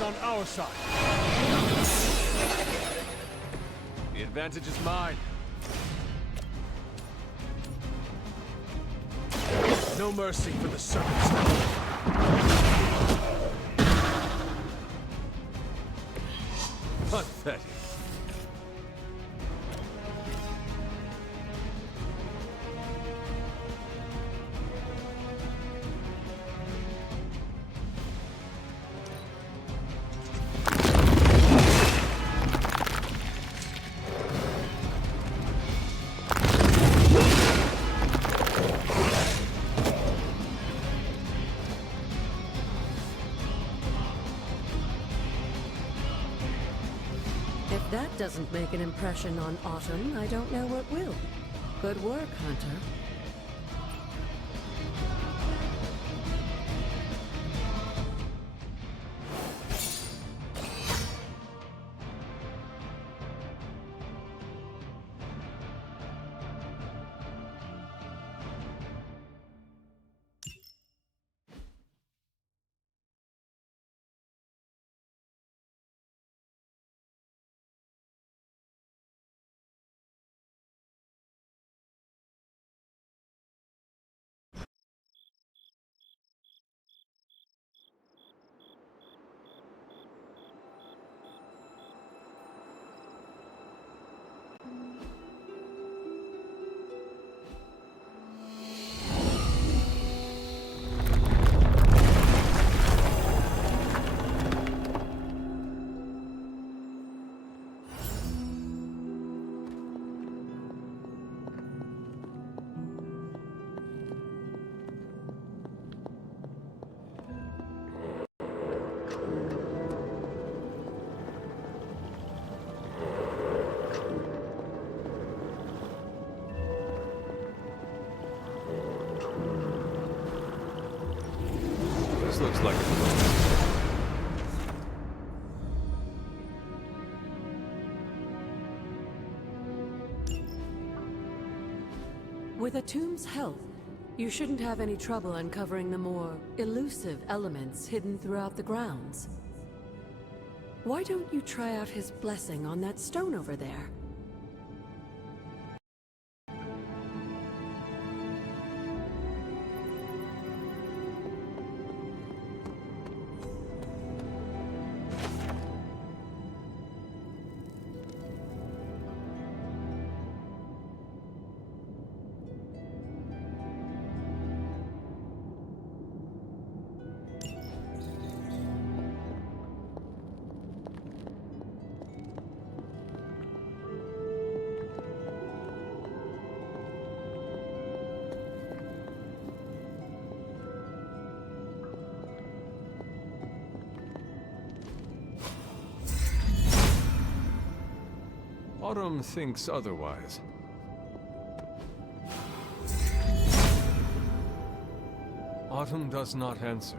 On our side. The advantage is mine. No mercy for the servants. Pathetic. If that doesn't make an impression on Autumn, I don't know what will. Good work, Hunter. This looks like a With Atum's help, you shouldn't have any trouble uncovering the more elusive elements hidden throughout the grounds. Why don't you try out his blessing on that stone over there? Autumn thinks otherwise. Autumn does not answer.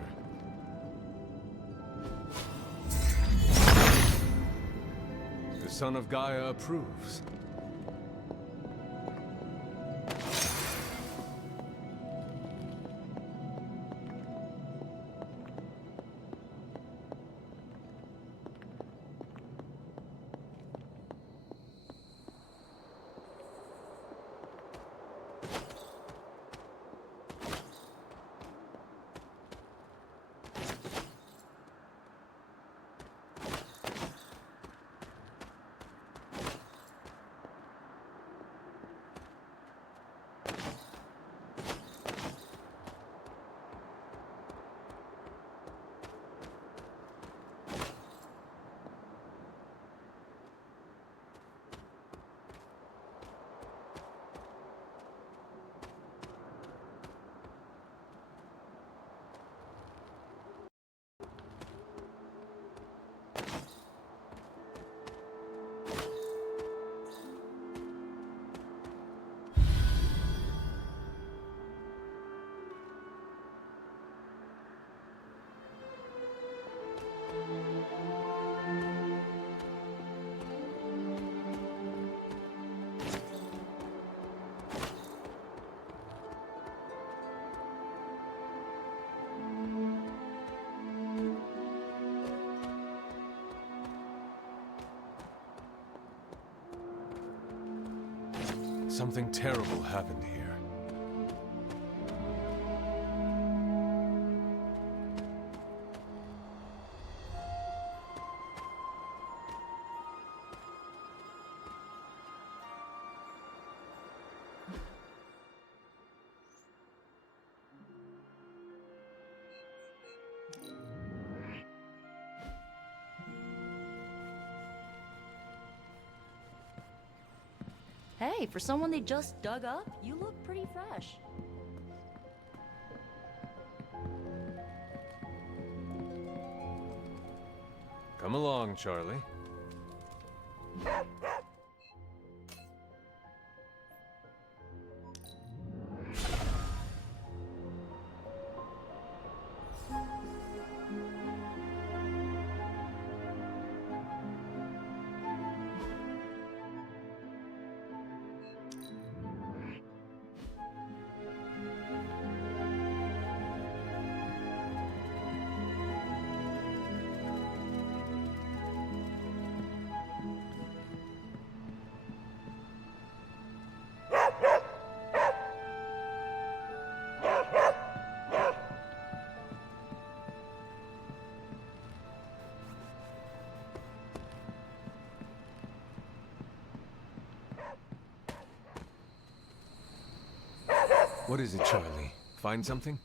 The son of Gaia approves. Something terrible happened here. Hey, for someone they just dug up, you look pretty fresh. Come along, Charlie. What is it, Charlie? Find something?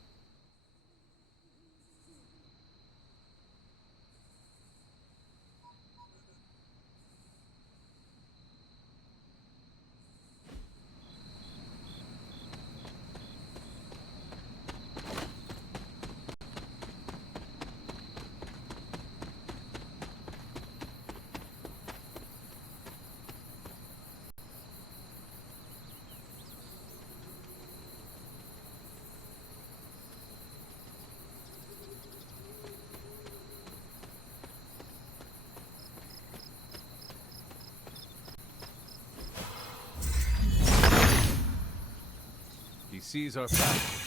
He sees our path.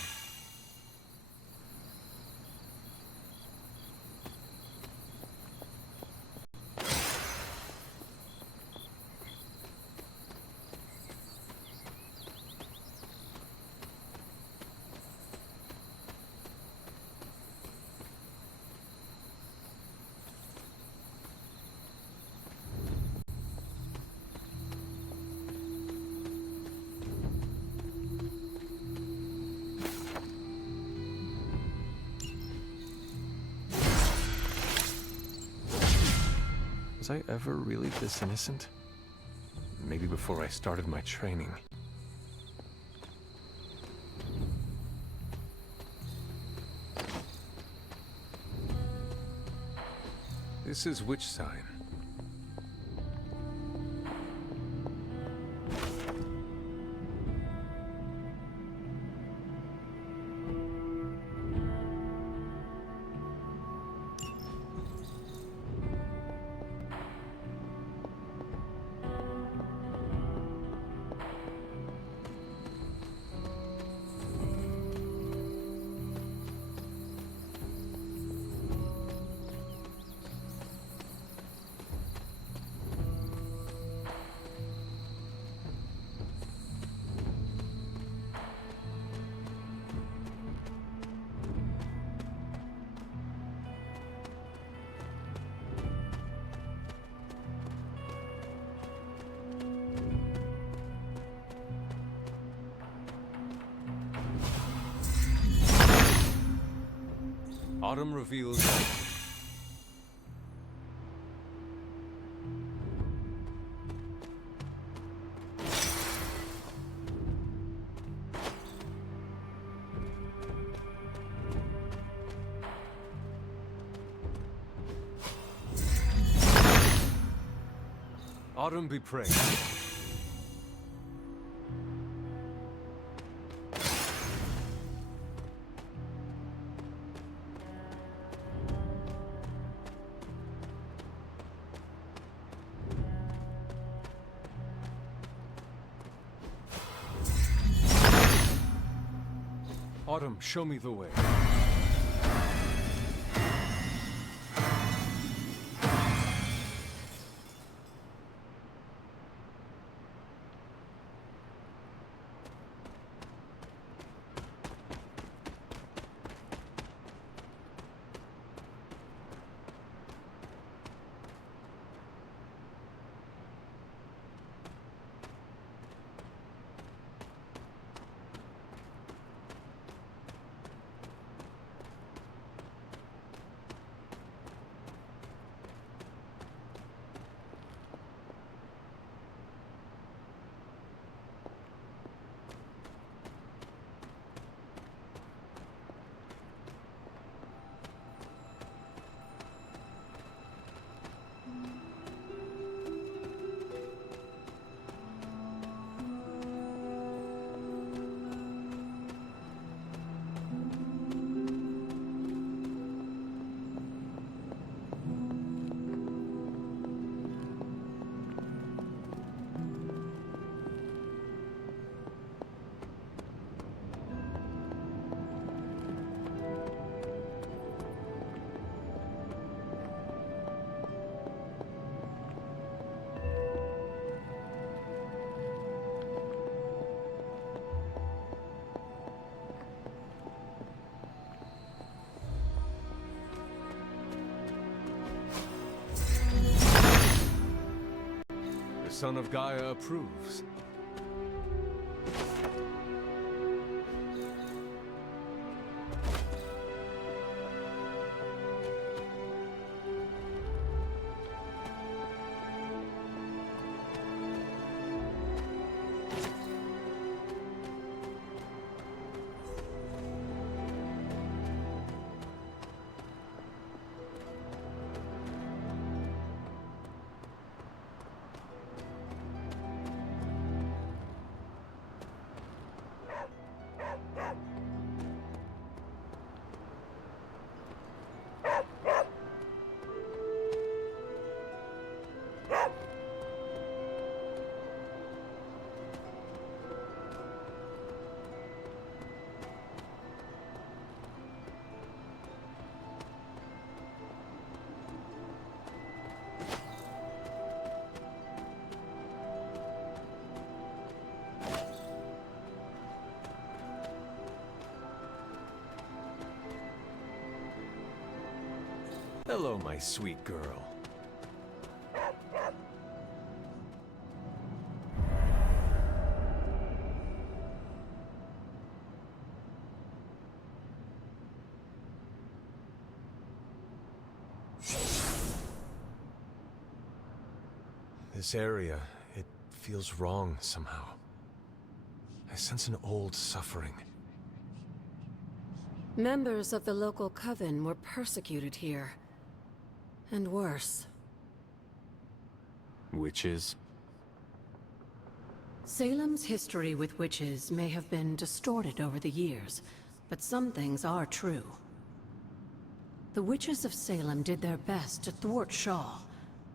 Was I ever really this innocent? Maybe before I started my training. This is which sign? Autumn reveals... Autumn be praised. Autumn, show me the way. son of Gaia approves. Hello, my sweet girl. This area, it feels wrong somehow. I sense an old suffering. Members of the local coven were persecuted here. And worse. Witches? Salem's history with witches may have been distorted over the years, but some things are true. The witches of Salem did their best to thwart Shaw,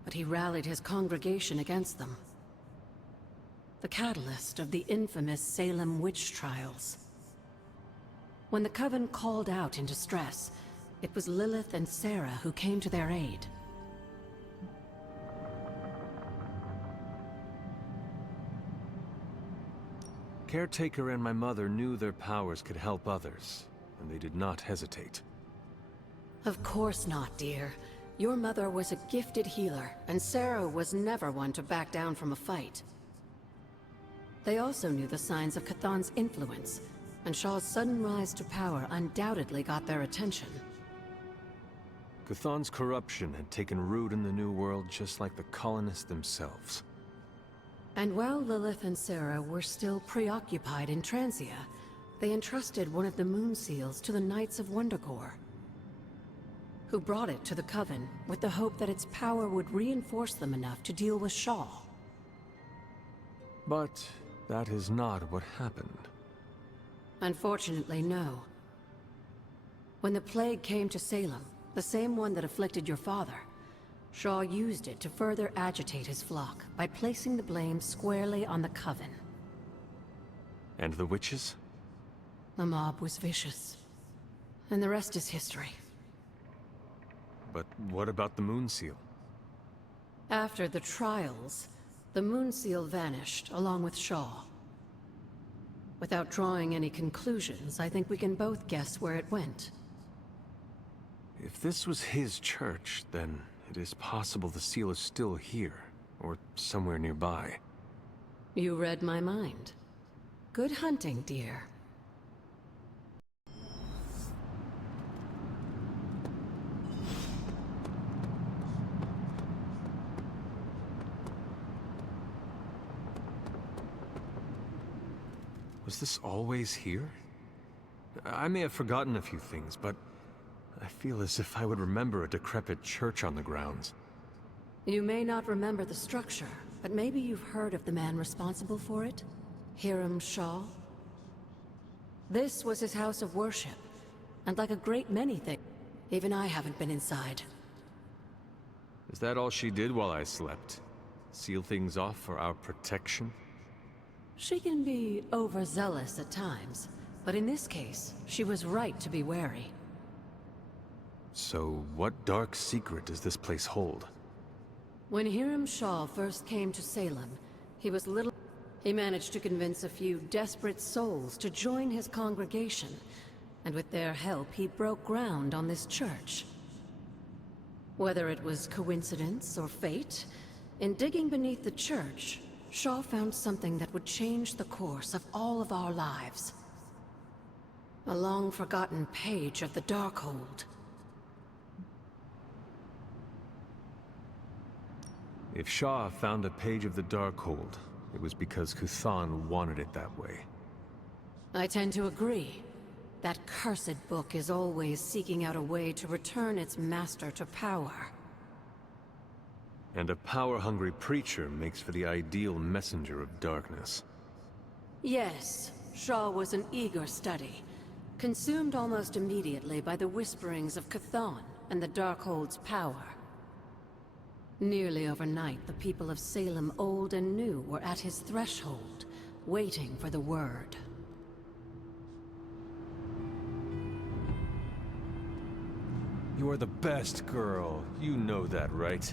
but he rallied his congregation against them. The catalyst of the infamous Salem witch trials. When the Coven called out in distress, it was Lilith and Sarah who came to their aid. Caretaker and my mother knew their powers could help others, and they did not hesitate. Of course not, dear. Your mother was a gifted healer, and Sarah was never one to back down from a fight. They also knew the signs of Chthon's influence, and Shaw's sudden rise to power undoubtedly got their attention. Chthon's corruption had taken root in the New World just like the colonists themselves. And while Lilith and Sarah were still preoccupied in Transia, they entrusted one of the Moon Seals to the Knights of Wondergore, who brought it to the Coven with the hope that its power would reinforce them enough to deal with Shaw. But that is not what happened. Unfortunately, no. When the plague came to Salem, the same one that afflicted your father, Shaw used it to further agitate his flock by placing the blame squarely on the Coven. And the witches? The mob was vicious. And the rest is history. But what about the Moon Seal? After the trials, the Moon Seal vanished along with Shaw. Without drawing any conclusions, I think we can both guess where it went. If this was his church, then it is possible the seal is still here, or somewhere nearby. You read my mind. Good hunting, dear. Was this always here? I may have forgotten a few things, but I feel as if I would remember a decrepit church on the grounds. You may not remember the structure, but maybe you've heard of the man responsible for it? Hiram Shaw? This was his house of worship, and like a great many things, even I haven't been inside. Is that all she did while I slept? Seal things off for our protection? She can be overzealous at times, but in this case, she was right to be wary. So, what dark secret does this place hold? When Hiram Shaw first came to Salem, he was little... He managed to convince a few desperate souls to join his congregation, and with their help, he broke ground on this church. Whether it was coincidence or fate, In digging beneath the church, Shaw found something that would change the course of all of our lives. A long-forgotten page of the Darkhold. If Shaw found a page of the Darkhold, it was because Kuthan wanted it that way. I tend to agree. That cursed book is always seeking out a way to return its master to power. And a power-hungry preacher makes for the ideal messenger of darkness. Yes, Shaw was an eager study, consumed almost immediately by the whisperings of Kuthan and the Darkhold's power. Nearly overnight, the people of Salem, old and new, were at his threshold, waiting for the word. You are the best girl. You know that, right?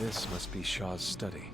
This must be Shaw's study.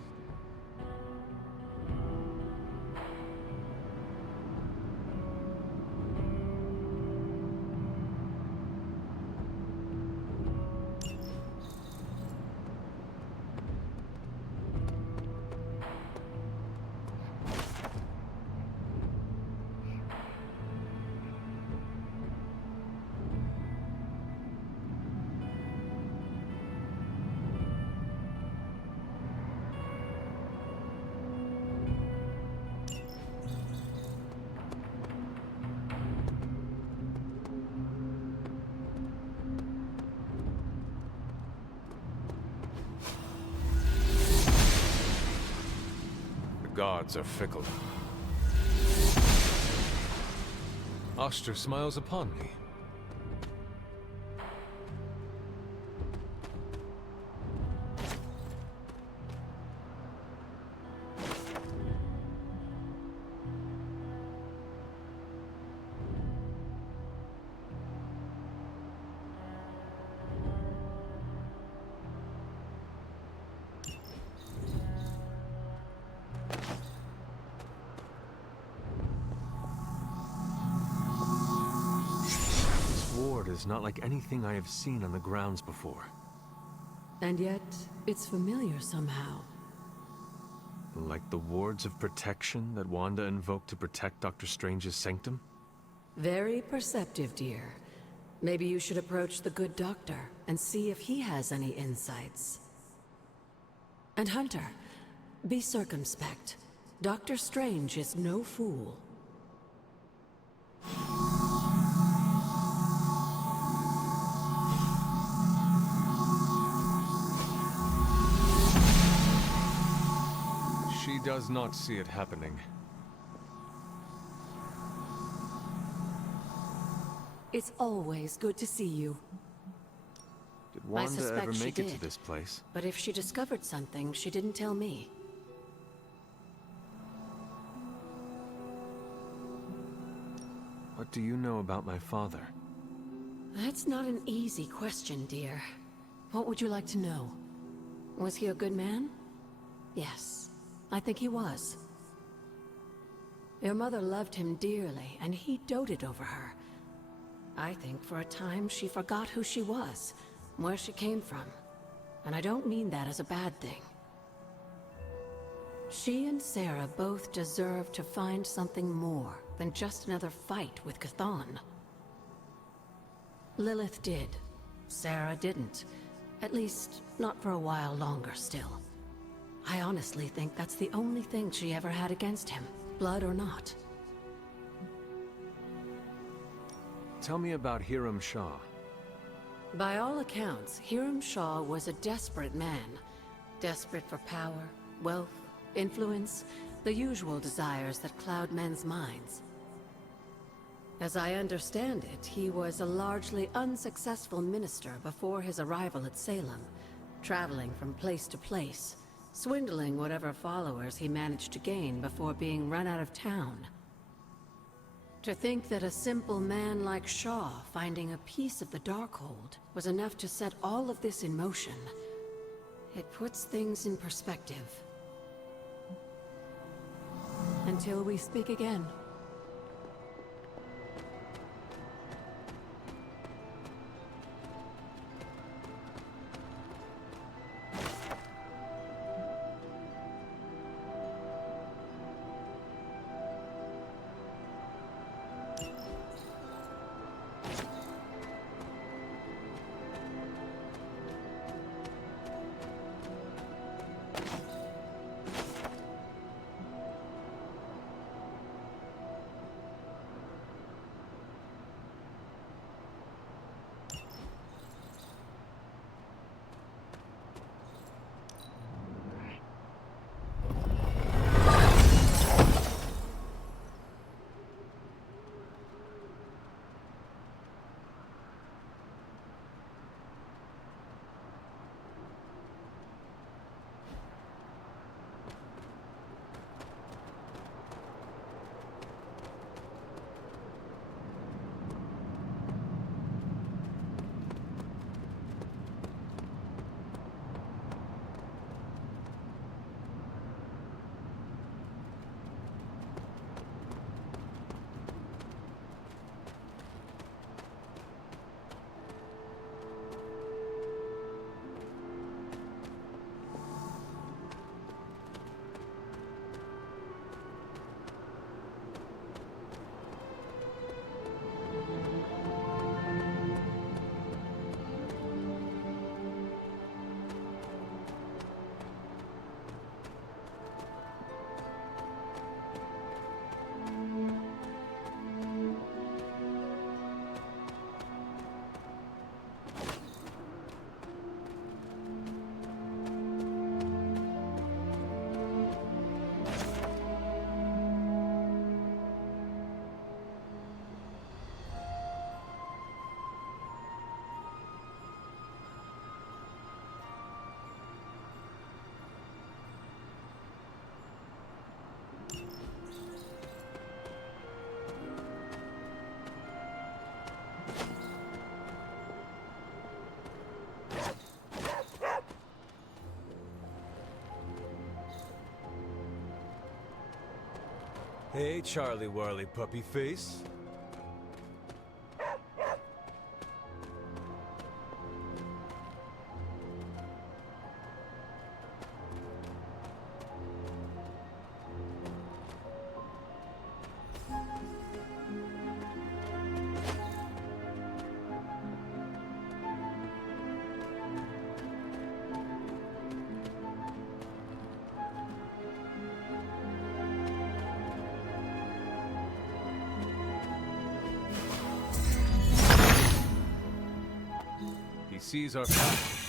Gods are fickle. Oster smiles upon me. Is not like anything I have seen on the grounds before. And yet, it's familiar somehow. Like the wards of protection that Wanda invoked to protect Dr. Strange's sanctum? Very perceptive, dear. Maybe you should approach the good doctor and see if he has any insights. And Hunter, be circumspect. Dr. Strange is no fool. She does not see it happening. It's always good to see you. Did Wanda suspect ever she make it to did. this place? But if she discovered something, she didn't tell me. What do you know about my father? That's not an easy question, dear. What would you like to know? Was he a good man? Yes, I think he was. Your mother loved him dearly, and he doted over her. I think for a time she forgot who she was, where she came from. And I don't mean that as a bad thing. She and Sarah both deserve to find something more than just another fight with Kuthan. Lilith did. Sarah didn't. At least, not for a while longer still. I honestly think that's the only thing she ever had against him, blood or not. Tell me about Hiram Shaw. By all accounts, Hiram Shaw was a desperate man. Desperate for power, wealth, influence, the usual desires that cloud men's minds. As I understand it, he was a largely unsuccessful minister before his arrival at Salem, traveling from place to place, swindling whatever followers he managed to gain before being run out of town. To think that a simple man like Shaw finding a piece of the Darkhold was enough to set all of this in motion, it puts things in perspective. Until we speak again. Hey, Charlie Warley puppy face. Sees our path.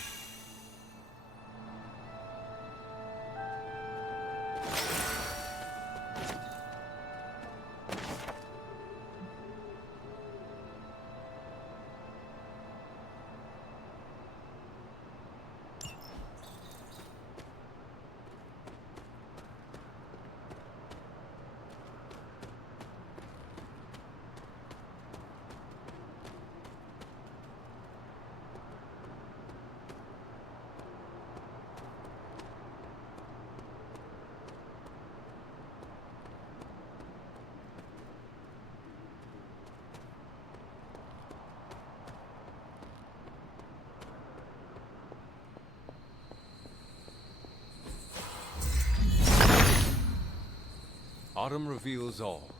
Autumn reveals all.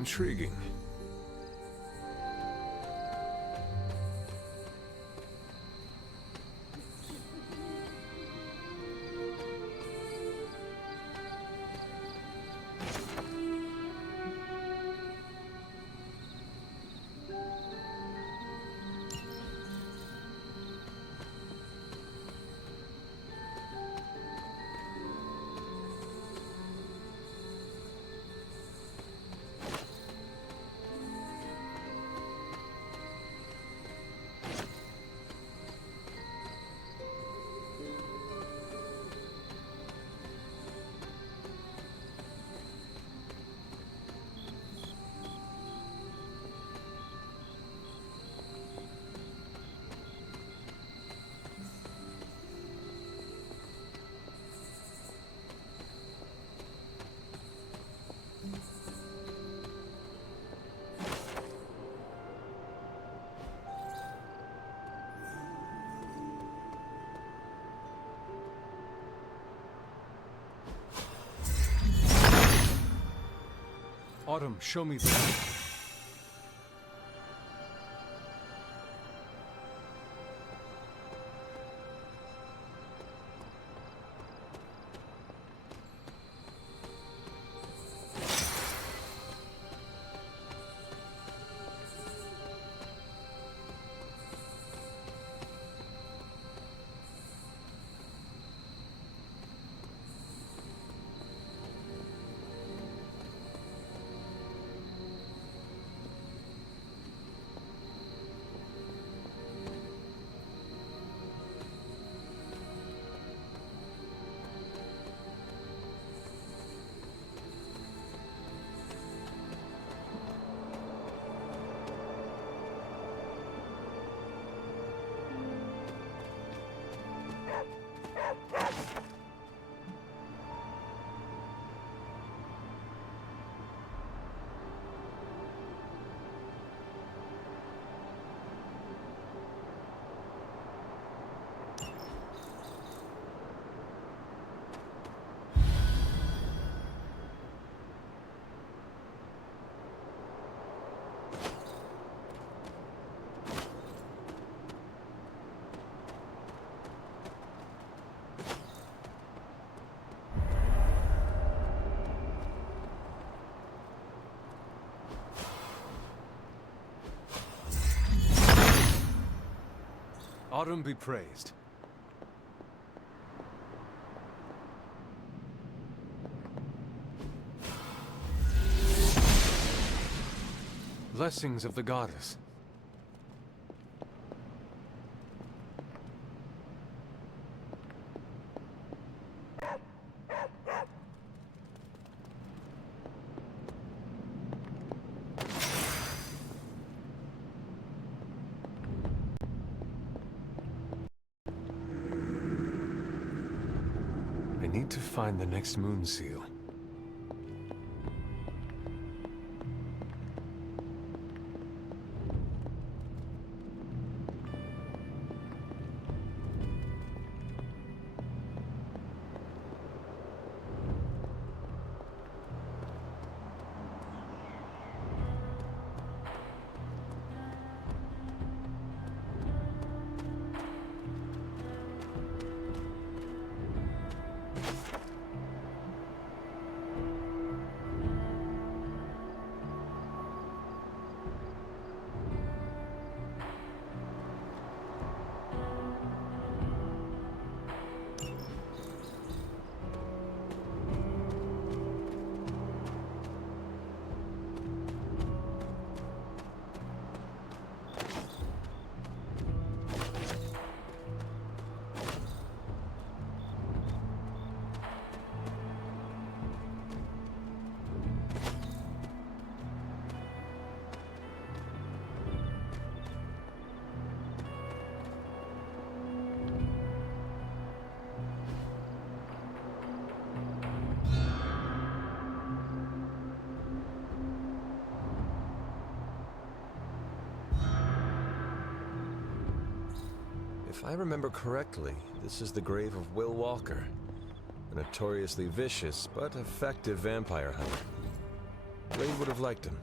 Intriguing. Autumn, show me the... Autumn be praised. Blessings of the goddess. I need to find the next moon seal. If I remember correctly, this is the grave of Will Walker, a notoriously vicious but effective vampire hunter. Blade would have liked him.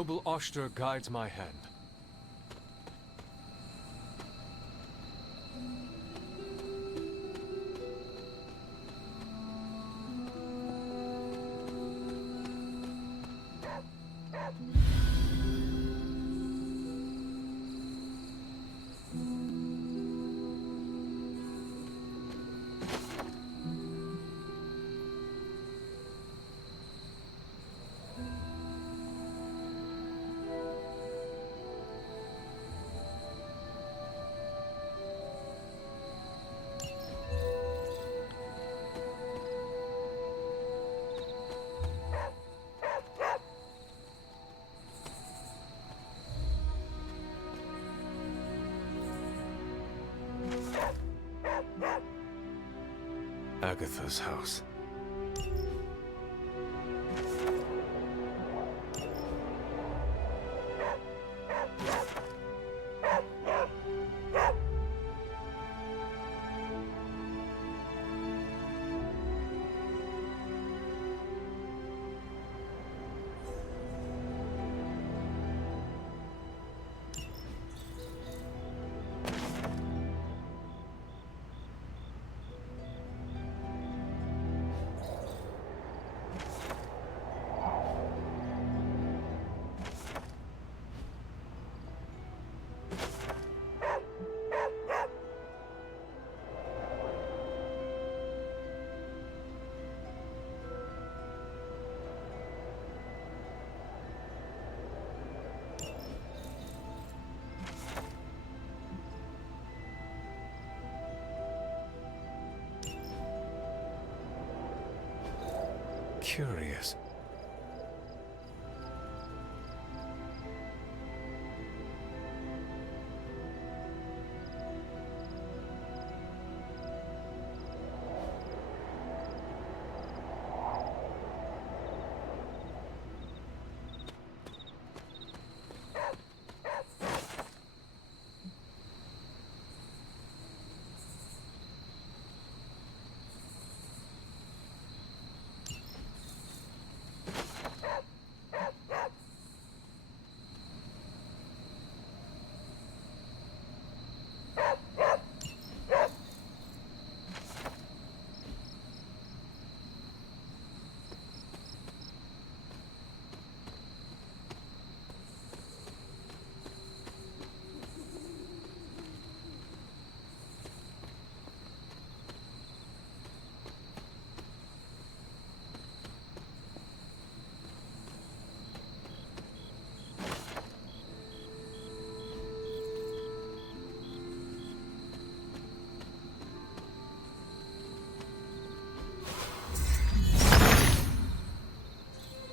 Noble Oster guides my hand. Agatha's house. Curious.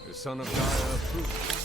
The son of Gaia approved.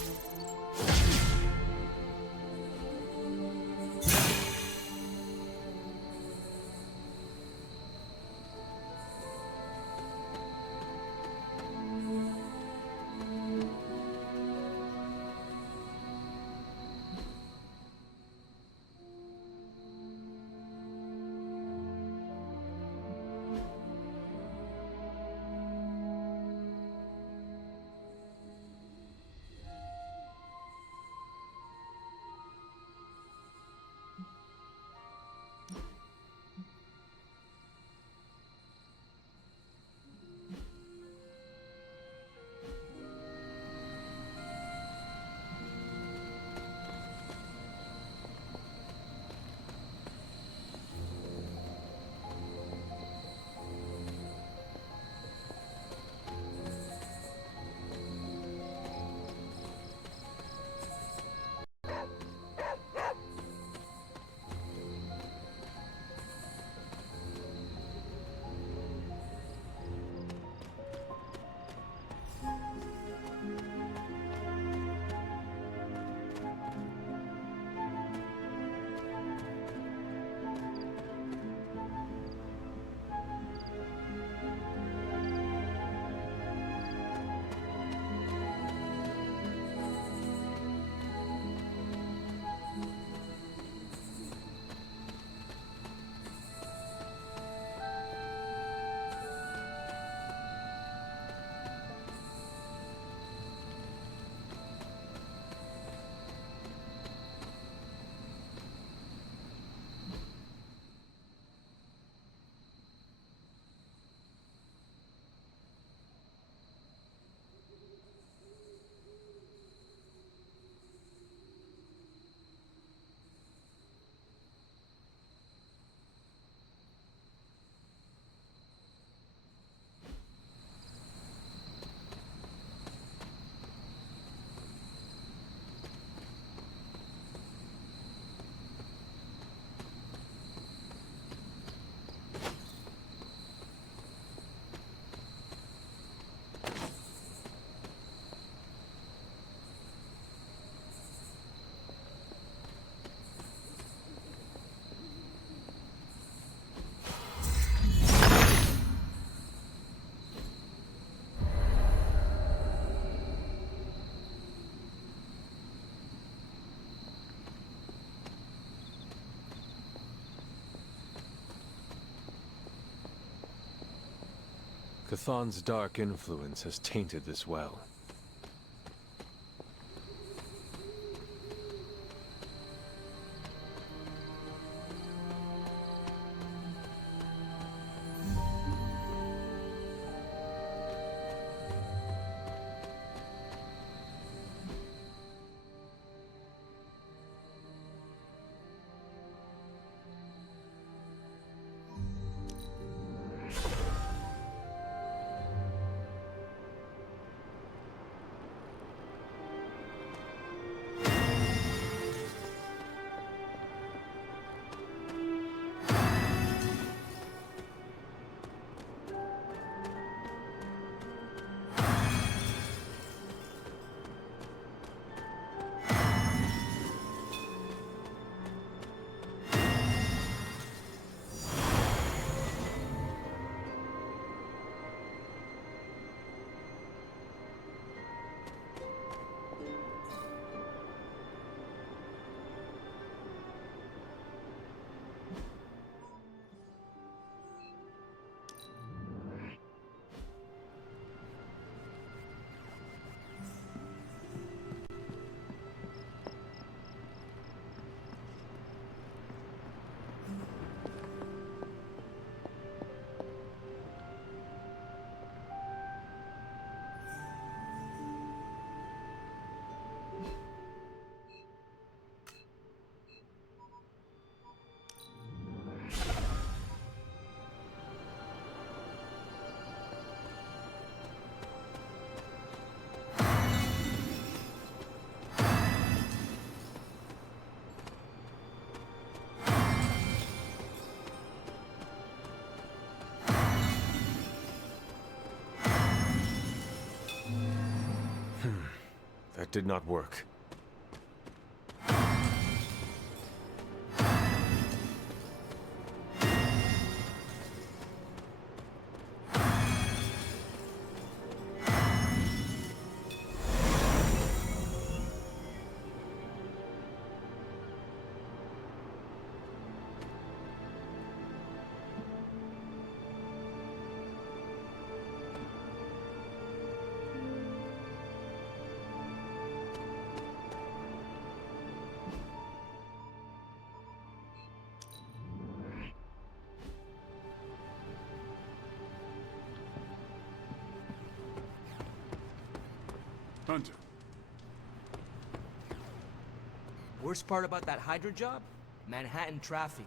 Cathan's dark influence has tainted this well. That did not work. Hunter. Worst part about that Hydra job? Manhattan traffic.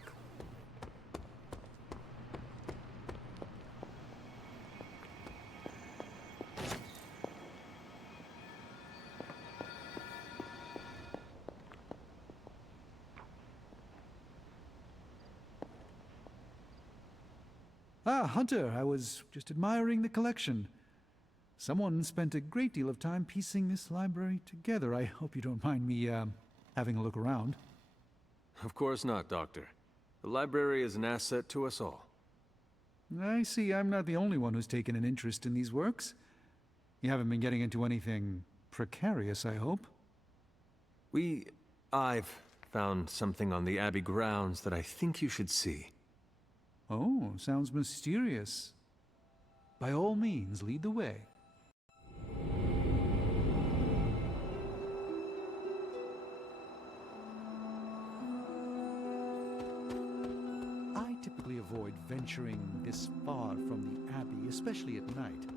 Ah, Hunter, I was just admiring the collection. Someone spent a great deal of time piecing this library together. I hope you don't mind me, having a look around. Of course not, Doctor. The library is an asset to us all. I see I'm not the only one who's taken an interest in these works. You haven't been getting into anything precarious, I hope? I've found something on the Abbey grounds that I think you should see. Oh, sounds mysterious. By all means, lead the way. I typically avoid venturing this far from the Abbey, especially at night.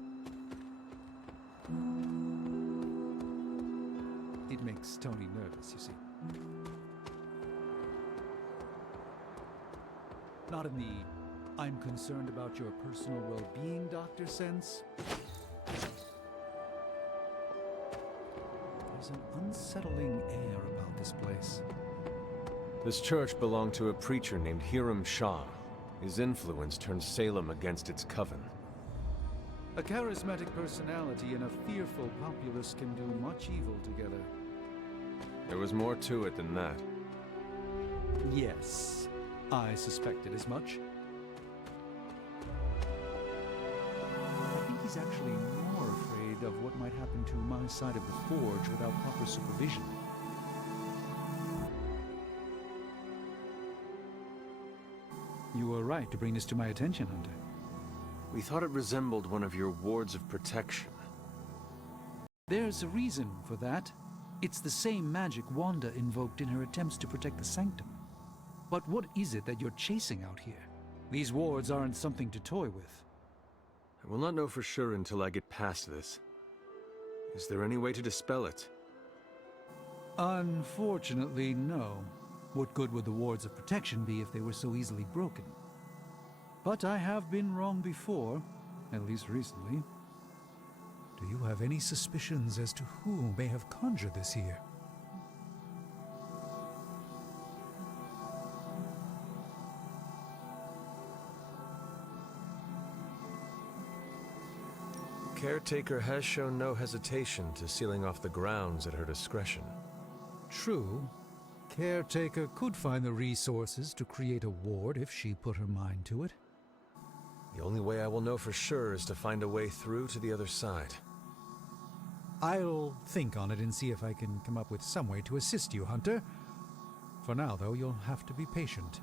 It makes Tony nervous, you see. Not in the I'm concerned about your personal well-being, Doctor sense. There's an unsettling air about this place. This church belonged to a preacher named Hiram Shah. His influence turned Salem against its coven. A charismatic personality and a fearful populace can do much evil together. There was more to it than that. Yes, I suspected as much. I think he's actually more afraid of what might happen to my side of the forge without proper supervision. You were right to bring this to my attention, Hunter. We thought it resembled one of your wards of protection. There's a reason for that. It's the same magic Wanda invoked in her attempts to protect the Sanctum. But what is it that you're chasing out here? These wards aren't something to toy with. I will not know for sure until I get past this. Is there any way to dispel it? Unfortunately, no. What good would the wards of protection be if they were so easily broken? But I have been wrong before, at least recently. Do you have any suspicions as to who may have conjured this here? Caretaker has shown no hesitation to sealing off the grounds at her discretion. True. Caretaker could find the resources to create a ward if she put her mind to it. The only way I will know for sure is to find a way through to the other side. I'll think on it and see if I can come up with some way to assist you, Hunter. For now, though, you'll have to be patient.